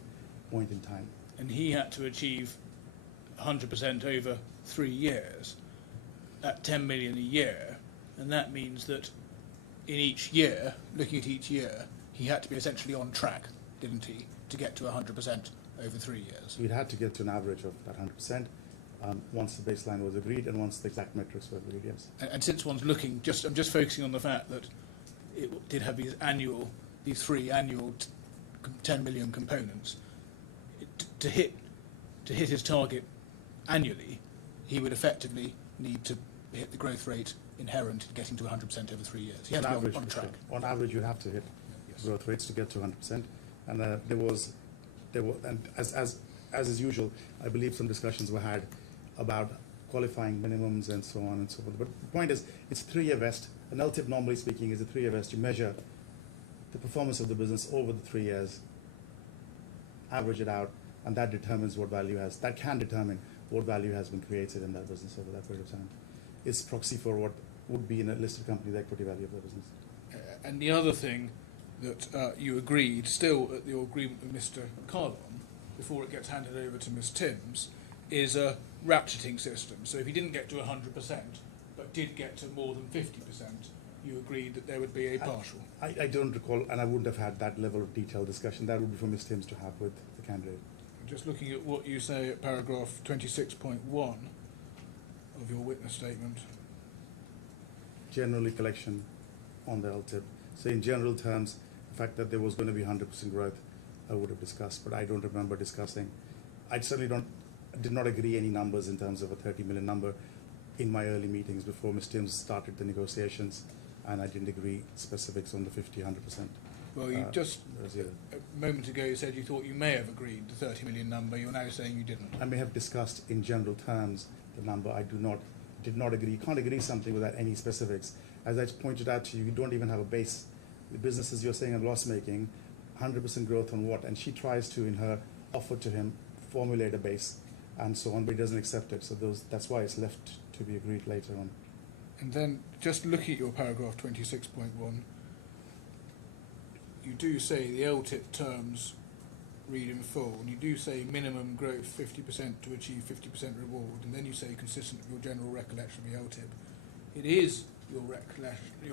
point in time. And he had to achieve 100% over 3 years at 10 million a year, and that means that in each year, looking at each year, he had to be essentially on track, didn't he, to get to 100% over 3 years. So you'd had to get to an average of that 100% once the baseline was agreed and once the exact metrics were agreed, yes. And since one's looking, I'm just focusing on the fact that it did have these three annual 10 million components. To hit his target annually, he would effectively need to hit the growth rate inherent in getting to 100% over 3 years. He had to be on track. On average, you have to hit growth rates to get to 100%. And there was, and as is usual, I believe some discussions were had about qualifying minimums and so on and so forth. But the point is, it's a 3-year vest. An LTIP, normally speaking, is a 3-year vest. You measure the performance of the business over the 3 years, average it out, and that determines what value has. That can determine what value has been created in that business over that period of time. It's proxy for what would be in a listed company, the equity value of the business. And the other thing that you agreed, still at your agreement with Mr. Kahlon, before it gets handed over to Ms. Timms, is a ratcheting system. So if he didn't get to 100%, but did get to more than 50%, you agreed that there would be a partial. I don't recall, and I wouldn't have had that level of detailed discussion. That would be for Ms. Timms to have with the candidate. Just looking at what you say at paragraph 26.1 of your witness statement. Generally collection on the LTIP. So in general terms, the fact that there was going to be 100% growth, I would have discussed, but I don't remember discussing. I certainly did not agree any numbers in terms of a 30 million number in my early meetings before Ms. Timms started the negotiations, and I didn't agree specifics on the 50, 100%. Well, you just a a moment ago you said you thought you may have agreed the 30 million number. You're now saying you didn't. I may have discussed in general terms the number. I did not agree. You can't agree something without any specifics. As I pointed out to you, you don't even have a base. The businesses you're saying are loss making, 100% growth on what? And she tries to, in her offer to him, formulate a base and so on, but he doesn't accept it. So that's why it's left to be agreed later on. And then just looking at your paragraph 26.1, you do say the LTIP terms read in full, and you do say minimum growth 50% to achieve 50% reward, and then you say consistent with your general recollection of the LTIP. It is your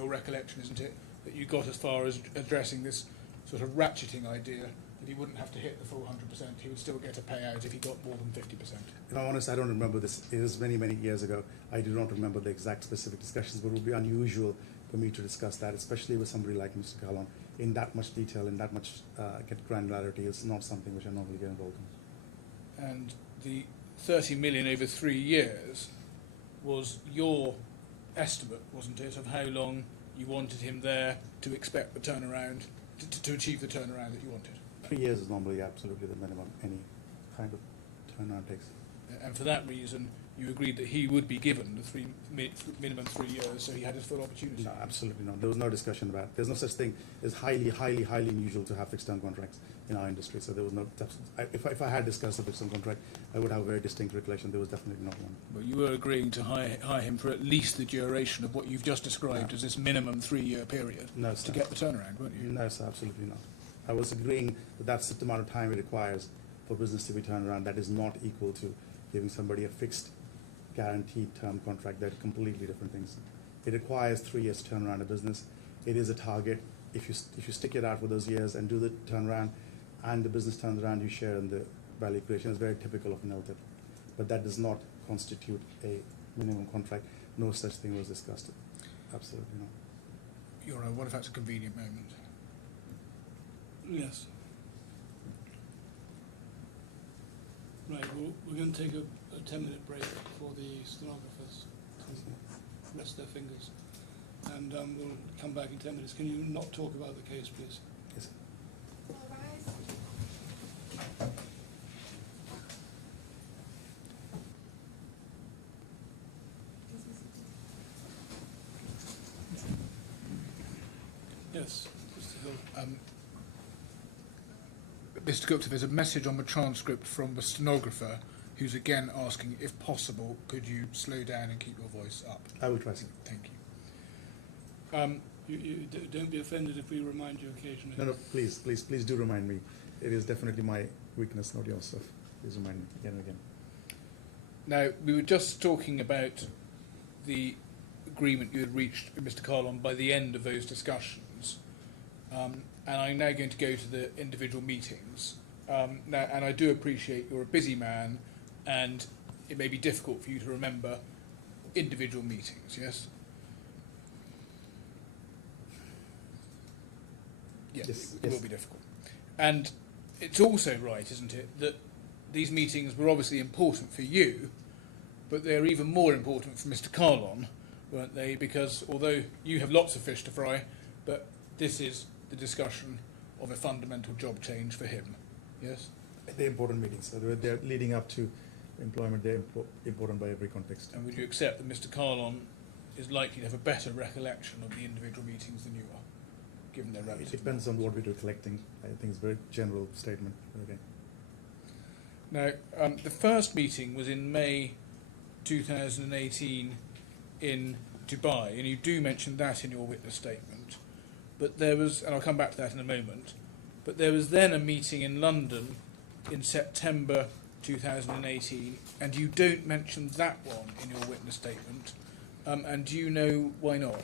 recollection, isn't it, that you got as far as addressing this sort of ratcheting idea that he wouldn't have to hit the full 100%, he would still get a payout if he got more than 50%. If I'm honest, I don't remember this. It was many, many years ago. I do not remember the exact specific discussions, but it would be unusual for me to discuss that, especially with somebody like Mr. Kahlon, in that much detail, in that much granularity. It's not something which I normally get involved in. And the 30 million over 3 years was your estimate, wasn't it, of how long you wanted him there to expect the turnaround, to achieve the turnaround that you wanted? 3 years is normally absolutely the minimum any kind of turnaround takes. And for that reason, you agreed that he would be given the minimum 3 years, so he had his full opportunity. No, absolutely not. There was no discussion about it. There's no such thing as highly unusual to have fixed-term contracts in our industry. So there was no. If I had discussed a fixed-term contract, I would have a very distinct recollection. There was definitely not one. But you were agreeing to hire him for at least the duration of what you've just described as this minimum 3 year period to get the turnaround, weren't you? No, sir, absolutely not. I was agreeing that that's the amount of time it requires for business to be turned around. That is not equal to giving somebody a fixed, guaranteed term contract. They're completely different things. It requires 3 years to turn around a business. It is a target. If you stick it out for those years and do the turnaround, and the business turns around, you share in the value creation. It's very typical of an LTIP. But that does not constitute a minimum contract. No such thing was discussed. Absolutely not. Your Honour, what if that's a convenient moment? Yes. Right, well, we're going to take a 10-minute break for the stenographers to rest their fingers. And we'll come back in 10 minutes. Can you not talk about the case, please? Yes. Yes, Mr. Hill. Mr. Gupta, there's a message on the transcript from the stenographer who's again asking, if possible, could you slow down and keep your voice up? I will try, sir. Thank you. Don't be offended if we remind you occasionally. No, please do remind me. It is definitely my weakness, not yours. So please remind me again and again. Now, we were just talking about the agreement you had reached with Mr. Kahlon by the end of those discussions. And I'm now going to go to the individual meetings. And I do appreciate you're a busy man, and it may be difficult for you to remember individual meetings, yes? Yes, it will be difficult. And it's also right, isn't it, that these meetings were obviously important for you, but they're even more important for Mr. Kahlon, weren't they? Because although you have lots of fish to fry, but this is the discussion of a fundamental job change for him. Yes? They're important meetings. So they're leading up to employment, they're important by every context. And would you accept that Mr. Kahlon is likely to have a better recollection of the individual meetings than you are, given their It relative? depends on what we do collecting. I think it's a very general statement. Okay. Now, the first meeting was in May 2018 in Dubai, and you do mention that in your witness statement. But there was, and I'll come back to that in a moment, but there was then a meeting in London in September 2018, and you don't mention that one in your witness statement. And do you know why not?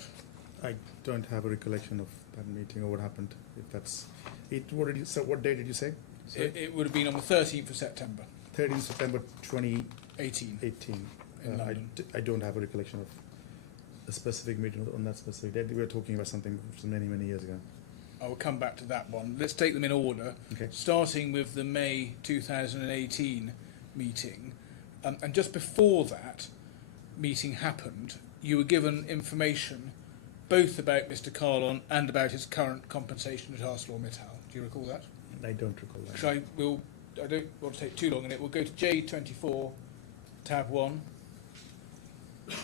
I don't have a recollection of that meeting or what happened. If that's it, what day did you say? It would have been on the 13th of September 13th September 2018. 18 in London. I don't have a recollection of a specific meeting on that specific date. We were talking about something from many years ago. I will come back to that one. Let's take them in order, Okay. starting with the May 2018 meeting. And just before that meeting happened, you were given information both about Mr. Kahlon and about his current compensation at ArcelorMittal. Do you recall that? I don't recall that. Which I don't want to take too long in it. We'll go to J24, tab 1. At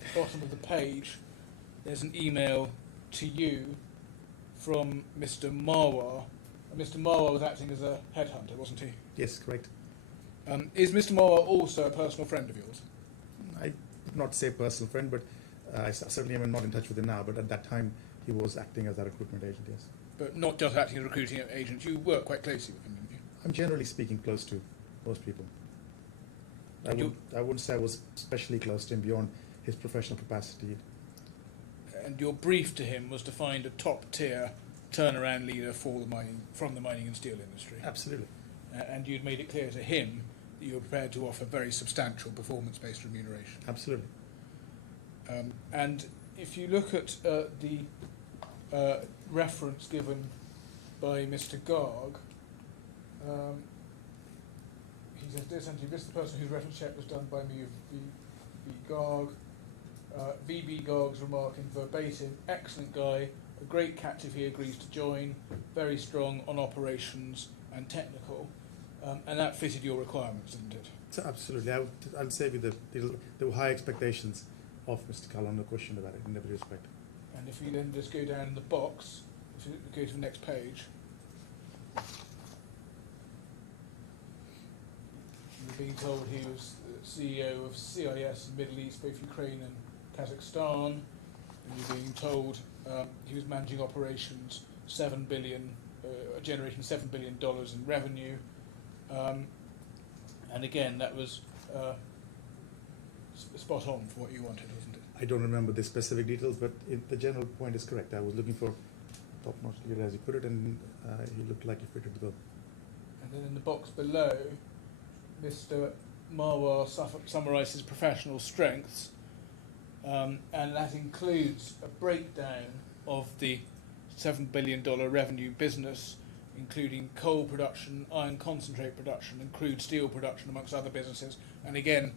the bottom of the page, there's an email to you from Mr. Marwar. Mr. Marwar was acting as a headhunter, wasn't he? Yes, correct. Is Mr. Marwar also a personal friend of yours? I would not say personal friend, but I certainly am not in touch with him now. But at that time, he was acting as a recruitment agent. Yes. But not just acting as a recruiting agent. You work quite closely with him, didn't you? I'm generally speaking close to most people. I wouldn't say I was especially close to him beyond his professional capacity. And your brief to him was to find a top-tier turnaround leader for the from the mining and steel industry. Absolutely. And you'd made it clear to him that you were prepared to offer very substantial performance-based remuneration. Absolutely. And if you look at the reference given by Mr. Garg, he says, "Dear Senator, this is the person whose reference check was done by me of V.B. Garg. V.B. Garg's remark in verbatim, excellent guy, a great catch if he agrees to join, very strong on operations and technical." And that fitted your requirements, didn't it? So absolutely. I'll say with there were high expectations of Mr. Kahlon, no question about it, in every respect. And if you then just go down in the box, if you go to the next page, you're being told he was the CEO of CIS in the Middle East, both Ukraine and Kazakhstan. And you're being told he was managing operations, generating $7 billion in revenue. And again, that was spot on for what you wanted, wasn't it? I don't remember the specific details, but the general point is correct. I was looking for top-notch leader, as you put it, and he looked like he fitted the bill. And then in the box below, Mr. Marwar summarises professional strengths, and that includes a breakdown of the $7 billion revenue business, including coal production, iron concentrate production, and crude steel production, amongst other businesses. And again,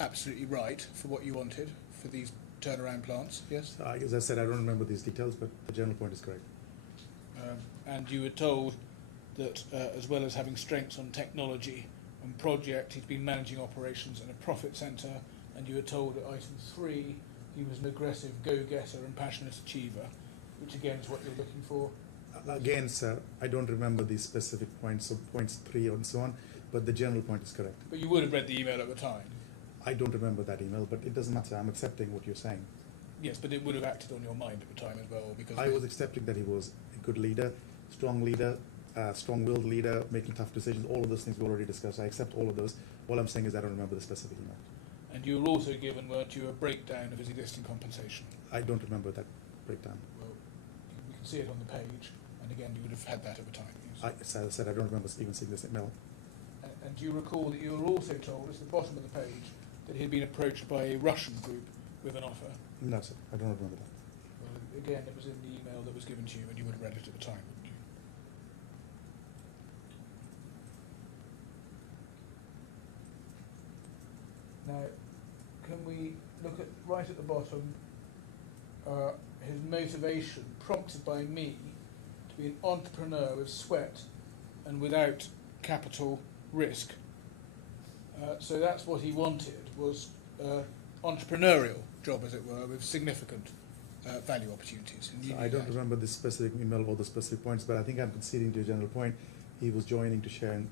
absolutely right for what you wanted for these turnaround plants, yes? As I said, I don't remember these details, but the general point is correct. And you were told that as well as having strengths on technology and project, he's been managing operations in a profit centre, and you were told at item 3 he was an aggressive go-getter and passionate achiever, which again is what you're looking for. Again, sir, I don't remember these specific points, so points 3 and so on, but the general point is correct. But you would have read the email at the time. I don't remember that email, but it doesn't matter. I'm accepting what you're saying. Yes, but it would have acted on your mind at the time as well, because I was accepting that he was a good leader, strong-willed leader, making tough decisions. All of those things we already discussed. I accept all of those. All I'm saying is I don't remember the specific email. And you were also given, weren't you, a breakdown of his existing compensation? I don't remember that breakdown. Well, we can see it on the page, and again, you would have had that at the time. Yes. As I said, I don't remember even seeing this email. And do you recall that you were also told, at the bottom of the page, that he had been approached by a Russian group with an offer? No, sir, I don't remember that. Well, again, it was in the email that was given to you, and you would have read it at the time, wouldn't you? Now, can we look at right at the bottom, his motivation, prompted by me to be an entrepreneur with sweat and without capital risk. So that's what he wanted, was entrepreneurial job, as it were, with significant value opportunities. And you So knew I don't that. remember the specific email or the specific points, but I think I'm conceding to your general point. He was joining to share in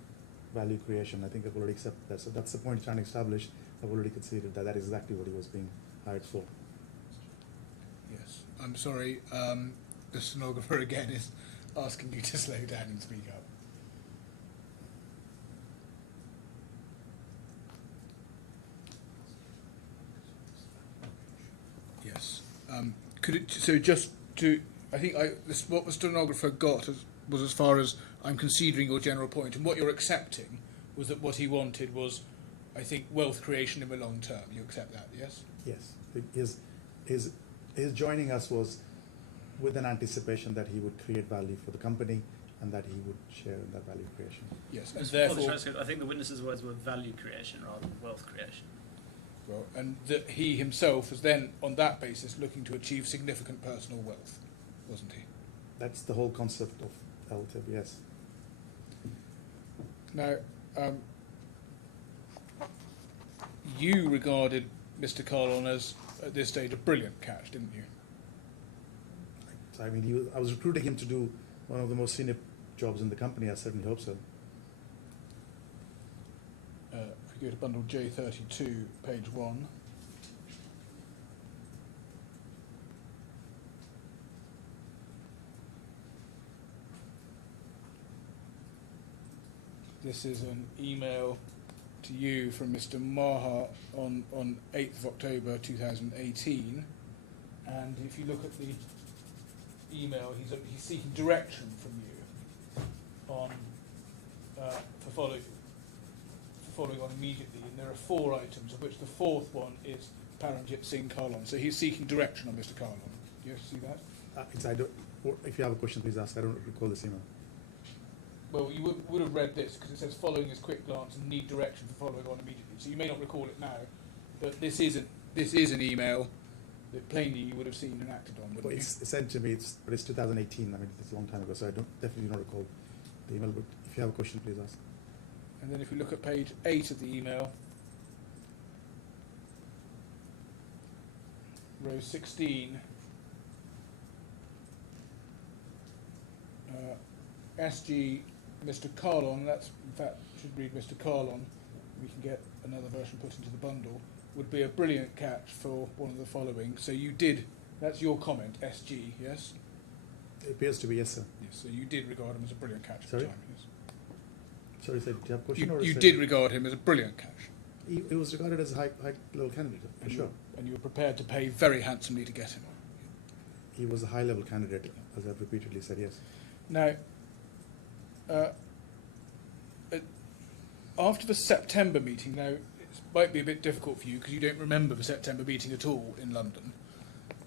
value creation. I think I've already accepted that. So that's the point trying to establish. I've already conceded that that is exactly what he was being hired for. Yes, I'm sorry. The stenographer again is asking you to slow down and speak up. Yes. Could it? So just to, I think what the stenographer got was as far as I'm considering your general point, and what you're accepting was that what he wanted was, I think, wealth creation in the long term. You accept that, yes? Yes. His joining us was with an anticipation that he would create value for the company and that he would share in that value creation. Yes, and For the therefore, transcript, I think the witness's words were value creation rather than wealth creation. well, and that he himself was then, on that basis, looking to achieve significant personal wealth, wasn't he? That's the whole concept of LTIP, yes. Now, you regarded Mr. Kahlon as, at this stage, a brilliant catch, didn't you? So, I mean, I was recruiting him to do one of the most senior jobs in the company. I certainly hope so. If you go to bundle J32, page 1. This is an email to you from Mr. Maha on 8th of October 2018. And if you look at the email, he's seeking direction from you on for following on immediately. And there are 4 items, of which the 4th one is Paramjit Singh Kahlon. So he's seeking direction on Mr. Kahlon. Do you see that? If you have a question, please ask. I don't recall this email. Well, you would have read this because it says following his quick glance and need direction for following on immediately. So you may not recall it now, but this is an email that plainly you would have seen and acted on, wouldn't Well, you? it's sent to me, but it's 2018. I mean, it's a long time ago, so I definitely don't recall the email. But if you have a question, please ask. And then if we look at page 8 of the email, row 16, SG Mr. Kahlon, that's in fact should read Mr. Kahlon, we can get another version put into the bundle, would be a brilliant catch for one of the following. So you did, that's your comment, SG, yes? It appears to be yes, sir. Yes, so you did regard him as a brilliant catch at Sorry? the time, yes? Sorry, sir, do you have a question? You did regard him as a brilliant catch. He was regarded as a high-level candidate, for And sure. And you were prepared to pay very handsomely to get him. He was a high-level candidate, as I've repeatedly said, yes. Now, after the September meeting, now it might be a bit difficult for you because you don't remember the September meeting at all in London,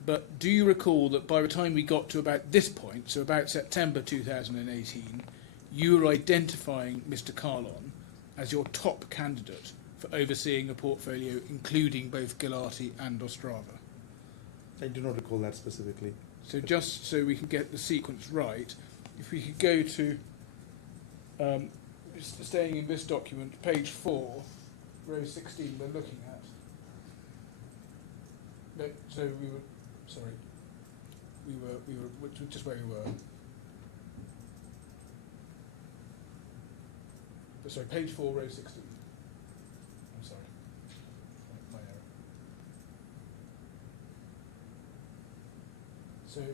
but do you recall that by the time we got to about this point, so about September 2018, you were identifying Mr. Kahlon as your top candidate for overseeing a portfolio including both Gulati and Ostrava? I do not recall that specifically. So just so we can get the sequence right, if we could go to, staying in this document, page 4, row 16 we're looking at. No, so we were just where we were. Sorry, page 4, row 16. I'm sorry. My error.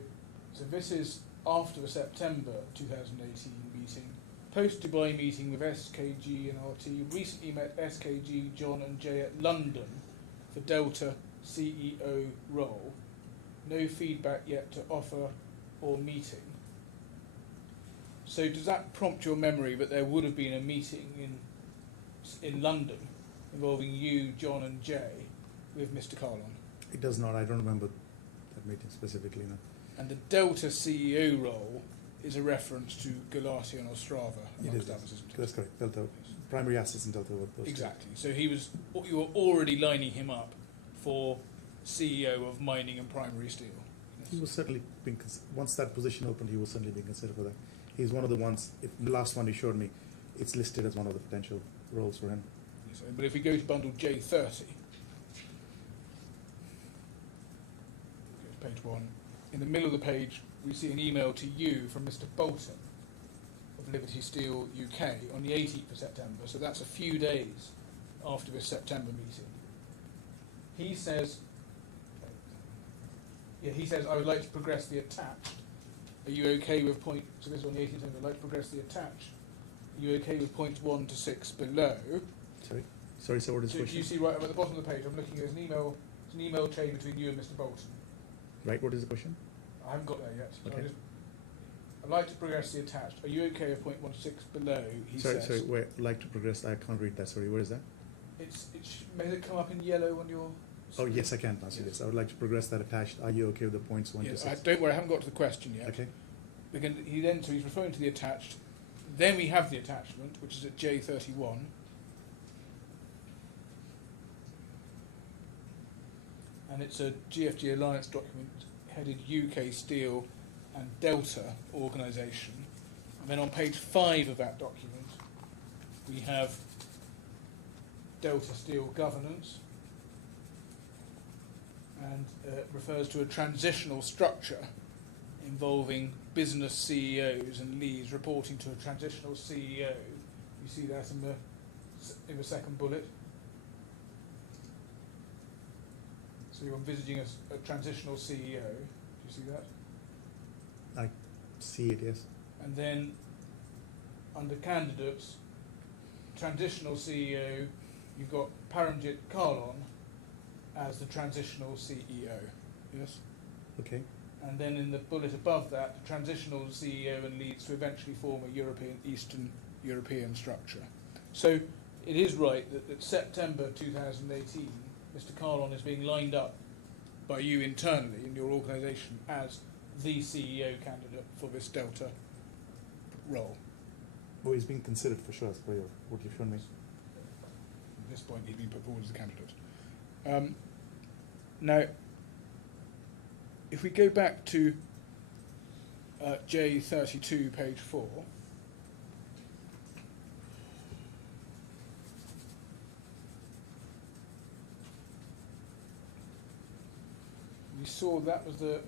So this is after the September 2018 meeting, post-Dubai meeting with SKG and RT, recently met SKG, John and Jay at London for Delta CEO role. No feedback yet to offer or meeting. So does that prompt your memory that there would have been a meeting in London involving you, John and Jay with Mr. Kahlon? It does not. I don't remember that meeting specifically, no. And the Delta CEO role is a reference to Gulati and Ostrava, amongst others, isn't it? That's correct. Delta, primary assets in Delta. Exactly. So you were already lining him up for CEO of Mining and Primary Steel. He was certainly being once that position opened, he was certainly being considered for that. He's one of the ones, the last one you showed me, it's listed as one of the potential roles for him. Yes, but if we go to bundle J30, page 1, in the middle of the page we see an email to you from Mr. Bolton of Liberty Steel UK on the 18th of September, so that's a few days after this September meeting. He says, I would like to progress the attached. Are you okay with point, so this is on the 18th of September, I'd like to progress the attached. Are you okay with points 1 to 6 below? Sorry, so what is the So do question? you see right up at the bottom of the page, I'm looking at an email chain between you and Mr. Bolton. Right, what is the question? I haven't got there yet. But Okay. I'd like to progress the attached. Are you okay with point 1 to 6 below? He says. Sorry, where, like to progress, I can't read that, sorry, where is that? May it come up in yellow on your Oh, screen? yes, I can now see Yes. this. I would like to progress that attached. Are you okay with the points 1 to Yes, 6? don't worry, I haven't got to the question yet. Okay, So he's referring to the attached. Then we have the attachment, which is at J31. And it's a GFG Alliance document headed UK Steel and Delta organisation. And then on page 5 of that document, we have Delta Steel governance, and refers to a transitional structure involving business CEOs and leads reporting to a transitional CEO. You see that in the second bullet. So you're envisaging a transitional CEO. Do you see that? I see it, yes. And then under candidates, transitional CEO, you've got Paramjit Kahlon as the transitional CEO. Yes? Okay, And then in the bullet above that, the transitional CEO and leads to eventually form a Eastern European structure. So it is right that September 2018, Mr. Kahlon is being lined up by you internally in your organisation as the CEO candidate for this Delta role. well, he's being considered for sure, as per what you've shown me. At this point, he's been put forward as a candidate. Now, if we go back to J32, page 4, we saw that was the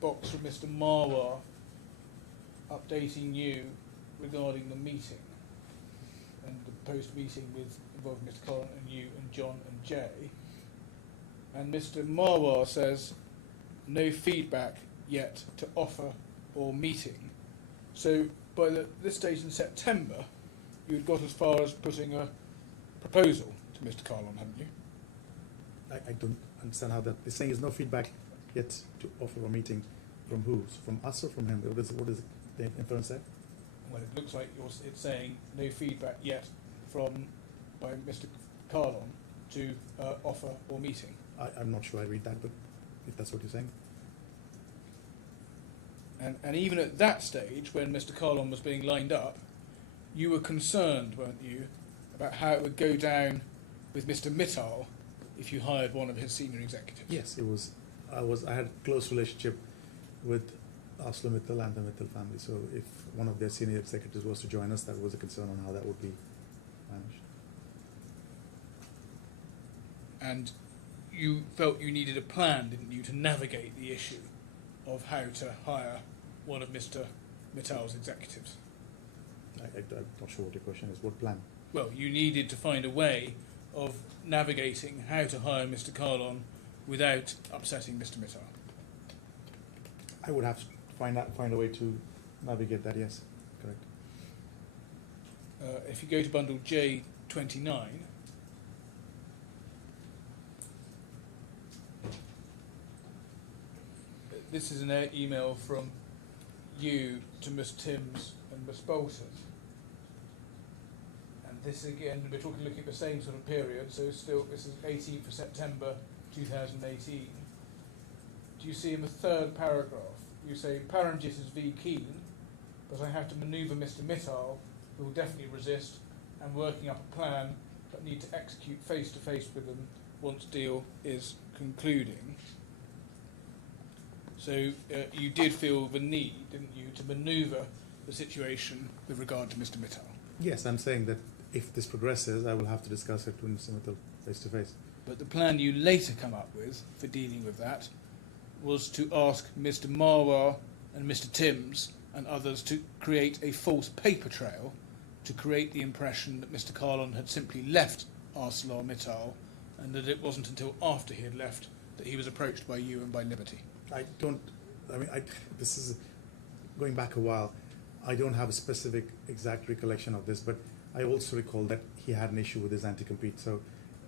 box from Mr. Marwar updating you regarding the meeting and the post-meeting involving Mr. Kahlon and you and John and Jay. And Mr. Marwar says, no feedback yet to offer or meeting. So by this stage in September, you had got as far as putting a proposal to Mr. Kahlon, haven't you? I don't understand how that, they're saying there's no feedback yet to offer a meeting from who? From us or from him? What is the inference there? Well, it looks like it's saying no feedback yet by Mr. Kahlon to offer or meeting. I'm not sure I read that, but if that's what you're saying. And even at that stage, when Mr. Kahlon was being lined up, you were concerned, weren't you, about how it would go down with Mr. Mittal if you hired one of his senior executives? Yes, it was. I had a close relationship with ArcelorMittal and the Mittal family. So if one of their senior executives was to join us, that was a concern on how that would be managed. And you felt you needed a plan, didn't you, to navigate the issue of how to hire one of Mr. Mittal's executives? I'm not sure what your question is. What plan? Well, you needed to find a way of navigating how to hire Mr. Kahlon without upsetting Mr. Mittal. I would have to find a way to navigate that. Yes, correct. If you go to bundle J29, this is an email from you to Miss Timms and Miss Bolton. And this again, we're looking at the same sort of period, so still this is 18th of September 2018. Do you see in the third paragraph, you say, Paramjit is V keen, but I have to manoeuvre Mr. Mittal, who will definitely resist, and working up a plan, but need to execute face-to-face with them once deal is concluding. So you did feel the need, didn't you, to manoeuvre the situation with regard to Mr. Mittal? Yes, I'm saying that if this progresses, I will have to discuss it with Mr. Mittal face to face. But the plan you later come up with for dealing with that was to ask Mr. Marwar and Mr. Timms and others to create a false paper trail to create the impression that Mr. Kahlon had simply left ArcelorMittal and that it wasn't until after he had left that he was approached by you and by Liberty. This is going back a while. I don't have a specific exact recollection of this, but I also recall that he had an issue with his anti-compete, so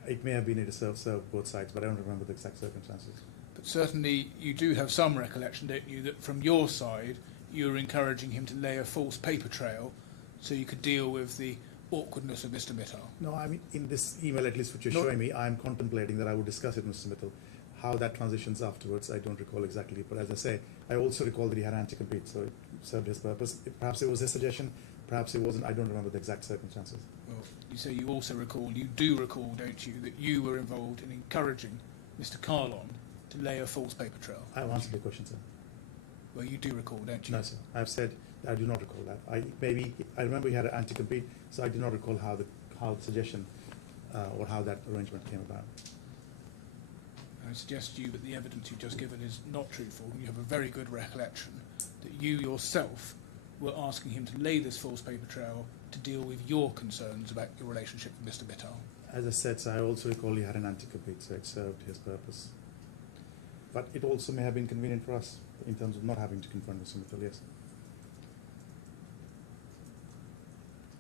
it may have been a serve both sides, but I don't remember the exact circumstances. But certainly you do have some recollection, don't you, that from your side you were encouraging him to lay a false paper trail so you could deal with the awkwardness of Mr. Mittal. No, I mean, in this email, at least which you're showing me, I'm contemplating that I would discuss it with Mr. Mittal. How that transitions afterwards, I don't recall exactly. But as I say, I also recall that he had anti-compete, so it served his purpose. Perhaps it was his suggestion, perhaps it wasn't. I don't remember the exact circumstances. Well, you say you also recall, you do recall, don't you, that you were involved in encouraging Mr. Kahlon to lay a false paper trail. I've answered the question, sir. Well, you do recall, don't you? No, sir. I've said I do not recall that. I remember he had an anti-compete, so I do not recall how the suggestion or how that arrangement came about. I suggest to you that the evidence you've just given is not truthful. You have a very good recollection that you yourself were asking him to lay this false paper trail to deal with your concerns about your relationship with Mr. Mittal. As I said, sir, I also recall he had an anti-compete, so it served his purpose. But it also may have been convenient for us in terms of not having to confront Mr. Mittal, yes.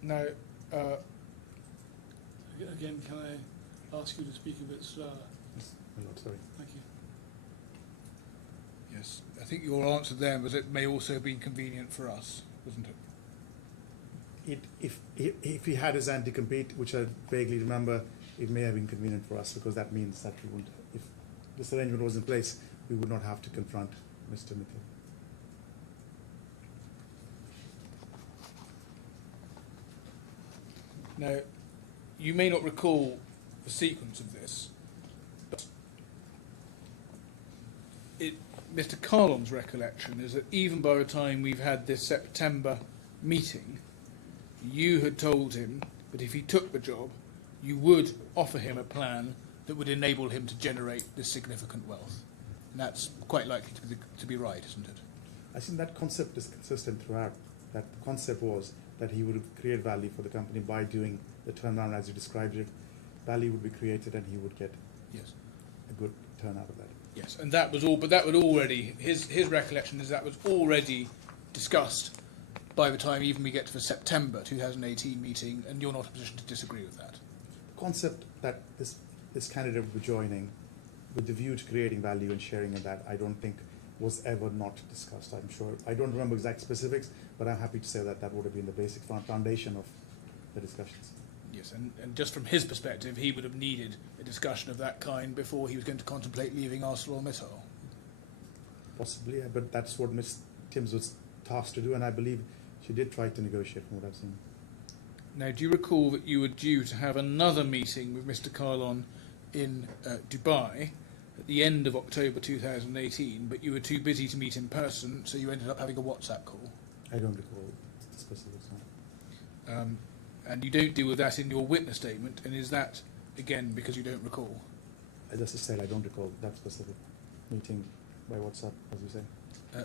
Now, Again, can I ask you to speak a bit slower? I'm not sorry. Thank you. yes, I think your answer then was it may also have been convenient for us, wasn't it? If he had his anti-compete, which I vaguely remember, it may have been convenient for us because that means that we would, if this arrangement was in place, we would not have to confront Mr. Mittal. Now, you may not recall the sequence of this, but Mr. Kahlon's recollection is that even by the time we've had this September meeting, you had told him that if he took the job, you would offer him a plan that would enable him to generate this significant wealth. And that's quite likely to be right, isn't it? I think that concept is consistent throughout. That the concept was that he would create value for the company by doing the turnaround as you described it. Value would be created and he would get Yes. a good turnout of that. Yes, and that was all. But that would already his recollection is that was already discussed by the time even we get to the September 2018 meeting, and you're not in a position to disagree with that. The concept that this candidate would be joining with the view to creating value and sharing in that, I don't think was ever not discussed. I'm sure I don't remember exact specifics, but I'm happy to say that that would have been the basic foundation of the discussions. Yes, and just from his perspective, he would have needed a discussion of that kind before he was going to contemplate leaving ArcelorMittal. Possibly, yeah, but that's what Ms. Timms was tasked to do, and I believe she did try to negotiate from what I've seen. Now, do you recall that you were due to have another meeting with Mr. Kahlon in Dubai at the end of October 2018, but you were too busy to meet in person, so you ended up having a WhatsApp call? I don't recall the specifics. No. And you don't deal with that in your witness statement, and is that, again, because you don't recall? As I said, I don't recall that specific meeting by WhatsApp, as you say.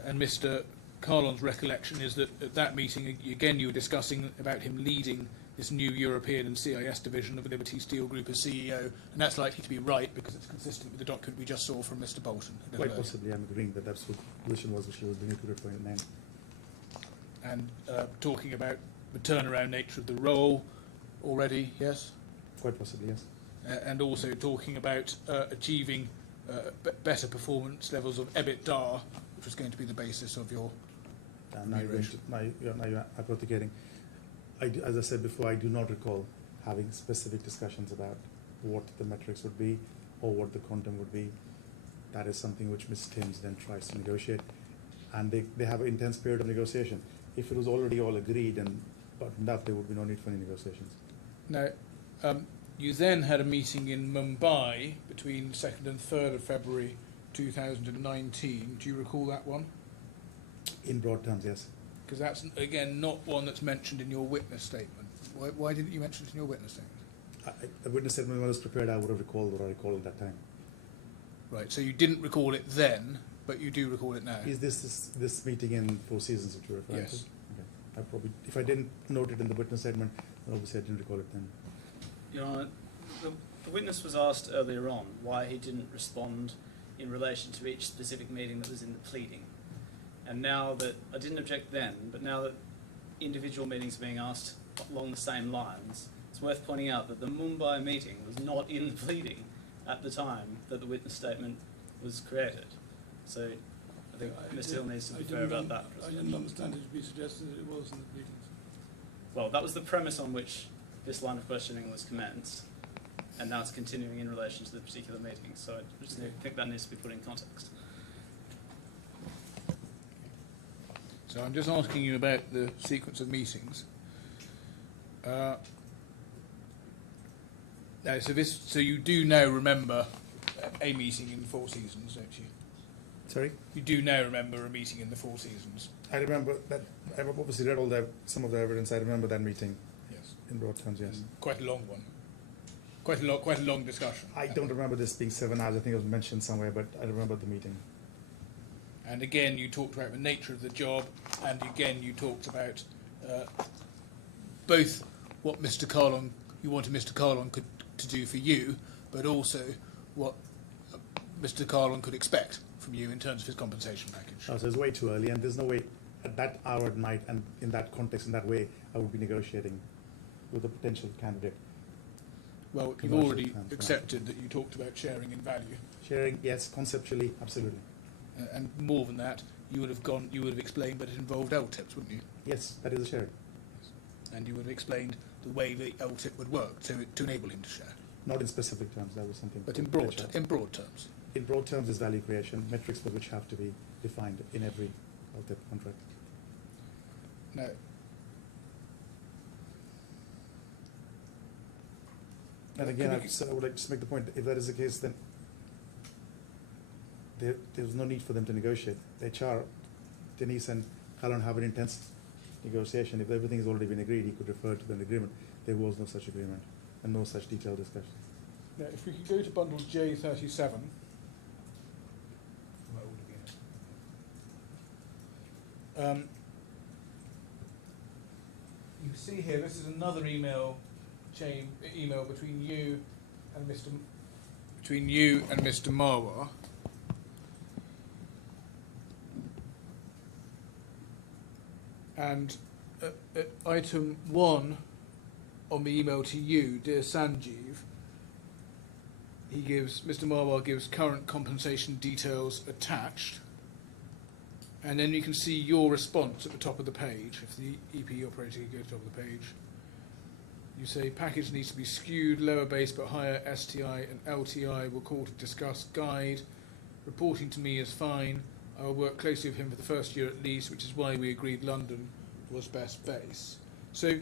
And Mr. Kahlon's recollection is that at that meeting, again, you were discussing about him leading this new European and CIS division of the Liberty Steel Group as CEO, and that's likely to be right because it's consistent with the document we just saw from Mr. Bolton. Quite possibly, I'm agreeing that that's what the position was, which was the nuclear point name. And talking about the turnaround nature of the role already, yes? Quite possibly, yes. And also talking about achieving better performance levels of EBITDA, which was going to be the basis of your Now you're hypothecating. As I said before, I do not recall having specific discussions about what the metrics would be or what the quantum would be. That is something which Ms. Timms then tries to negotiate, and they have an intense period of negotiation. If it was already all agreed and buttoned up, there would be no need for any negotiations. Now, you then had a meeting in Mumbai between 2nd and 3rd of February 2019. Do you recall that one? In broad terms, yes. Because that's, again, not one that's mentioned in your witness statement. Why didn't you mention it in your witness statement? The witness statement when I was prepared, I would have recalled what I recalled at that time. Right, so you didn't recall it then, but you do recall it now. Is this meeting in Four Seasons that you're referring to? Yes. Okay. I probably, if I didn't note it in the witness statement, then obviously I didn't recall it then. Your Honour, the witness was asked earlier on why he didn't respond in relation to each specific meeting that was in the pleading. And now that, I didn't object then, but now that individual meetings are being asked along the same lines, it's worth pointing out that the Mumbai meeting was not in the pleading at the time that the witness statement was created. So I think Mr. Hill needs to be fair about that. I didn't understand it to be suggested that it was in the pleadings. Well, that was the premise on which this line of questioning was commenced, and now it's continuing in relation to the particular meeting. So I just think that needs to be put in context. So I'm just asking you about the sequence of meetings. Now, so you do now remember a meeting in Four Seasons, don't you? Sorry? You do now remember a meeting in the Four Seasons. I remember that. I've obviously read some of the evidence. I remember that meeting. Yes. In broad terms, yes. Quite a long one. Quite a long discussion. I don't remember this being 7 hours. I think it was mentioned somewhere, but I remember the meeting. And again, you talked about the nature of the job, and again, you talked about both what Mr. Kahlon, you wanted Mr. Kahlon to do for you, but also what Mr. Kahlon could expect from you in terms of his compensation package. Oh, so it's way too early, and there's no way at that hour at night and in that context, in that way, I would be negotiating with a potential candidate. Well, you've Commercial already terms, accepted that you talked about sharing in value. Sharing, yes, conceptually, absolutely. And more than that, you would have explained that it involved LTIPs, wouldn't you? Yes, that is a sharing. And you would have explained the way the LTIP would work to enable him to share. Not in specific terms, that was something. But in broad terms. In broad terms is value creation, metrics for which have to be defined in every LTIP contract. Now, and again, I would like to make the point, if that is the case, then there's no need for them to negotiate. HR, Denise and Kahlon have an intense negotiation. If everything has already been agreed, he could refer to the agreement. There was no such agreement and no such detailed discussion. now, if we could go to bundle J37. You see here, this is another email between you and Mr. Marwar. And at item 1 on the email to you, dear Sanjeev, Mr. Marwar gives current compensation details attached. And then you can see your response at the top of the page. If the EP operator can go to the top of the page, you say package needs to be skewed, lower base but higher STI and LTI. Will call to discuss guide. Reporting to me is fine. I will work closely with him for the first year at least, which is why we agreed London was best base. So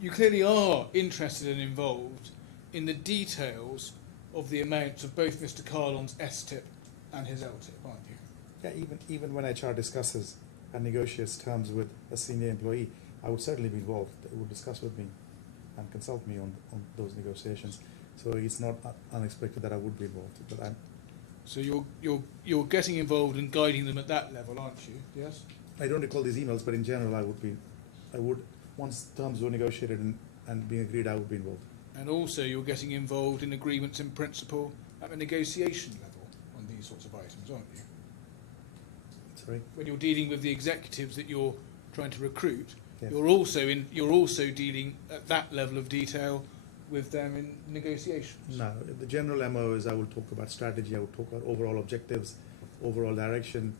you clearly are interested and involved in the details of the amounts of both Mr. Kahlon's STIP and his LTIP, aren't you? Yeah, even when HR discusses and negotiates terms with a senior employee, I would certainly be involved. They would discuss with me and consult me on those negotiations. So it's not unexpected that I would be involved. But So you're getting involved and guiding them at that level, aren't you? Yes. I don't recall these emails, but in general, I would once terms were negotiated and being agreed, I would be involved. And also, you're getting involved in agreements in principle at the negotiation level on these sorts of items, aren't you? Sorry. When you're dealing with the executives that you're trying to recruit, Yes. you're also dealing at that level of detail with them in negotiations. No, the general MO is I will talk about strategy. I will talk about overall objectives, overall direction,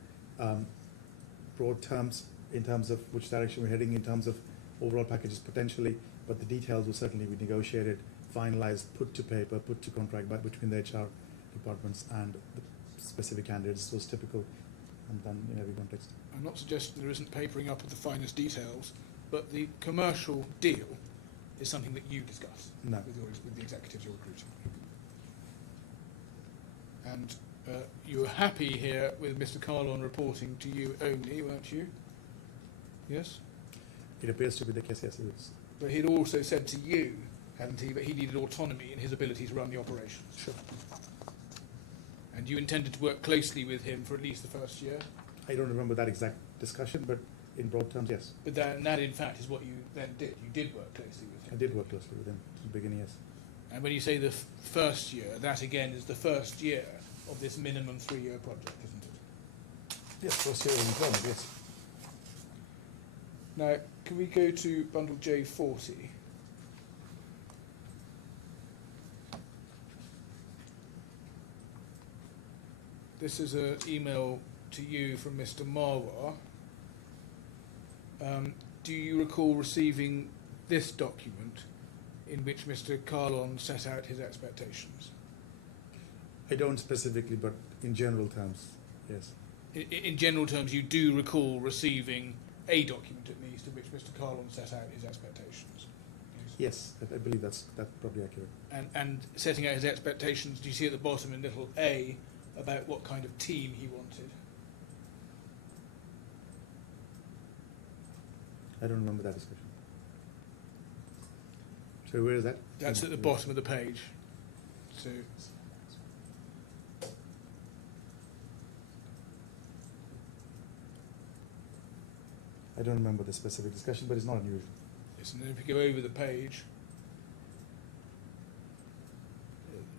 broad terms in terms of which direction we're heading in terms of overall packages potentially, but the details will certainly be negotiated, finalized, put to paper, put to contract by between the HR departments and the specific candidates. So it's typical and done in every context. I'm not suggesting there isn't papering up of the finest details, but the commercial deal is something that you discuss No. with the executives you're recruiting. And You were happy here with Mr. Kahlon reporting to you only, weren't you? Yes? It appears to be the case, yes, it is. But he'd also said to you, hadn't he, that he needed autonomy in his ability to run the operations. Sure. And you intended to work closely with him for at least the first year? I don't remember that exact discussion, but in broad terms, yes. But that in fact is what you then did. You did work closely with I him. did work closely with him in the beginning, yes. And when you say the first year, that again is the first year of this minimum 3-year project, isn't it? Yes, first year of employment, yes. Now, can we go to bundle J40? This is an email to you from Mr. Marwar. Do you recall receiving this document in which Mr. Kahlon set out his expectations? I don't specifically, but in general terms, yes. In general terms, you do recall receiving a document at least in which Mr. Kahlon set out his expectations? Yes, I believe that's probably accurate. And setting out his expectations, do you see at the bottom in little a about what kind of team he wanted? I don't remember that discussion. So where is that? That's at the bottom of the page. So I don't remember the specific discussion, but it's not unusual. listen, if you go over the page,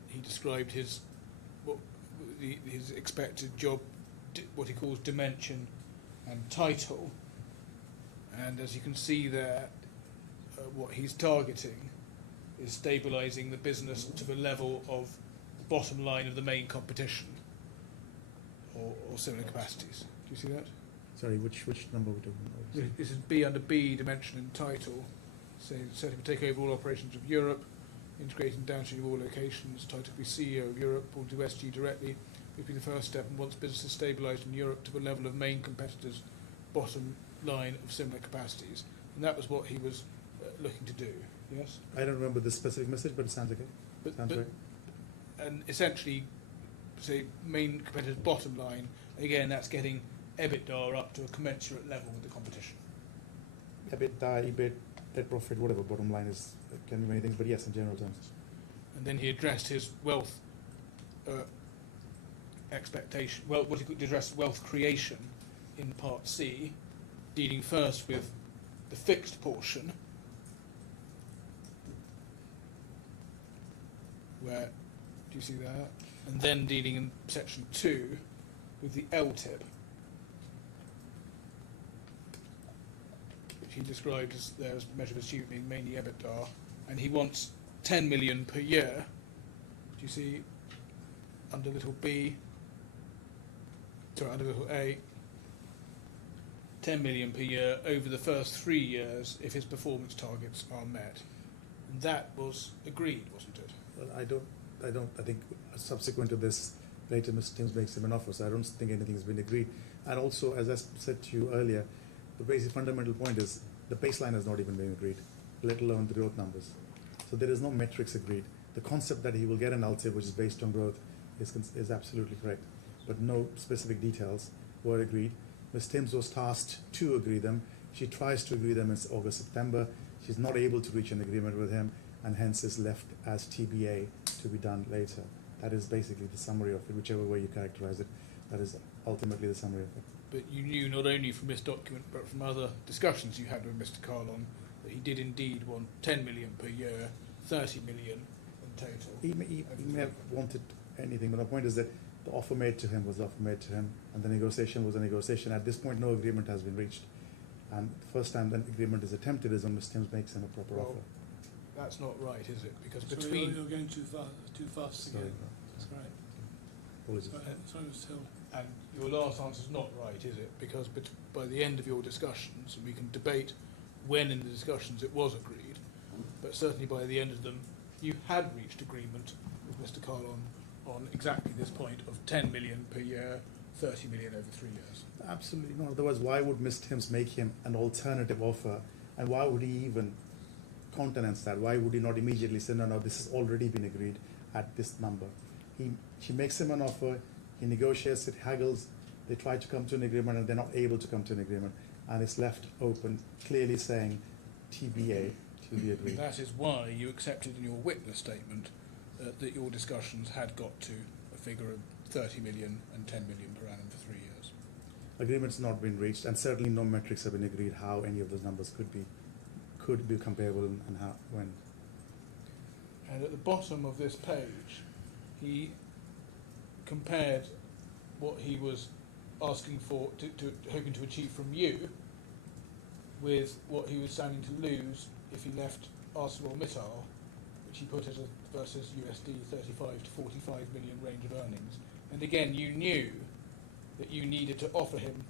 he described his his expected job, what he calls dimension and title, and as you can see there, what he's targeting is stabilising the business to the level of the bottom line of the main competition, or similar capacities. Do you see that? Sorry, which number are we talking about? This is B under B, dimension and title. So setting to take over all operations of Europe, integrating downstream of all locations. Title to be CEO of Europe, or to SG directly. Would be the first step, and once business is stabilised in Europe to the level of main competitors' bottom line of similar capacities. And that was what he was looking to do. Yes. I don't remember the specific message, but it sounds okay. Sounds right. And essentially, say main competitors' bottom line. Again, that's getting EBITDA up to a commensurate level with the competition. EBITDA, EBIT, net profit, whatever, bottom line is, it can be many things, but yes, in general terms. And then he addressed his wealth expectation, well, what he could address wealth creation in part C, dealing first with the fixed portion, where, do you see that? And then dealing in section 2 with the LTIP, which he described as there as measure of achievement being mainly EBITDA, and he wants 10 million per year. Do you see under little b, sorry, under little a, 10 million per year over the first 3 years if his performance targets are met? And that was agreed, wasn't it? Well, I think subsequent to this, later Mr. Timms makes him an offer, so I don't think anything has been agreed. And also, as I said to you earlier, the basic fundamental point is the baseline has not even been agreed, let alone the growth numbers. So there is no metrics agreed. The concept that he will get an LTIP which is based on growth is absolutely correct, but no specific details were agreed. Ms. Timms was tasked to agree them. She tries to agree them in August, September. She's not able to reach an agreement with him, and hence is left as TBA to be done later. That is basically the summary of it, whichever way you characterize it. That is ultimately the summary of it. But you knew not only from this document but from other discussions you had with Mr. Kahlon that he did indeed want 10 million per year, 30 million in total. He may have wanted anything, but the point is that the offer made to him was the offer made to him, and the negotiation was a negotiation. At this point, no agreement has been reached. And the first time an agreement is attempted is when Ms. Timms makes him a proper offer. That's not right, is it? Because So between... you're going too fast Sorry. again. That's right. Apologies. Sorry, Mr. Hill. And your last answer is not right, is it? Because by the end of your discussions, and we can debate when in the discussions it was agreed, but certainly by the end of them, you had reached agreement with Mr. Kahlon on exactly this point of 10 million per year, 30 million over 3 years. Absolutely not. Otherwise, why would Ms. Timms make him an alternative offer? And why would he even countenance that? Why would he not immediately say, no, this has already been agreed at this number? She makes him an offer, He negotiates, it haggles, they try to come to an agreement and they're not able to come to an agreement. And it's left open, clearly saying TBA, to be agreed. That is why you accepted in your witness statement that your discussions had got to a figure of 30 million and 10 million per annum for 3 years. Agreement's not been reached, and certainly no metrics have been agreed how any of those numbers could be comparable and how, when. And at the bottom of this page, he compared what he was asking for, hoping to achieve from you, with what he was standing to lose if he left ArcelorMittal, which he put as a versus USD 35 to 45 million range of earnings. And again, you knew that you needed to offer him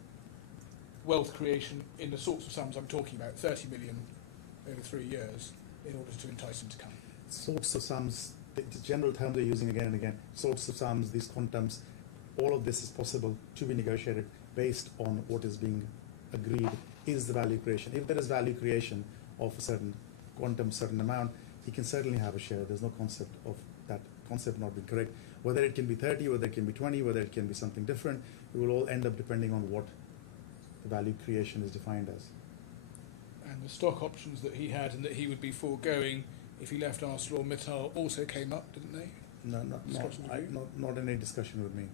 wealth creation in the sorts of sums I'm talking about, 30 million over 3 years, in order to entice him to come. Sorts of sums, the general term they're using again and again, sorts of sums, these quantums, all of this is possible to be negotiated based on what is being agreed is the value creation. If there is value creation of a certain quantum, certain amount, he can certainly have a share. There's no concept of that concept not being correct. Whether it can be 30, whether it can be 20, whether it can be something different, it will all end up depending on what the value creation is defined as. And the stock options that he had and that he would be foregoing if he left ArcelorMittal also came up, didn't they? No, not in any discussion with me.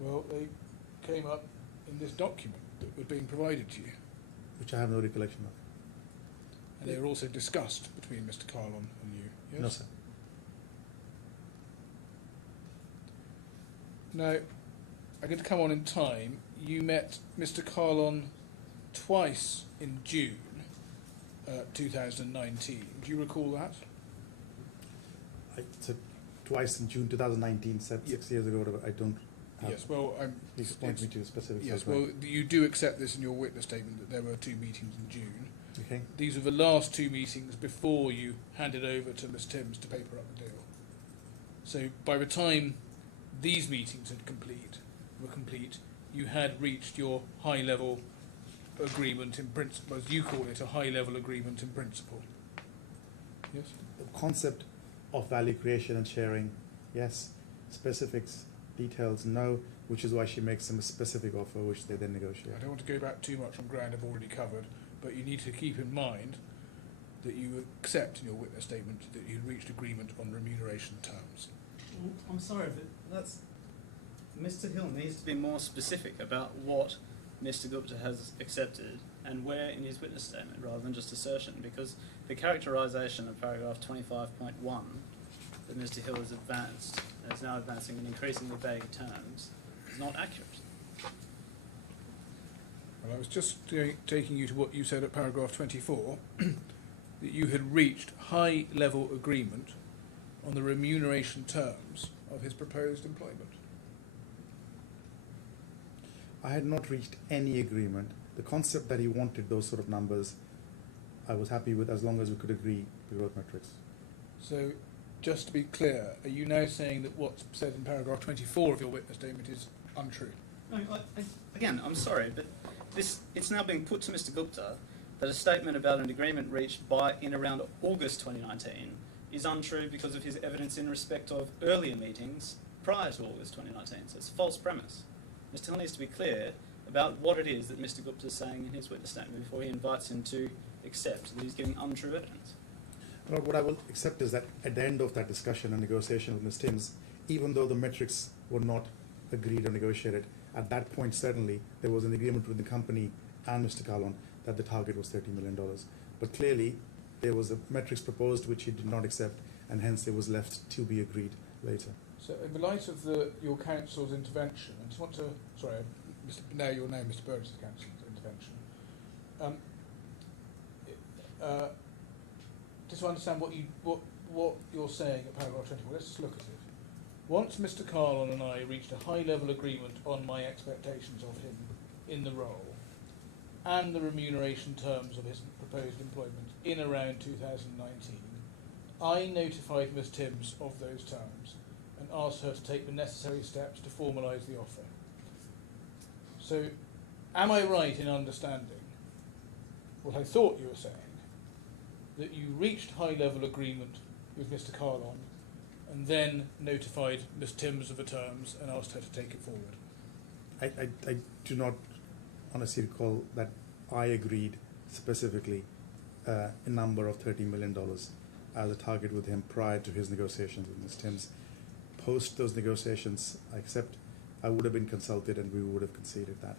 Well, they came up in this document that was being provided to you. Which I have no recollection of. And they were also discussed between Mr. Kahlon and you, yes? No, sir. Now, I'm going to come on in time. You met Mr. Kahlon twice in June 2019. Do you recall that? I said twice in June 2019, said 6 years ago, whatever. I don't have. Yes, well, Please point me to a specific. yes, well, you do accept this in your witness statement that there were 2 meetings in June. Okay. These were the last 2 meetings before you handed over to Ms. Timms to paper up the deal. So by the time these meetings were complete, you had reached your high-level agreement in principle, as you call it, a high-level agreement in principle. Yes? The concept of value creation and sharing, yes. Specifics, details, no. Which is why she makes them a specific offer, which they then negotiate. I don't want to go back too much on ground I've already covered, but you need to keep in mind that you accept in your witness statement that you reached agreement on remuneration terms. I'm sorry, but that's... Mr. Hill needs to be more specific about what Mr. Gupta has accepted and where in his witness statement, rather than just assertion, because the characterisation of paragraph 25.1 that Mr. Hill has advanced, and is now advancing in increasingly vague terms, is not accurate. Well, I was just taking you to what you said at paragraph 24, that you had reached high-level agreement on the remuneration terms of his proposed employment. I had not reached any agreement. The concept that he wanted those sort of numbers, I was happy with as long as we could agree the growth metrics. So, just to be clear, are you now saying that what's said in paragraph 24 of your witness statement is untrue? No, again, I'm sorry, but it's now being put to Mr. Gupta that a statement about an agreement reached in around August 2019 is untrue because of his evidence in respect of earlier meetings prior to August 2019. So it's a false premise. Mr. Hill needs to be clear about what it is that Mr. Gupta is saying in his witness statement before he invites him to accept that he's giving untrue evidence. Well, what I will accept is that at the end of that discussion and negotiation with Ms. Timms, even though the metrics were not agreed or negotiated, at that point certainly there was an agreement with the company and Mr. Kahlon that the target was $30 million. But clearly there was a metrics proposed which he did not accept, and hence it was left to be agreed later. So, in the light of your counsel's intervention, I just want to, sorry, now your name, Mr. Burridge's counsel's intervention. Just to understand what you're saying at paragraph 24, let's just look at it. Once Mr. Kahlon and I reached a high-level agreement on my expectations of him in the role and the remuneration terms of his proposed employment in around 2019, I notified Ms. Timms of those terms and asked her to take the necessary steps to formalise the offer. So, am I right in understanding what I thought you were saying, that you reached high-level agreement with Mr. Kahlon and then notified Miss Timms of the terms and asked her to take it forward. I do not honestly recall that I agreed specifically a number of $30 million as a target with him prior to his negotiations with Ms. Timms. Post those negotiations, I would have been consulted and we would have conceded that.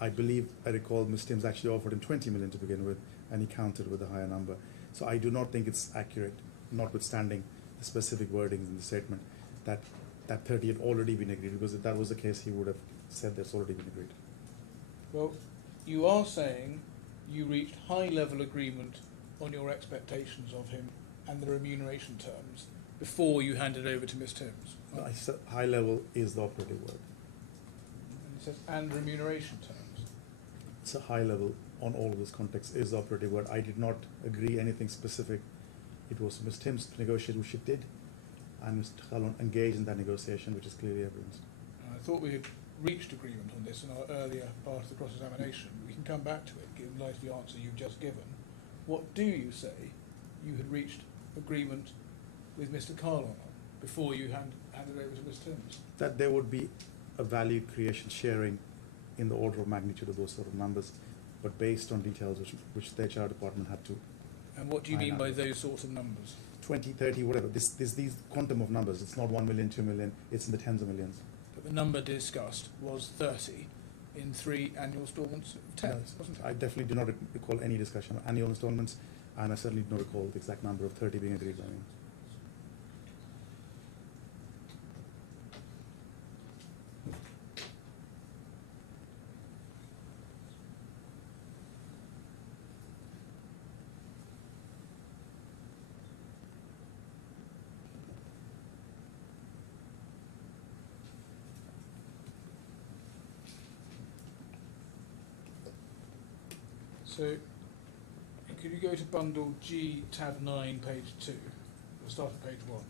I believe I recall Ms. Timms actually offered him $20 million to begin with, and he countered with a higher number. So I do not think it's accurate, notwithstanding the specific wordings in the statement, that 30 had already been agreed, because if that was the case, he would have said that's already been agreed. Well, you are saying you reached high-level agreement on your expectations of him and the remuneration terms before you handed over to Miss Timms. No, I said high level is the operative word. And it says, and remuneration terms. It's a high level on all of this context is the operative word. I did not agree anything specific. It was Ms. Timms negotiated, which she did, and Mr. Kahlon engaged in that negotiation, which is clearly evidence. I thought we had reached agreement on this in our earlier part of the cross-examination. We can come back to it, given light of the answer you've just given. What do you say you had reached agreement with Mr. Kahlon on before you handed over to Ms. Timms? That there would be a value creation sharing in the order of magnitude of those sort of numbers, but based on details which the HR department had to. And what do you mean by those sorts of numbers? 20, 30, whatever. These quantum of numbers. It's not 1 million, 2 million. It's in the tens of millions. But the number discussed was 30 in 3 annual instalments of 10, wasn't it? I definitely do not recall any discussion of annual installments, and I certainly do not recall the exact number of 30 being agreed by me. So, could you go to bundle G, tab 9, page 2? We'll start at page 1.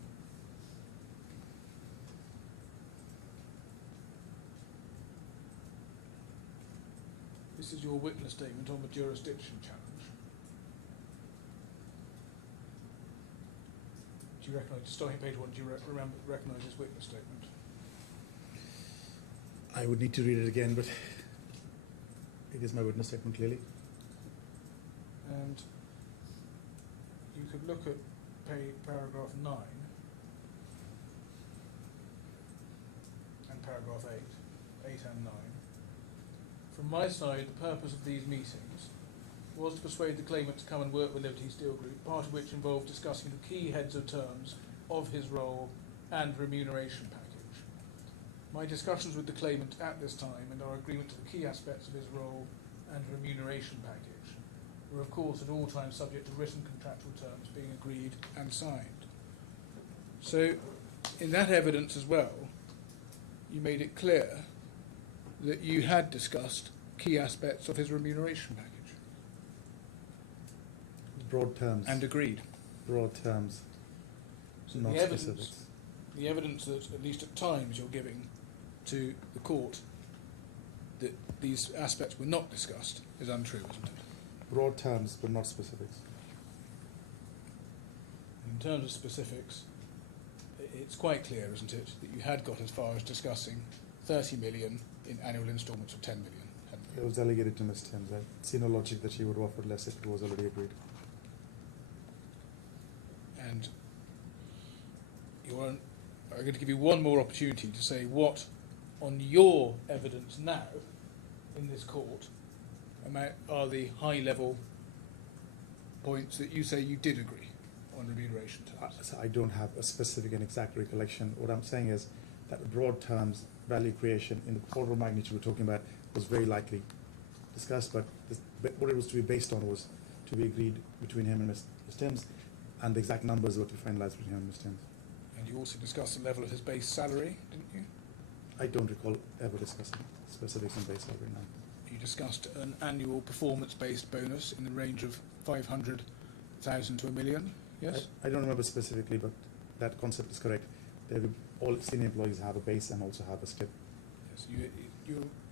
This is your witness statement on the jurisdiction challenge. Do you recognise, starting at page 1, do you recognise this witness statement? I would need to read it again, but it is my witness statement clearly. And you could look at paragraph 9 and paragraph 8 and 9. From my side, the purpose of these meetings was to persuade the claimant to come and work with Liberty Steel Group, part of which involved discussing the key heads of terms of his role and remuneration package. My discussions with the claimant at this time and our agreement to the key aspects of his role and remuneration package were of course at all times subject to written contractual terms being agreed and signed. So in that evidence as well, you made it clear that you had discussed key aspects of his remuneration package. Broad terms. And agreed. Broad terms, So not specifics. the evidence that at least at times you're giving to the court that these aspects were not discussed is untrue, isn't it? Broad terms, but not specifics. In terms of specifics, it's quite clear, isn't it, that you had got as far as discussing 30 million in annual instalments of 10 million, hadn't you? It was delegated to Ms. Timms. I see no logic that she would have offered less if it was already agreed. And I'm going to give you one more opportunity to say what, on your evidence now in this court, are the high-level points that you say you did agree on remuneration terms. So I don't have a specific and exact recollection. What I'm saying is that broad terms, value creation in the order of magnitude we're talking about was very likely discussed, but what it was to be based on was to be agreed between him and Ms. Timms, and the exact numbers were to be finalised between him and Ms. Timms. And you also discussed the level of his base salary, didn't you? I don't recall ever discussing specifics on base salary now. You discussed an annual performance-based bonus in the range of 500,000 to $1 million, yes? I don't remember specifically, but that concept is correct. All senior employees have a base and also have a skip. Yes,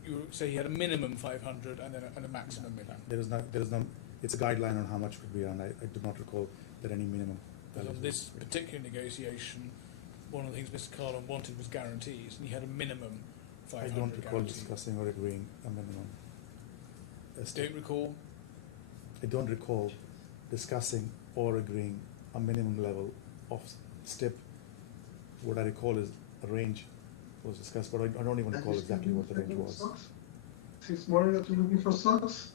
you say he had a minimum 500 and then a maximum million. There is no. It's a guideline on how much could be earned. I do not recall that any minimum. But on this particular negotiation, one of the things Mr. Kahlon wanted was guarantees, and he had a minimum I 500 don't recall guarantees. discussing or agreeing a minimum. Don't recall. I don't recall discussing or agreeing a minimum level of STIP. What I recall is a range was discussed, but I don't even recall exactly what the range was. This morning that you're looking for stocks?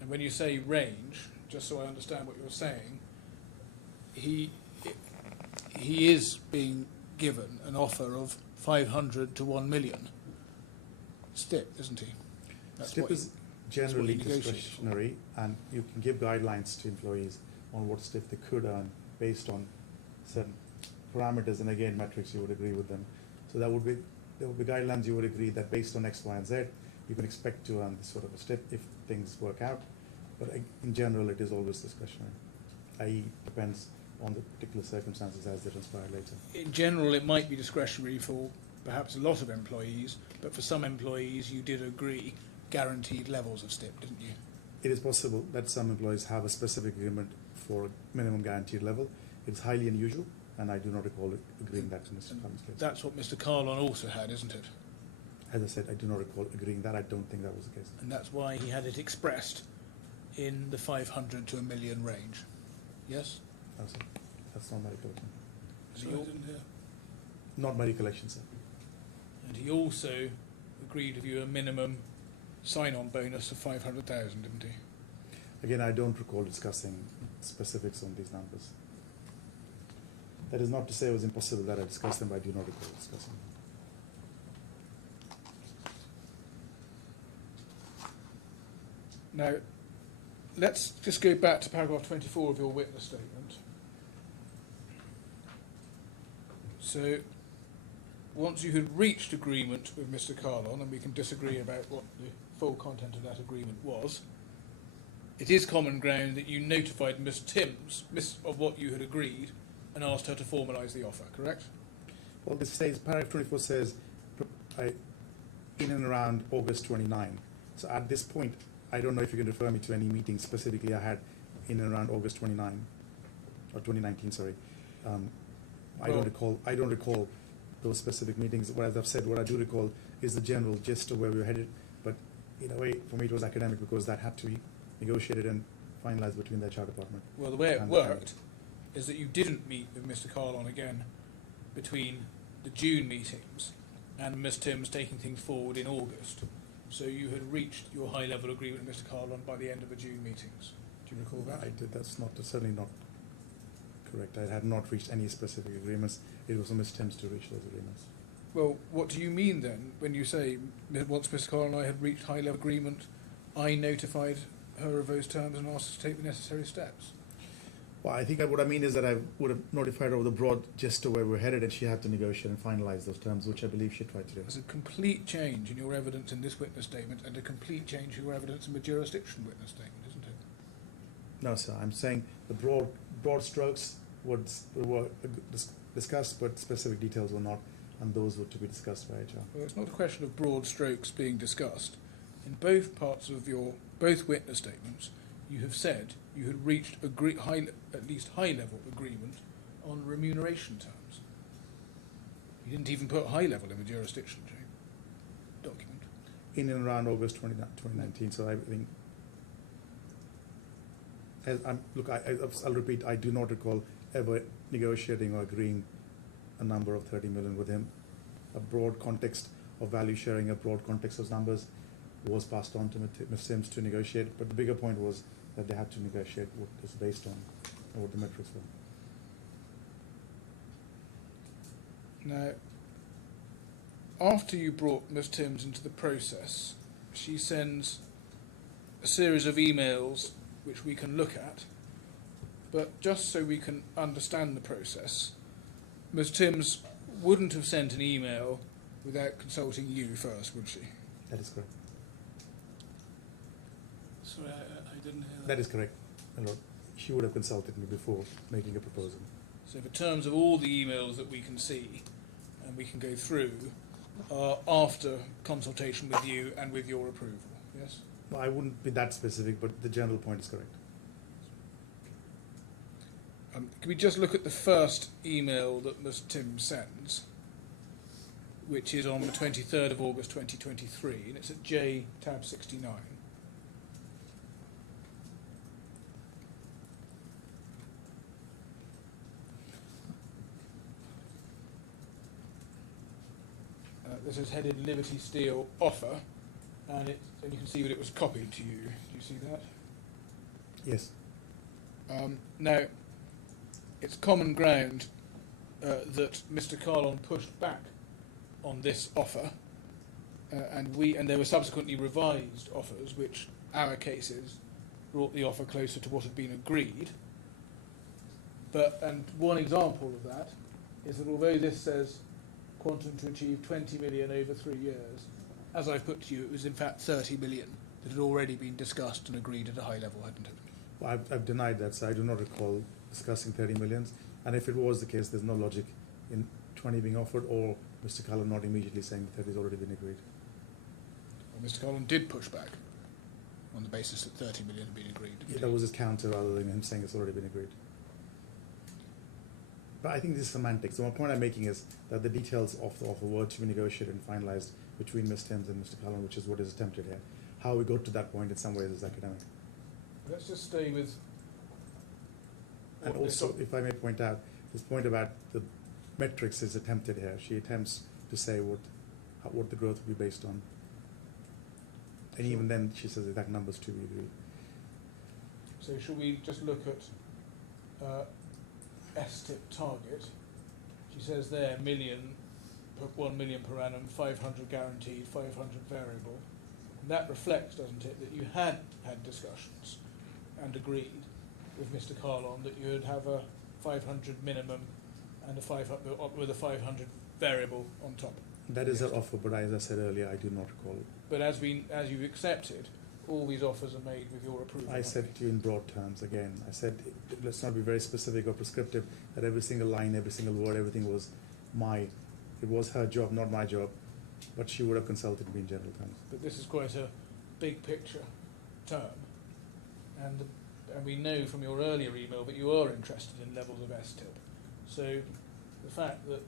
And when you say range, just so I understand what you're saying, he is being given an offer of 500 to 1 million STIP, isn't he? STIP is generally discretionary, and you can give guidelines to employees on what STIP they could earn based on certain parameters, and again metrics. You would agree with them. So there would be guidelines. You would agree that based on X, Y, and Z, you can expect to earn this sort of a STIP if things work out. But in general, it is always discretionary, i.e. depends on the particular circumstances as they transpire later. In general, it might be discretionary for perhaps a lot of employees, but for some employees, you did agree guaranteed levels of STIP, didn't you? It is possible that some employees have a specific agreement for a minimum guaranteed level. It's highly unusual, and I do not recall agreeing that in Mr. Kahlon's case. That's what Mr. Kahlon also had, isn't it? As I said, I do not recall agreeing that. I don't think that was the case. And that's why he had it expressed in the 500 to 1 million range. Yes? That's not my recollection. And So he I al- didn't hear. Not my recollection, sir. and he also agreed with you a minimum sign-on bonus of 500,000, didn't he? Again, I don't recall discussing specifics on these numbers. That is not to say it was impossible that I discussed them, but I do not recall discussing them. Now, let's just go back to paragraph 24 of your witness statement. So, once you had reached agreement with Mr. Kahlon, and we can disagree about what the full content of that agreement was, it is common ground that you notified Miss Timms of what you had agreed and asked her to formalise the offer, correct? Well, this says, paragraph 24 says, in and around August 29. So at this point, I don't know if you can refer me to any meeting specifically I had in and around August 29, or 2019, sorry. I don't recall those specific meetings. As I've said, what I do recall is the general gist of where we were headed. But in a way, for me, it was academic because that had to be negotiated and finalised between the HR department. Well, the way it And- worked is that you didn't meet with Mr. Kahlon again between the June meetings and Ms. Timms taking things forward in August. So you had reached your high-level agreement with Mr. Kahlon by the end of the June meetings. Do you recall that? I did. That's certainly not correct. I had not reached any specific agreements. It was Ms. Timms to reach those agreements. Well, what do you mean then when you say once Mr. Kahlon and I had reached high-level agreement, I notified her of those terms and asked her to take the necessary steps? Well, I think what I mean is that I would have notified her of the broad gist of where we're headed, and she had to negotiate and finalise those terms, which I believe she tried to do. There's a complete change in your evidence in this witness statement and a complete change in your evidence in the jurisdiction witness statement, isn't it? No, sir. I'm saying the broad strokes were discussed, but specific details were not, and those were to be discussed by HR. Well, it's not a question of broad strokes being discussed. In both parts of your both witness statements, you have said you had reached at least high-level agreement on remuneration terms. You didn't even put high level in the jurisdiction document. In and around August 2019, so I think, I'll repeat, I do not recall ever negotiating or agreeing a number of 30 million with him. A broad context of value sharing, a broad context of numbers was passed on to Ms. Timms to negotiate, but the bigger point was that they had to negotiate what was based on, or what the metrics were. Now, after you brought Ms. Timms into the process, she sends a series of emails which we can look at, but just so we can understand the process, Ms. Timms wouldn't have sent an email without consulting you first, would she? That is correct. Sorry, I didn't hear that. That is correct. My lord. She would have consulted me before making a proposal. So the terms of all the emails that we can see and we can go through are after consultation with you and with your approval, yes? Well, I wouldn't be that specific, but the general point is correct. Can we just look at the first email that Ms. Tim sends, which is on the 23rd of August 2023, and it's at J tab 69. This is headed Liberty Steel offer, and you can see that it was copied to you. Do you see that? Yes. Now, it's common ground that Mr. Kahlon pushed back on this offer, and there were subsequently revised offers, which our cases brought the offer closer to what had been agreed. And one example of that is that although this says quantum to achieve 20 million over 3 years, as I've put to you, it was in fact 30 million that had already been discussed and agreed at a high level, hadn't it? Well, I've denied that, so I do not recall discussing 30 millions. And if it was the case, there's no logic in 20 being offered or Mr. Kahlon not immediately saying 30 has already been agreed. Well, Mr. Kahlon did push back on the basis that 30 million had been agreed. Yeah, that was his counter rather than him saying it's already been agreed. But I think this is semantics. So my point I'm making is that the details of the offer were to be negotiated and finalised between Ms. Thames and Mr. Kahlon, which is what is attempted here. How we got to that point in some ways is academic. Let's just stay with... And also, if I may point out, this point about the metrics is attempted here. She attempts to say what the growth will be based on. And even then, she says exact numbers to be agreed. So shall we just look at STIP target? She says there 1 million per annum, 500 guaranteed, 500 variable. And that reflects, doesn't it, that you had discussions and agreed with Mr. Kahlon that you would have a 500 minimum and with a 500 variable on top. That is her offer, but as I said earlier, I do not recall it. But as you've accepted, all these offers are made with your approval. I said to you in broad terms again. I said, let's not be very specific or prescriptive that every single line, every single word, everything was it was her job, not my job, but she would have consulted me in general terms. But this is quite a big picture term, and we know from your earlier email that you are interested in levels of STIP. So the fact that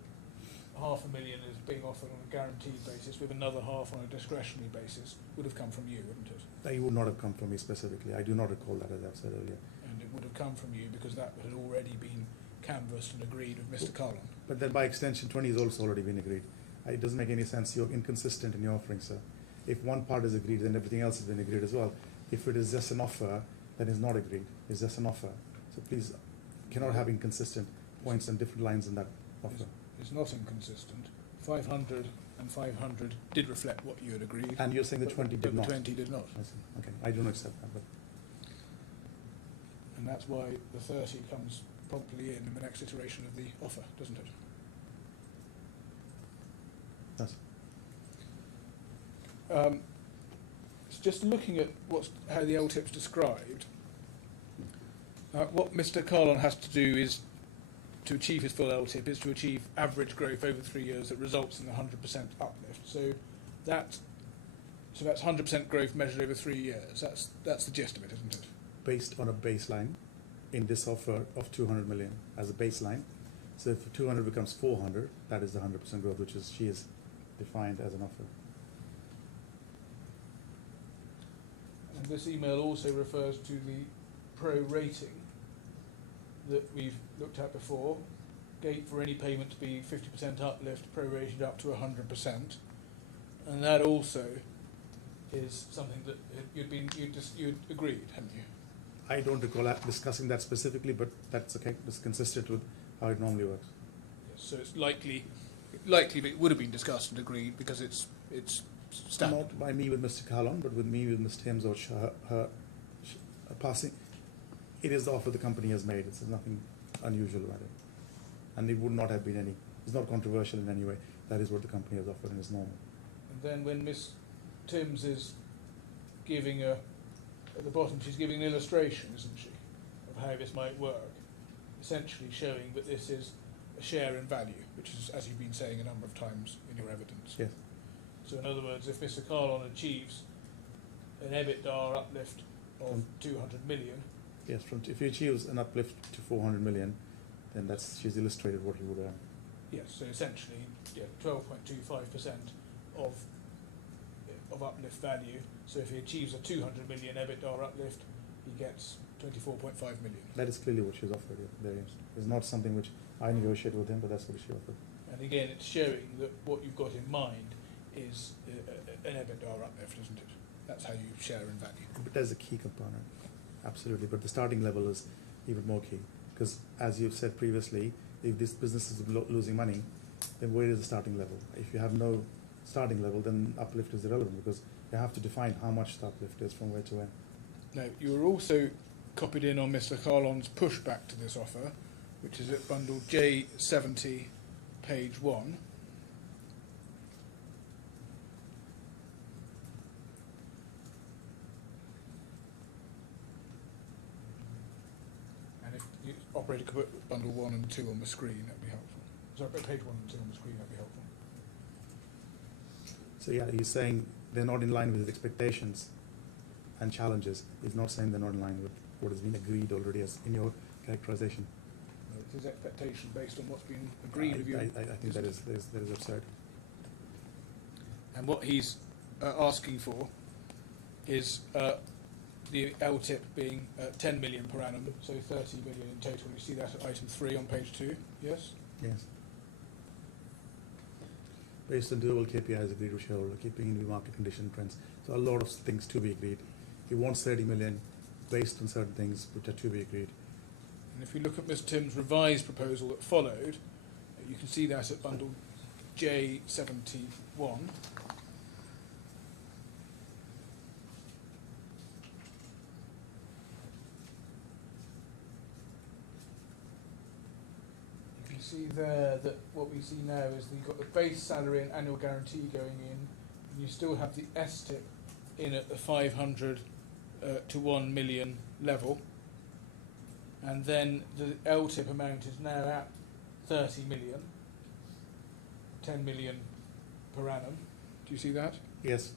500,000 is being offered on a guaranteed basis with another half on a discretionary basis would have come from you, wouldn't it? They would not have come from me specifically. I do not recall that, as I've said earlier. And it would have come from you because that had already been canvassed and agreed with Mr. Kahlon. But then by extension, 20 has also already been agreed. It doesn't make any sense. You're inconsistent in your offering, sir. If one part is agreed, then everything else has been agreed as well. If it is just an offer, then it's not agreed. It's just an offer. So please, cannot have inconsistent points and different lines in that offer. It's not inconsistent. 500 and 500 did reflect what you had agreed. And you're saying the 20 did not? The 20 did not. I see. Okay, I don't accept that. But And that's why the 30 comes promptly in the next iteration of the offer, doesn't it? yes. It's just looking at how the LTIP's described. What Mr. Kahlon has to do is to achieve his full LTIP is to achieve average growth over 3 years that results in 100% uplift. So that's 100% growth measured over 3 years. That's the gist of it, isn't it? Based on a baseline in this offer of 200 million as a baseline. So if 200 becomes 400, that is the 100% growth, which is she is defined as an offer. And this email also refers to the pro-rating that we've looked at before. Gate for any payment to be 50% uplift, prorated up to 100%. And that also is something that you'd agreed, hadn't you? I don't recall discussing that specifically, but that's okay. It's consistent with how it normally works. So it's likely that it would have been discussed and agreed because it's standard. Not by me with Mr. Kahlon, but with me with Ms. Thames or her passing. It is the offer the company has made. There's nothing unusual about it. And it would not have been it's not controversial in any way. That is what the company has offered and is normal. And then when Miss Timms is giving at the bottom, she's giving an illustration, isn't she, of how this might work, essentially showing that this is a share in value, which is, as you've been saying a number of times in your evidence. Yes. So in other words, if Mr. Kahlon achieves an EBITDA uplift of 200 million, Yes, if he achieves an uplift to 400 million, then she's illustrated what he would earn. Yes, so essentially, 12.25% of uplift value. So if he achieves a 200 million EBITDA uplift, he gets 24.5 million. That is clearly what she's offered. There is. It's not something which I negotiated with him, but that's what she offered. And again, it's showing that what you've got in mind is an EBITDA uplift, isn't it? That's how you share in value. But that's a key component, absolutely. But the starting level is even more key, because as you've said previously, if this business is losing money, then where is the starting level? If you have no starting level, then uplift is irrelevant, because you have to define how much the uplift is from where to where. Now, you were also copied in on Mr. Kahlon's pushback to this offer, which is at bundle J70, page 1. And if you operator could put bundle 1 and 2 on the screen, that'd be helpful. Sorry, put page 1 and 2 on the screen, that'd be helpful. So yeah, he's saying they're not in line with his expectations and challenges. He's not saying they're not in line with what has been agreed already as in your characterization. It's his expectation based on what's been agreed with you. I think that is absurd. And what he's asking for is the LTIP being 10 million per annum, so 30 million in total. You see that at item 3 on page 2, yes? Yes. Based on doable KPIs agreed with shareholder, keeping in view market condition trends. So a lot of things to be agreed. He wants 30 million based on certain things which are to be agreed. And if we look at Mr. Tim's revised proposal that followed, you can see that at bundle J71. You can see there that what we see now is that you've got the base salary and annual guarantee going in, and you still have the STIP in at the 500 to 1 million level. And then the LTIP amount is now at 30 million, 10 million per annum. Do you see that? Yes.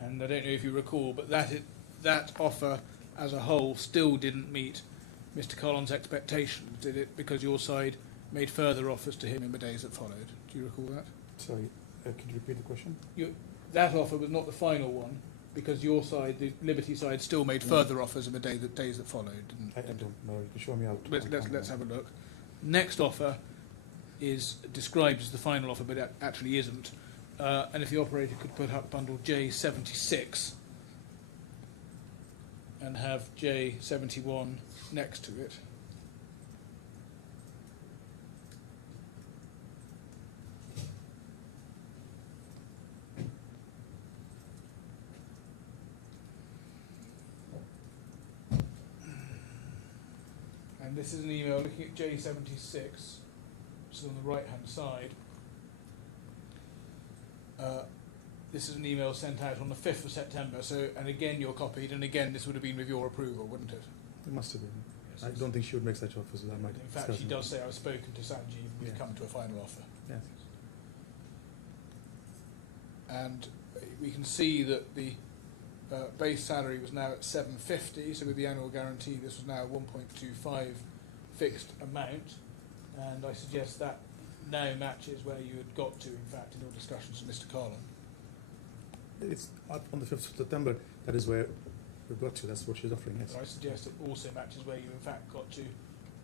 And I don't know if you recall, but that offer as a whole still didn't meet Mr. Kahlon's expectations, did it? Because your side made further offers to him in the days that followed. Do you recall that? Sorry, could you repeat the question? That offer was not the final one, because your side, the Liberty side, still made further offers in the days that followed. I don't know. You can show me out. Let's have a look. Next offer is described as the final offer, but it actually isn't. And if the operator could put up bundle J76 and have J71 next to it. And this is an email looking at J76, which is on the right hand side. This is an email sent out on the 5th of September, so, and again you're copied, and again this would have been with your approval, wouldn't it? It must have been. Yes, I don't think she would make such offers without my in fact, she does say I've spoken to Sanjeev, we've Yeah. come to a final offer. Yes. And we can see that the base salary was now at 750, so with the annual guarantee this was now 1.25 fixed amount, and I suggest that now matches where you had got to, in fact, in your discussions with Mr. Kahlon. It's up on the 5th of September. That is where we've got to. That's what she's offering, yes. But I suggest it also matches where you, in fact, got to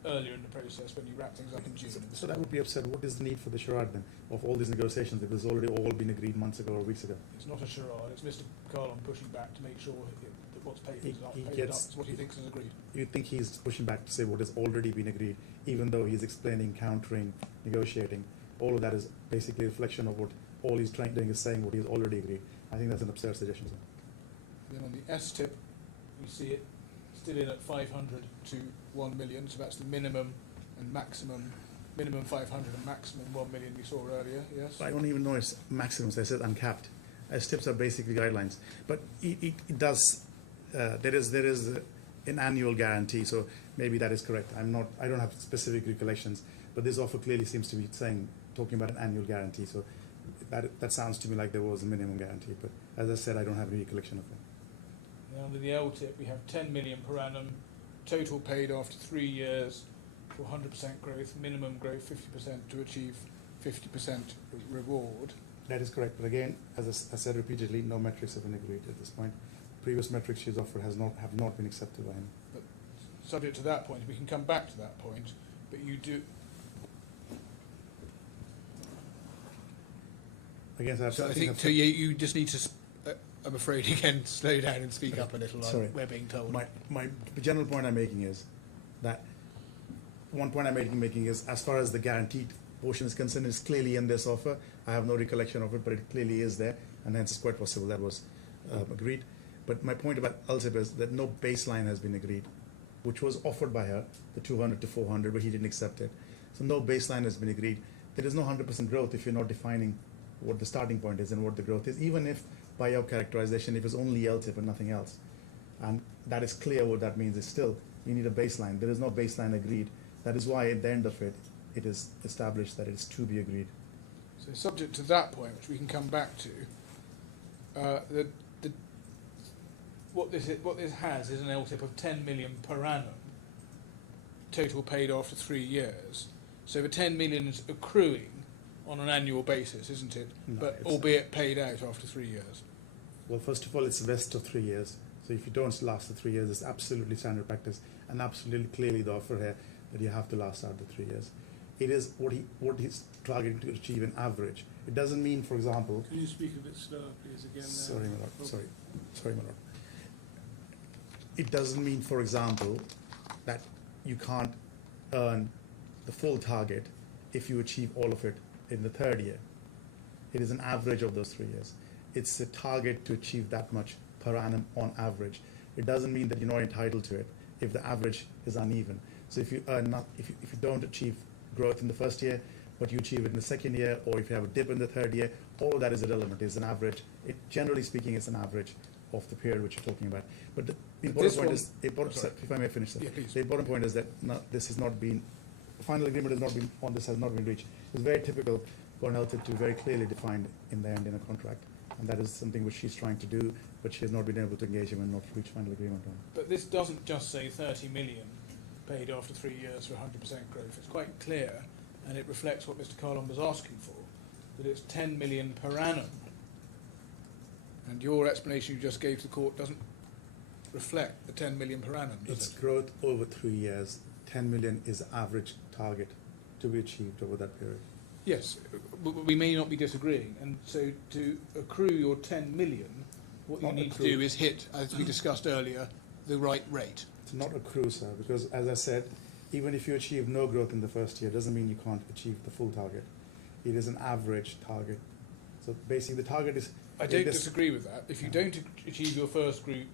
earlier in the process when you wrapped things up in June. So that would be upset. What is the need for the charade then of all these negotiations if it's already all been agreed months ago or weeks ago? It's not a charade, it's Mr. Kahlon pushing back to make sure that what's paid He is not paid up, gets- it's what he thinks is agreed. You think he's pushing back to say what has already been agreed, even though he's explaining, countering, negotiating. All of that is basically a reflection of what all he's doing is saying what he's already agreed. I think that's an absurd suggestion, sir. Then on the S-tip, we see it still in at 500 to 1 million, so that's the minimum and maximum, minimum 500 and maximum 1 million we saw earlier, yes? I don't even know it's maximums. I said uncapped. Tips are basically guidelines, but it does. There is an annual guarantee, so maybe that is correct. I don't have specific recollections, but this offer clearly seems to be talking about an annual guarantee. So that sounds to me like there was a minimum guarantee, but as I said, I don't have any recollection of that. And under the LTIP, we have 10 million per annum, total paid after 3 years for 100% growth, minimum growth 50% to achieve 50% reward. That is correct. But again, as I said repeatedly, no metrics have been agreed at this point. Previous metrics she's offered have not been accepted by him. But subject to that point, we can come back to that point, but you do. Again, so So I think you just need to, I'm afraid, again, slow down and speak up a little, Sorry. we're being told. My general point I'm making is that one point I'm making is, as far as the guaranteed portion is concerned, it's clearly in this offer. I have no recollection of it, but it clearly is there, and hence it's quite possible that was agreed. But my point about LTIP is that no baseline has been agreed, which was offered by her, the 200 to 400, but he didn't accept it. So no baseline has been agreed. There is no 100% growth if you're not defining what the starting point is and what the growth is, even if by your characterization, if it's only LTIP and nothing else. And that is clear what that means. Is still, you need a baseline. There is no baseline agreed. That is why at the end of it, it is established that it is to be agreed. So subject to that point, which we can come back to, what this has is an LTIP of 10 million per annum, total paid after 3 years. So the 10 million is accruing on an annual basis, isn't it? No, but it's albeit paid out after 3 years. Well, first of all, it's a vest of 3 years. So if you don't last the 3 years, it's absolutely standard practice and absolutely clearly the offer here that you have to last out the 3 years. It is what he's targeting to achieve an average. It doesn't mean, for example. Can you speak a bit slower, please? Again. Sorry, my lord. Sorry, my lord. It doesn't mean, for example, that you can't earn the full target if you achieve all of it in the 3rd year. It is an average of those 3 years. It's a target to achieve that much per annum on average. It doesn't mean that you're not entitled to it if the average is uneven. So if you if you don't achieve growth in the 1st year, but you achieve it in the 2nd year, or if you have a dip in the 3rd year, all of that is irrelevant. It's an average. Generally speaking, it's an average of the period which you're talking about. But the important point is, if I may finish that, yeah, please. The important point is that this has not been, the final agreement has not been on this has not been reached. It's very typical for an LTIP to be very clearly defined in the end in a contract, and that is something which she's trying to do, but she has not been able to engage him and not reach final agreement on. But this doesn't just say 30 million paid after 3 years for 100% growth. It's quite clear, and it reflects what Mr. Kahlon was asking for, that it's 10 million per annum. And your explanation you just gave to the court doesn't reflect the 10 million per annum, does It's it? growth over 3 years. 10 million is the average target to be achieved over that period. Yes, we may not be disagreeing, and so to accrue your 10 million, what you Not need to accrue. do is hit, as we discussed earlier, the right rate. It's not accrue, sir, because as I said, even if you achieve no growth in the 1st year, doesn't mean you can't achieve the full target. It is an average target. So basically the target is... I don't disagree with that. If you don't achieve your first group,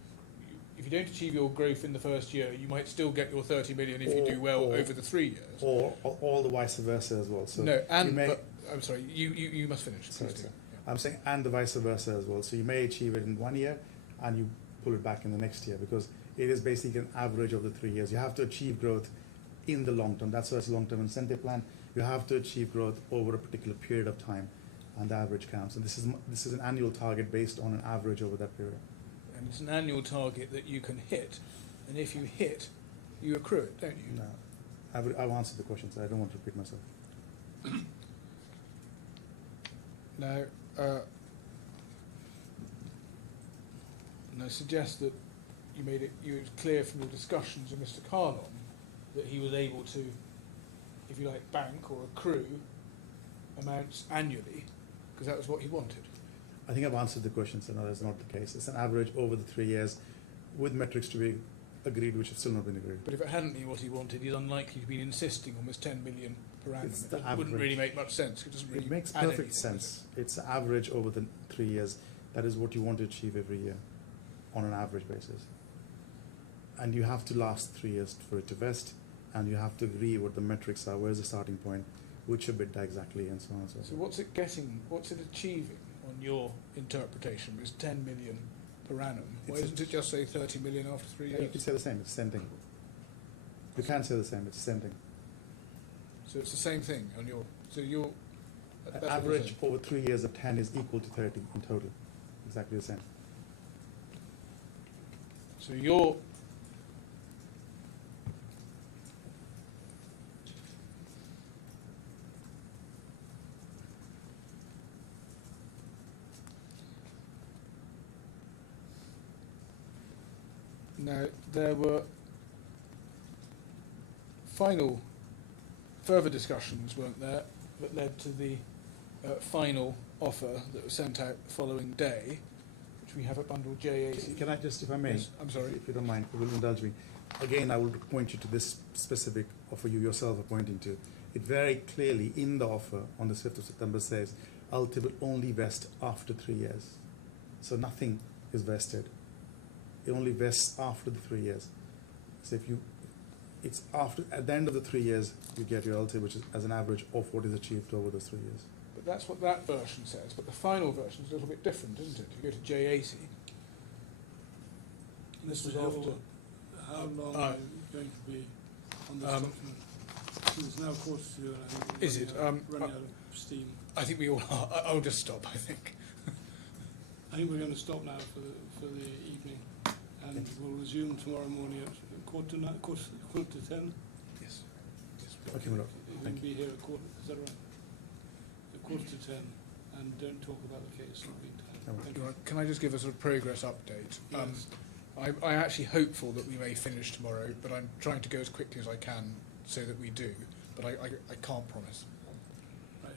if you don't achieve your growth in the 1st year, you might still get your 30 million if you do well over the 3 years. Or all the vice versa as well. So No, and, you may, but, I'm sorry, you must finish. Sorry, Please do. sir. Yeah. I'm saying and the vice versa as well. So you may achieve it in 1 year and you pull it back in the next year, because it is basically an average of the 3 years. You have to achieve growth in the long term. That's why it's a long-term incentive plan. You have to achieve growth over a particular period of time, and the average counts. And this is an annual target based on an average over that period. And it's an annual target that you can hit, and if you hit, you accrue it, don't you? No, I've answered the question, so I don't want to repeat myself. Now, and I suggest that you made it clear from your discussions with Mr. Kahlon that he was able to, if you like, bank or accrue amounts annually, because that was what he wanted. I think I've answered the question, so no, that's not the case. It's an average over the 3 years with metrics to be agreed, which have still not been agreed. But if it hadn't been what he wanted, he's unlikely to be insisting on this 10 million per annum. It's the It wouldn't really average. make much sense. It doesn't really It makes add perfect anything, does sense. It's the average over the 3 years. That is what you want to achieve every year on an average basis. And you have to last 3 years for it to vest, and you have to agree what the metrics are, where's the starting point, which a bit exactly, and so on and so it? So forth. what's it getting, what's it achieving on your interpretation? It's 10 million per annum. Why It's a- doesn't it just say 30 million after 3 You years? can say the same, it's the same thing. You can say the same, it's the same thing. So it's the same thing on your, so your, that's what you're Average saying. over 3 years of 10 is equal to 30 in total. Exactly the same. So you're now there were further discussions, weren't there, that led to the final offer that was sent out the following day, which we have at bundle JAC. Can I just, if I may? Yes, I'm sorry. If you don't mind, will indulge me. Again, I will point you to this specific offer you yourself are pointing to. It very clearly in the offer on the 5th of September says, LT will only vest after 3 years. So nothing is vested. It only vests after the 3 years. So if you, it's after, at the end of the 3 years, you get your LT, which is as an average of what is achieved over the 3 years. But that's what that version says. But the final version is a little bit different, isn't it? If you go to JAC, this was Mr. after. Hill, how long are you going to be on this document? It's now 2:45, and I think we're Is it? running out of steam. I think we all are. I'll just stop, I think. I think we're going to stop now for the evening, and we'll resume tomorrow morning at quarter to 10. Yes. Okay, well, You can thank be here at quarter, is that right? At quarter to 10, and don't talk about the case in the meantime. Thank you. Can I just give a sort of progress update? Yes. I'm actually hopeful that we may finish tomorrow, but I'm trying to go as quickly as I can so that we do. But I can't promise. Right.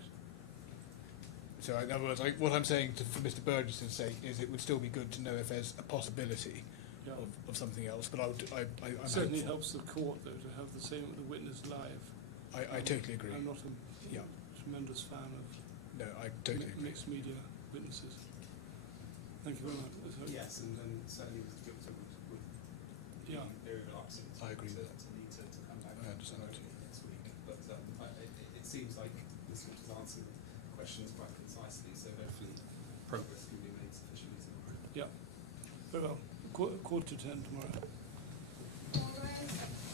So in other words, what I'm saying for Mr. Burgess's sake is it would still be good to know if there's a possibility Yeah. of something else. But I'm It certainly hopeful. helps the court, though, to have the witness live. I totally agree. I'm not a Yeah. tremendous fan of No, I totally agree. mixed media witnesses. Thank you very much. So, Yes, and certainly Mr. Gupta would Yeah. be very reluctant I agree with to need to come back I understand that too. next week. But it seems like Mr. Gupta's answered questions quite concisely, so hopefully progress can be made sufficiently tomorrow. Very well. Quarter to 10 tomorrow. All right.